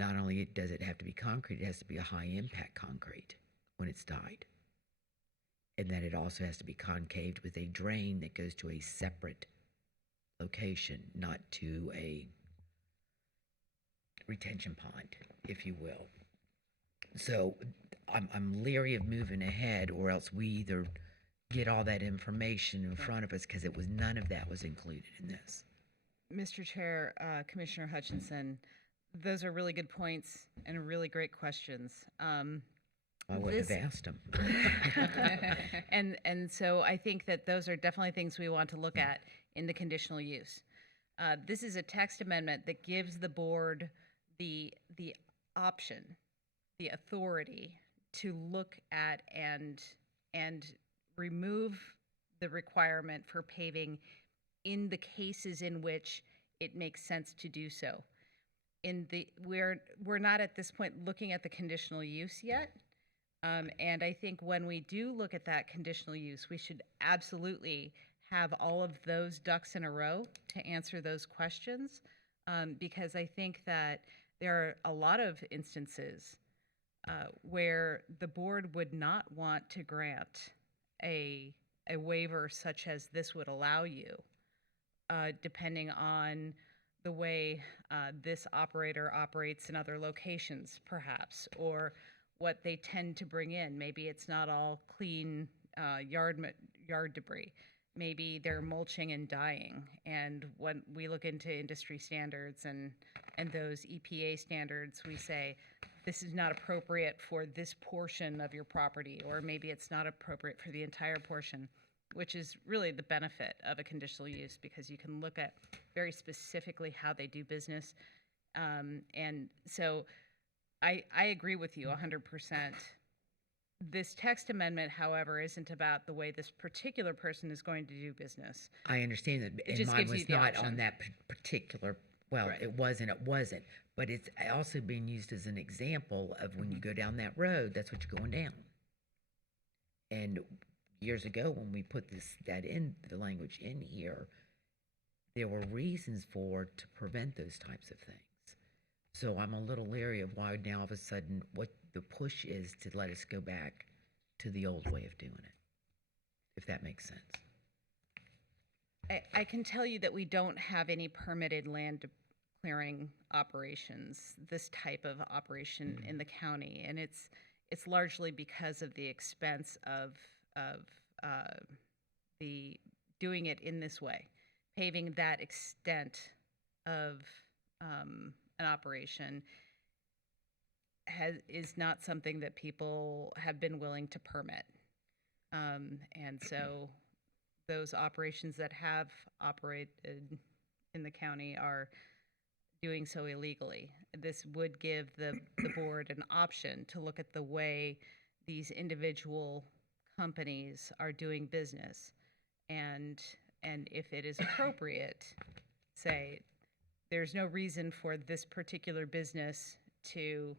not only does it have to be concrete, it has to be a high impact concrete when it's dyed. And that it also has to be concaved with a drain that goes to a separate location, not to a retention pond, if you will. So I'm leery of moving ahead, or else we either get all that information in front of us, because none of that was included in this. Mr. Chair, Commissioner Hutchinson, those are really good points and really great questions. I would have asked them. And so I think that those are definitely things we want to look at in the conditional use. This is a text amendment that gives the board the option, the authority to look at and remove the requirement for paving in the cases in which it makes sense to do so. We're not at this point looking at the conditional use yet. And I think when we do look at that conditional use, we should absolutely have all of those ducks in a row to answer those questions, because I think that there are a lot of instances where the board would not want to grant a waiver such as this would allow you, depending on the way this operator operates in other locations, perhaps, or what they tend to bring in. Maybe it's not all clean yard debris. Maybe they're mulching and dyeing. And when we look into industry standards and those EPA standards, we say, this is not appropriate for this portion of your property, or maybe it's not appropriate for the entire portion, which is really the benefit of a conditional use, because you can look at very specifically how they do business. And so I agree with you 100%. This text amendment, however, isn't about the way this particular person is going to do business. I understand that, It and just mine gives you was the not option. on that particular, well, Right. it wasn't, but it's also being used as an example of when you go down that road, that's what you're going down. And years ago, when we put the language in here, there were reasons to prevent those types of things. So I'm a little leery of why now all of a sudden what the push is to let us go back to the old way of doing it, if that makes sense. I can tell you that we don't have any permitted land clearing operations, this type of operation in the county, and it's largely because of the expense of the doing it in this way. Paving that extent of an operation is not something that people have been willing to permit. And so those operations that have operated in the county are doing so illegally. This would give the board an option to look at the way these individual companies are doing business, and if it is appropriate, say, there's no reason for this particular business to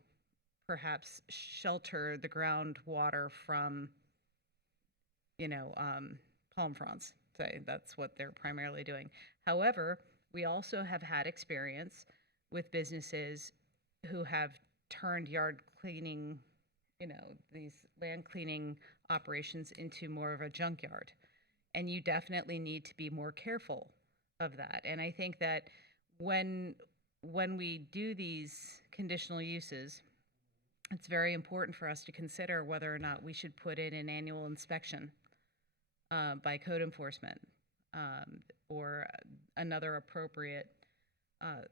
perhaps shelter the groundwater from, palm fronds. Say that's what they're primarily doing. However, we also have had experience with businesses who have turned yard cleaning, these land cleaning operations into more of a junkyard. And you definitely need to be more careful of that. And I think that when we do these conditional uses, it's very important for us to consider whether or not we should put in an annual inspection by code enforcement or another appropriate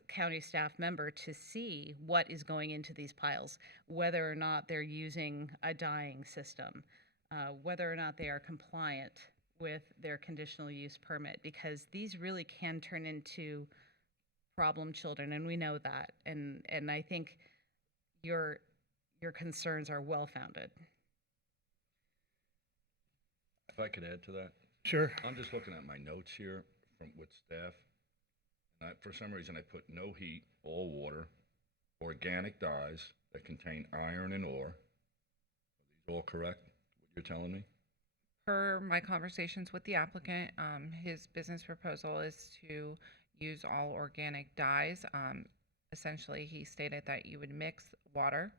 county staff member to see what is going into these piles, whether or not they're using a dyeing system, whether or not they are compliant with their conditional use permit, because these really can turn into problem children, and we know that. And I think your concerns are well-founded. If I could add to that? Sure. I'm just looking at my notes here with staff. And for some reason, I put no heat, all water, organic dyes that contain iron and ore. Are these all correct, what you're telling me? Per my conversations with the applicant, his business proposal is to use all organic dyes. Essentially, he stated that you would mix water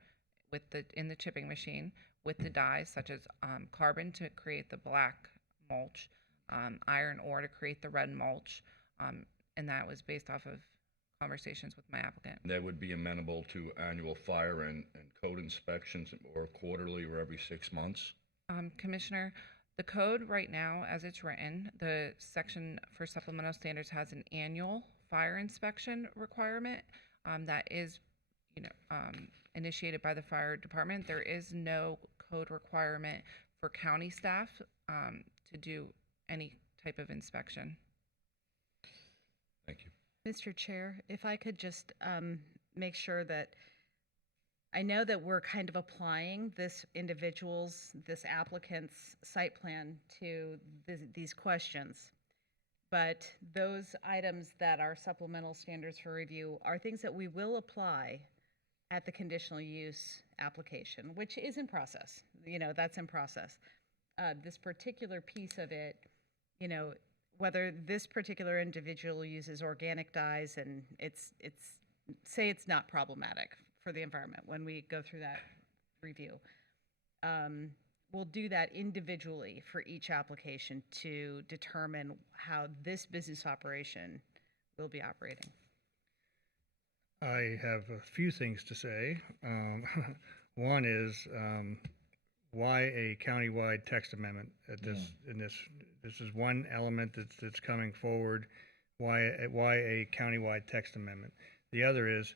in the chipping machine with the dyes, such as carbon to create the black mulch, iron ore to create the red mulch, and that was based off of conversations with my applicant. That would be amenable to annual fire and code inspections, or quarterly, or every 6 months? Commissioner, the code right now, as it's written, the section for supplemental standards has an annual fire inspection requirement that is initiated by the fire department. There is no code requirement for county staff to do any type of inspection. Thank you. Mr. Chair, if I could just make sure that, I know that we're kind of applying this applicant's site plan to these questions, but those items that are supplemental standards for review are things that we will apply at the conditional use application, which is in process. That's in process. This particular piece of it, whether this particular individual uses organic dyes and it's not problematic for the environment when we go through that review. We'll do that individually for each application to determine how this business operation will be operating. I have a few things to say. One is why a countywide text amendment at this this is one element that's coming forward. Why a countywide text amendment? The other is,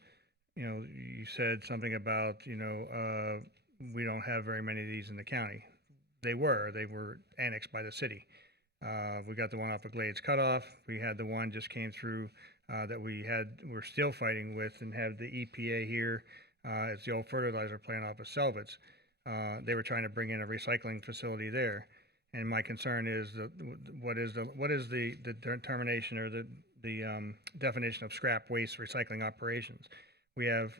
you said something about we don't have very many of these in the county. They were annexed by the city. We got the one off of Glades Cutoff. We had the one just came through that we're still fighting with and have the EPA here. It's the old fertilizer plant off of Selvets. They were trying to bring in a recycling facility there. And my concern is what is the determination or the definition of scrap waste recycling operations? We have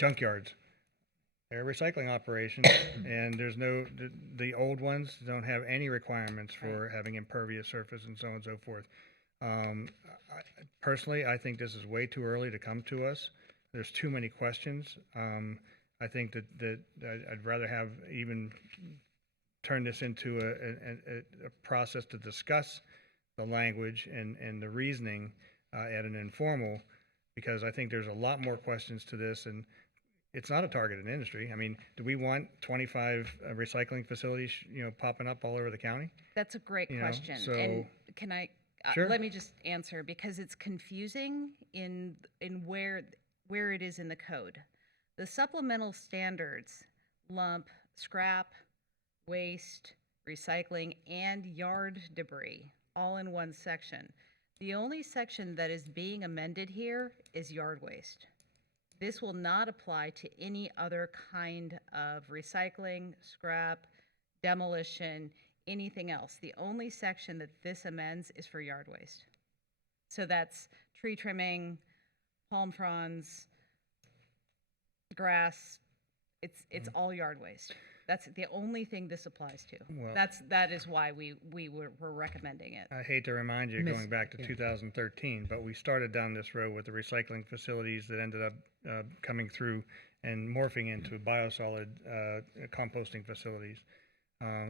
junkyards. They're a recycling operation, and there's the old ones don't have any requirements for having impervious surface and so on and so forth. Personally, I think this is way too early to come to us. There's too many questions. I think that I'd rather have even turn this into a process to discuss the language and the reasoning at an informal, because I think there's a lot more questions to this, and it's not a targeted industry. I mean, do we want 25 recycling facilities, popping up all over the county? That's a great question. So and can I, Sure. let me just answer, because it's confusing in where it is in the code. The supplemental standards lump scrap, waste, recycling, and yard debris all in one section. The only section that is being amended here is yard waste. This will not apply to any other kind of recycling, scrap, demolition, anything else. The only section that this amends is for yard waste. So that's tree trimming, palm fronds, grass. It's all yard waste. That's the only thing this applies to. Well, that is why we're recommending it. I hate to remind you, going back to 2013, but we started down this road with the recycling facilities that ended up coming through and morphing into biosolid composting facilities.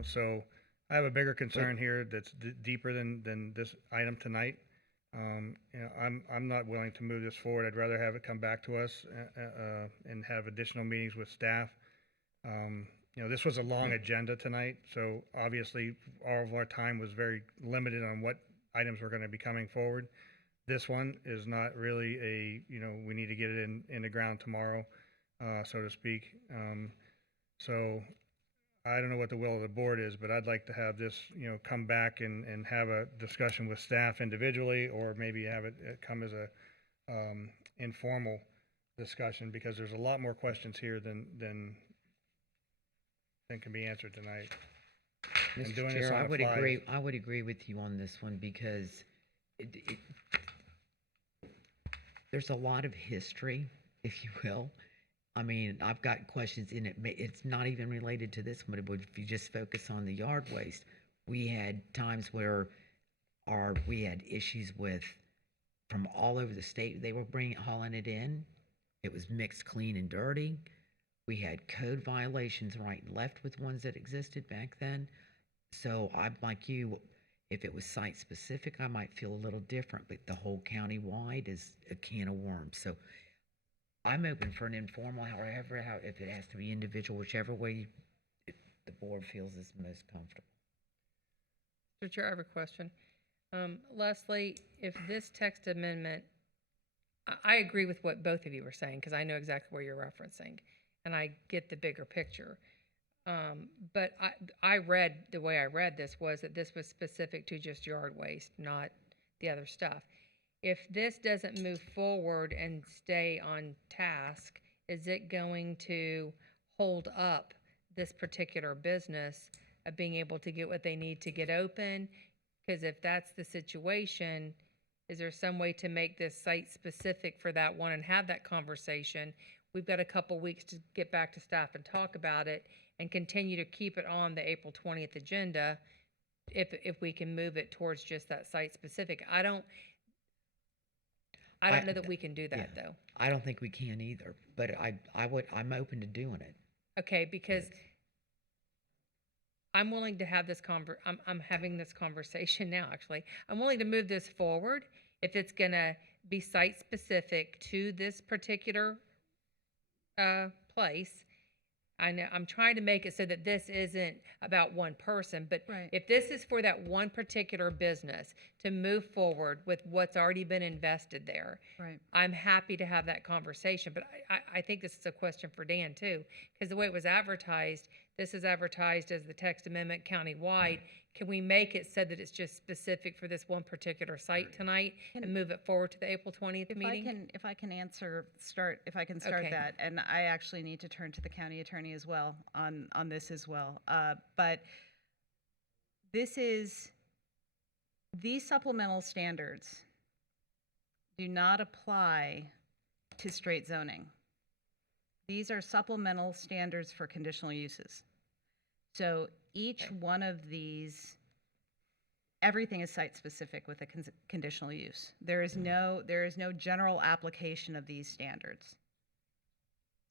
So I have a bigger concern here that's deeper than this item tonight. I'm not willing to move this forward. I'd rather have it come back to us and have additional meetings with staff. This was a long agenda tonight, so obviously all of our time was very limited on what items were going to be coming forward. This one is not really we need to get it in the ground tomorrow, so to speak. So I don't know what the will of the board is, but I'd like to have this, come back and have a discussion with staff individually, or maybe have it come as a informal discussion, because there's a lot more questions here than can be answered tonight. And Mr. doing this Chair, on I a would fly agree. is- I would agree with you on this one, because there's a lot of history, if you will. I mean, I've got questions in it. It's not even related to this one, but if you just focus on the yard waste, we had times where we had issues with, from all over the state, they were hauling it in. It was mixed clean and dirty. We had code violations right and left with ones that existed back then. So I'm like you, if it was site specific, I might feel a little different, but the whole county-wide is a can of worms. So I'm open for an informal, if it has to be individual, whichever way the board feels is most comfortable. Mr. Chair, I have a question. Leslie, if this text amendment I agree with what both of you were saying, because I know exactly where you're referencing, and I get the bigger picture. But I read, the way I read this was that this was specific to just yard waste, not the other stuff. If this doesn't move forward and stay on task, is it going to hold up this particular business of being able to get what they need to get open? Because if that's the situation, is there some way to make this site specific for that one and have that conversation? We've got a couple weeks to get back to staff and talk about it and continue to keep it on the April 20th agenda if we can move it towards just that site specific. I don't know that we can do that, though. I don't think we can either, but I'm open to doing it. Okay, because I'm willing to have this I'm having this conversation now, actually. I'm willing to move this forward if it's gonna be site specific to this particular place. I know I'm trying to make it so that this isn't about one person, but if this is for that one particular business to move forward with what's already been invested there, I'm happy to have that conversation. But I think this is a question for Dan too, because the way it was advertised, this is advertised as the text amendment countywide. Can we make it so that it's just specific for this one particular site tonight and move it forward to the April 20th meeting? If I can start Okay. that, and I actually need to turn to the county attorney as well on this as well. But these supplemental standards do not apply to straight zoning. These are supplemental standards for conditional uses. So each one of these, everything is site specific with a conditional use. There is no general application of these standards.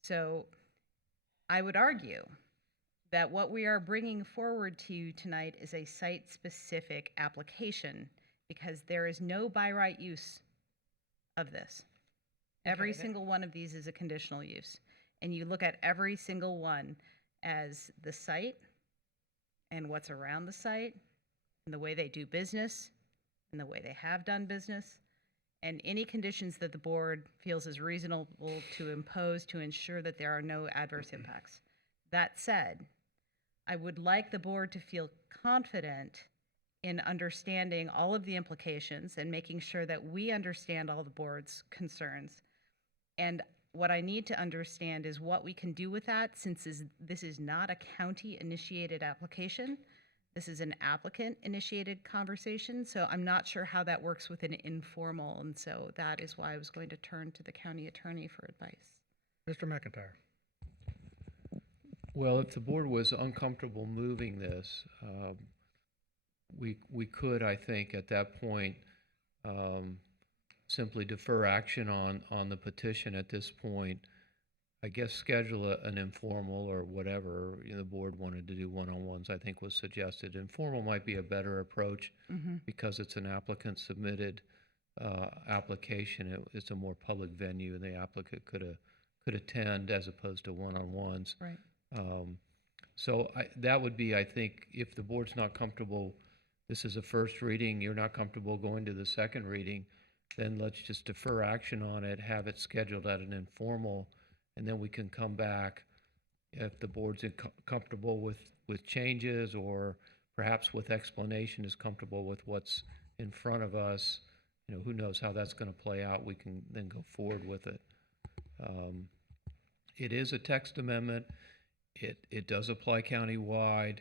So I would argue that what we are bringing forward to you tonight is a site specific application, because there is no by right use of this. Every single one of these is a conditional use. And you look at every single one as the site and what's around the site and the way they do business and the way they have done business, and any conditions that the board feels is reasonable to impose to ensure that there are no adverse impacts. That said, I would like the board to feel confident in understanding all of the implications and making sure that we understand all the board's concerns. And what I need to understand is what we can do with that, since this is not a county-initiated application. This is an applicant-initiated conversation, so I'm not sure how that works with an informal, and so that is why I was going to turn to the county attorney for advice. Mr. McIntyre. Well, if the board was uncomfortable moving this, we could, I think, at that point, simply defer action on the petition at this point. I guess schedule an informal or whatever the board wanted to do one-on-ones, I think was suggested. Informal might be a better approach because it's an applicant submitted application. It's a more public venue, and the applicant could attend as opposed to one-on-ones. Right. So that would be, I think, if the board's not comfortable, this is a first reading, you're not comfortable going to the second reading, then let's just defer action on it, have it scheduled at an informal, and then we can come back if the board's comfortable with changes, or perhaps with explanation is comfortable with what's in front of us. Who knows how that's going to play out. We can then go forward with it. It is a text amendment. It does apply countywide.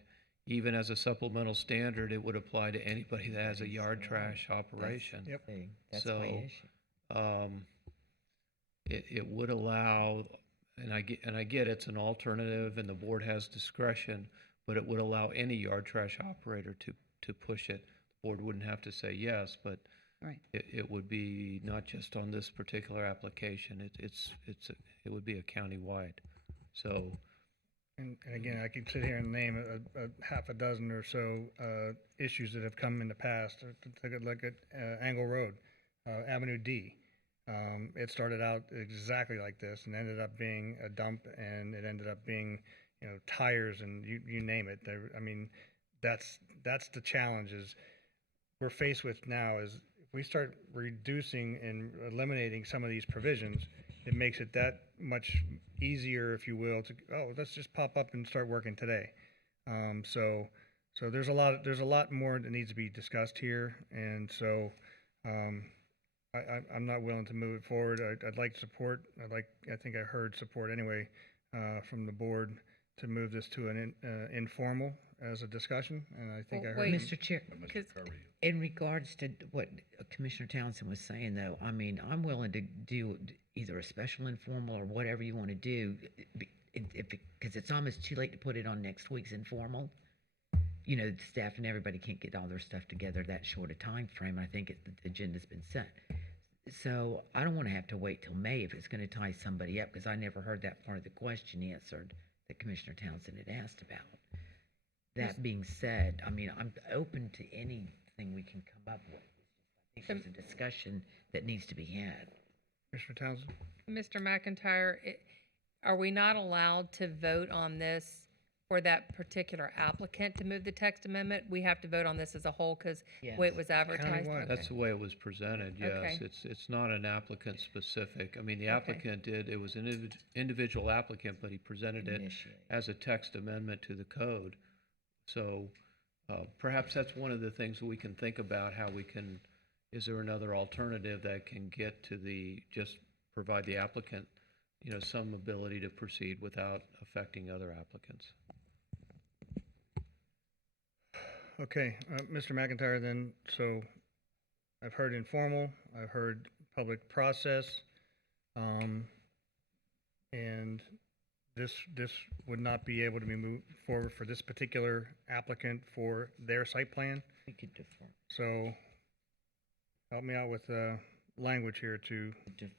Even as a supplemental standard, it would apply to anybody that has a yard trash operation. That's So, my issue. it would allow, and I get it's an alternative and the board has discretion, but it would allow any yard trash operator to push it. The board wouldn't have to say yes, but it would be not just on this particular application. It would be a countywide. So. And again, I can sit here and name a half a dozen or so issues that have come in the past. Take a look at Angle Road, Avenue D. It started out exactly like this and ended up being a dump, and it ended up being, tires and you name it. That's the challenge is we're faced with now is if we start reducing and eliminating some of these provisions, it makes it that much easier, if you will, to, oh, let's just pop up and start working today. So there's a lot more that needs to be discussed here, and so I'm not willing to move it forward. I'd like support. I think I heard support anyway from the board to move this to an informal as a discussion, and I think I heard. Mr. Chair, in regards to what Commissioner Townsend was saying, though, I mean, I'm willing to do either a special informal or whatever you want to do, because it's almost too late to put it on next week's informal. You know, the staff and everybody can't get all their stuff together that short a time frame. I think the agenda's been set. So I don't want to have to wait till May if it's going to tie somebody up, because I never heard that part of the question answered that Commissioner Townsend had asked about. That being said, I mean, I'm open to anything we can come up with. I think there's a discussion that needs to be had. Commissioner Townsend? Mr. McIntyre, are we not allowed to vote on this for that particular applicant to move the text amendment? We have to vote on this as a whole because the way it was advertised? Okay. That's the way it was presented, yes. Okay. It's not an applicant specific. I mean, the applicant it was an individual applicant, but he presented it as a text amendment to the code. So perhaps that's one of the things that we can think about, how we can, is there another alternative that can get to just provide the applicant, you know, some ability to proceed without affecting other applicants. Okay, Mr. McIntyre, then, so I've heard informal, I've heard public process, and this would not be able to be moved forward for this particular applicant for their site plan. We could defer. So help me out with language here to. Can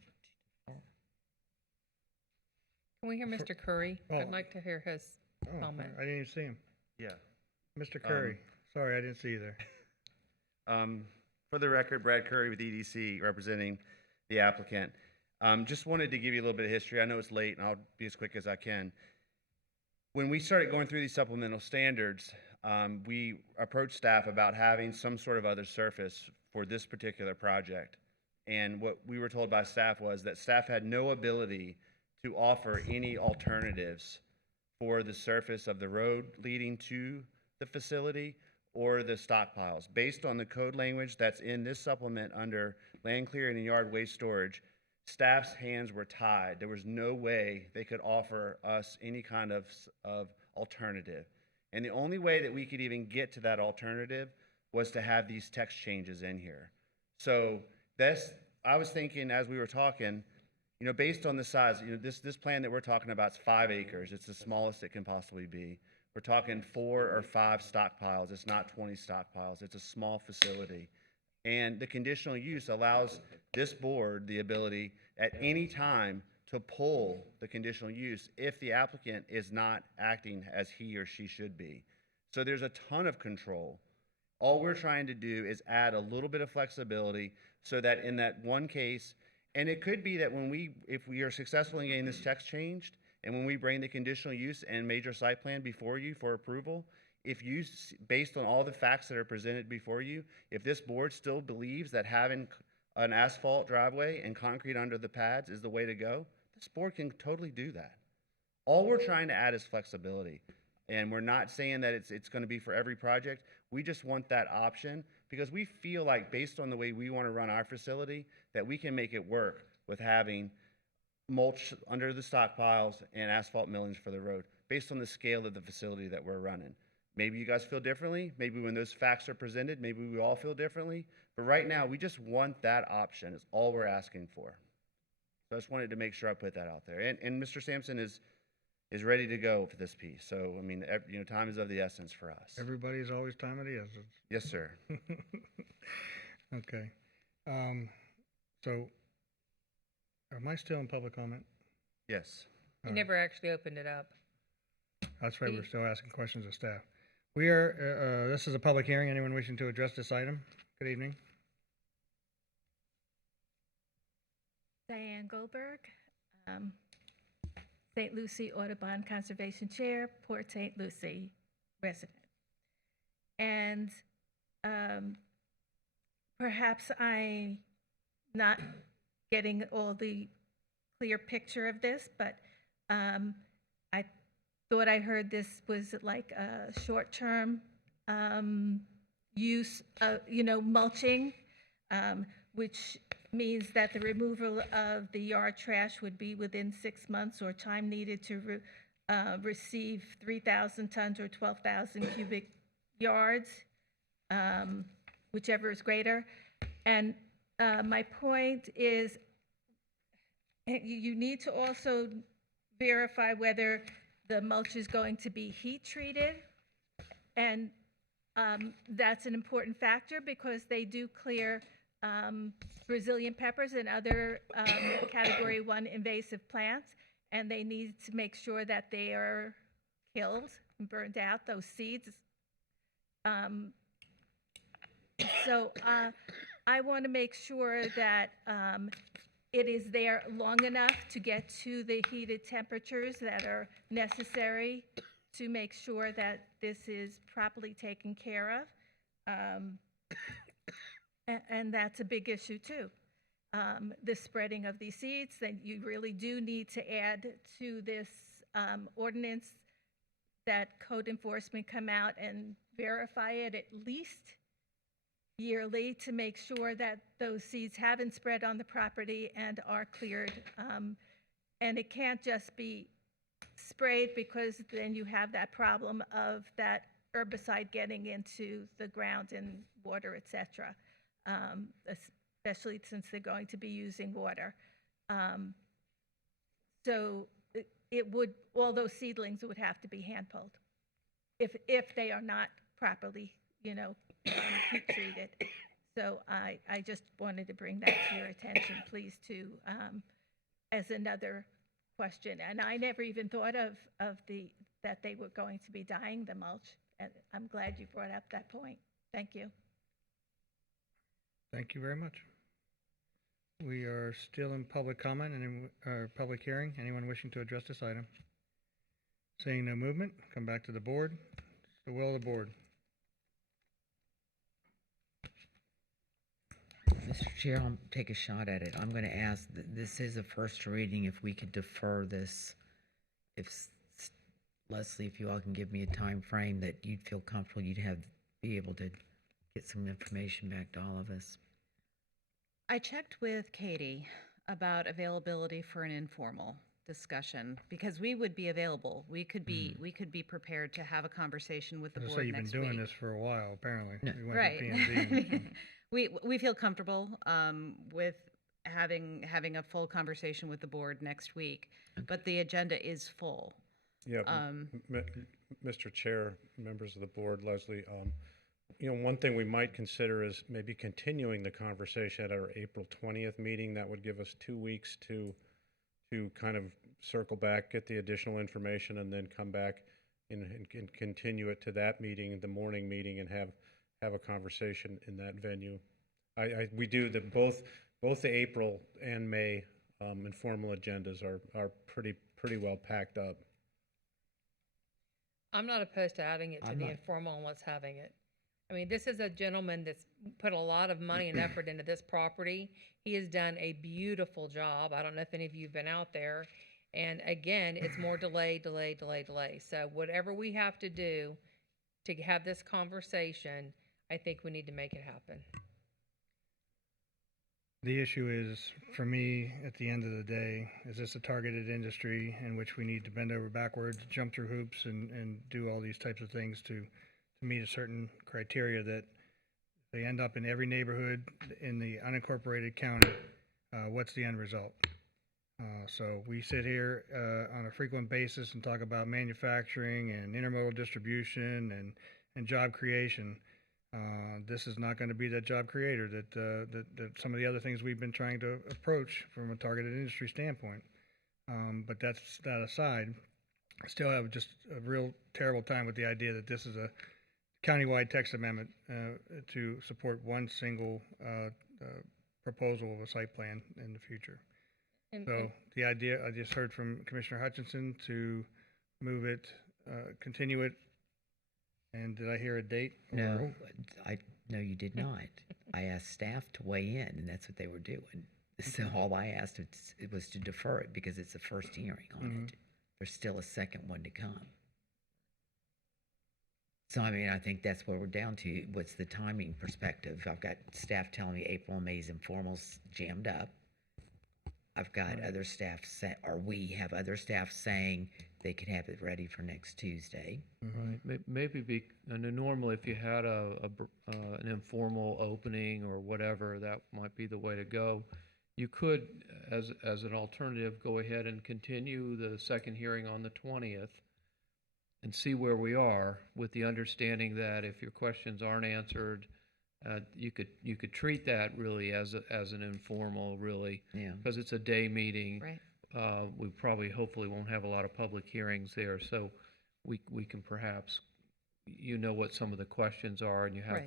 we hear Mr. Curry? I'd like to hear his comment. I didn't even see him. Yeah. Mr. Curry, sorry, I didn't see you there. For the record, Brad Curry with EDC representing the applicant. Just wanted to give you a little bit of history. I know it's late, and I'll be as quick as I can. When we started going through these supplemental standards, we approached staff about having some sort of other surface for this particular project. And what we were told by staff was that staff had no ability to offer any alternatives for the surface of the road leading to the facility or the stockpiles. Based on the code language that's in this supplement under land clearing and yard waste storage, staff's hands were tied. There was no way they could offer us any kind of alternative. And the only way that we could even get to that alternative was to have these text changes in here. So I was thinking as we were talking, you know, based on the size, you know, this plan that we're talking about is 5 acres. It's the smallest it can possibly be. We're talking 4 or 5 stockpiles. It's not 20 stockpiles. It's a small facility. And the conditional use allows this board the ability at any time to pull the conditional use if the applicant is not acting as he or she should be. So there's a ton of control. All we're trying to do is add a little bit of flexibility so that in that one case, and it could be that if we are successful in getting this text changed, and when we bring the conditional use and major site plan before you for approval, if you, based on all the facts that are presented before you, if this board still believes that having an asphalt driveway and concrete under the pads is the way to go, this board can totally do that. All we're trying to add is flexibility. And we're not saying that it's going to be for every project. We just want that option because we feel like based on the way we want to run our facility, that we can make it work with having mulch under the stockpiles and asphalt millings for the road based on the scale of the facility that we're running. Maybe you guys feel differently. Maybe when those facts are presented, maybe we all feel differently. But right now, we just want that option. It's all we're asking for. So I just wanted to make sure I put that out there. And Mr. Sampson is ready to go for this piece. So, I mean, you know, time is of the essence for us. Everybody's always time of the essence. Yes, sir. Okay. So, am I still in public comment? Yes. We never actually opened it up. That's right, we're still asking questions of staff. We are, this is a public hearing. Anyone wishing to address this item? Good evening. Diane Goldberg, St. Lucie Audubon Conservation Chair, Port St. Lucie resident. And perhaps I'm not getting all the clear picture of this, but I thought I heard this was like a short-term use of, mulching, which means that the removal of the yard trash would be within 6 months or time needed to receive 3,000 tons or 12,000 cubic yards, whichever is greater. And my point is, you need to also verify whether the mulch is going to be heat treated, and that's an important factor because they do clear Brazilian peppers and other Category 1 invasive plants, and they need to make sure that they are killed and burned out, those seeds. So I want to make sure that it is there long enough to get to the heated temperatures that are necessary to make sure that this is properly taken care of. And that's a big issue too. The spreading of these seeds, that you really do need to add to this ordinance that code enforcement come out and verify it at least yearly to make sure that those seeds haven't spread on the property and are cleared. And it can't just be sprayed, because then you have that problem of that herbicide getting into the ground and water, etc. Especially since they're going to be using water. So it would, all those seedlings would have to be hand pulled if they are not properly, heat treated. So I just wanted to bring that to your attention, please, too, as another question. And I never even thought of that they were going to be dyeing the mulch. And I'm glad you brought up that point. Thank you. Thank you very much. We are still in public comment and in public hearing. Anyone wishing to address this item? Seeing no movement, come back to the board. The will of the board. Mr. Chair, I'll take a shot at it. I'm going to ask, this is a first reading, if we could defer this, Leslie, if you all can give me a time frame that you'd feel comfortable, be able to get some information back to all of us. I checked with Katie about availability for an informal discussion, because we would be available. We could be prepared to have a conversation with the board So you've been next doing week. this for a while, apparently. No. We went Right. to P&Z. We feel comfortable with having a full conversation with the board next week, but the agenda is full. Yeah, Mr. Chair, members of the board, Leslie, one thing we might consider is maybe continuing the conversation at our April 20th meeting. That would give us 2 weeks to kind of circle back, get the additional information, and then come back and continue it to that meeting, the morning meeting, and have a conversation in that venue. We do that both the April and May informal agendas are pretty well packed up. I'm not opposed to adding it to I'm the not. informal and let's having it. I mean, this is a gentleman that's put a lot of money and effort into this property. He has done a beautiful job. I don't know if any of you have been out there. And again, it's more delay. So whatever we have to do to have this conversation, I think we need to make it happen. The issue is, for me, at the end of the day, is this a targeted industry in which we need to bend over backwards, jump through hoops, and do all these types of things to meet a certain criteria that they end up in every neighborhood in the unincorporated county? What's the end result? So we sit here on a frequent basis and talk about manufacturing and intermodal distribution and job creation. This is not going to be that job creator that some of the other things we've been trying to approach from a targeted industry standpoint. But that's that aside, I still have just a real terrible time with the idea that this is a countywide text amendment to support one single proposal of a site plan in the future. So the idea, I just heard from Commissioner Hutchinson to move it, continue it And did I hear a date? No, no, you did not. I asked staff to weigh in, and that's what they were doing. So all I asked was to defer it because it's the first hearing on it. There's still a second one to come. So, I mean, I think that's what we're down to. What's the timing perspective? I've got staff telling me April and May's informals jammed up. I've got other staff we have other staff saying they could have it ready for next Tuesday. Right. Maybe normally if you had an informal opening or whatever, that might be the way to go. You could, as an alternative, go ahead and continue the second hearing on the 20th and see where we are, with the understanding that if your questions aren't answered, you could treat that really as an informal, really, because it's a day meeting. Right. We probably, hopefully, won't have a lot of public hearings there, so we can perhaps, what some of the questions are, and you have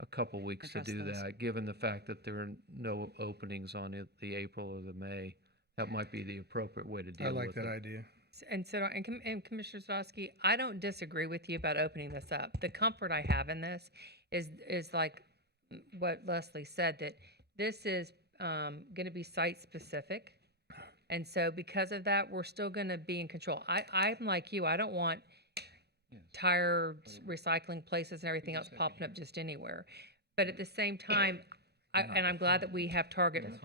a couple weeks Address to do those. that. Given the fact that there are no openings on the April or the May, that might be the appropriate way to deal I with it. like that idea. And so, and Commissioner Zadowski, I don't disagree with you about opening this up. The comfort I have in this is like what Leslie said, that this is going to be site specific. And so because of that, we're still going to be in control. I'm like you, I don't want tires, recycling places and everything else popping up just anywhere. But at the same time, and I'm glad that we have targeted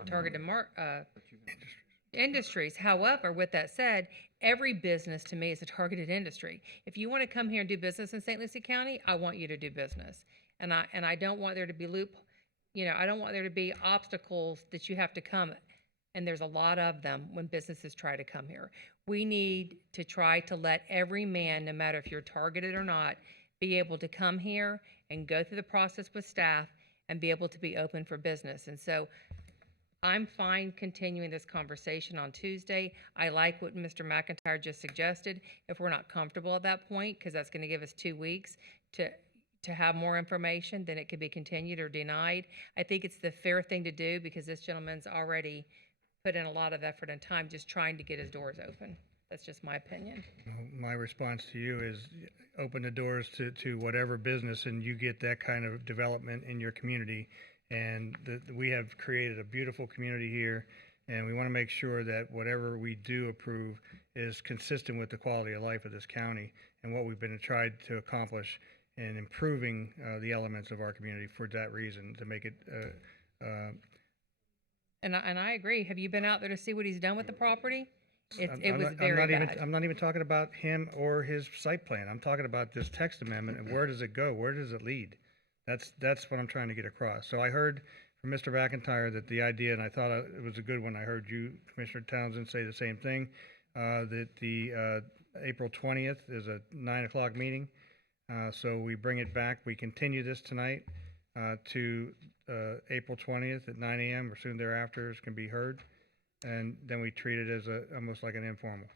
industries. However, with that said, every business to me is a targeted industry. If you want to come here and do business in St. Lucie County, I want you to do business. And I don't want there to be I don't want there to be obstacles that you have to come. And there's a lot of them when businesses try to come here. We need to try to let every man, no matter if you're targeted or not, be able to come here and go through the process with staff and be able to be open for business. And so I'm fine continuing this conversation on Tuesday. I like what Mr. McIntyre just suggested. If we're not comfortable at that point, because that's going to give us 2 weeks to have more information, then it could be continued or denied. I think it's the fair thing to do because this gentleman's already put in a lot of effort and time just trying to get his doors open. That's just my opinion. My response to you is open the doors to whatever business, and you get that kind of development in your community. And we have created a beautiful community here, and we want to make sure that whatever we do approve is consistent with the quality of life of this county and what we've been tried to accomplish in improving the elements of our community for that reason, to make it And I agree. Have you been out there to see what he's done with the property? It was very bad. I'm not even talking about him or his site plan. I'm talking about this text amendment and where does it go? Where does it lead? That's what I'm trying to get across. So I heard from Mr. McIntyre that the idea, and I thought it was a good one. I heard you, Commissioner Townsend, say the same thing, that the April 20th is a 9 o'clock meeting. So we bring it back. We continue this tonight to April 20th at 9 a.m. or soon thereafter. It can be heard. And then we treat it as almost like an informal.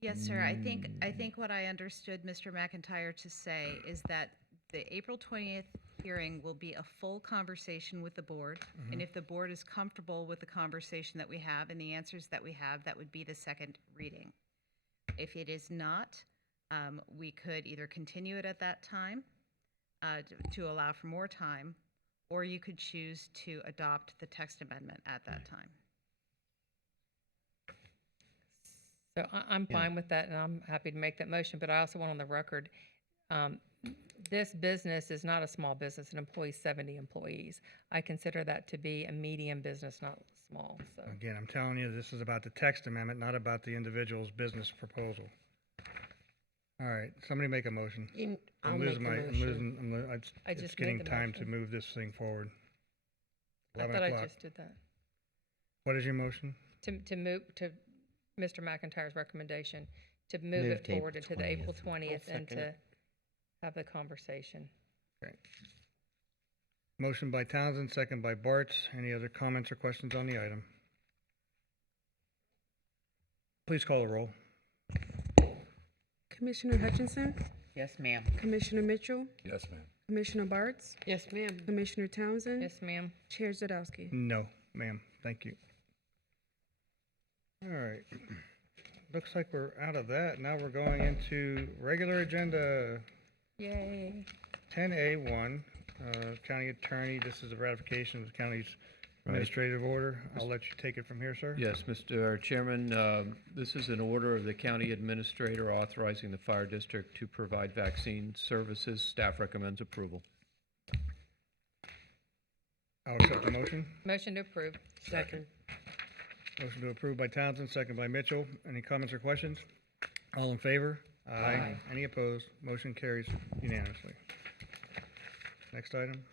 Yes, sir. I think what I understood Mr. McIntyre to say is that the April 20th hearing will be a full conversation with the board. And if the board is comfortable with the conversation that we have and the answers that we have, that would be the second reading. If it is not, we could either continue it at that time to allow for more time, or you could choose to adopt the text amendment at that time. So I'm fine with that, and I'm happy to make that motion, but I also want on the record, this business is not a small business. It employs 70 employees. I consider that to be a medium business, not small. So Again, I'm telling you, this is about the text amendment, not about the individual's business proposal. All right, somebody make a motion. I'll make a motion. I It's just getting made the time to motion. move this thing forward. I 11 thought I o'clock. just did that. What is your motion? To move to Mr. McIntyre's recommendation, to move Move it to forward April into the April 20th. 20th and second to it. have the conversation. Okay. Motion by Townsend, second by Bartz. Any other comments or questions on the item? Please call the roll. Commissioner Hutchinson, Yes, ma'am. Commissioner Mitchell, Yes, ma'am. Commissioner Bartz, Yes, ma'am. Commissioner Townsend, Yes, ma'am. Chair Zadowski. No, ma'am. Thank you. All right. Looks like we're out of that. Now we're going into regular agenda. Yay. 10A1, County Attorney, this is a ratification of the county's administrative order. I'll let you take it from here, sir. Yes, Mr. Chairman, this is an order of the county administrator authorizing the fire district to provide vaccine services. Staff recommends approval. I'll accept the motion. Motion to approve. Second. Motion to approve by Townsend, second by Mitchell. Any comments or questions? All in favor? Aye. Any opposed? Motion carries unanimously. Next item.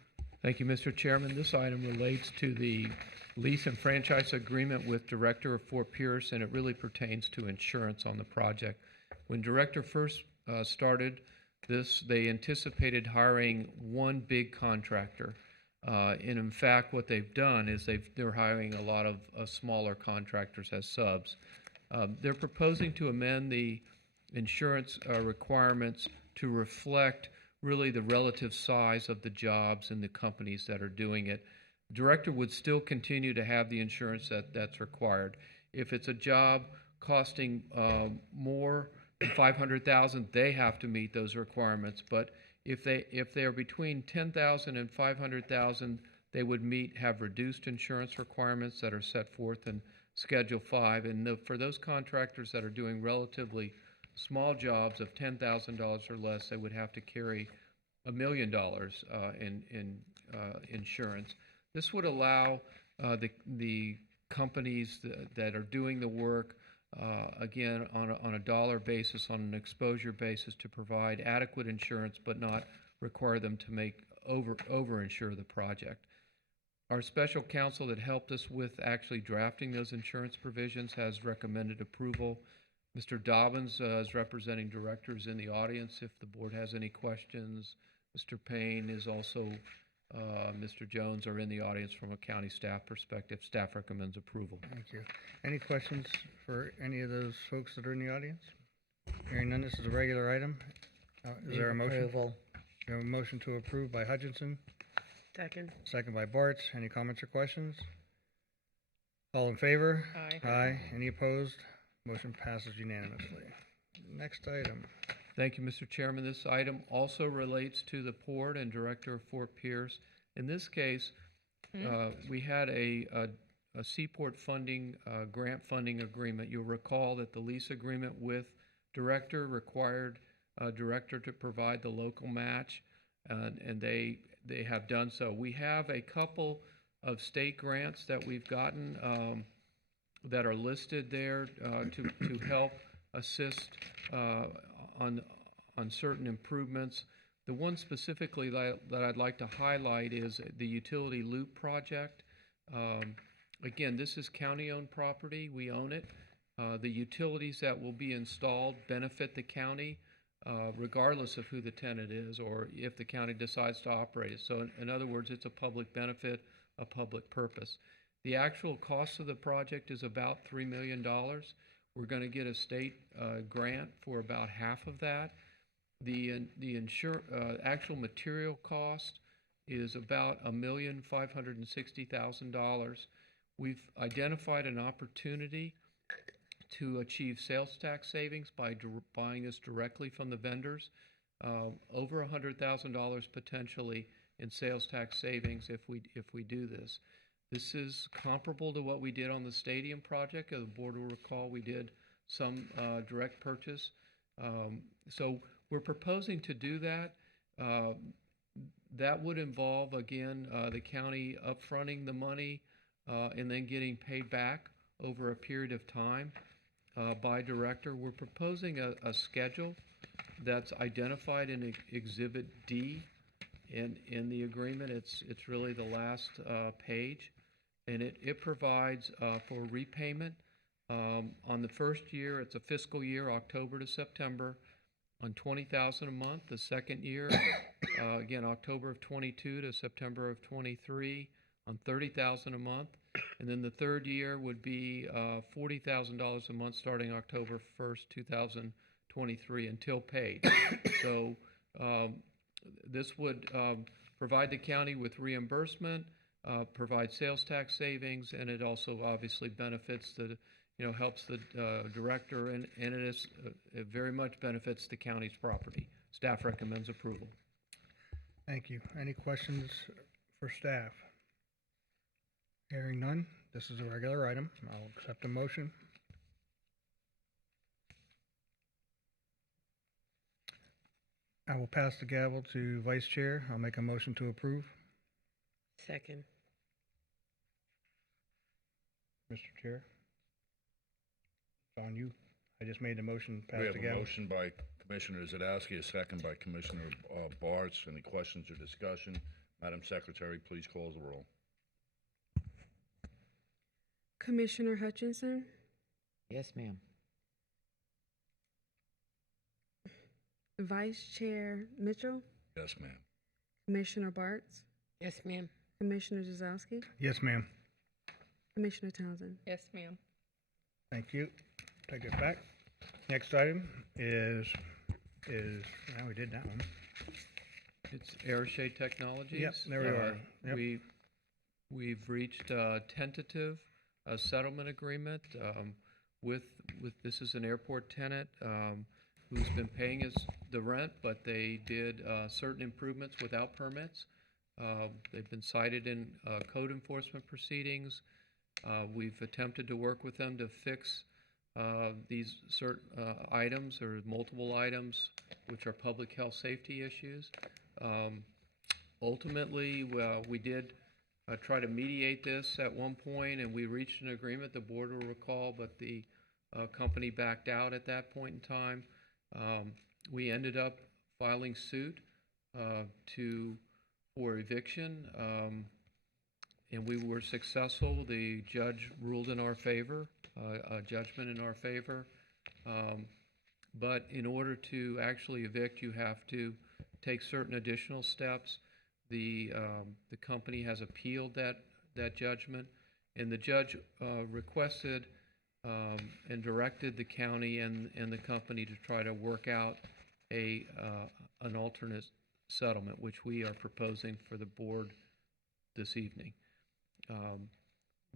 Thank you, Mr. Chairman. This item relates to the lease and franchise agreement with Director of Fort Pierce, and it really pertains to insurance on the project. When Director first started this, they anticipated hiring one big contractor. And in fact, what they've done is they're hiring a lot of smaller contractors as subs. They're proposing to amend the insurance requirements to reflect really the relative size of the jobs and the companies that are doing it. Director would still continue to have the insurance that's required. If it's a job costing more than $500,000, they have to meet those requirements. But if they are between $10,000 and $500,000, they would have reduced insurance requirements that are set forth in Schedule 5. And for those contractors that are doing relatively small jobs of $10,000 or less, they would have to carry $1 million in insurance. This would allow the companies that are doing the work, again, on a dollar basis, on an exposure basis, to provide adequate insurance, but not require them to over-insure the project. Our special counsel that helped us with actually drafting those insurance provisions has recommended approval. Mr. Dobbins is representing directors in the audience if the board has any questions. Mr. Payne is also, Mr. Jones are in the audience from a county staff perspective. Staff recommends approval. Thank you. Any questions for any of those folks that are in the audience? Hearing none, this is a regular item. Is there a motion? Approval. We have a motion to approve by Hutchinson, Second. second by Bartz. Any comments or questions? All in favor? Aye. Aye. Any opposed? Motion passes unanimously. Next item. Thank you, Mr. Chairman. This item also relates to the port and Director of Fort Pierce. In this case, we had a Seaport funding, grant funding agreement. You'll recall that the lease agreement with Director required Director to provide the local match, and they have done so. We have a couple of state grants that we've gotten that are listed there to help assist on certain improvements. The one specifically that I'd like to highlight is the utility loop project. Again, this is county-owned property. We own it. The utilities that will be installed benefit the county regardless of who the tenant is or if the county decides to operate it. So in other words, it's a public benefit, a public purpose. The actual cost of the project is about $3 million. We're going to get a state grant for about half of that. The actual material cost is about $1,560,000. We've identified an opportunity to achieve sales tax savings by buying this directly from the vendors, over $100,000 potentially in sales tax savings if we do this. This is comparable to what we did on the stadium project. The board will recall we did some direct purchase. So we're proposing to do that. That would involve, again, the county upfronting the money and then getting paid back over a period of time by Director. We're proposing a schedule that's identified in Exhibit D in the agreement. It's really the last page, and it provides for repayment. On the first year, it's a fiscal year, October to September, on $20,000 a month. The second year, again, October of 22 to September of 23, on $30,000 a month. And then the third year would be $40,000 a month starting October 1st, 2023 until paid. So this would provide the county with reimbursement, provide sales tax savings, and it also obviously benefits helps the director, and it very much benefits the county's property. Staff recommends approval. Thank you. Any questions for staff? Hearing none, this is a regular item. I'll accept a motion. I will pass the gavel to Vice Chair. I'll make a motion to approve. Second. Mr. Chair. It's on you. I just made the motion, pass We the have a gavel. motion by Commissioner Zadowski, a second by Commissioner Bartz. Any questions or discussion? Madam Secretary, please call the roll. Commissioner Hutchinson, Yes, ma'am. Vice Chair Mitchell, Yes, ma'am. Commissioner Bartz, Yes, ma'am. Commissioner Jasowski, Yes, ma'am. Commissioner Townsend. Yes, ma'am. Thank you. Take it back. Next item is, now we did that one. It's Airshade Technologies. Yep, there we are. Yep. We've reached a tentative settlement agreement with, this is an airport tenant who's been paying us the rent, but they did certain improvements without permits. They've been cited in code enforcement proceedings. We've attempted to work with them to fix these certain items or multiple items, which are public health safety issues. Ultimately, we did try to mediate this at one point, and we reached an agreement, the board will recall, but the company backed out at that point in time. We ended up filing suit for eviction, and we were successful. The judge ruled in our favor, a judgment in our favor. But in order to actually evict, you have to take certain additional steps. The company has appealed that judgment, and the judge requested and directed the county and the company to try to work out an alternate settlement, which we are proposing for the board this evening.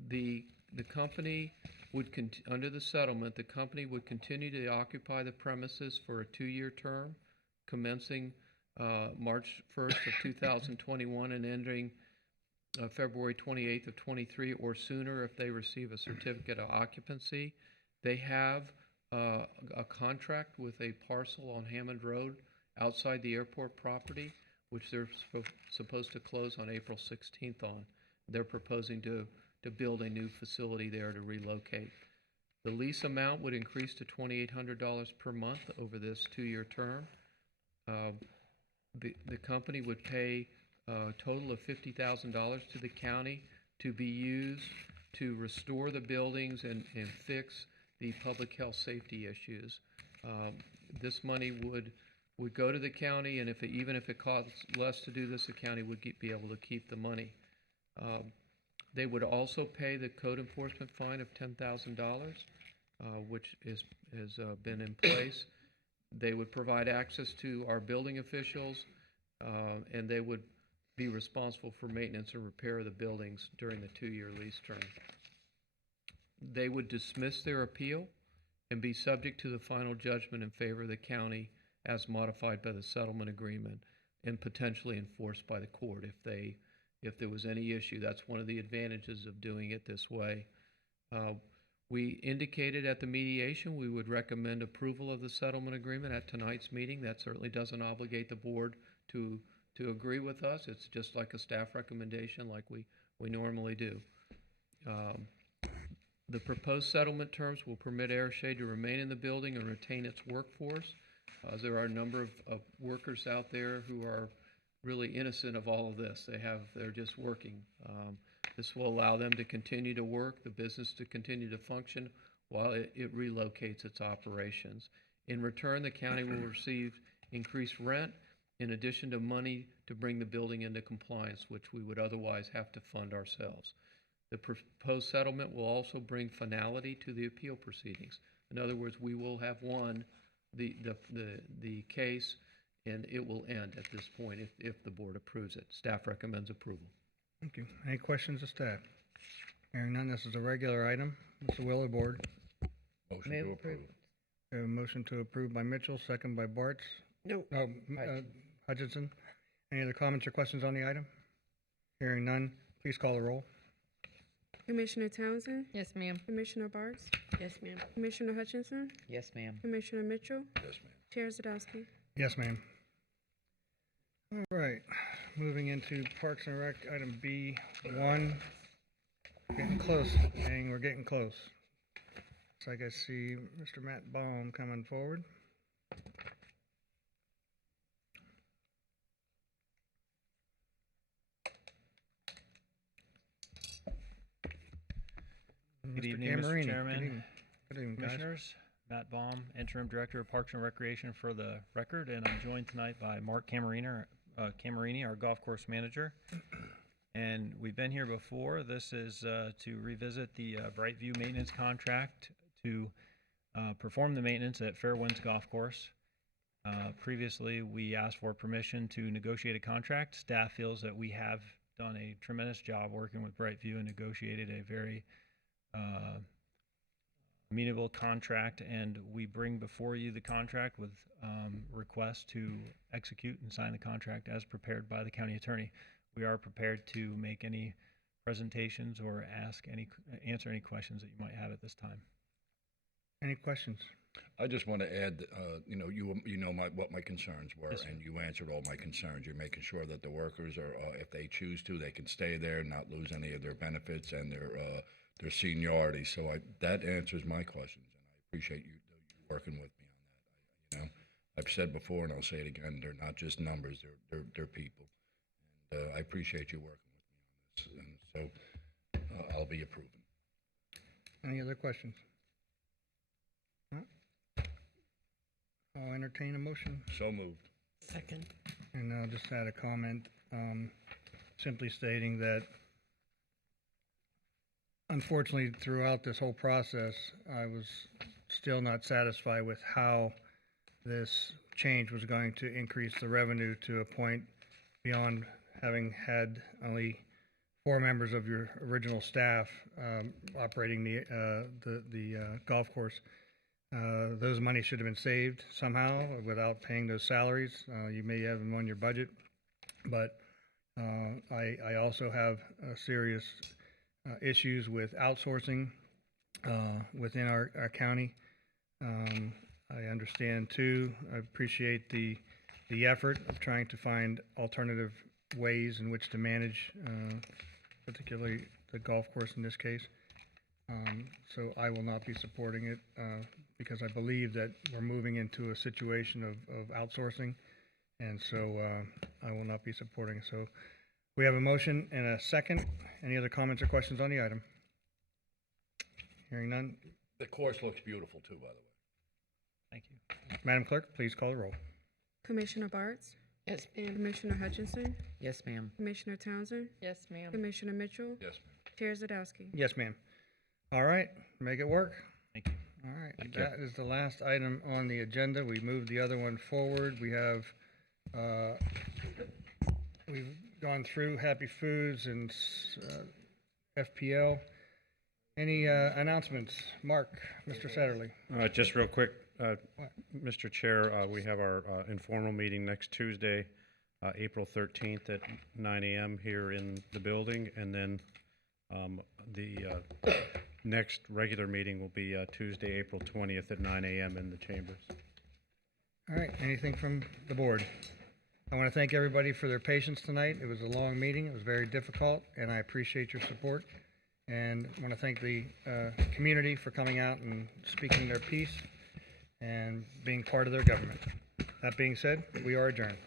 The company would, under the settlement, the company would continue to occupy the premises for a 2-year term, commencing March 1st of 2021 and ending February 28th of 23 or sooner if they receive a certificate of occupancy. They have a contract with a parcel on Hammond Road outside the airport property, which they're supposed to close on April 16th on. They're proposing to build a new facility there to relocate. The lease amount would increase to $2,800 per month over this 2-year term. The company would pay a total of $50,000 to the county to be used to restore the buildings and fix the public health safety issues. This money would go to the county, and even if it costs less to do this, the county would be able to keep the money. They would also pay the code enforcement fine of $10,000, which has been in place. They would provide access to our building officials, and they would be responsible for maintenance and repair of the buildings during the 2-year lease term. They would dismiss their appeal and be subject to the final judgment in favor of the county as modified by the settlement agreement and potentially enforced by the court if there was any issue. That's one of the advantages of doing it this way. We indicated at the mediation we would recommend approval of the settlement agreement at tonight's meeting. That certainly doesn't obligate the board to agree with us. It's just like a staff recommendation like we normally do. The proposed settlement terms will permit Airshade to remain in the building and retain its workforce. There are a number of workers out there who are really innocent of all of this. They're just working. This will allow them to continue to work, the business to continue to function while it relocates its operations. In return, the county will receive increased rent in addition to money to bring the building into compliance, which we would otherwise have to fund ourselves. The proposed settlement will also bring finality to the appeal proceedings. In other words, we will have won the case, and it will end at this point if the board approves it. Staff recommends approval. Thank you. Any questions of staff? Hearing none, this is a regular item. Mr. Will, board. Motion to approve. We have a motion to approve by Mitchell, second by Bartz. No. Oh, Hutchinson. Any other comments or questions on the item? Hearing none, please call the roll. Commissioner Townsend, Yes, ma'am. Commissioner Bartz, Yes, ma'am. Commissioner Hutchinson, Yes, ma'am. Commissioner Mitchell, Yes, ma'am. Chair Zadowski. Yes, ma'am. All right, moving into Parks and Rec, item B1. Getting close, gang, we're getting close. Looks like I see Mr. Matt Baum coming forward. Good Mr. evening, Camerini. Mr. Good Chairman, evening. Good evening, guys. Commissioners. Matt Baum, Interim Director of Parks and Recreation for the record, and I'm joined tonight by Mark Camerini, our golf course manager. And we've been here before. This is to revisit the Brightview maintenance contract to perform the maintenance at Fairwinds Golf Course. Previously, we asked for permission to negotiate a contract. Staff feels that we have done a tremendous job working with Brightview and negotiated a very amenable contract, and we bring before you the contract with request to execute and sign the contract as prepared by the county attorney. We are prepared to make any presentations or answer any questions that you might have at this time. Any questions? I just want to add, you know what my concerns were, Yes, sir. and you answered all my concerns. You're making sure that the workers are, if they choose to, they can stay there, not lose any of their benefits and their seniority. So that answers my questions, and I appreciate you working with me on that. You know, I've said before, and I'll say it again: they're not just numbers; they're people. And I appreciate you working with me on this, and so I'll be approving. Any other questions? No? I'll entertain a motion. So moved. Second. And I'll just add a comment, simply stating that unfortunately, throughout this whole process, I was still not satisfied with how this change was going to increase the revenue to a point beyond having had only 4 members of your original staff operating the golf course. Those monies should have been saved somehow without paying those salaries. You may have them on your budget, but I also have serious issues with outsourcing within our county. I understand too, I appreciate the effort of trying to find alternative ways in which to manage, particularly the golf course in this case. So I will not be supporting it because I believe that we're moving into a situation of outsourcing, and so I will not be supporting it. So we have a motion and a second. Any other comments or questions on the item? Hearing none. The course looks beautiful too, by the way. Thank you. Madam Clerk, please call the roll. Commissioner Bartz, Yes, ma'am. Commissioner Hutchinson, Yes, ma'am. Commissioner Townsend, Yes, ma'am. Commissioner Mitchell, Yes, ma'am. Chair Zadowski. Yes, ma'am. All right, make it work. Thank you. All right, Thank you. that is the last item on the agenda. We moved the other one forward. We have, we've gone through Happy Foods and FPL. Any announcements? Mark, Mr. Satterley. Just real quick, Mr. Chair, we have our informal meeting next Tuesday, April 13th at 9 a.m. here in the building, and then the next regular meeting will be Tuesday, April 20th at 9 a.m. in the chambers. All right, anything from the board? I want to thank everybody for their patience tonight. It was a long meeting. It was very difficult, and I appreciate your support. And I want to thank the community for coming out and speaking their piece and being part of their government. That being said, we are adjourned.